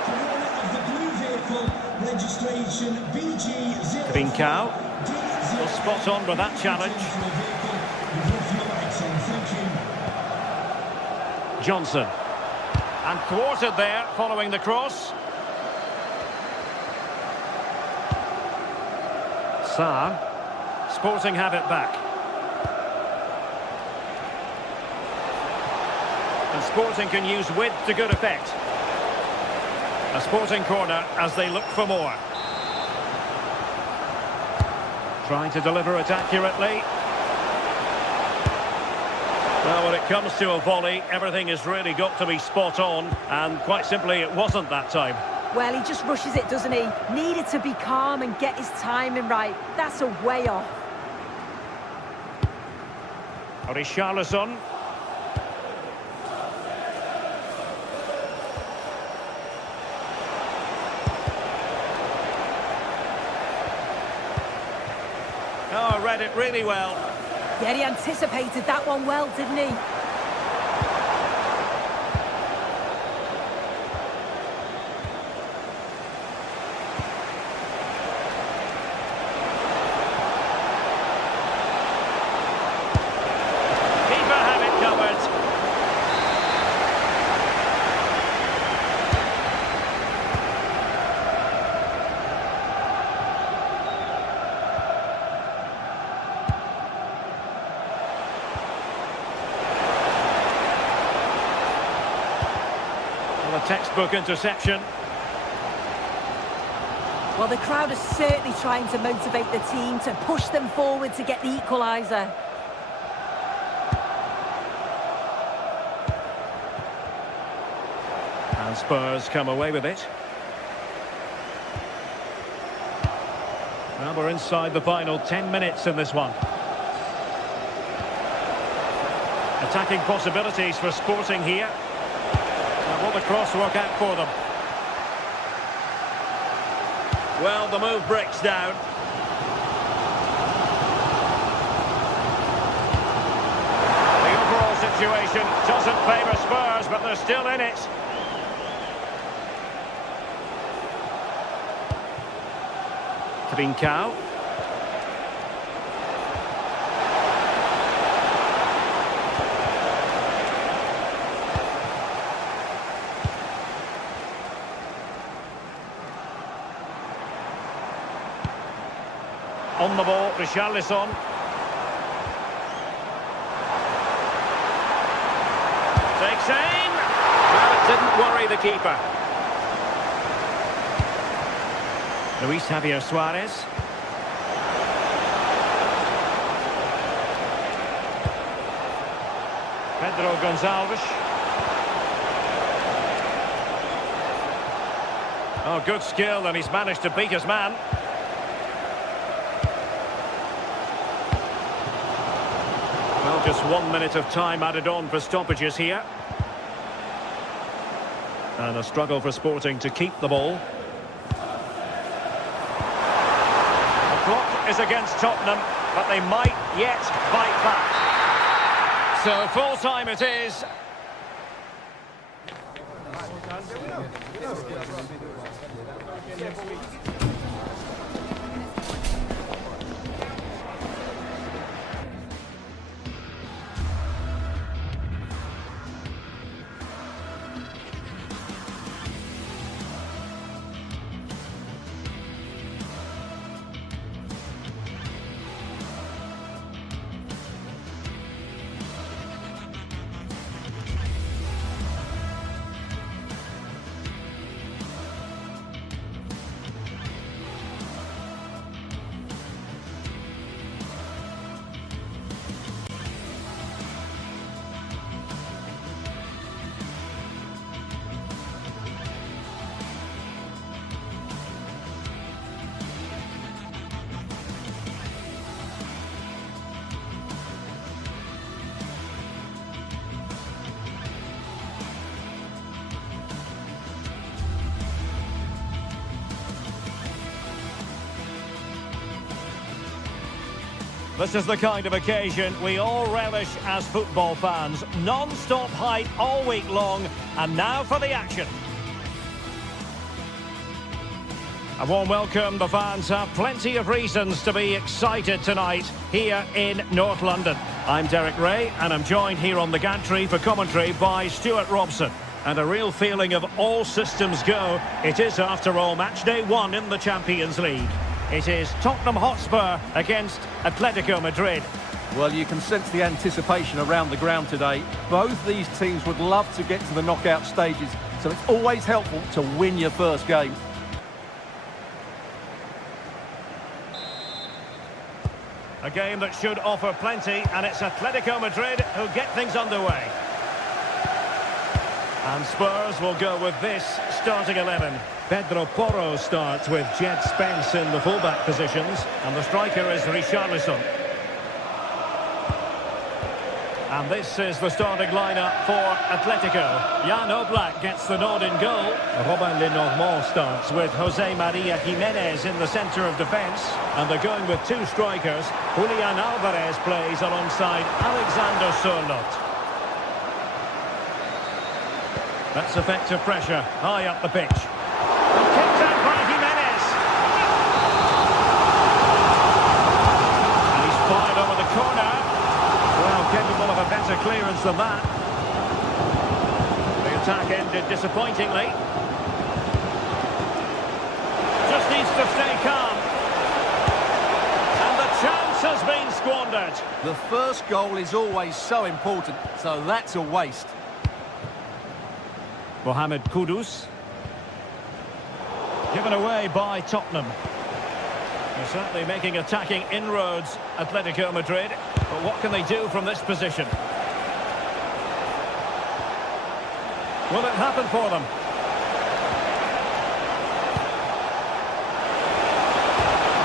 Driver of the blue vehicle, registration BG0. Trincao. Well, spot on with that challenge. Johnson. And thwarted there following the cross. Sarr. Sporting have it back. And Sporting can use width to good effect. A Sporting corner as they look for more. Trying to deliver it accurately. Well, when it comes to a volley, everything has really got to be spot on, and quite simply, it wasn't that time. Well, he just rushes it, doesn't he? Needed to be calm and get his timing right. That's a way off. Richarlison. Oh, read it really well. Yeah, he anticipated that one well, didn't he? Keeper had it covered. A textbook interception. Well, the crowd is certainly trying to motivate the team to push them forward to get the equaliser. And Spurs come away with it. Now we're inside the final 10 minutes in this one. Attacking possibilities for Sporting here. Will the cross work out for them? Well, the move breaks down. The overall situation doesn't favour Spurs, but they're still in it. Trincao. On the ball, Richarlison. Takes aim. Well, it didn't worry the keeper. Luis Javier Suarez. Pedro Gonçalves. Oh, good skill, and he's managed to beat his man. Well, just 1 minute of time added on for stoppages here. And a struggle for Sporting to keep the ball. The clock is against Tottenham, but they might yet fight back. So full time it is. This is the kind of occasion we all relish as football fans. Non-stop hype all week long, and now for the action. A warm welcome. The fans have plenty of reasons to be excited tonight here in North London. I'm Derek Ray, and I'm joined here on the gantry for commentary by Stuart Robson. And a real feeling of all systems go. It is, after all, match day 1 in the Champions League. It is Tottenham Hotspur against Atletico Madrid. Well, you can sense the anticipation around the ground today. Both these teams would love to get to the knockout stages, so it's always helpful to win your first game. A game that should offer plenty, and it's Atletico Madrid who get things underway. And Spurs will go with this starting 11. Pedro Porro starts with Jed Spence in the fullback positions, and the striker is Richarlison. And this is the starting lineup for Atletico. Jan Oblak gets the nod in goal. Robin Lenormand starts with Jose Maria Jimenez in the centre of defence. And they're going with two strikers. Julian Alvarez plays alongside Alexander Sørloth. That's effective pressure, high up the pitch. Kicked out by Jimenez. And he's fired over the corner. Well, capable of a better clearance than that. The attack ended disappointingly. Just needs to stay calm. And the chance has been squandered. The first goal is always so important, so that's a waste. Mohamed Kudus. Given away by Tottenham. They're certainly making attacking inroads, Atletico Madrid. But what can they do from this position? Will it happen for them?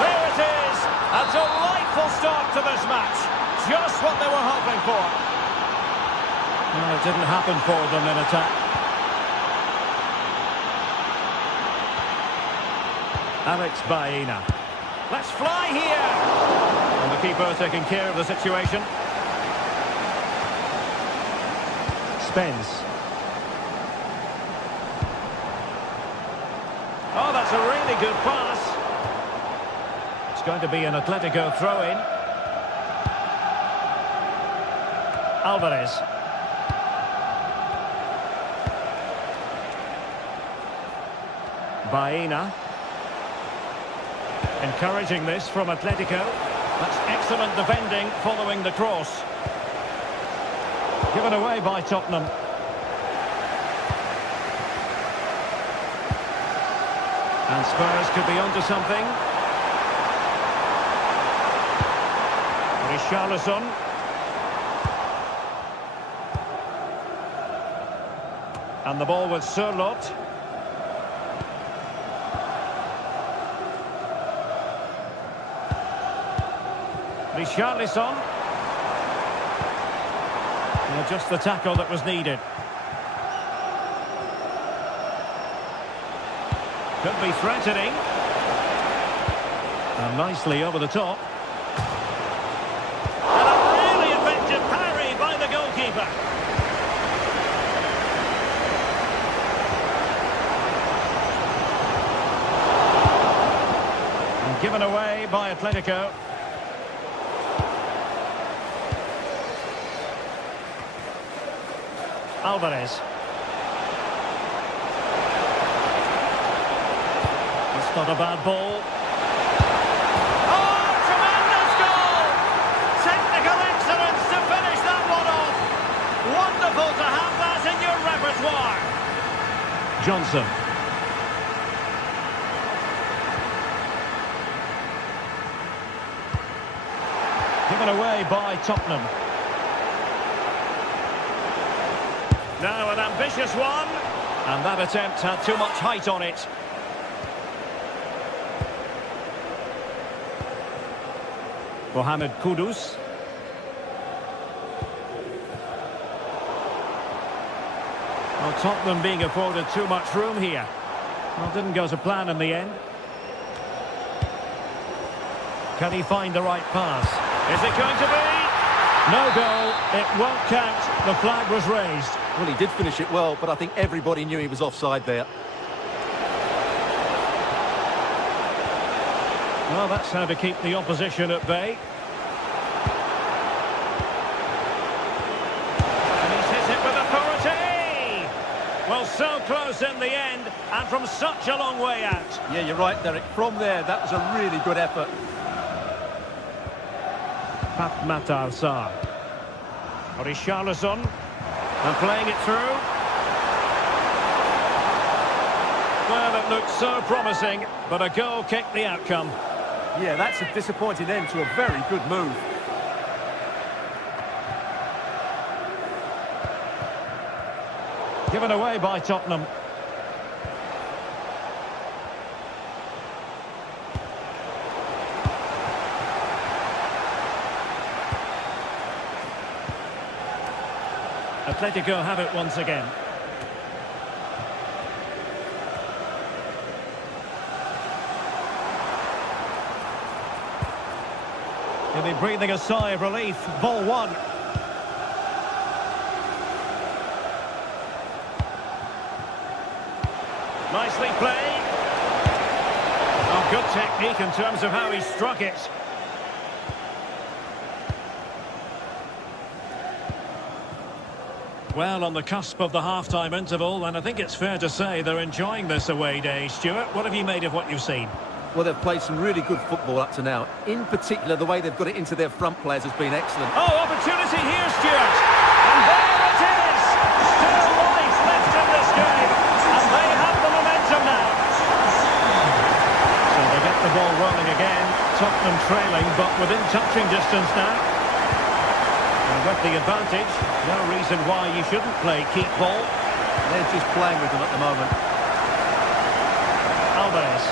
There it is! A delightful start to this match. Just what they were hoping for. Well, it didn't happen for them in attack. Alex Baena. Let's fly here! And the keeper taking care of the situation. Spence. Oh, that's a really good pass. It's going to be an Atletico throw-in. Alvarez. Baena. Encouraging this from Atletico. That's excellent defending following the cross. Given away by Tottenham. And Spurs could be onto something. Richarlison. And the ball with Sørloth. Richarlison. Well, just the tackle that was needed. Could be threatening. And nicely over the top. And a really effective parry by the goalkeeper. And given away by Atletico. Alvarez. It's not a bad ball. Oh, tremendous goal! Technical excellence to finish that one off. Wonderful to have that in your repertoire. Johnson. Given away by Tottenham. Now an ambitious one, and that attempt had too much height on it. Mohamed Kudus. Well, Tottenham being afforded too much room here. Well, didn't go to plan in the end. Can he find the right pass? Is it going to be? No goal, it won't count. The flag was raised. Well, he did finish it well, but I think everybody knew he was offside there. Well, that's how to keep the opposition at bay. And he's hit it with authority! Well, so close in the end, and from such a long way out. Yeah, you're right, Derek. From there, that was a really good effort. Pape Matar Sarr. Richarlison. And playing it through. Well, it looked so promising, but a goal kicked the outcome. Yeah, that's a disappointing end to a very good move. Given away by Tottenham. Atletico have it once again. He'll be breathing a sigh of relief. Ball one. Nicely played. Oh, good technique in terms of how he struck it. Well, on the cusp of the half-time interval, and I think it's fair to say they're enjoying this away day. Stuart, what have you made of what you've seen? Well, they've played some really good football up to now. In particular, the way they've got it into their front players has been excellent. Oh, opportunity here, Stuart. And there it is. Still life left in this game. And they have the momentum now. So they get the ball rolling again. Tottenham trailing, but within touching distance now. And with the advantage, no reason why you shouldn't play keep ball. They're just playing with them at the moment. Alvarez.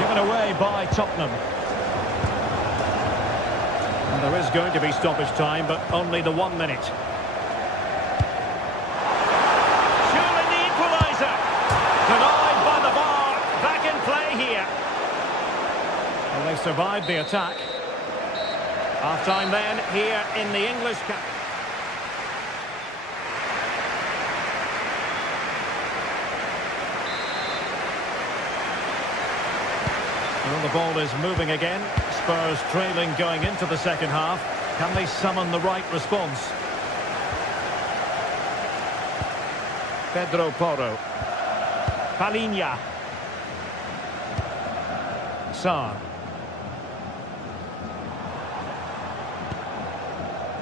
Given away by Tottenham. And there is going to be stoppage time, but only the 1 minute. Surely the equaliser. Denied by the bar. Back in play here. Well, they survived the attack. Half-time then, here in the English camp. Well, the ball is moving again. Spurs trailing going into the second half. Can they summon the right response? Pedro Porro. Palinha. Sarr.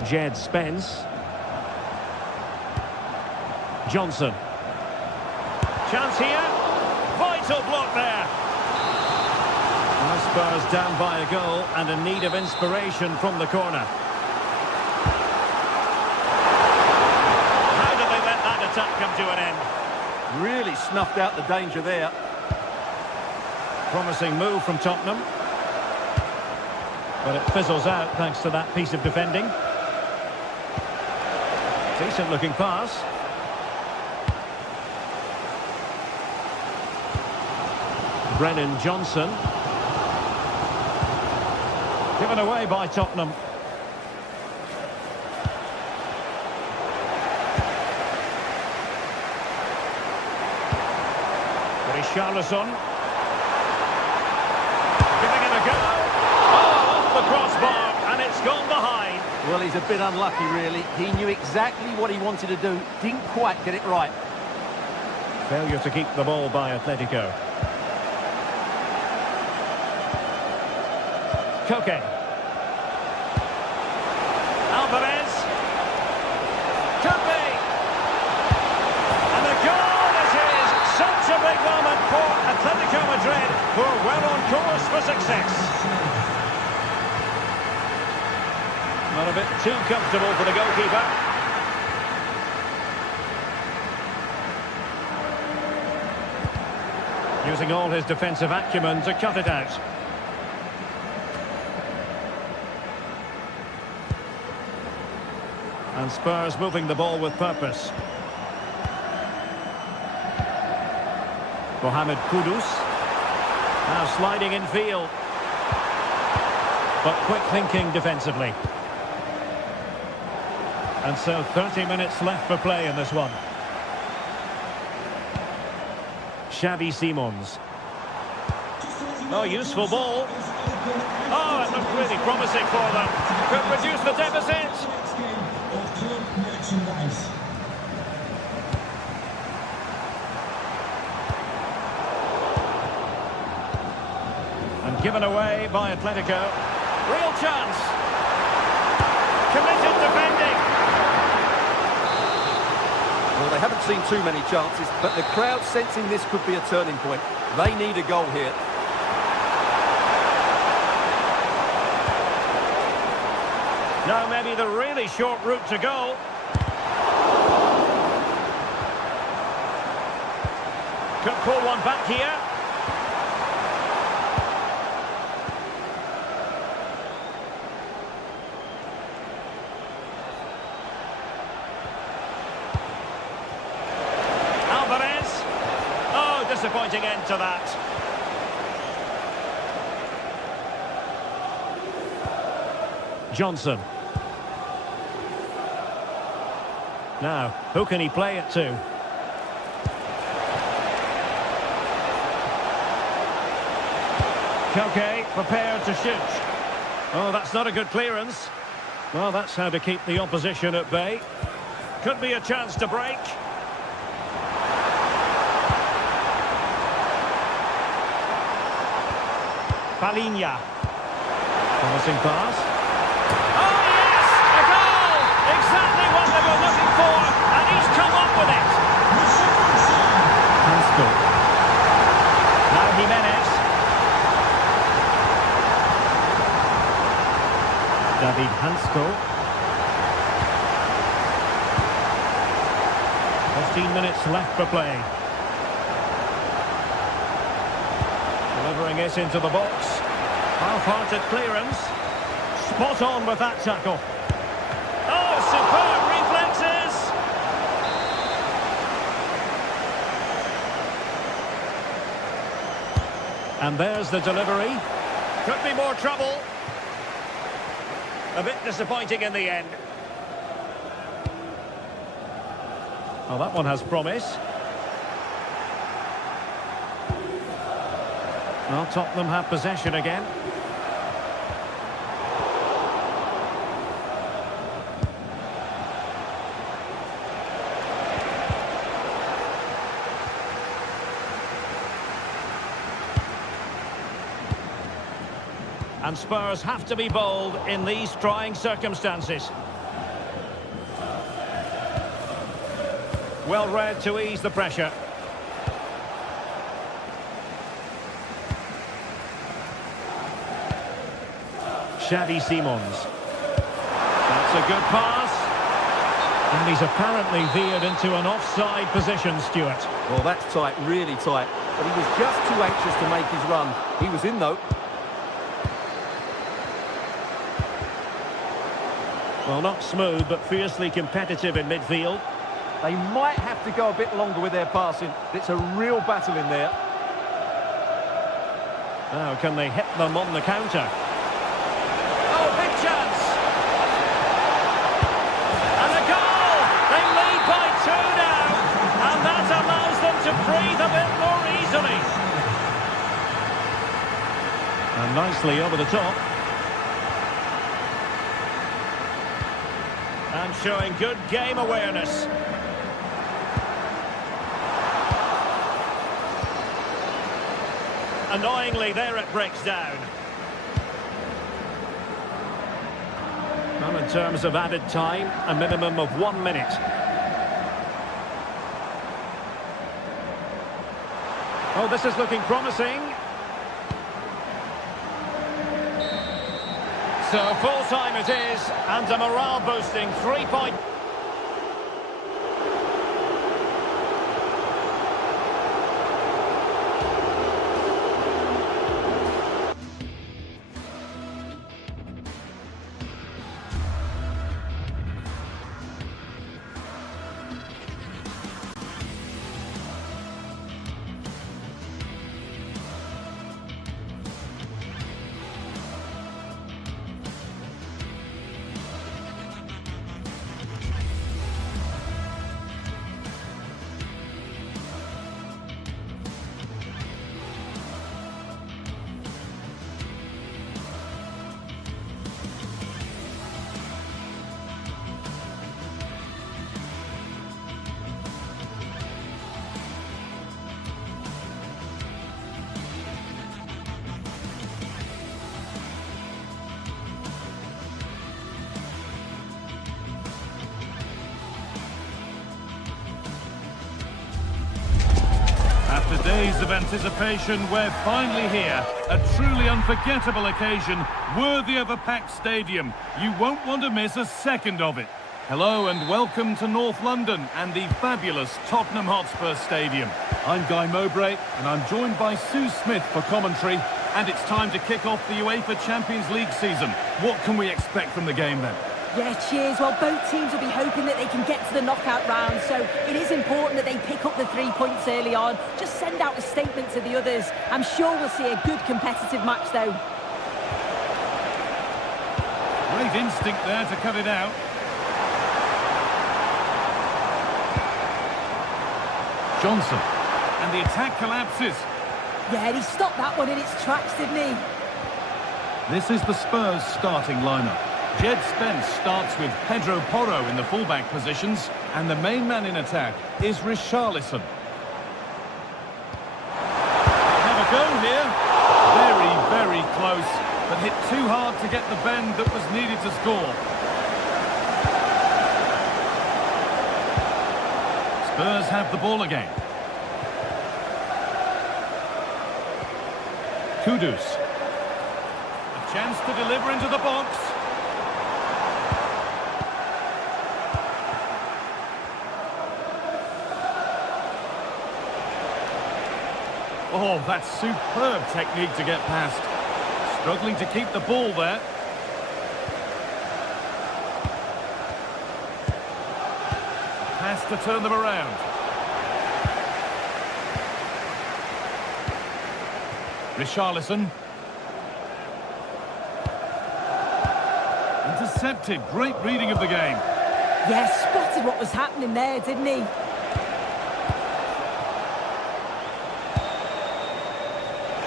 Jed Spence. Johnson. Chance here. Vital block there. Well, Spurs down by a goal and in need of inspiration from the corner. How did they let that attack come to an end? Really snuffed out the danger there. Promising move from Tottenham. But it fizzles out thanks to that piece of defending. Decent looking pass. Brennan Johnson. Given away by Tottenham. Richarlison. Giving it a go. Oh, off the crossbar, and it's gone behind. Well, he's a bit unlucky, really. He knew exactly what he wanted to do. Didn't quite get it right. Failure to keep the ball by Atletico. Koke. Alvarez. Could be. And the goal is his. Such a big moment for Atletico Madrid, who are well on course for success. Not a bit too comfortable for the goalkeeper. Using all his defensive acumen to cut it out. And Spurs moving the ball with purpose. Mohamed Kudus. Now sliding in field. But quick thinking defensively. And so 30 minutes left for play in this one. Xavi Simons. Oh, useful ball. Oh, it looked really promising for them. Could reduce the deficit. And given away by Atletico. Real chance. Committed defending. Well, they haven't seen too many chances, but the crowd sensing this could be a turning point. They need a goal here. Now maybe the really short route to goal. Could pull one back here. Alvarez. Oh, disappointing end to that. Johnson. Now, who can he play it to? Koke prepared to shoot. Oh, that's not a good clearance. Well, that's how to keep the opposition at bay. Could be a chance to break. Palinha. Promising pass. Oh, yes! A goal! Exactly what they were looking for, and he's come up with it. Haskell. Now Jimenez. David Haskell. 15 minutes left for play. Delivering it into the box. Half-hearted clearance. Spot on with that tackle. Oh, superb reflexes! And there's the delivery. Could be more trouble. A bit disappointing in the end. Well, that one has promise. Well, Tottenham have possession again. And Spurs have to be bold in these trying circumstances. Well read to ease the pressure. Xavi Simons. That's a good pass. And he's apparently veered into an offside position, Stuart. Well, that's tight, really tight. But he was just too anxious to make his run. He was in, though. Well, not smooth, but fiercely competitive in midfield. They might have to go a bit longer with their passing. It's a real battle in there. Now, can they hit them on the counter? Oh, big chance! And a goal! They lead by 2 now, and that allows them to breathe a bit more easily. And nicely over the top. And showing good game awareness. Annoyingly, there it breaks down. Well, in terms of added time, a minimum of 1 minute. Oh, this is looking promising. So full-time it is, and a morale-boosting 3-point... After days of anticipation, we're finally here. A truly unforgettable occasion, worthy of a packed stadium. You won't want to miss a second of it. Hello and welcome to North London and the fabulous Tottenham Hotspur Stadium. I'm Guy Mowbray and I'm joined by Sue Smith for commentary, and it's time to kick off the UEFA Champions League season. What can we expect from the game then? Yeah, cheers. Well, both teams will be hoping that they can get to the knockout round, so it is important that they pick up the 3 points early on. Just send out a statement to the others. I'm sure we'll see a good competitive match though. Great instinct there to cut it out. Johnson, and the attack collapses. Yeah, he stopped that one in its tracks, didn't he? This is the Spurs starting lineup. Jed Spence starts with Pedro Porro in the fullback positions, and the main man in attack is Richarlison. Have a go here. Very, very close, but hit too hard to get the bend that was needed to score. Spurs have the ball again. Kudus. A chance to deliver into the box. Oh, that's superb technique to get past. Struggling to keep the ball there. Has to turn them around. Richarlison. Intercepted. Great reading of the game. Yeah, spotted what was happening there, didn't he?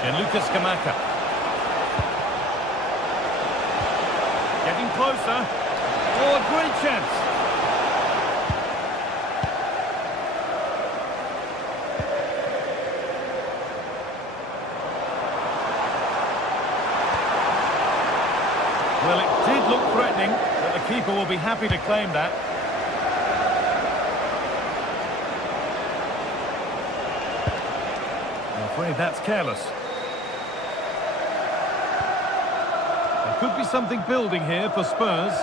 Gianluca Scamacca. Getting closer. Oh, a great chance. Well, it did look threatening, but the keeper will be happy to claim that. I'm afraid that's careless. There could be something building here for Spurs.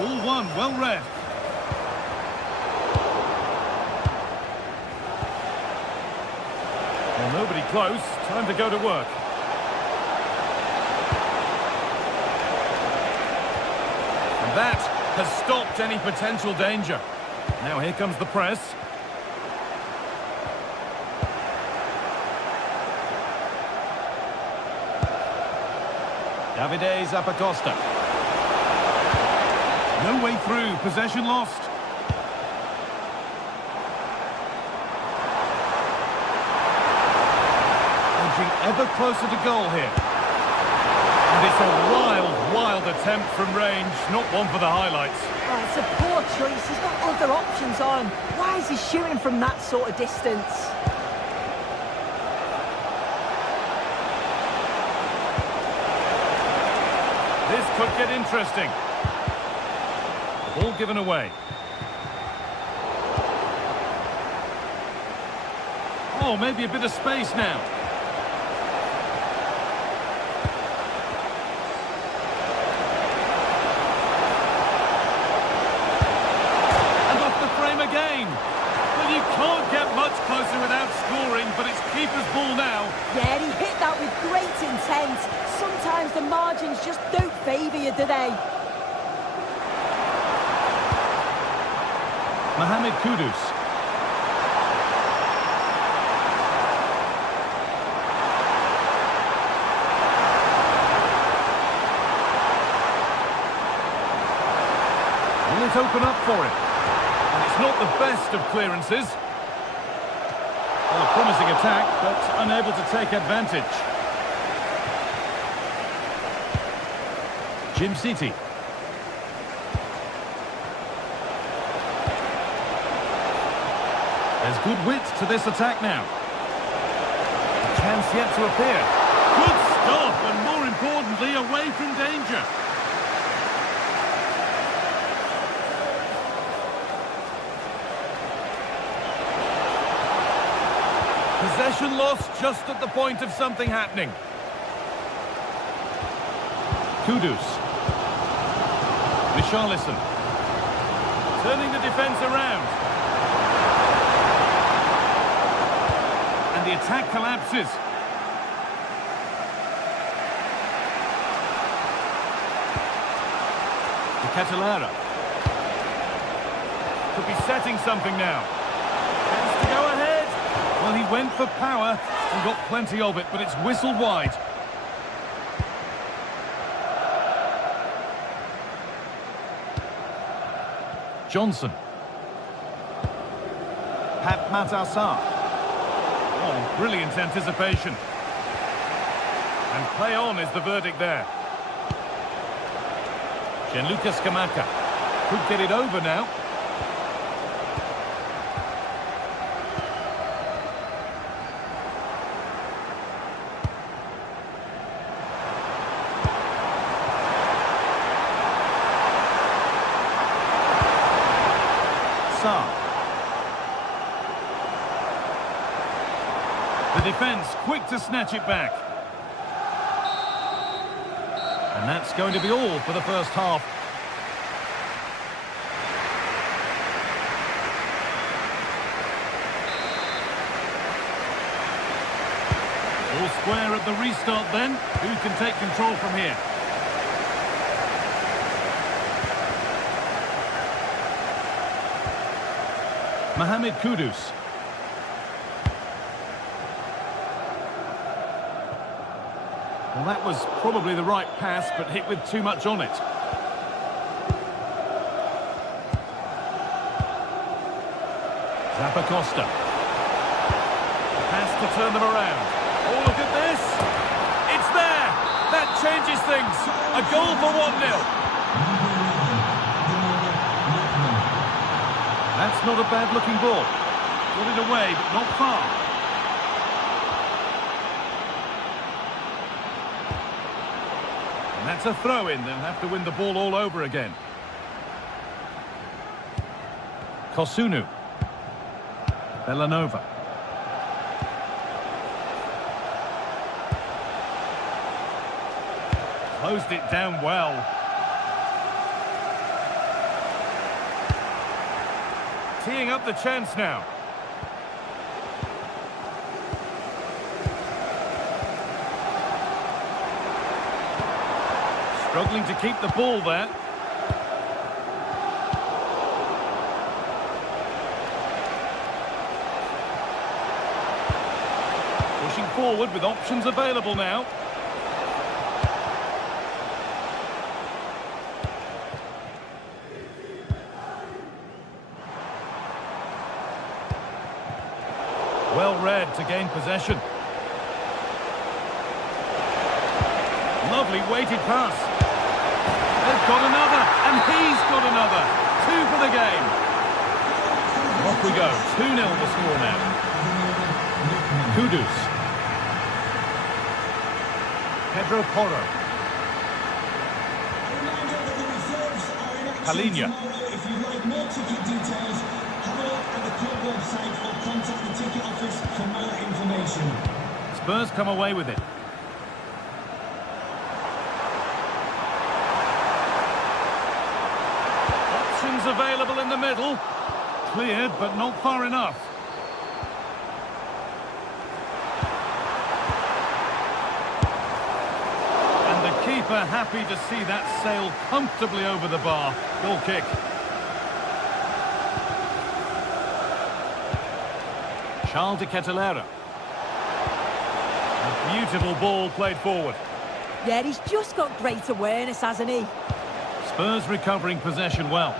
All one, well read. Well, nobody close. Time to go to work. And that has stopped any potential danger. Now here comes the press. Davide Zappacosta. No way through. Possession lost. Ever closer to goal here. And it's a wild, wild attempt from range, not one for the highlights. Oh, it's a poor choice. He's got other options on. Why is he shooting from that sort of distance? This could get interesting. Ball given away. Oh, maybe a bit of space now. Again. Well, you can't get much closer without scoring, but it's keeper's ball now. Yeah, he hit that with great intent. Sometimes the margins just don't favour you, do they? Mohamed Kudus. Will it open up for him? It's not the best of clearances. Well, a promising attack, but unable to take advantage. Jim City. There's good width to this attack now. A chance yet to appear. Good stop, and more importantly, away from danger. Possession lost just at the point of something happening. Kudus. Richarlison. Turning the defence around. And the attack collapses. To Catalera. Could be setting something now. Has to go ahead. Well, he went for power and got plenty of it, but it's whistled wide. Johnson. Pat Matassar. Oh, brilliant anticipation. And play on is the verdict there. Gianluca Scamacca. Could get it over now. The defence quick to snatch it back. And that's going to be all for the first half. All square at the restart then. Who can take control from here? Mohamed Kudus. Well, that was probably the right pass, but hit with too much on it. Zappacosta. Pass to turn them around. Oh, look at this. It's there. That changes things. A goal for 1-0. That's not a bad-looking ball. Got it away, but not far. And that's a throw-in. They'll have to win the ball all over again. Kosunu. Bellanova. Closed it down well. Teeing up the chance now. Struggling to keep the ball there. Pushing forward with options available now. Well read to gain possession. Lovely weighted pass. They've got another, and he's got another. 2 for the game. Off we go. 2-0 the score now. Kudus. Pedro Porro. Palinha. If you'd like more ticket details, have a look at the club website or contact the ticket office for more information. Spurs come away with it. Options available in the middle. Cleared, but not far enough. And the keeper happy to see that sail comfortably over the bar. Goal kick. Charles de Catalera. A beautiful ball played forward. Yeah, he's just got great awareness, hasn't he? Spurs recovering possession well.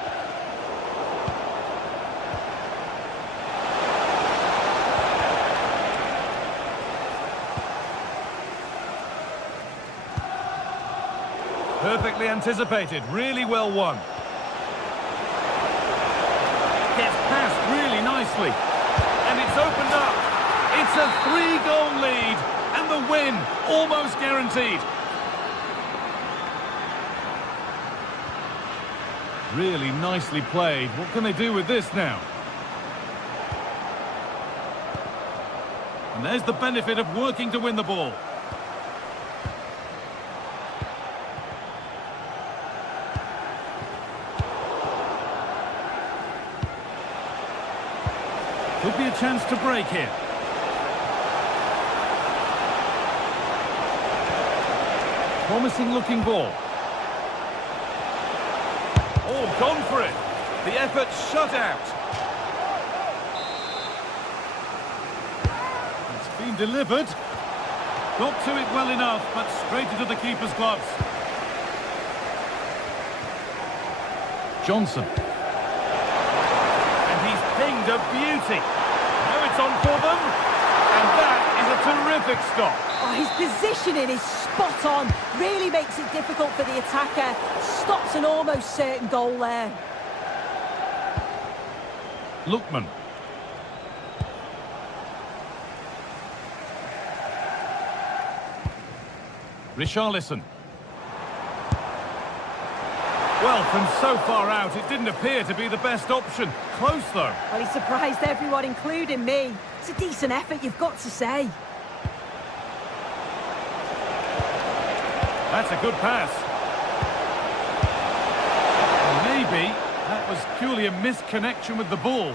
Perfectly anticipated, really well won. Gets past really nicely. And it's opened up. It's a 3-goal lead. And the win almost guaranteed. Really nicely played. What can they do with this now? And there's the benefit of working to win the ball. Could be a chance to break here. Promising looking ball. Oh, gone for it. The effort shut out. It's been delivered. Got to it well enough, but straight into the keeper's gloves. Johnson. And he's pinged a beauty. Now it's on for them. And that is a terrific stop. Oh, his positioning is spot on. Really makes it difficult for the attacker. Stops an almost certain goal there. Lookman. Richarlison. Well, from so far out, it didn't appear to be the best option. Close, though. Well, he surprised everyone, including me. It's a decent effort, you've got to say. That's a good pass. Maybe that was purely a misconnection with the ball.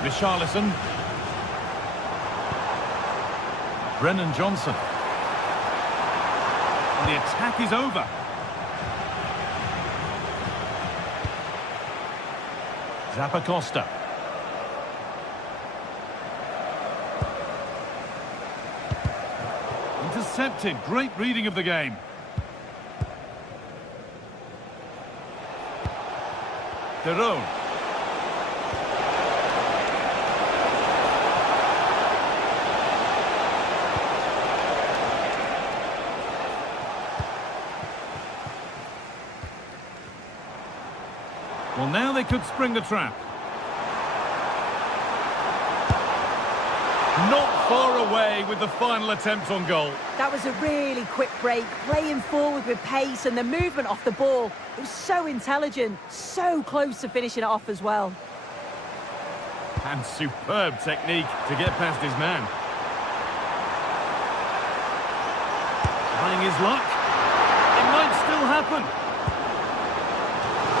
Richarlison. Brennan Johnson. And the attack is over. Zappacosta. Intercepted. Great reading of the game. De Roon. Well, now they could spring the trap. Not far away with the final attempt on goal. That was a really quick break, playing forward with pace, and the movement off the ball. It was so intelligent, so close to finishing it off as well. And superb technique to get past his man. Trying his luck. It might still happen.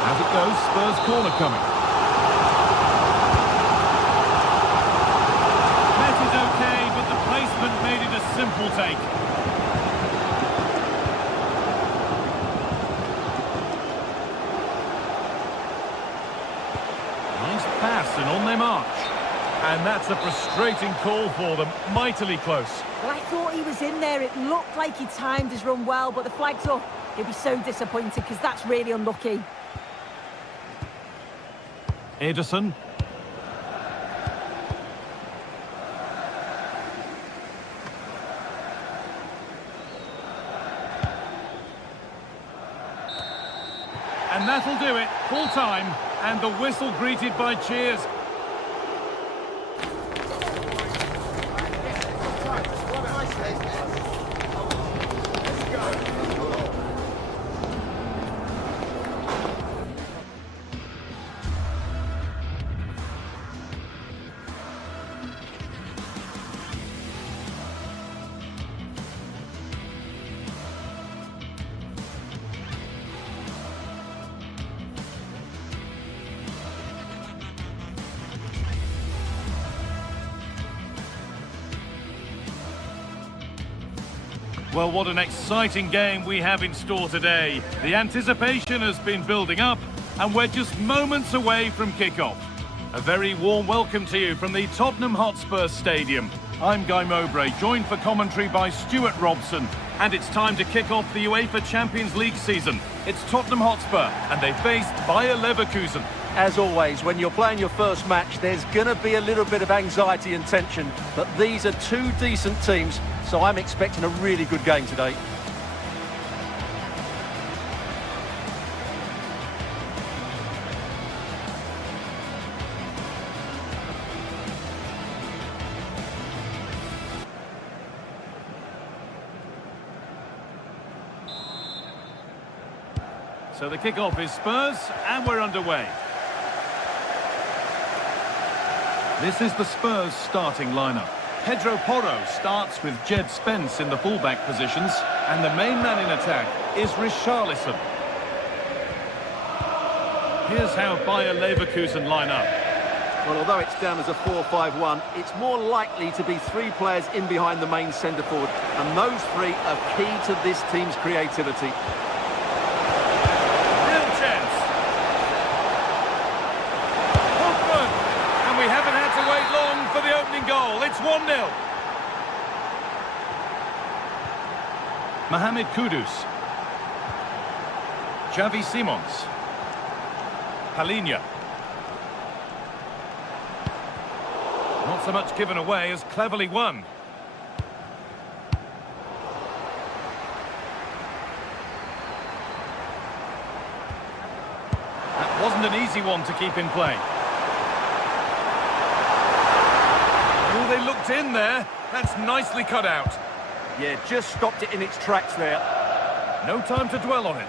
As it goes, Spurs corner coming. That is okay, but the placement made it a simple take. Nice pass and on they march. And that's a frustrating call for them. Mightily close. Well, I thought he was in there. It looked like he timed his run well, but the flag's up. He'll be so disappointed because that's really unlucky. Ederson. And that'll do it. Full time. And the whistle greeted by cheers. Well, what an exciting game we have in store today. The anticipation has been building up, and we're just moments away from kickoff. A very warm welcome to you from the Tottenham Hotspur Stadium. I'm Guy Mowbray, joined for commentary by Stuart Robson, and it's time to kick off the UEFA Champions League season. It's Tottenham Hotspur, and they face Bayer Leverkusen. As always, when you're playing your first match, there's going to be a little bit of anxiety and tension, but these are two decent teams, so I'm expecting a really good game today. So the kickoff is Spurs, and we're underway. This is the Spurs starting lineup. Pedro Porro starts with Jed Spence in the fullback positions, and the main man in attack is Richarlison. Here's how Bayer Leverkusen line up. Well, although it's down as a 4-5-1, it's more likely to be 3 players in behind the main centre forward, and those 3 are key to this team's creativity. Real chance. Hoffman! And we haven't had to wait long for the opening goal. It's 1-0. Mohamed Kudus. Xavi Simons. Palinha. Not so much given away as cleverly won. That wasn't an easy one to keep in play. Oh, they looked in there. That's nicely cut out. Yeah, just stopped it in its tracks there. No time to dwell on it.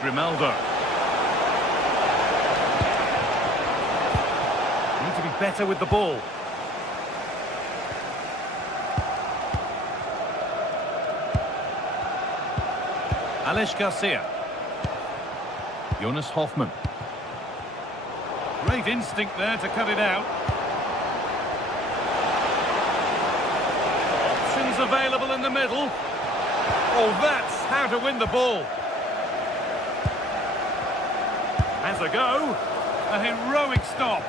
Grimaldo. Need to be better with the ball. Alex Garcia. Jonas Hoffman. Great instinct there to cut it out. Options available in the middle. Oh, that's how to win the ball. Has a go. A heroic stop.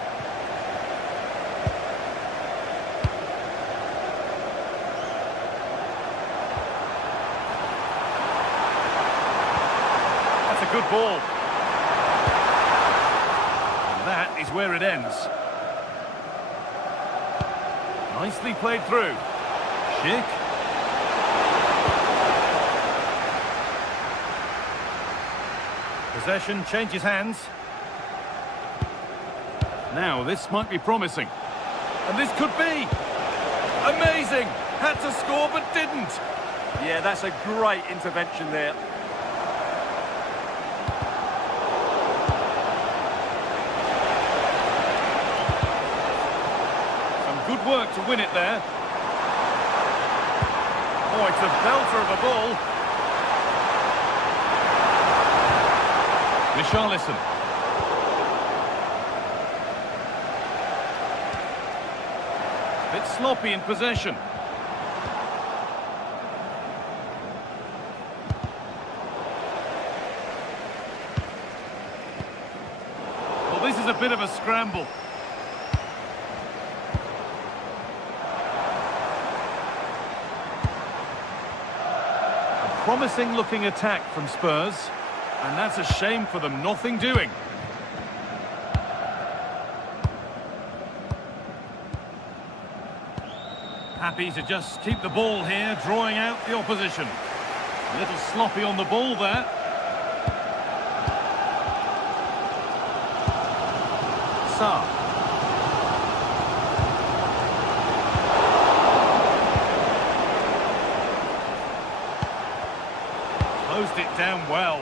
That's a good ball. And that is where it ends. Nicely played through. Schick. Possession changes hands. Now this might be promising. And this could be. Amazing! Had to score but didn't. Yeah, that's a great intervention there. Some good work to win it there. Oh, it's a belter of a ball. Richarlison. Bit sloppy in possession. Well, this is a bit of a scramble. A promising looking attack from Spurs. And that's a shame for them, nothing doing. Happy to just keep the ball here, drawing out the opposition. A little sloppy on the ball there. Sarr. Closed it down well.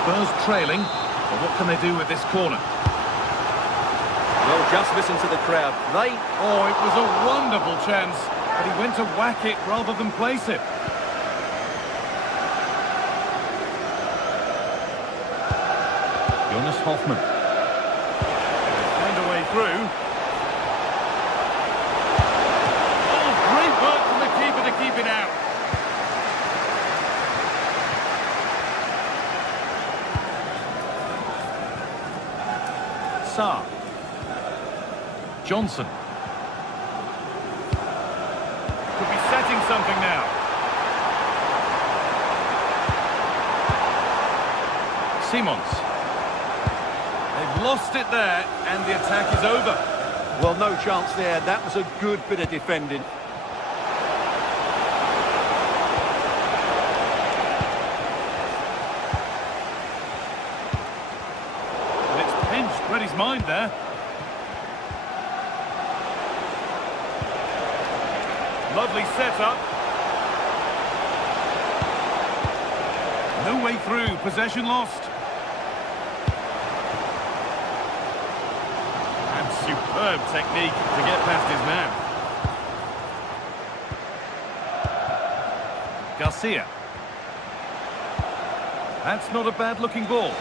Spurs trailing, but what can they do with this corner? Well, just listen to the crowd. Oh, it was a wonderful chance, but he went to whack it rather than place it. Jonas Hoffman. Found a way through. Oh, great work from the keeper to keep it out. Sarr. Johnson. Could be setting something now. Simons. They've lost it there, and the attack is over. Well, no chance there. That was a good bit of defending. Read his mind there. Lovely setup. No way through, possession lost. And superb technique to get past his man. Garcia. That's not a bad-looking ball.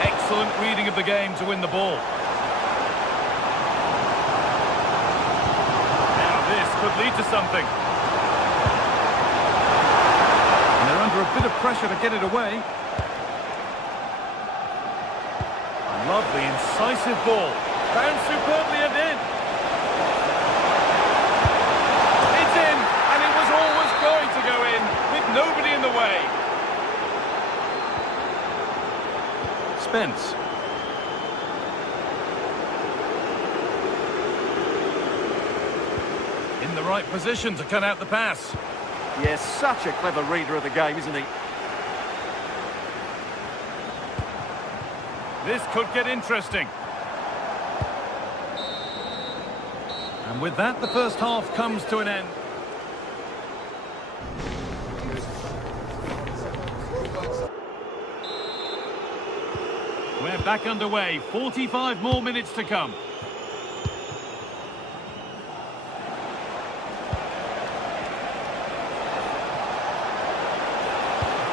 Excellent reading of the game to win the ball. Now this could lead to something. And they're under a bit of pressure to get it away. A lovely, incisive ball. Found superbly and in. It's in, and it was always going to go in, with nobody in the way. Spence. In the right position to cut out the pass. Yes, such a clever reader of the game, isn't he? This could get interesting. And with that, the first half comes to an end. We're back underway. 45 more minutes to come.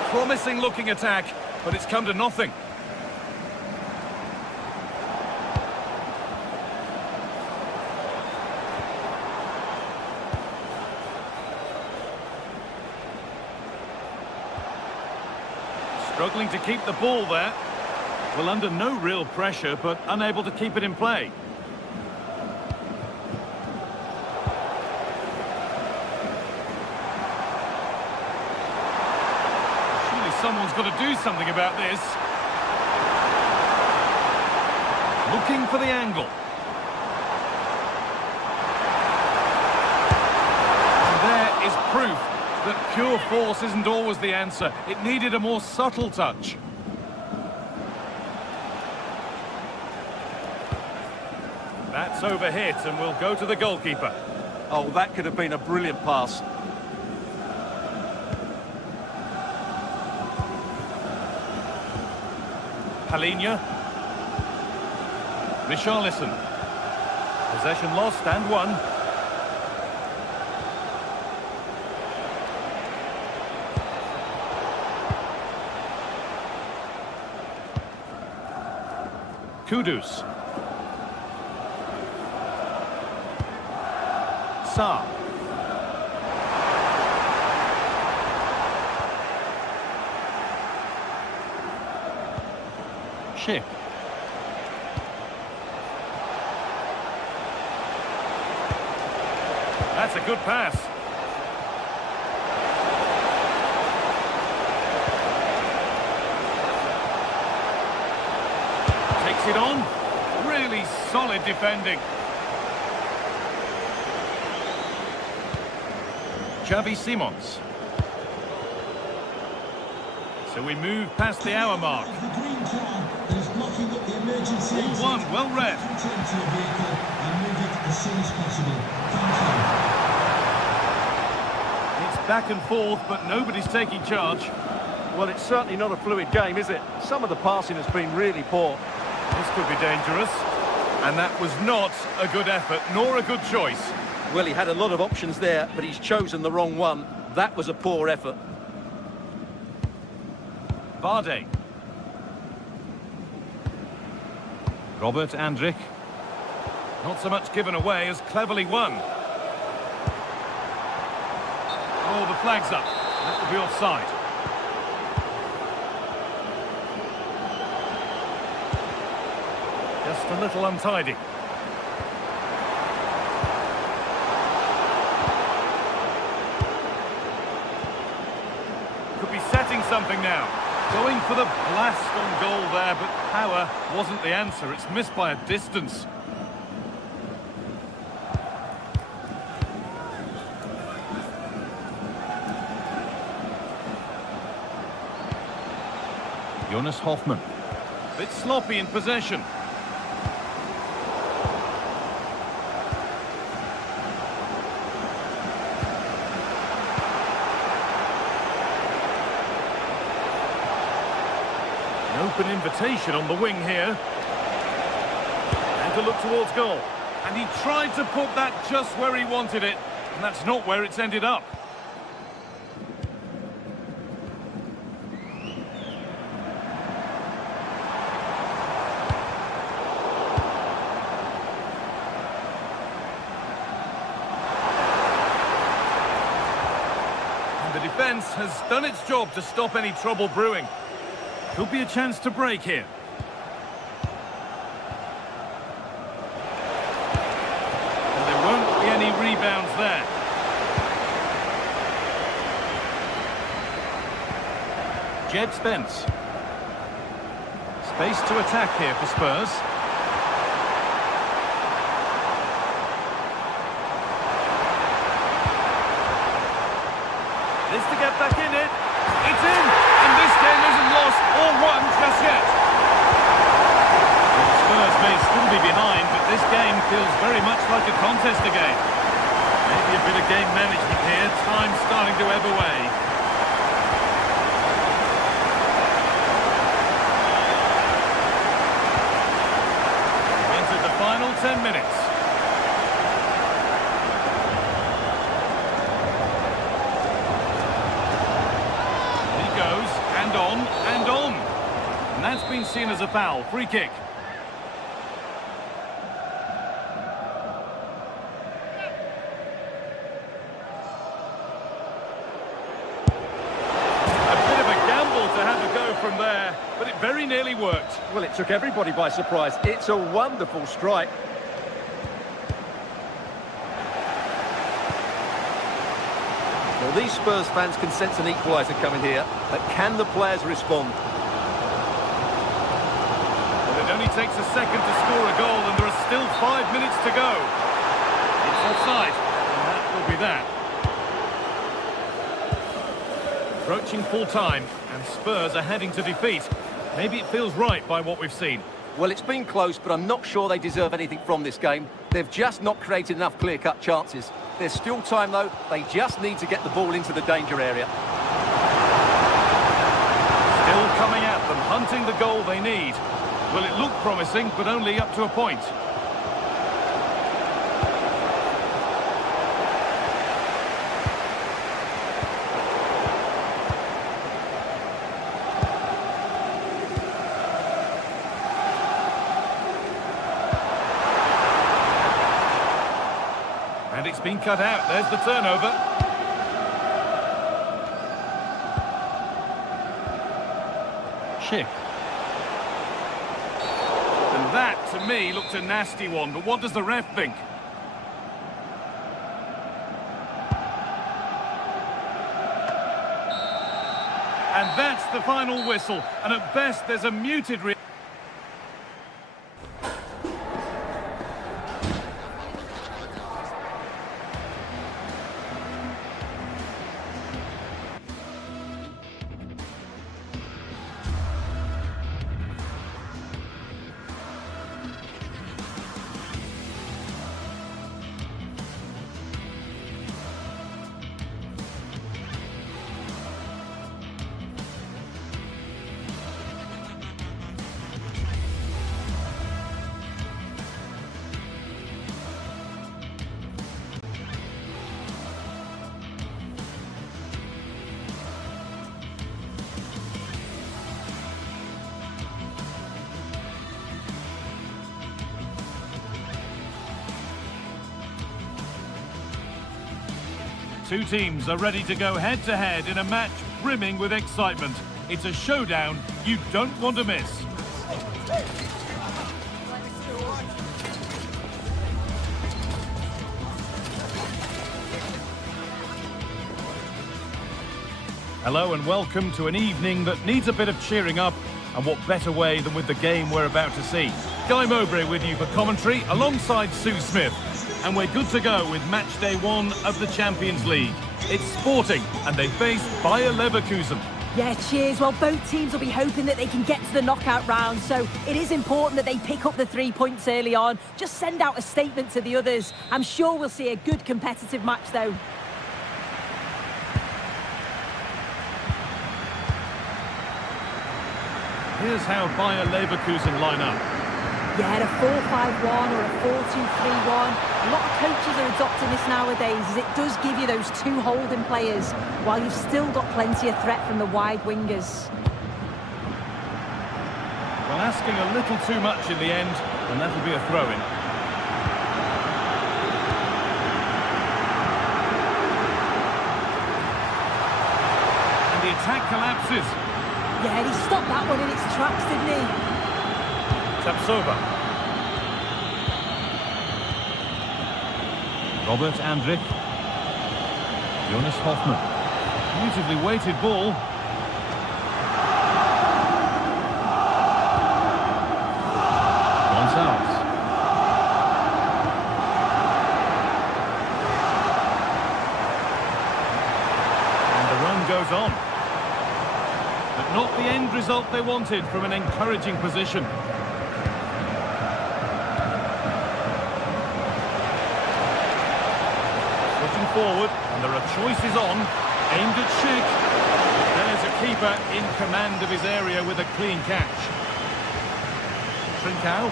Promising looking attack, but it's come to nothing. Struggling to keep the ball there. Well, under no real pressure, but unable to keep it in play. Surely someone's got to do something about this. Looking for the angle. And there is proof that pure force isn't always the answer. It needed a more subtle touch. That's overhit and will go to the goalkeeper. Oh, that could have been a brilliant pass. Palinha. Richarlison. Possession lost and won. Kudus. Sa. Schick. That's a good pass. Takes it on. Really solid defending. Xavi Simons. So we move past the hour mark. 1-1, well read. It's back and forth, but nobody's taking charge. Well, it's certainly not a fluid game, is it? Some of the passing has been really poor. This could be dangerous. And that was not a good effort, nor a good choice. Well, he had a lot of options there, but he's chosen the wrong one. That was a poor effort. Vardy. Robert Andrich. Not so much given away as cleverly won. Oh, the flag's up. That will be offside. Just a little untidy. Could be setting something now. Going for the blast on goal there, but power wasn't the answer. It's missed by a distance. Jonas Hoffmann. Bit sloppy in possession. An open invitation on the wing here. And to look towards goal. And he tried to put that just where he wanted it. And that's not where it's ended up. And the defence has done its job to stop any trouble brewing. Could be a chance to break here. And there won't be any rebounds there. Jed Spence. Space to attack here for Spurs. This to get back in it. It's in! And this game isn't lost or won just yet. The Spurs may still be behind, but this game feels very much like a contest again. Maybe a bit of game management here. Time starting to ebb away. Into the final 10 minutes. And on, and on. And that's been seen as a foul. Free kick. A bit of a gamble to have a go from there, but it very nearly worked. Well, it took everybody by surprise. It's a wonderful strike. Well, these Spurs fans can sense an equaliser coming here, but can the players respond? Well, it only takes a second to score a goal, and there are still 5 minutes to go. It's offside, and that will be that. Approaching full time, and Spurs are heading to defeat. Maybe it feels right by what we've seen. Well, it's been close, but I'm not sure they deserve anything from this game. They've just not created enough clear-cut chances. There's still time, though. They just need to get the ball into the danger area. Still coming at them, hunting the goal they need. Well, it looked promising, but only up to a point. And it's been cut out. There's the turnover. Schick. And that, to me, looked a nasty one. But what does the ref think? And that's the final whistle. And at best, there's a muted reaction. Two teams are ready to go head-to-head in a match brimming with excitement. It's a showdown you don't want to miss. Hello and welcome to an evening that needs a bit of cheering up, and what better way than with the game we're about to see. Guy Mowbray with you for commentary alongside Sue Smith. And we're good to go with match day 1 of the Champions League. It's Sporting, and they face Bayer Leverkusen. Yeah, cheers. Well, both teams will be hoping that they can get to the knockout round, so it is important that they pick up the 3 points early on. Just send out a statement to the others. I'm sure we'll see a good competitive match, though. Here's how Bayer Leverkusen line up. Yeah, a 4-5-1 or a 4-2-3-1. A lot of coaches are adopting this nowadays, as it does give you those two holding players, while you've still got plenty of threat from the wide wingers. Well, asking a little too much in the end, and that'll be a throw-in. And the attack collapses. Yeah, he stopped that one in its tracks, didn't he? Tapsoba. Robert Andrich. Jonas Hoffmann. Beautifully weighted ball. Gonzalez. And the run goes on. But not the end result they wanted from an encouraging position. Forward, and there are choices on, aimed at Schick. There's a keeper in command of his area with a clean catch. Trincao.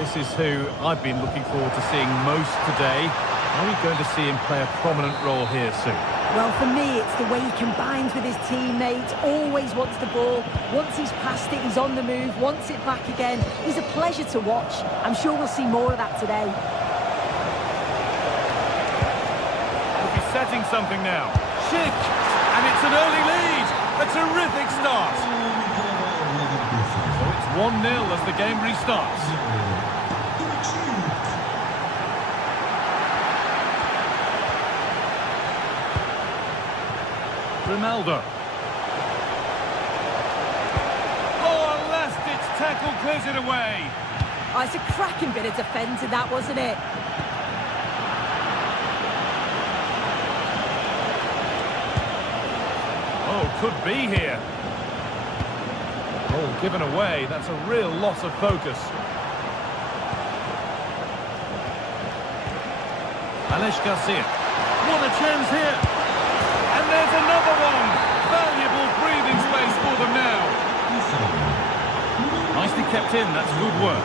This is who I've been looking forward to seeing most today. Are we going to see him play a prominent role here soon? Well, for me, it's the way he combines with his teammates, always wants the ball. Once he's passed it, he's on the move, wants it back again. He's a pleasure to watch. I'm sure we'll see more of that today. Setting something now. Schick! And it's an early lead! A terrific start! So it's 1-0 as the game restarts. Ronaldo. Oh, last-ditch tackle clears it away. Oh, it's a cracking bit of defending that, wasn't it? Could be here. Oh, given away. That's a real loss of focus. Alex Garcia. What a chance here. And there's another one. Valuable breathing space for them now. Nicely kept in. That's good work.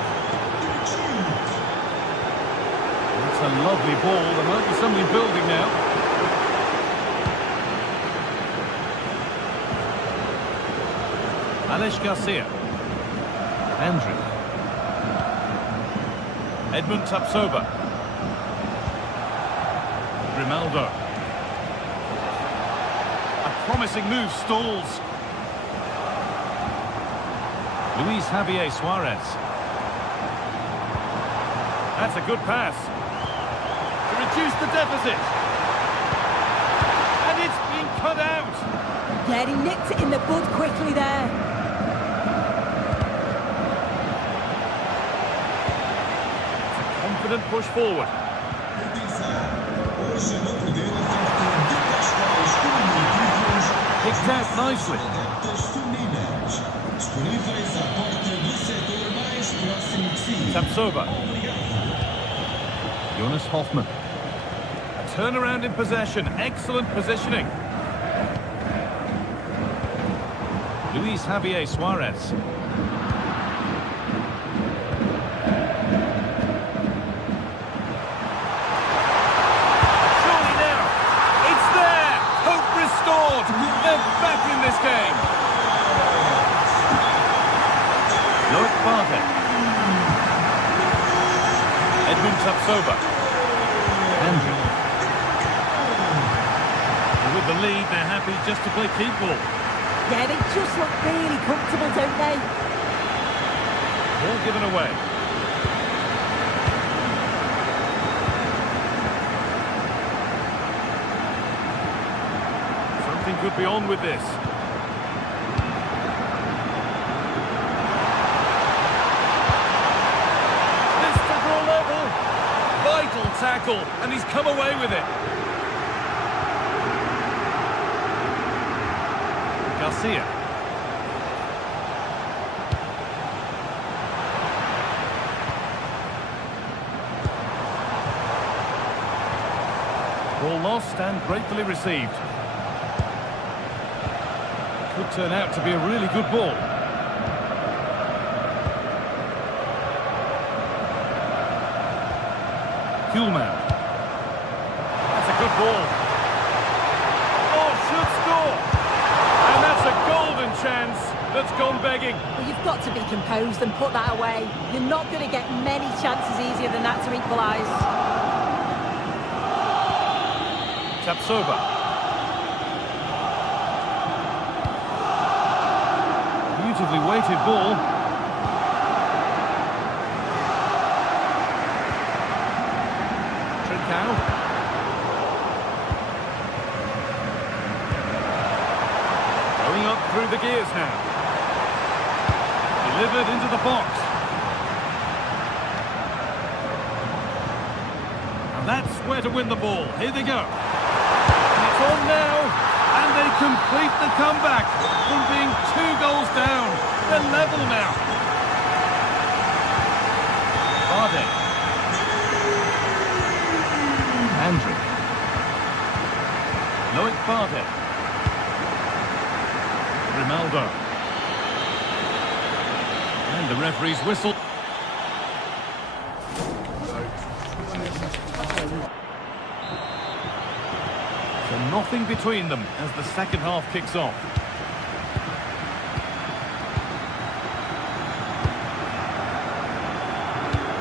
It's a lovely ball. There might be something building now. Alex Garcia. Andrew. Edmund Tapsoba. Grimaldo. A promising move stalls. Luis Javier Suarez. That's a good pass. To reduce the deficit. And it's been cut out. Yeah, he nicked it in the bud quickly there. Push forward. Picked out nicely. Tapsoba. Jonas Hoffmann. A turnaround in possession. Excellent positioning. Luis Javier Suarez. They're back in this game. Loic Bardet. Edmund Tapsoba. Andrew. With the lead, they're happy just to play keep ball. Yeah, they just look really comfortable, don't they? Ball given away. Could be on with this. This to draw level. Vital tackle, and he's come away with it. Garcia. Ball lost and gratefully received. Could turn out to be a really good ball. Kuhlmann. That's a good ball. Oh, should score. And that's a golden chance that's gone begging. Well, you've got to be composed and put that away. You're not going to get many chances easier than that to equalise. Tapsoba. Beautifully weighted ball. Trincao. Going up through the gears now. Delivered into the box. And that's where to win the ball. Here they go. And it's on now. And they complete the comeback from being 2 goals down. They're level now. Bardet. Andrick. Loic Bardet. Grimaldo. And the referee's whistle. So nothing between them as the second half kicks off.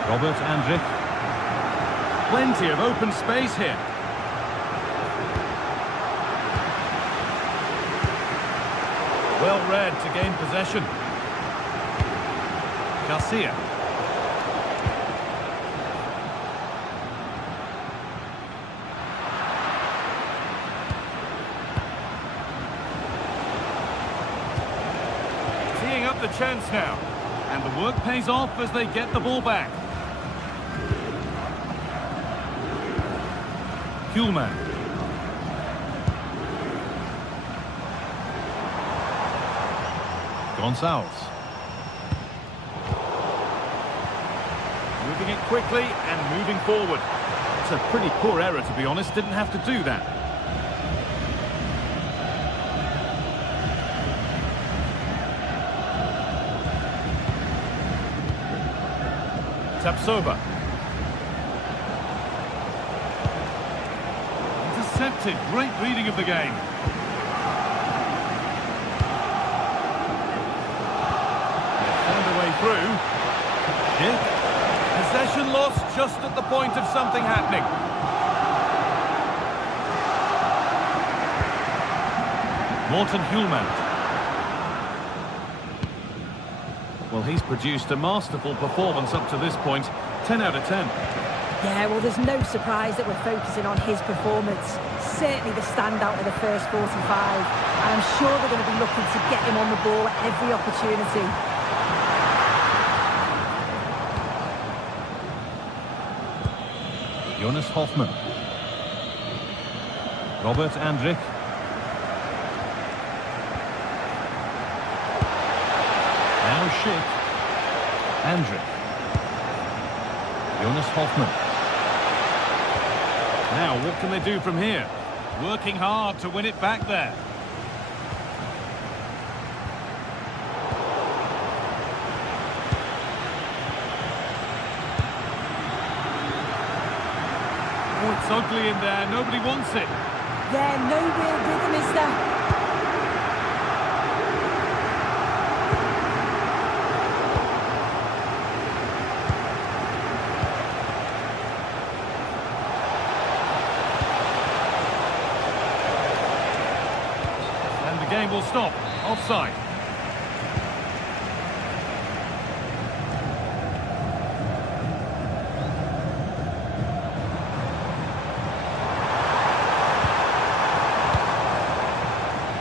Robert Andrick. Plenty of open space here. Well read to gain possession. Garcia. Teeing up the chance now. And the work pays off as they get the ball back. Kuhlmann. Gonçalves. Moving it quickly and moving forward. It's a pretty poor error, to be honest. Didn't have to do that. Tapsoba. Intercepted. Great reading of the game. They've found a way through. Schick. Possession lost just at the point of something happening. Morten Hjulmand. Well, he's produced a masterful performance up to this point. 10 out of 10. Yeah, well, there's no surprise that we're focusing on his performance. Certainly the standout of the first 45. And I'm sure they're going to be looking to get him on the ball at every opportunity. Jonas Hoffmann. Robert Andrick. Now Schick. Andrick. Jonas Hoffmann. Now, what can they do from here? Working hard to win it back there. Oh, it's ugly in there. Nobody wants it. Yeah, no real rhythm, is there? Game will stop. Offside.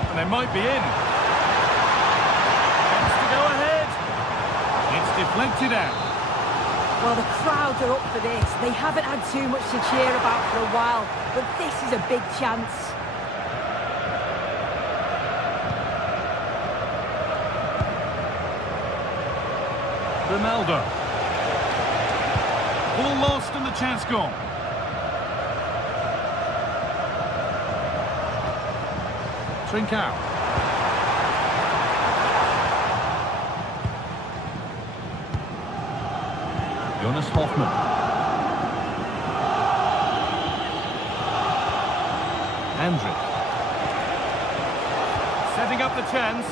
And they might be in. Chance to go ahead. It's deflected out. Well, the crowds are up for this. They haven't had too much to cheer about for a while, but this is a big chance. Ronaldo. Ball lost and the chance gone. Trincao. Hoffman. Andrick. Setting up the chance.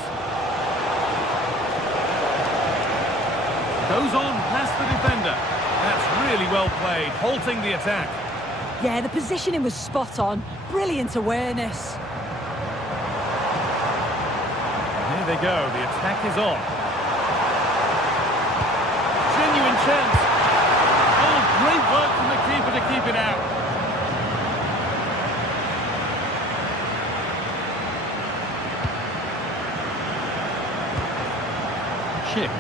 Goes on past the defender. That's really well played, halting the attack. Yeah, the positioning was spot on. Brilliant awareness. Here they go, the attack is on. Genuine chance. Oh, great work from the keeper to keep it out. Chip.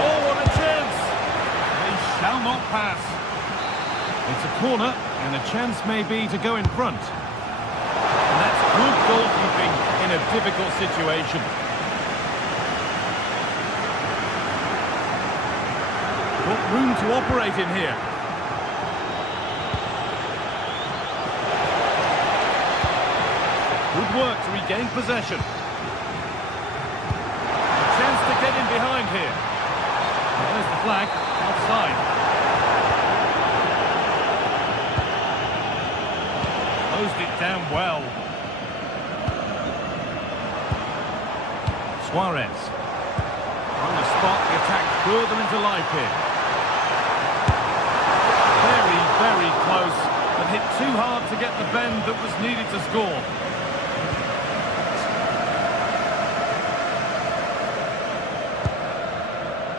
Oh, what a chance! They shall not pass. It's a corner, and a chance may be to go in front. And that's good goalkeeping in a difficult situation. Got room to operate in here. Good work to regain possession. A chance to get in behind here. There's the flag, offside. Closed it down well. Suarez. Trying to spot the attack further into life here. Very, very close, but hit too hard to get the bend that was needed to score.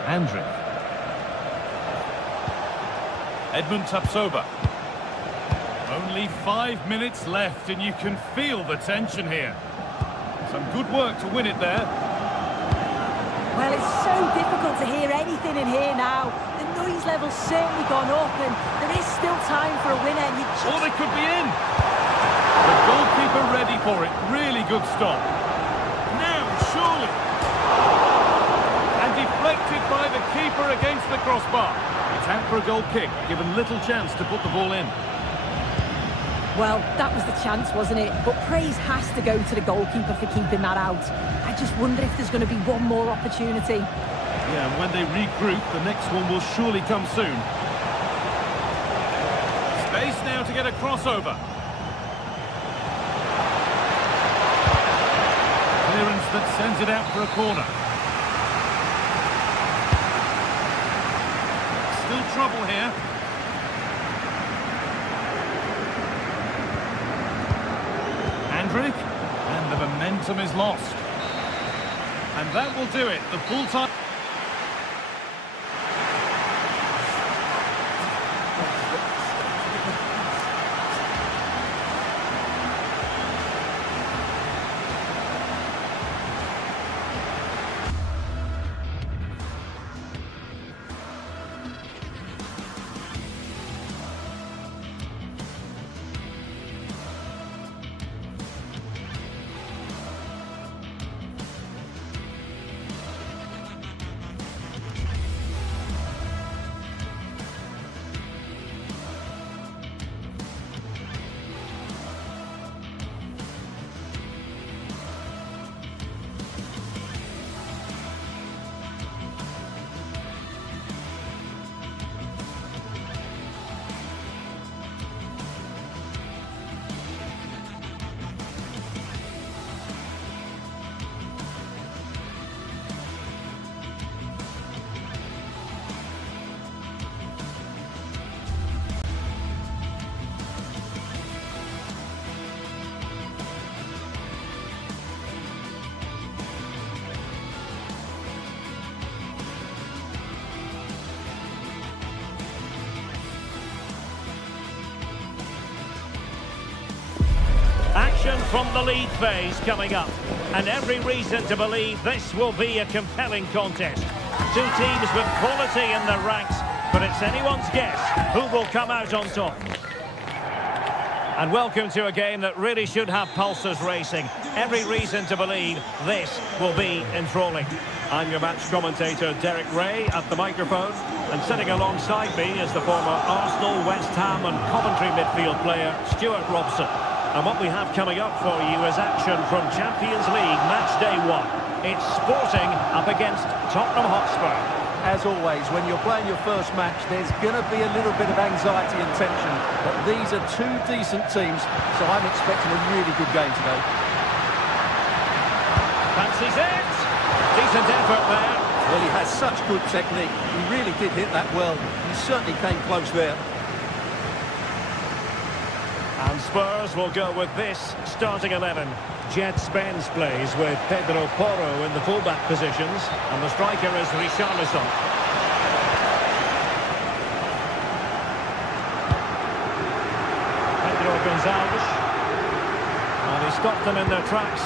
Andrick. Edmund Tapsoba. Only 5 minutes left and you can feel the tension here. Some good work to win it there. Well, it's so difficult to hear anything in here now. The noise level's certainly gone up and there is still time for a winner. Or they could be in. The goalkeeper ready for it. Really good stop. Now, surely. And deflected by the keeper against the crossbar. It's out for a goal kick, given little chance to put the ball in. Well, that was the chance, wasn't it? But praise has to go to the goalkeeper for keeping that out. I just wonder if there's going to be one more opportunity. Yeah, and when they regroup, the next one will surely come soon. Space now to get a crossover. Clearance that sends it out for a corner. Still trouble here. Andrick, and the momentum is lost. And that will do it, the full time. Action from the league phase coming up, and every reason to believe this will be a compelling contest. Two teams with quality in their ranks, but it's anyone's guess who will come out on top. And welcome to a game that really should have pulses racing. Every reason to believe this will be enthralling. I'm your match commentator, Derek Ray, at the microphone, and sitting alongside me is the former Arsenal, West Ham and Coventry midfield player, Stuart Robson. And what we have coming up for you is action from Champions League match day 1. It's Sporting up against Tottenham Hotspur. As always, when you're playing your first match, there's going to be a little bit of anxiety and tension. But these are two decent teams, so I'm expecting a really good game today. Fancies it. Decent effort there. Well, he has such good technique. He really did hit that well. He certainly came close there. And Spurs will go with this starting 11. Jet Spence plays with Pedro Porro in the fullback positions, and the striker is Richarlison. Pedro Gonçalves. And he stopped them in their tracks.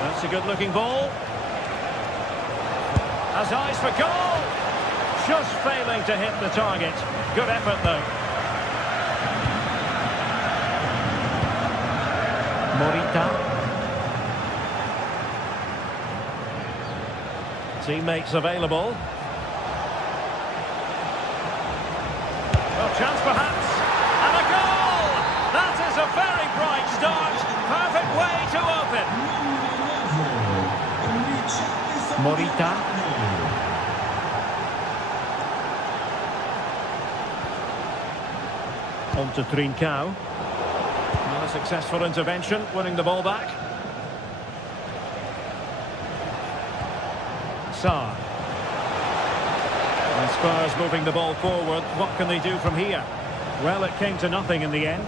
That's a good-looking ball. Has eyes for goal. Just failing to hit the target. Good effort, though. Morita. Teammates available. Well, chance perhaps. And a goal! That is a very bright start. Perfect way to open. Morita. On to Trincao. Well, a successful intervention, winning the ball back. Sarr. And Spurs moving the ball forward. What can they do from here? Well, it came to nothing in the end.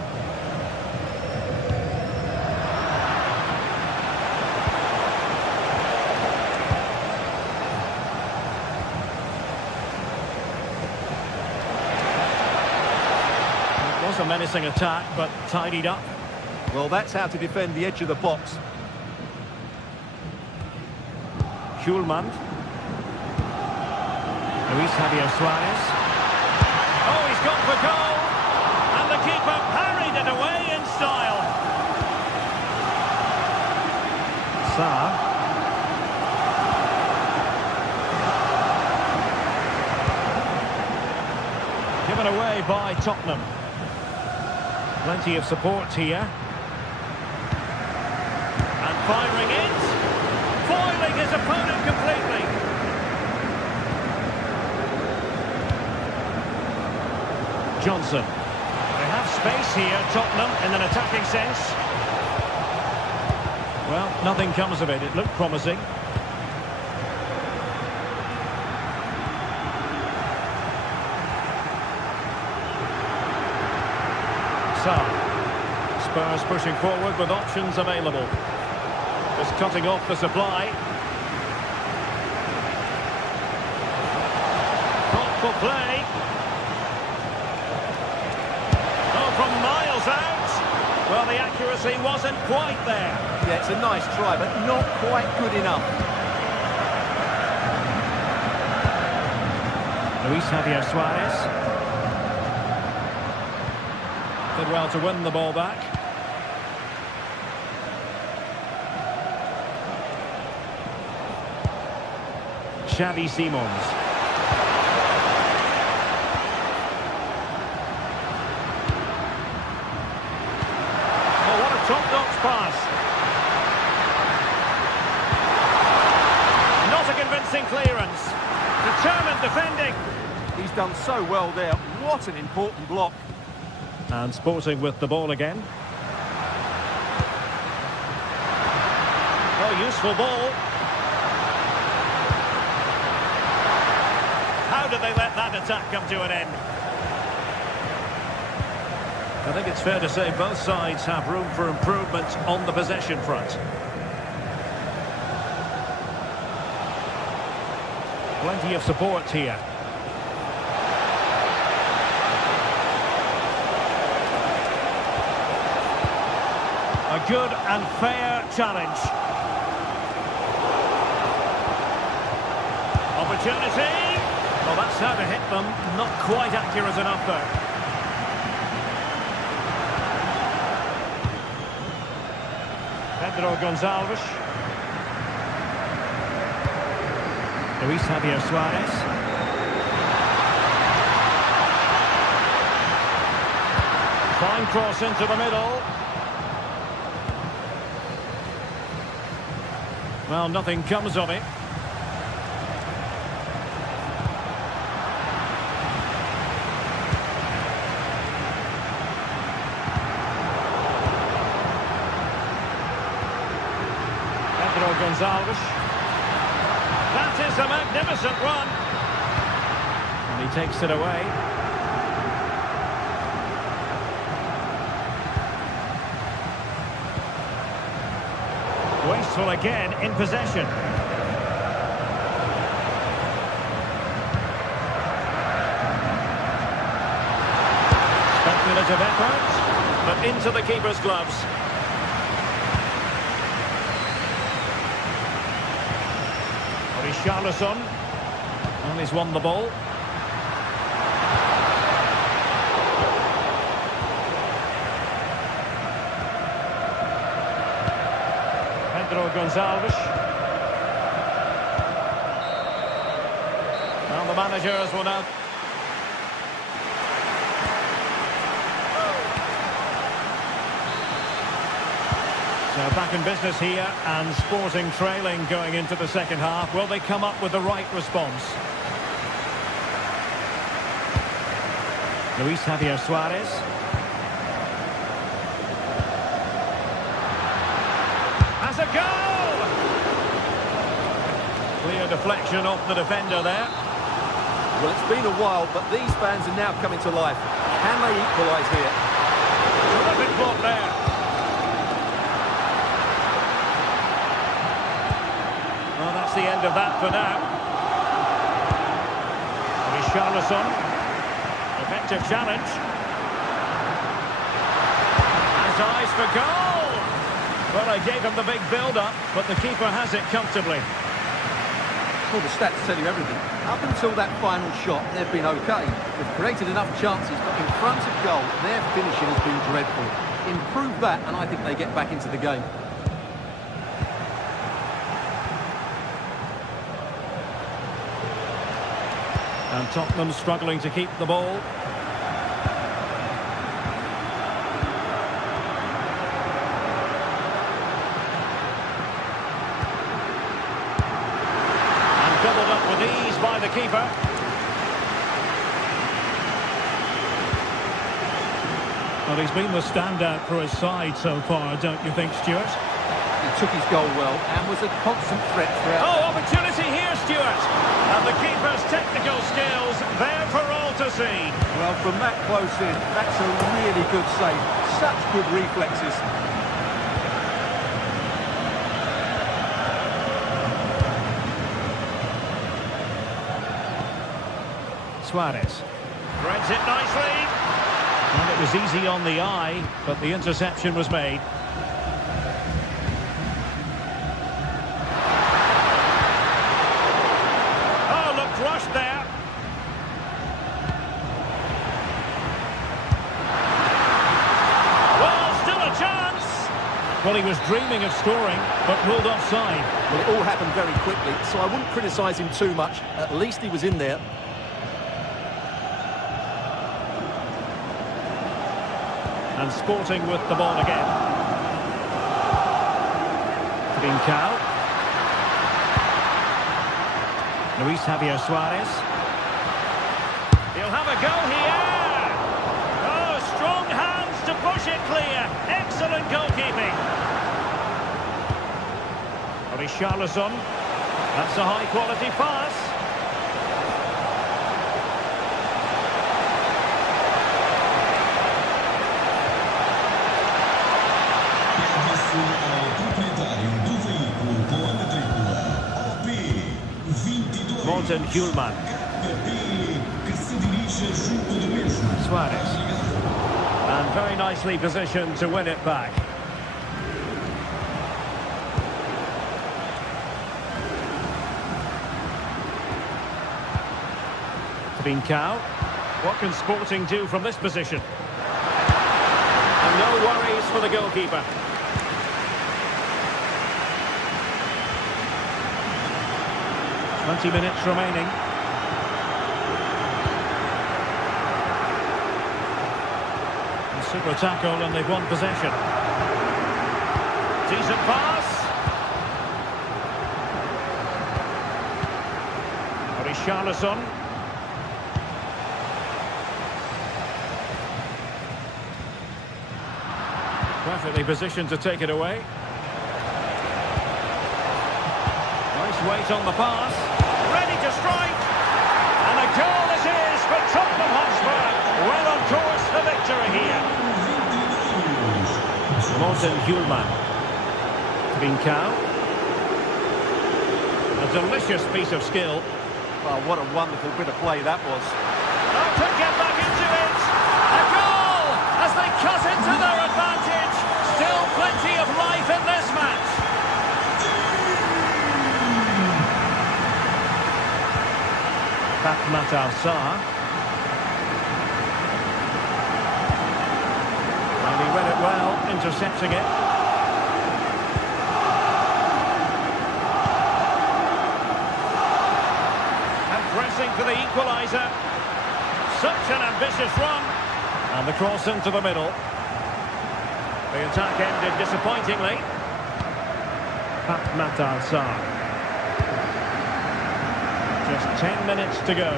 A menacing attack, but tidied up. Well, that's how to defend the edge of the box. Schulman. Luis Javier Suarez. Oh, he's gone for goal! And the keeper parried it away in style. Sarr. Given away by Tottenham. Plenty of support here. And firing it. Foiling his opponent completely. Johnson. They have space here, Tottenham, in an attacking sense. Well, nothing comes of it. It looked promising. Spurs pushing forward with options available. Just cutting off the supply. Thoughtful play. Oh, from miles out. Well, the accuracy wasn't quite there. Yeah, it's a nice try, but not quite good enough. Luis Javier Suarez. Did well to win the ball back. Xavi Simons. Oh, what a top-notch pass. Not a convincing clearance. Determined defending. He's done so well there. What an important block. And Sporting with the ball again. Oh, useful ball. How did they let that attack come to an end? I think it's fair to say both sides have room for improvement on the possession front. Plenty of support here. A good and fair challenge. Opportunity. Well, that's how to hit them. Not quite accurate enough, though. Pedro Gonçalves. Luis Javier Suarez. Fine cross into the middle. Well, nothing comes of it. Gonzalez. That is a magnificent run. And he takes it away. Wasteful again in possession. Speculative effort, but into the keeper's gloves. Richarlison, and he's won the ball. Pedro Gonçalves. Now the managers will now... So back in business here, and Sporting trailing going into the second half. Will they come up with the right response? Luis Javier Suarez. Has a goal! Clear deflection off the defender there. Well, it's been a while, but these fans are now coming to life. Can they equalise here? Terrific block there. Well, that's the end of that for now. Richarlison. Effective challenge. Has eyes for goal. Well, they gave him the big build-up, but the keeper has it comfortably. Well, the stats tell you everything. Up until that final shot, they've been okay. They've created enough chances, but in front of goal, their finishing has been dreadful. Improve that, and I think they get back into the game. And Tottenham struggling to keep the ball. And doubled up with ease by the keeper. Well, he's been the standout for his side so far, don't you think, Stuart? He took his goal well and was a constant threat throughout. Oh, opportunity here, Stuart. And the keeper's technical skills there for all to see. Well, from that close in, that's a really good save. Such good reflexes. Suarez. Threads it nicely. And it was easy on the eye, but the interception was made. Oh, looked rushed there. Well, still a chance. Well, he was dreaming of scoring, but ruled offside. Well, it all happened very quickly, so I wouldn't criticise him too much. At least he was in there. And Sporting with the ball again. Trincao. Luis Javier Suarez. He'll have a go here. Oh, strong hands to push it clear. Excellent goalkeeping. Richarlison. That's a high-quality pass. Morten Hjulman. Suarez. And very nicely positioned to win it back. Trincao. What can Sporting do from this position? And no worries for the goalkeeper. 20 minutes remaining. And so Super tackle and they've won possession. Decent pass. Richarlison. Perfectly positioned to take it away. Nice weight on the pass. Ready to strike. And a goal this is for Tottenham Hotspur. Well on course for victory here. Morten Hjulman. Trincao. A delicious piece of skill. Oh, what a wonderful bit of play that was. Oh, could get back into it. A goal as they cut into their advantage. Still plenty of life in this match. Fatmat Al-Sar. And he read it well, intercepting it. And pressing for the equaliser. Such an ambitious run. And the cross into the middle. The attack ended disappointingly. Fatmat Al-Sar. Just 10 minutes to go.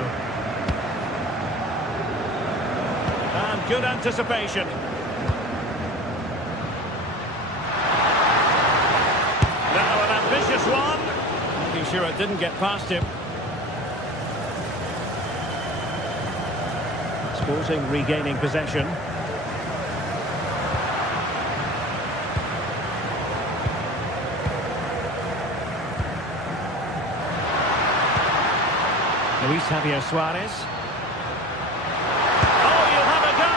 And good anticipation. Now an ambitious one. Making sure it didn't get past him. Sporting regaining possession. Luis Javier Suarez. Oh, you'll have a go!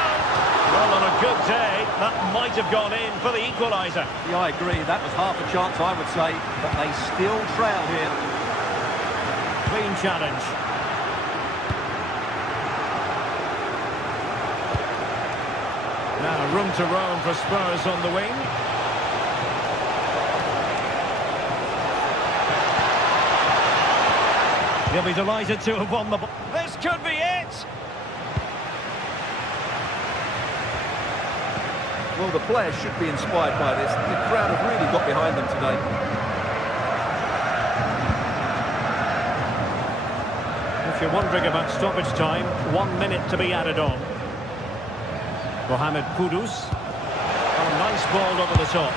Well, on a good day, that might have gone in for the equaliser. Yeah, I agree. That was half a chance, I would say. But they still trail here. Clean challenge. Now room to roam for Spurs on the wing. He'll be delighted to have won the ball. This could be it! Well, the players should be inspired by this. The crowd have really got behind them today. If you're wondering about stoppage time, 1 minute to be added on. Mohamed Kudus. Oh, nice ball over the top.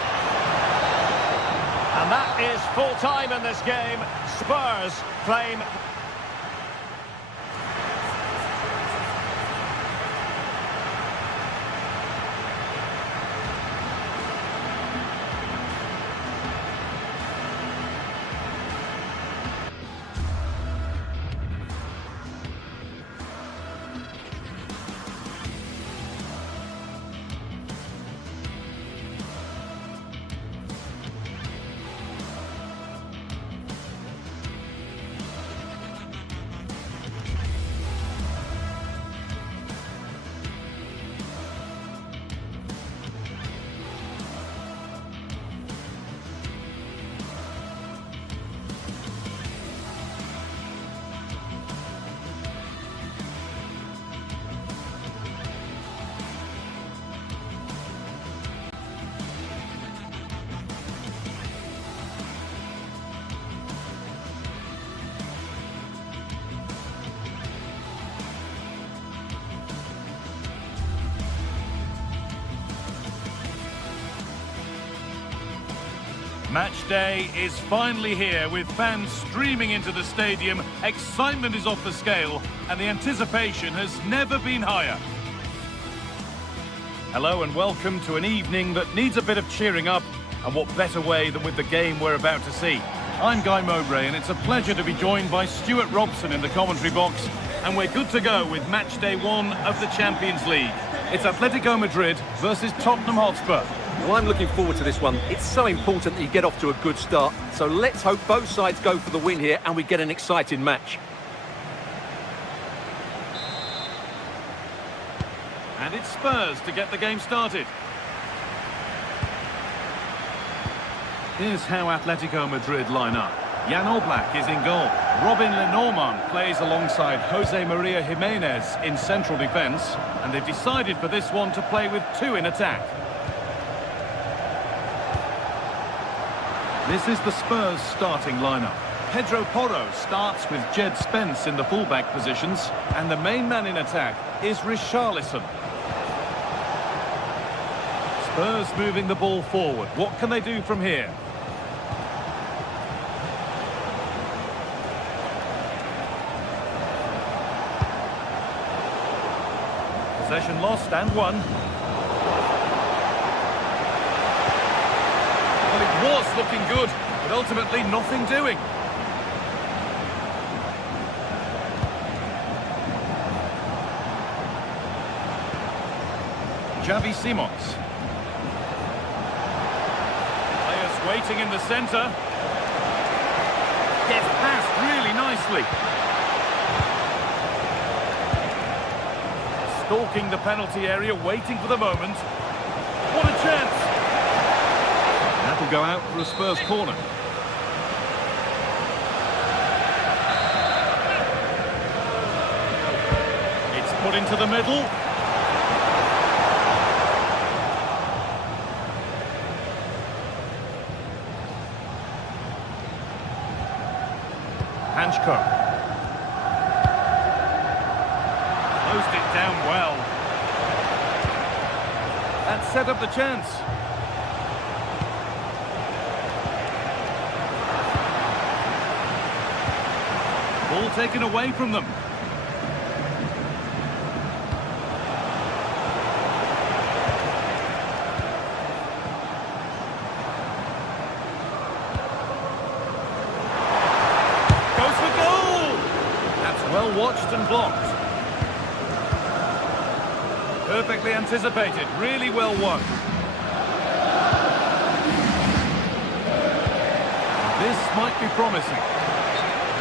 And that is full time in this game. Spurs claim. Match day is finally here with fans streaming into the stadium. Excitement is off the scale and the anticipation has never been higher. Hello and welcome to an evening that needs a bit of cheering up, and what better way than with the game we're about to see. I'm Guy Mowbray and it's a pleasure to be joined by Stuart Robson in the commentary box, and we're good to go with match day 1 of the Champions League. It's Atletico Madrid versus Tottenham Hotspur. Well, I'm looking forward to this one. It's so important that you get off to a good start. So let's hope both sides go for the win here and we get an exciting match. And it's Spurs to get the game started. Here's how Atletico Madrid line up. Jan Oblak is in goal. Robin Lenormand plays alongside Jose Maria Jimenez in central defence. And they've decided for this one to play with two in attack. This is the Spurs starting lineup. Pedro Porro starts with Jed Spence in the fullback positions. And the main man in attack is Richarlison. Spurs moving the ball forward. What can they do from here? Possession lost and won. Well, it was looking good, but ultimately nothing doing. Xavi Simons. Players waiting in the centre. Gets past really nicely. Stalking the penalty area, waiting for the moment. What a chance! That'll go out for a Spurs corner. It's put into the middle. Hanchko. Closed it down well. That set up the chance. Ball taken away from them. Goes for goal! That's well watched and blocked. Perfectly anticipated, really well won. This might be promising.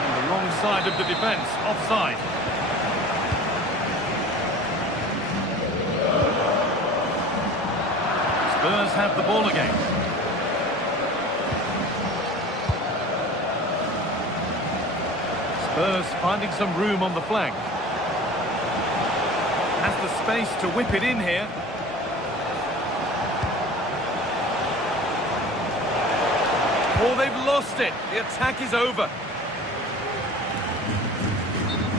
On the wrong side of the defence, offside. Spurs have the ball again. Spurs finding some room on the flank. Has the space to whip it in here. Oh, they've lost it. The attack is over.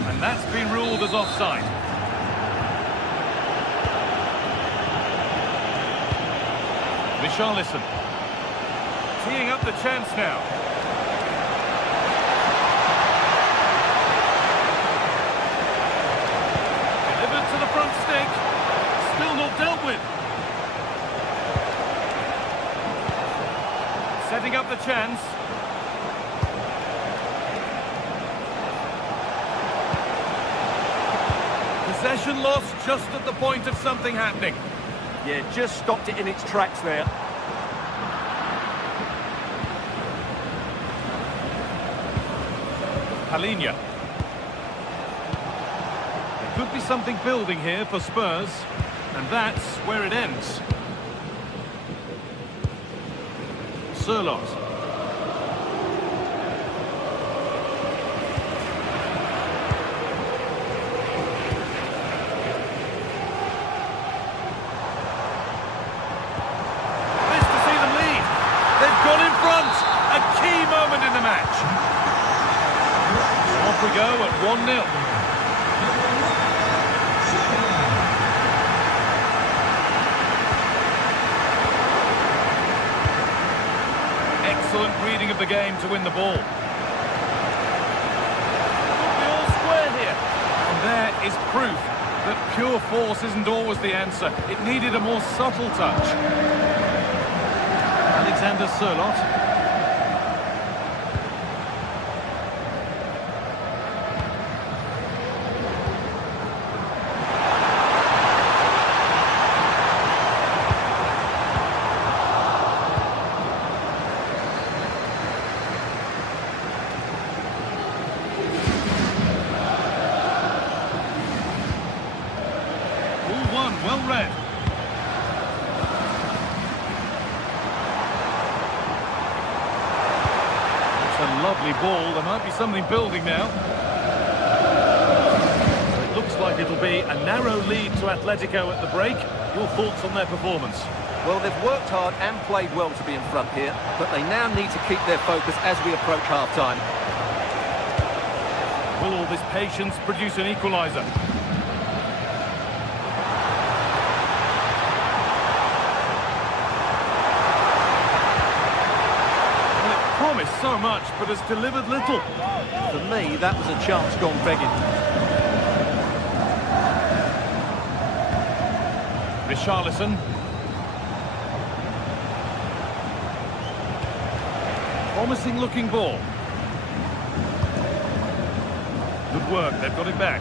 And that's been ruled as offside. Richarlison. Teeing up the chance now. To the front stick, still not dealt with. Setting up the chance. Possession lost just at the point of something happening. Yeah, just stopped it in its tracks there. Palhinha. Could be something building here for Spurs, and that's where it ends. Sørloth. Nice to see them lead. They've gone in front. A key moment in the match. Off we go at 1-0. Excellent reading of the game to win the ball. Could be all square here. And there is proof that pure force isn't always the answer. It needed a more subtle touch. Alexander Sørloth. Well read. It's a lovely lively ball. There might be something building now. So it looks like it'll be a narrow lead to Atletico at the break. Your thoughts on their performance? Well, they've worked hard and played well to be in front here, but they now need to keep their focus as we approach half-time. Will all this patience produce an equaliser? Well, it promised so much, but has delivered little. For me, that was a chance gone begging. Richarlison. Promising looking ball. Good work, they've got it back.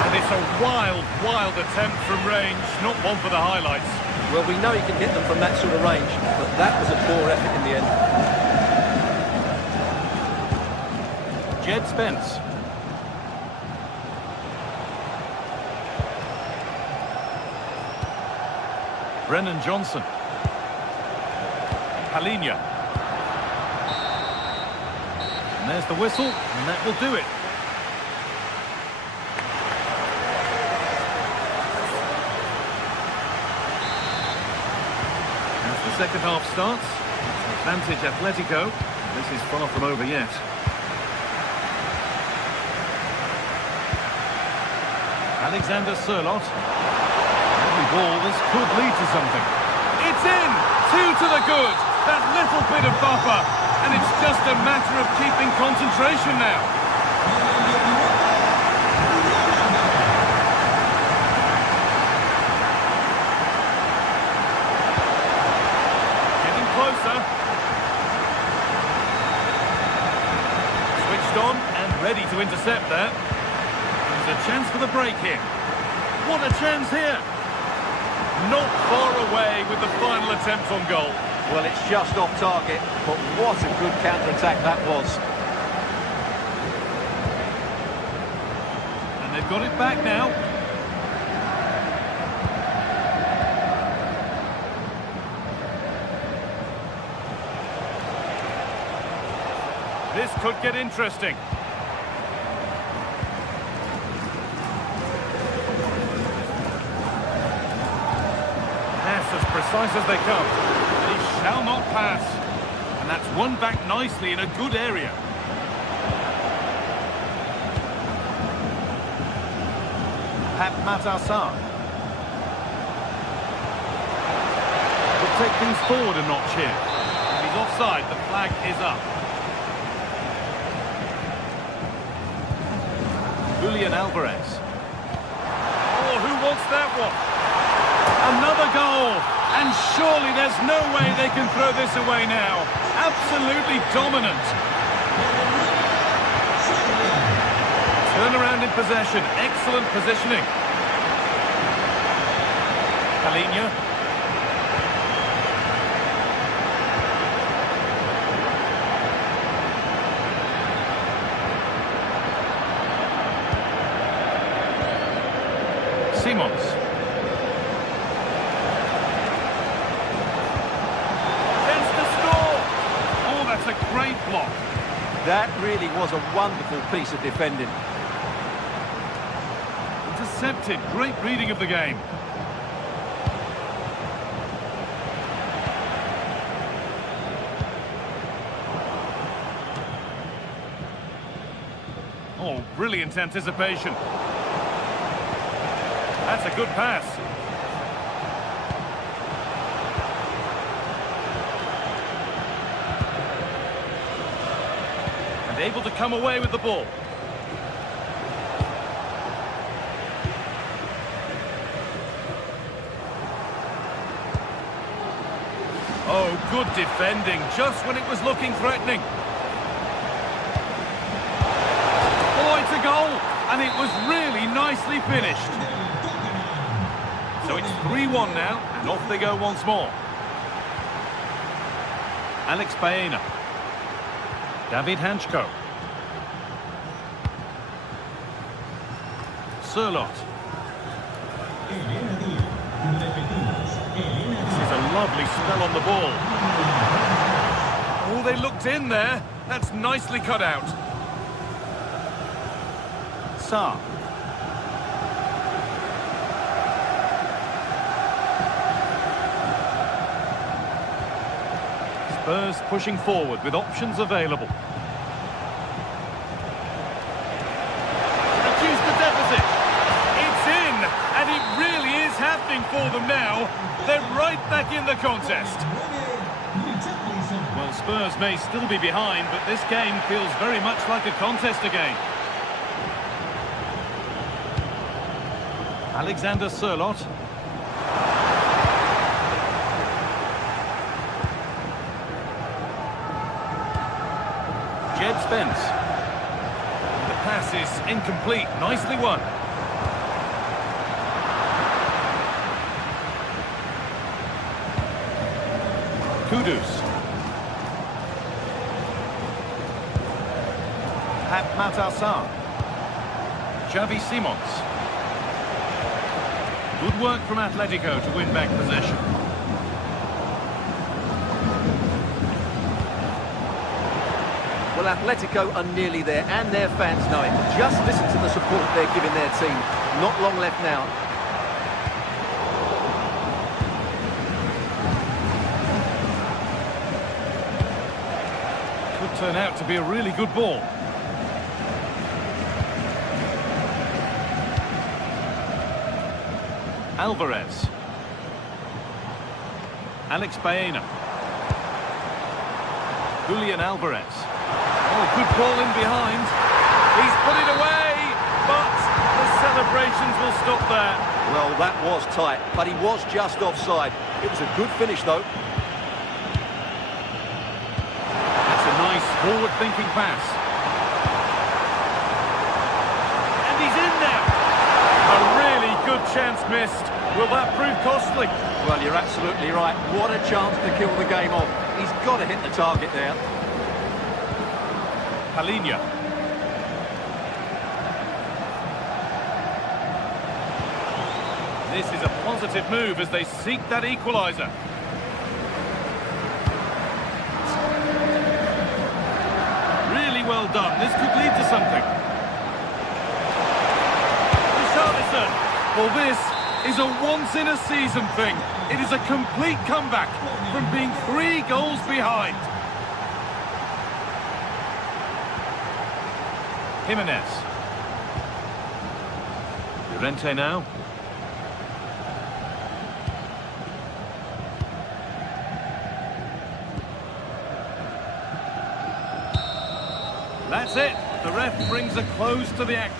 And it's a wild, wild attempt from range, not one for the highlights. Well, we know he can hit them from that sort of range, but that was a poor effort in the end. Jed Spence. Brennan Johnson. Palinha. And there's the whistle, and that will do it. As the second half starts, advantage Atletico. This is far from over yet. Alexander Sørloth. Every ball, this could lead to something. It's in! 2 to the good! That little bit of buffer. And it's just a matter of keeping concentration now. Getting closer. Switched on and ready to intercept that. There's a chance for the break here. What a chance here! Not far away with the final attempt on goal. Well, it's just off target, but what a good counter-attack that was. And they've got it back now. This could get interesting. Pass as precise as they come. Shall not pass. And that's won back nicely in a good area. Pat Matassar. Will take things forward a notch here. If he's offside, the flag is up. Julian Alvarez. Oh, who wants that one? Another goal. And surely there's no way they can throw this away now. Absolutely dominant. Turn around in possession. Excellent positioning. Palinha. Simons. Great block. That really was a wonderful piece of defending. Intercepted. Great reading of the game. Oh, brilliant anticipation. That's a good pass. Able to come away with the ball. Oh, good defending, just when it was looking threatening. Oh, it's a goal, and it was really nicely finished. So it's 3-1 now, and off they go once more. Alex Baena. David Hanchko. Sørloth. This is a Lovely spell on the ball. Oh, they looked in there. That's nicely cut out. Sarr. Spurs pushing forward with options available. Reduce the deficit. It's in, and it really is happening for them now. They're right back in the contest. Well, Spurs may still be behind, but this game feels very much like a contest again. Alexander Sørloth. Jed Spence. The pass is incomplete. Nicely won. Kudus. Matassar. Xavi Simons. Good work from Atletico to win back possession. Well, Atletico are nearly there, and their fans know it. Just listen to the support they're giving their team. Not long left now. Could turn out to be a really good ball. Alvarez. Alex Baena. Julian Alvarez. Oh, good ball in behind. He's put it away, but the celebrations will stop there. Well, that was tight, but he was just offside. It was a good finish, though. That's a nice forward-thinking pass. And he's in there. A really good chance missed. Will that prove costly? Well, you're absolutely right. What a chance to kill the game off. He's got to hit the target there. Palinha. This is a positive move as they seek that equaliser. Really well done. This could lead to something. Richarlison. Well, this is a once-in-a-season thing. It is a complete comeback from being 3 goals behind. Jimenez. Llorente now. That's it. The ref brings a close to the action.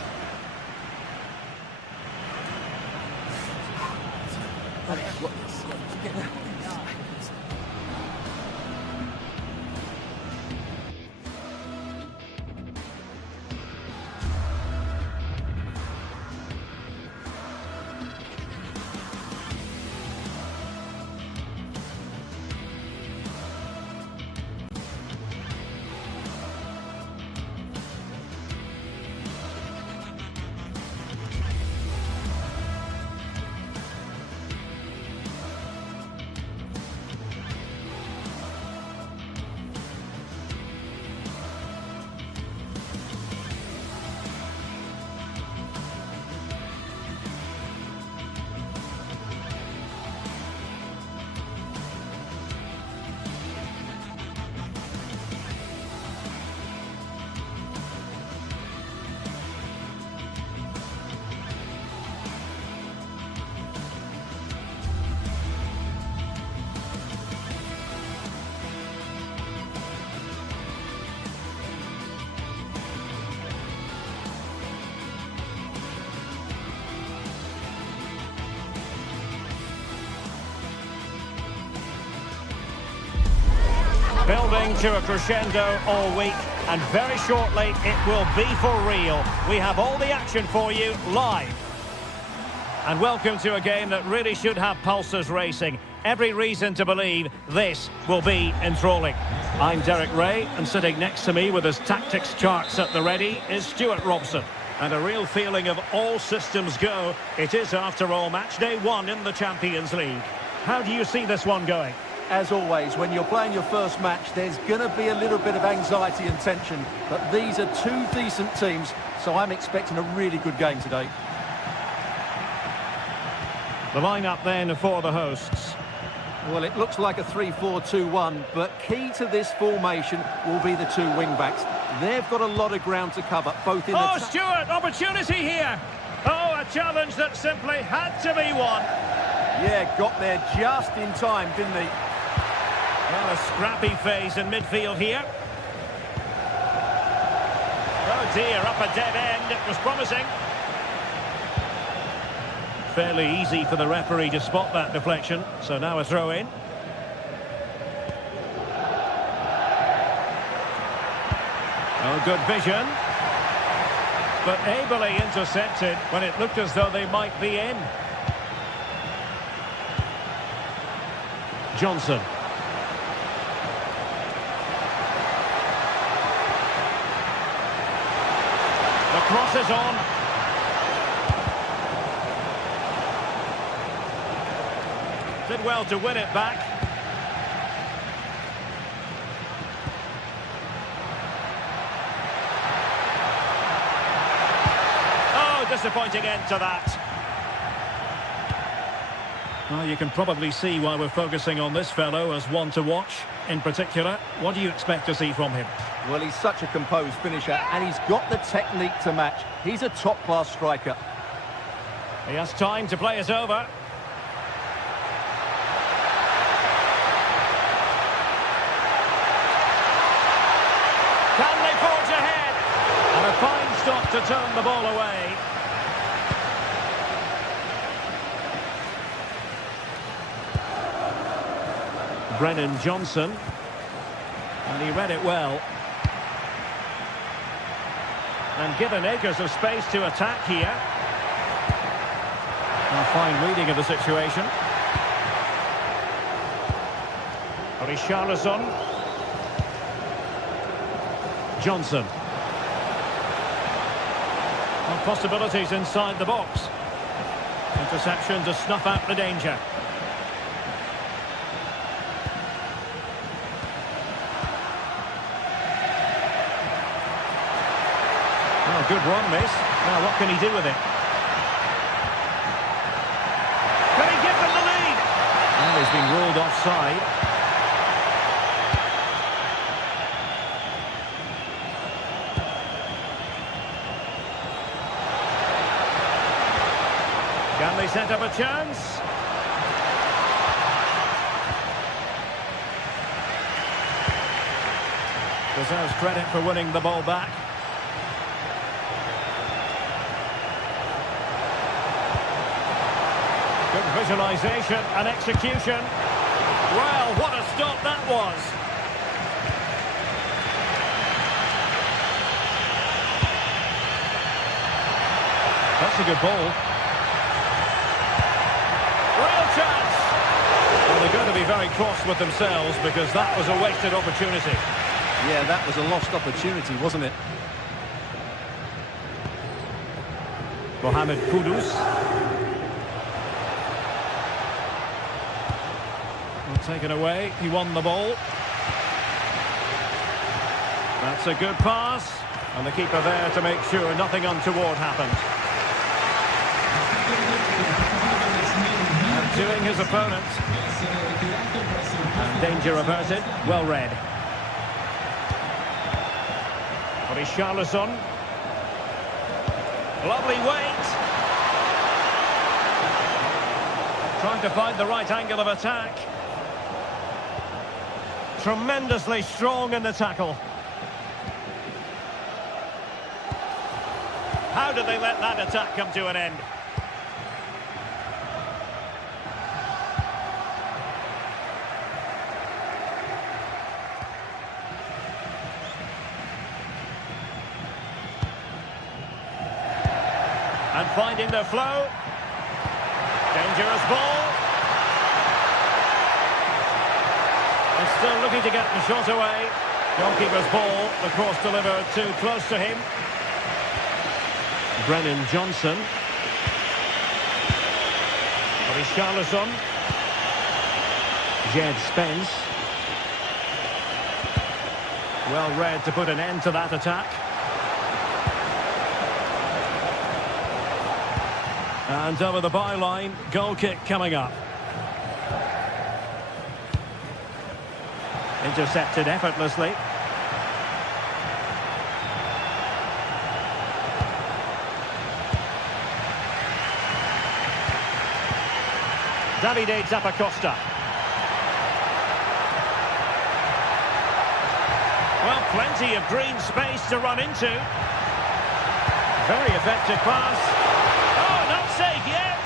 Building to a crescendo all week, and very shortly it will be for real. We have all the action for you live. And welcome to a game that really should have pulses racing. Every reason to believe this will be enthralling. I'm Derek Ray, and sitting next to me with his tactics charts at the ready is Stuart Robson. And a real feeling of all systems go. It is, after all, match day 1 in the Champions League. How do you see this one going? As always, when you're playing your first match, there's going to be a little bit of anxiety and tension. But these are two decent teams, so I'm expecting a really good game today. The lineup then for the hosts. Well, it looks like a 3-4-2-1, but key to this formation will be the two wing-backs. They've got a lot of ground to cover, both in the... Oh, Stewart, opportunity here. Oh, a challenge that simply had to be won. Yeah, got there just in time, didn't he? Well, a scrappy phase in midfield here. Oh dear, up a dead end. It was promising. Fairly easy for the referee to spot that deflection. So now a throw in. Oh, good vision. But ably intercepted when it looked as though they might be in. Johnson. The cross is on. Did well to win it back. Oh, disappointing end to that. Well, you can probably see why we're focusing on this fellow as one to watch. In particular, what do you expect to see from him? Well, he's such a composed finisher, and he's got the technique to match. He's a top-class striker. He has time to play it over. Can they forge ahead? And a fine stop to turn the ball away. Brennan Johnson. And he read it well. And given acres of space to attack here. A fine reading of the situation. Richarlison. Johnson. And possibilities inside the box. Interception to snuff out the danger. Oh, good run, miss. Now what can he do with it? Can he give them the lead? And he's been ruled offside. Can they set up a chance? Deserves credit for winning the ball back. Good visualisation and execution. Well, what a stop that was. That's a good ball. Real chance. Well, they're going to be very cross with themselves because that was a wasted opportunity. Yeah, that was a lost opportunity, wasn't it? Mohamed Kudus. Taken away, he won the ball. That's a good pass. And the keeper there to make sure nothing untoward happened. Outdoing his opponent. And danger averted, well read. Richarlison. Lovely weight. Trying to find the right angle of attack. Tremendously strong in the tackle. How did they let that attack come to an end? And finding the flow. Dangerous ball. And still looking to get the shot away. Goalkeeper's ball, the cross delivered too close to him. Brennan Johnson. Richarlison. Jed Spence. Well read to put an end to that attack. And over the byline, goal kick coming up. Intercepted effortlessly. Davide Zappacosta. Well, plenty of green space to run into. Very effective pass. Oh, not safe yet.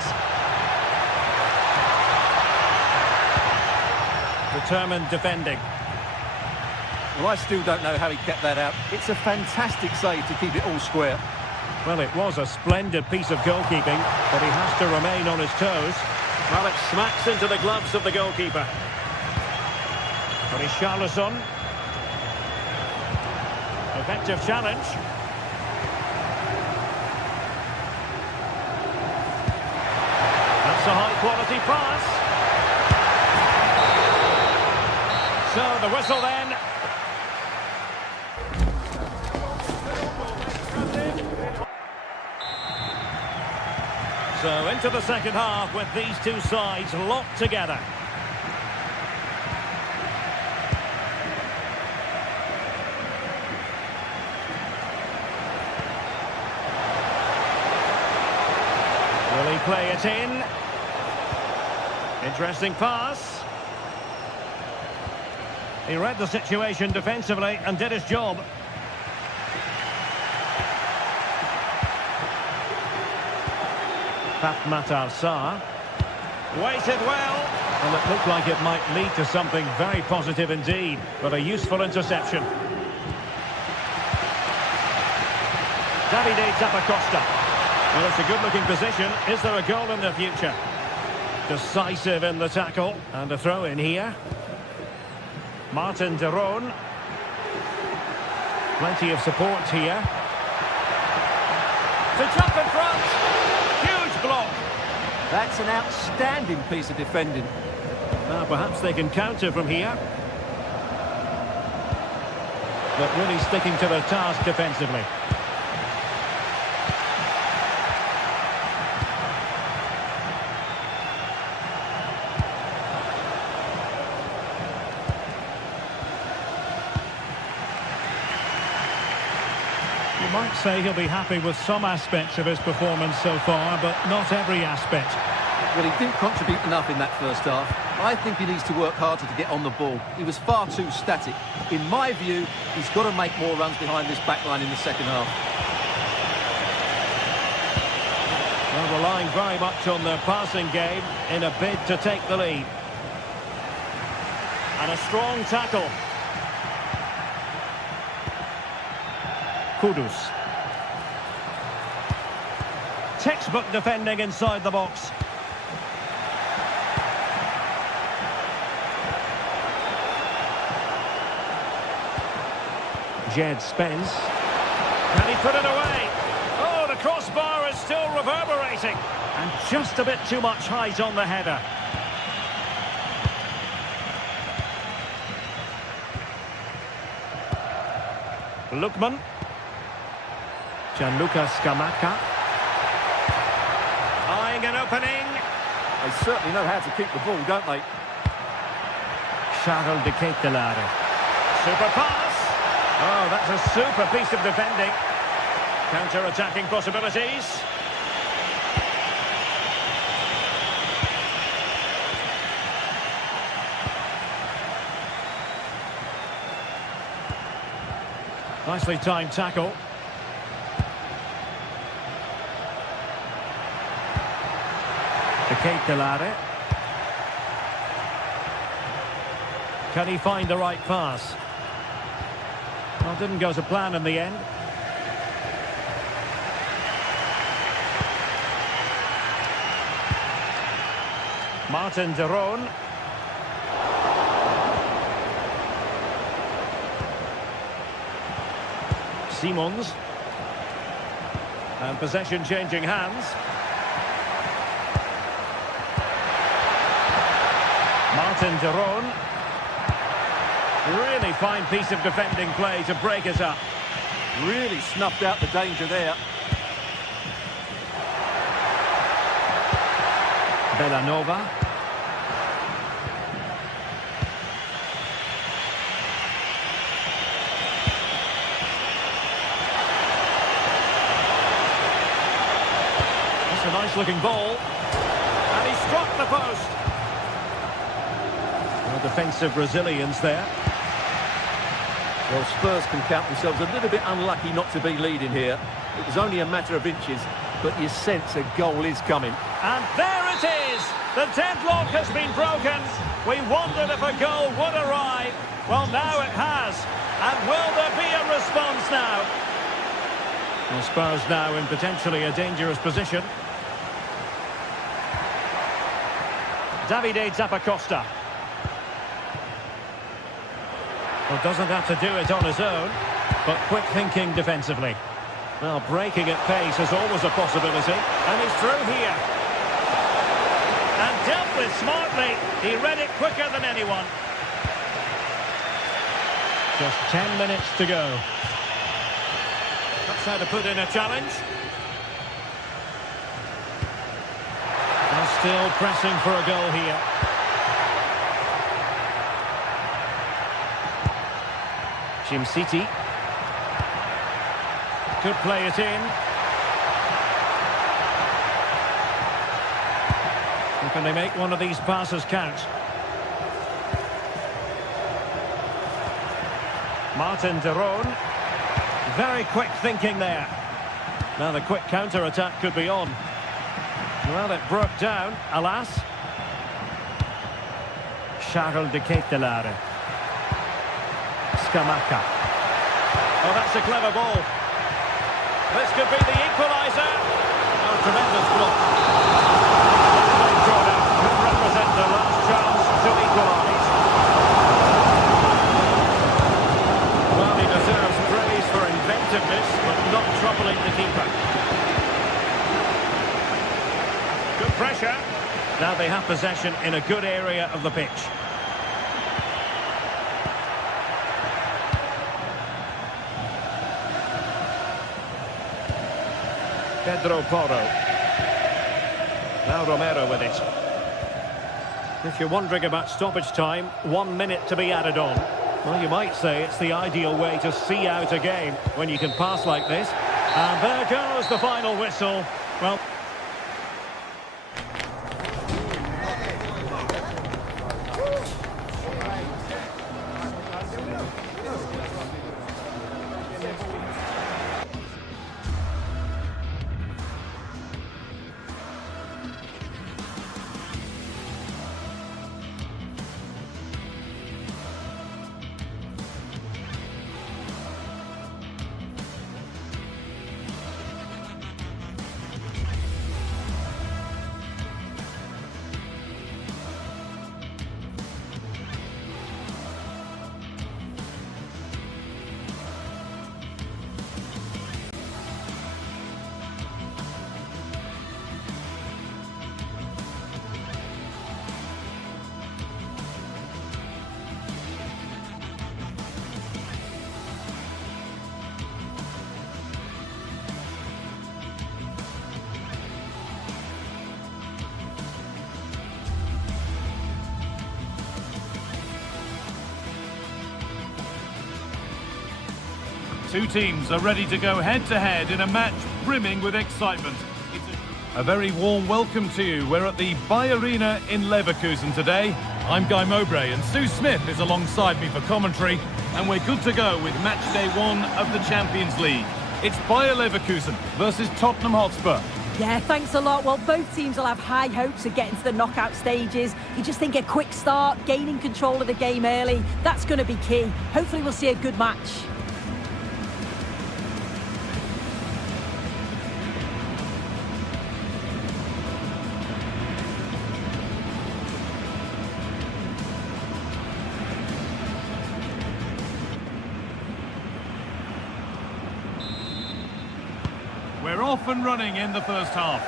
Determined defending. Well, I still don't know how he kept that out. It's a fantastic save to keep it all square. Well, it was a splendid piece of goalkeeping, but he has to remain on his toes. Well, it smacks into the gloves of the goalkeeper. Richarlison. Effective challenge. That's a high-quality pass. So, the whistle then. So into the second half with these two sides locked together. Will he play it in? Interesting pass. He read the situation defensively and did his job. Matar Sarr. Waited well. Well, it looked like it might lead to something very positive indeed, but a useful interception. Davide Zappacosta. Well, it's a good-looking position. Is there a goal in the future? Decisive in the tackle. And a throw in here. Martin de Roon. Plenty of support here. To jump in front. Block. That's an outstanding piece of defending. Now perhaps they can counter from here. But really sticking to their task defensively. You might say he'll be happy with some aspects of his performance so far, but not every aspect. Well, he didn't contribute enough in that first half. I think he needs to work harder to get on the ball. He was far too static. In my view, he's got to make more runs behind this back line in the second half. Well, relying very much on their passing game in a bid to take the lead. And a strong tackle. Kudus. Textbook defending inside the box. Jed Spence. Can he put it away? Oh, the crossbar is still reverberating. And just a bit too much height on the header. Lookman. Gianluca Scamacca. Eyeing an opening. They certainly know how to keep the ball, don't they? Charles de Ketelare. Super pass. Oh, that's a super piece of defending. Counter-attacking possibilities. Nicely timed tackle. De Ketelare. Can he find the right pass? Well, didn't go to plan in the end. Martin de Roon. Simons. And possession changing hands. Martin de Roon. Really fine piece of defending play to break it up. Really snuffed out the danger there. Bellanova. That's a nice looking ball. And he struck the post. Well, defensive resilience there. Well, Spurs can count themselves a little bit unlucky not to be leading here. It was only a matter of inches, but you sense a goal is coming. And there it is! The deadlock has been broken. We wondered if a goal would arrive. Well, now it has. And will there be a response now? Well, Spurs now in potentially a dangerous position. Davide Zappacosta. Well, doesn't have to do it on his own, but quick thinking defensively. Well, breaking at pace is always a possibility, and he's through here. And dealt with smartly. He read it quicker than anyone. Just 10 minutes to go. That's how to put in a challenge. And still pressing for a goal here. Jim City. Could play it in. And can they make one of these passes count? Martin de Roon. Very quick thinking there. Now the quick counter-attack could be on. Well, it broke down, alas. Charles de Ketelaere. Scamacca. Oh, that's a clever ball. This could be the equaliser. Oh, tremendous block. Jordan could represent the last chance to equalise. Well, he deserves praise for inventiveness, but not troubling the keeper. Good pressure. Now they have possession in a good area of the pitch. Pedro Porro. Now Romero with it. If you're wondering about stoppage time, 1 minute to be added on. Well, you might say it's the ideal way to see out a game when you can pass like this. And there goes the final whistle. Well... Two teams are ready to go head-to-head in a match brimming with excitement. It's a very warm welcome to you. We're at the Bay Arena in Leverkusen today. I'm Guy Mowbray and Sue Smith is alongside me for commentary, and we're good to go with match day 1 of the Champions League. It's Bayer Leverkusen versus Tottenham Hotspur. Yeah, thanks a lot. Well, both teams will have high hopes of getting to the knockout stages. You just think a quick start, gaining control of the game early, that's going to be key. Hopefully we'll see a good match. We're off and running in the first half.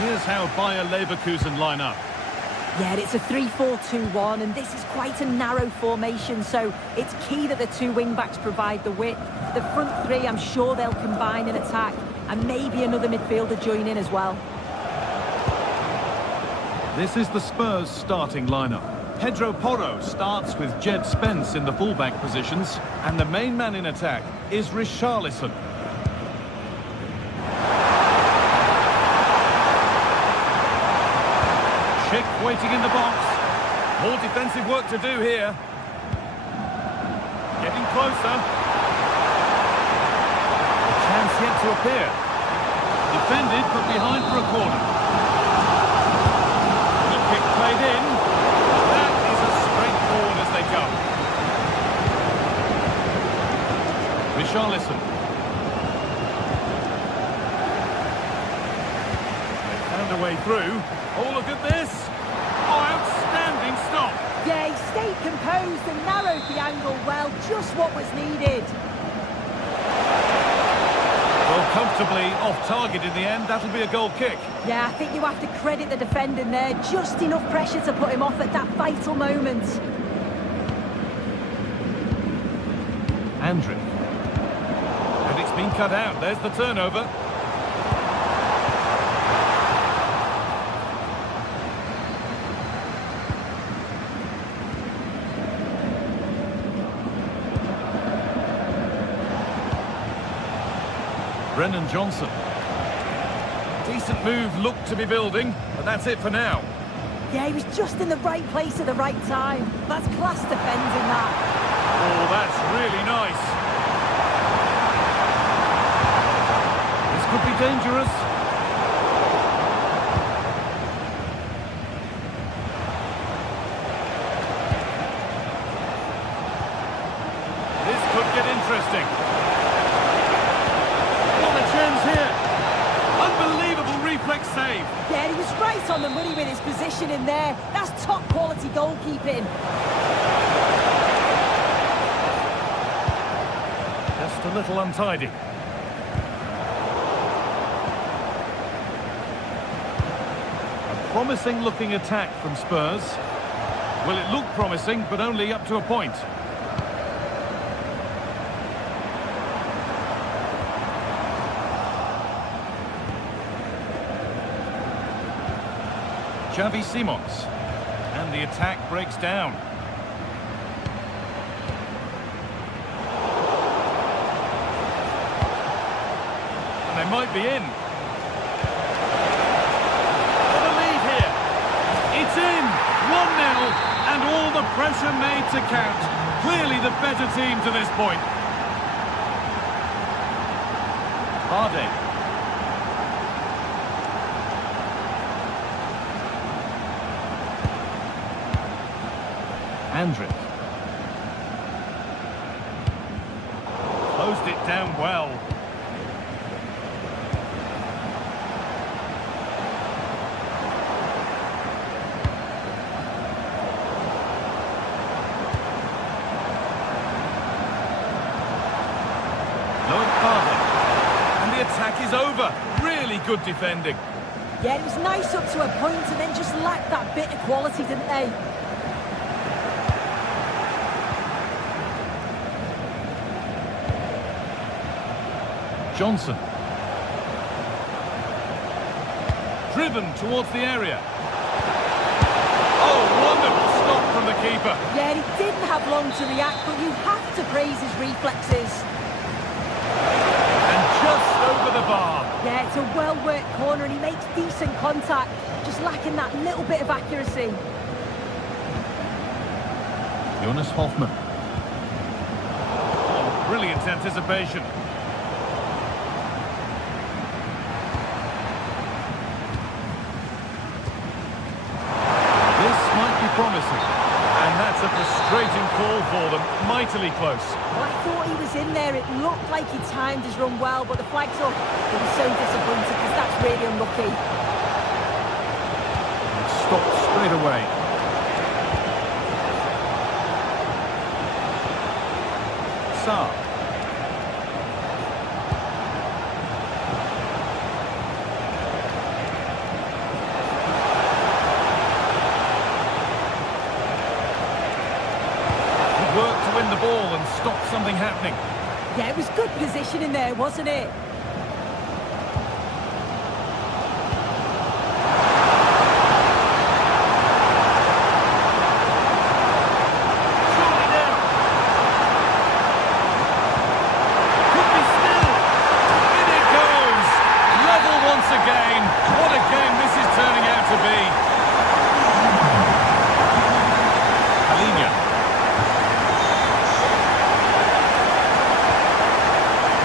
Here's how Bayer Leverkusen line up. Yeah, it's a 3-4-2-1, and this is quite a narrow formation, so it's key that the two wing-backs provide the width. The front three, I'm sure they'll combine in attack, and maybe another midfielder join in as well. This is the Spurs starting lineup. Pedro Porro starts with Jed Spence in the fullback positions, and the main man in attack is Richarlison. Schick waiting in the box. More defensive work to do here. Getting closer. Chance yet to appear. Defended, but behind for a corner. The kick played in. That is as straightforward as they come. Richarlison. They found a way through. Oh, look at this! Oh, outstanding stop! Yeah, he stayed composed and narrowed the angle well, just what was needed. Well, comfortably off target in the end, that'll be a goal kick. Yeah, I think you have to credit the defending there, just enough pressure to put him off at that vital moment. Andrick. And it's been cut out, there's the turnover. Brennan Johnson. Decent move, looked to be building, but that's it for now. Yeah, he was just in the right place at the right time. That's class defending, that. Oh, that's really nice. This could be dangerous. This could get interesting. Here. Unbelievable reflex save. Yeah, he was right on the money with his position in there. That's top quality goalkeeping. Just a little untidy. A promising looking attack from Spurs. Well, it looked promising, but only up to a point. Xavi Simons, and the attack breaks down. And they might be in. For the lead here. It's in, 1-0, and all the pressure made to count. Clearly the better team to this point. Vardy. Andrick. Closed it down well. And the attack is over. Really good defending. Yeah, it was nice up to a point and then just lacked that bit of quality, didn't they? Johnson. Driven towards the area. Oh, wonderful stop from the keeper. Yeah, he didn't have long to react, but you have to praise his reflexes. And just over the bar. Yeah, it's a well-worked corner and he makes decent contact, just lacking that little bit of accuracy. Jonas Hoffmann. Oh, brilliant anticipation. Promising, and that's a frustrating call for them, mightily close. Well, I thought he was in there, it looked like he timed his run well, but the flag's up. He was so disappointed because that's really unlucky. It stopped straight away. Sarr. the ball and stopped something happening. Yeah, it was good positioning there, wasn't it? Surely now. Could be still. In it goes. Level once again. What a game this is turning out to be.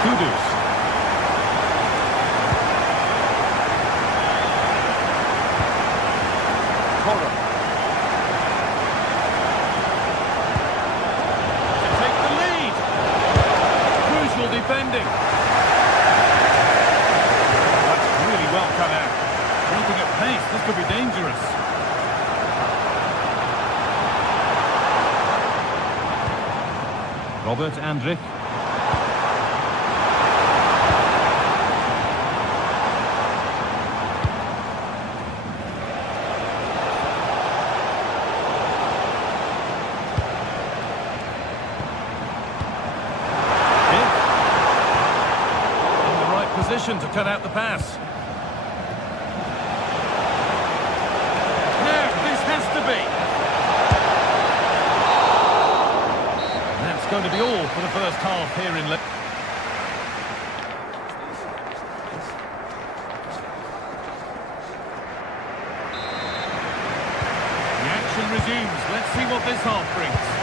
Kudus. Cora. To take the lead. Crucial defending. That's really well cut out. Keeping at pace, this could be dangerous. Robert Andrich. Position to cut out the pass. Now, this has to be. That's going to be all for the first half here in... The action resumes. Let's see what this half brings.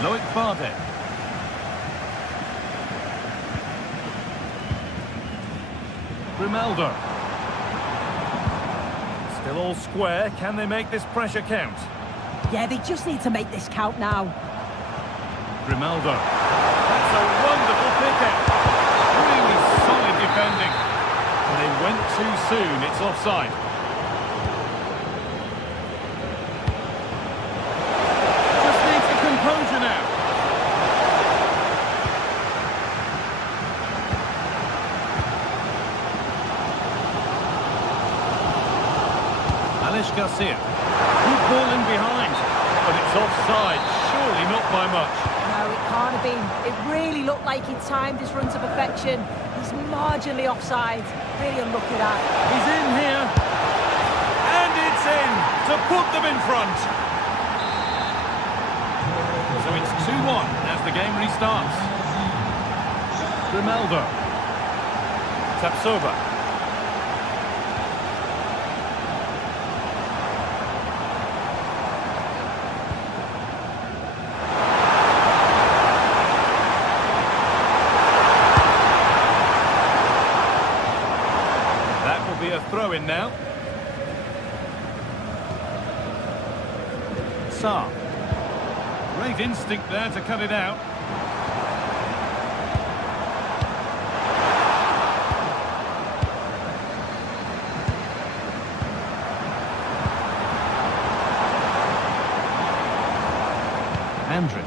Loic Bardet. Grimaldo. Still all square. Can they make this pressure count? Yeah, they just need to make this count now. Grimaldo. That's a wonderful pick-out. Really solid defending. And they went too soon. It's offside. Just needs the composure now. Alex Garcia. Good ball in behind. But it's offside. Surely not by much. No, it can't have been. It really looked like he timed his run to perfection. He's marginally offside. Really unlucky that. He's in here. And it's in to put them in front. So it's 2-1 as the game restarts. Grimaldo. Tapsoba. Be a throw-in now. Sarr. Great instinct there to cut it out. Andrich.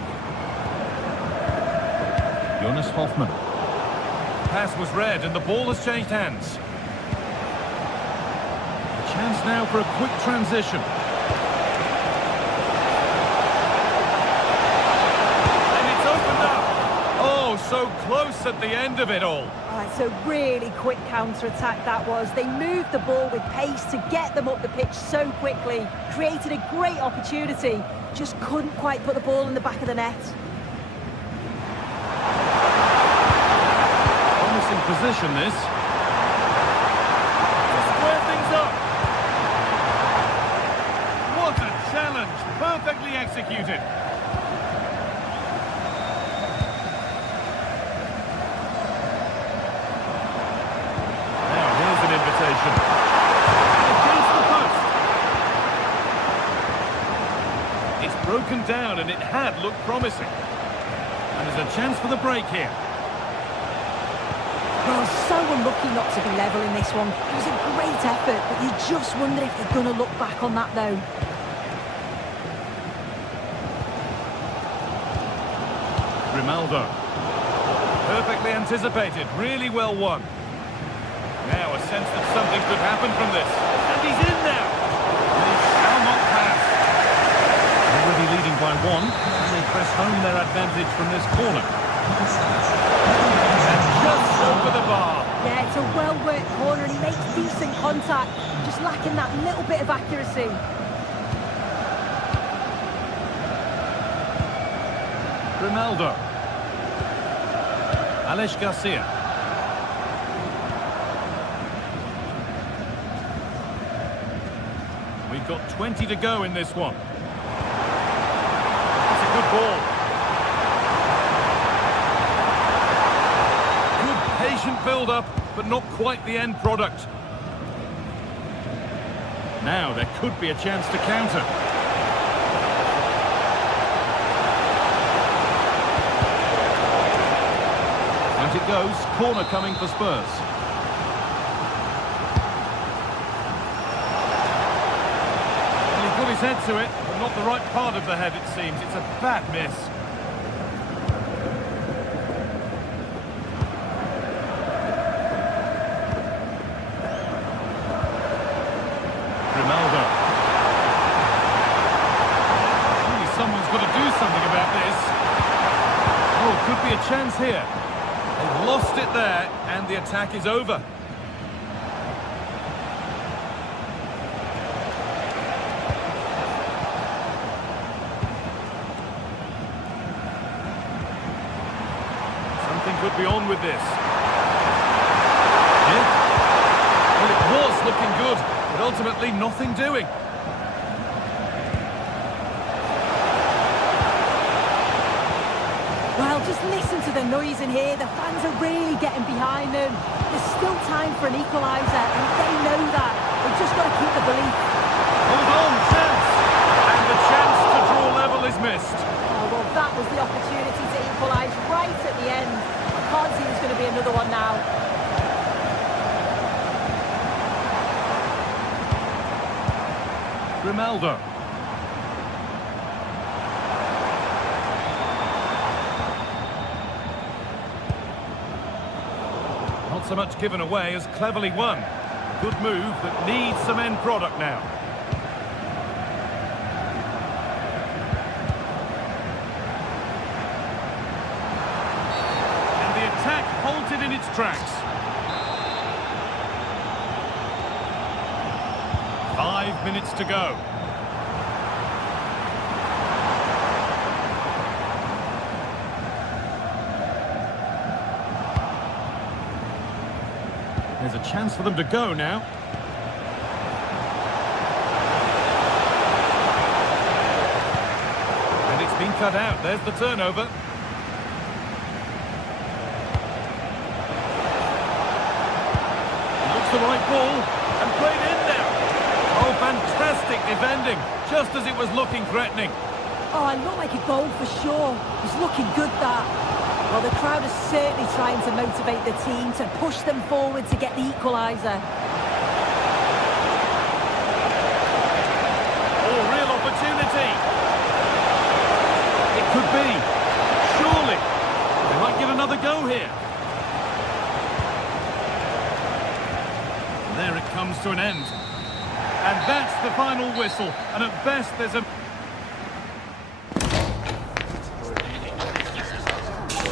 Jonas Hoffmann. Pass was read and the ball has changed hands. Chance now for a quick transition. And it's opened up. Oh, so close at the end of it all. Oh, it's a really quick counter-attack that was. They moved the ball with pace to get them up the pitch so quickly. Created a great opportunity. Just couldn't quite put the ball in the back of the net. Promising position, this. To square things up. What a challenge! Perfectly executed. Now here's an invitation. Against the post. It's broken down and it had looked promising. And there's a chance for the break here. Well, so unlucky not to be level in this one. It was a great effort, but you just wonder if they're going to look back on that, though. Grimaldo. Perfectly anticipated, really well won. Now a sense that something could happen from this. And he's in now. And he shall not pass. Already leading by one. And they press home their advantage from this corner. And just over the bar. Yeah, it's a well-worked corner and he makes decent contact. Just lacking that little bit of accuracy. Ronaldo. Alex Garcia. We've got 20 to go in this one. It's a good ball. Good patient build-up, but not quite the end product. Now there could be a chance to counter. And it goes, corner coming for Spurs. Well, he put his head to it, but not the right part of the head, it seems. It's a bad miss. Ronaldo. Surely someone's got to do something about this. Oh, could be a chance here. They've lost it there, and the attack is over. Something could be on with this. Yeah. Well, it was looking good, but ultimately nothing doing. Well, just listen to the noise in here. The fans are really getting behind them. There's still time for an equaliser, and they know that. They've just got to keep the belief. Hold on, chance! And the chance to draw level is missed. Oh, well, that was the opportunity to equalise right at the end. I can't see there's going to be another one now. Ronaldo. Not so much given away as cleverly won. Good move that needs some end product now. And the attack halted in its tracks. 5 minutes to go. There's a chance for them to go now. And it's been cut out. There's the turnover. Looks the right ball and played in there. Oh, fantastic defending, just as it was looking threatening. Oh, it looked like a goal for sure. It was looking good, that. Well, the crowd is certainly trying to motivate the team to push them forward to get the equaliser. Oh, real opportunity. It could be. Surely. They might get another go here. And there it comes to an end. And that's the final whistle. And at best, there's a...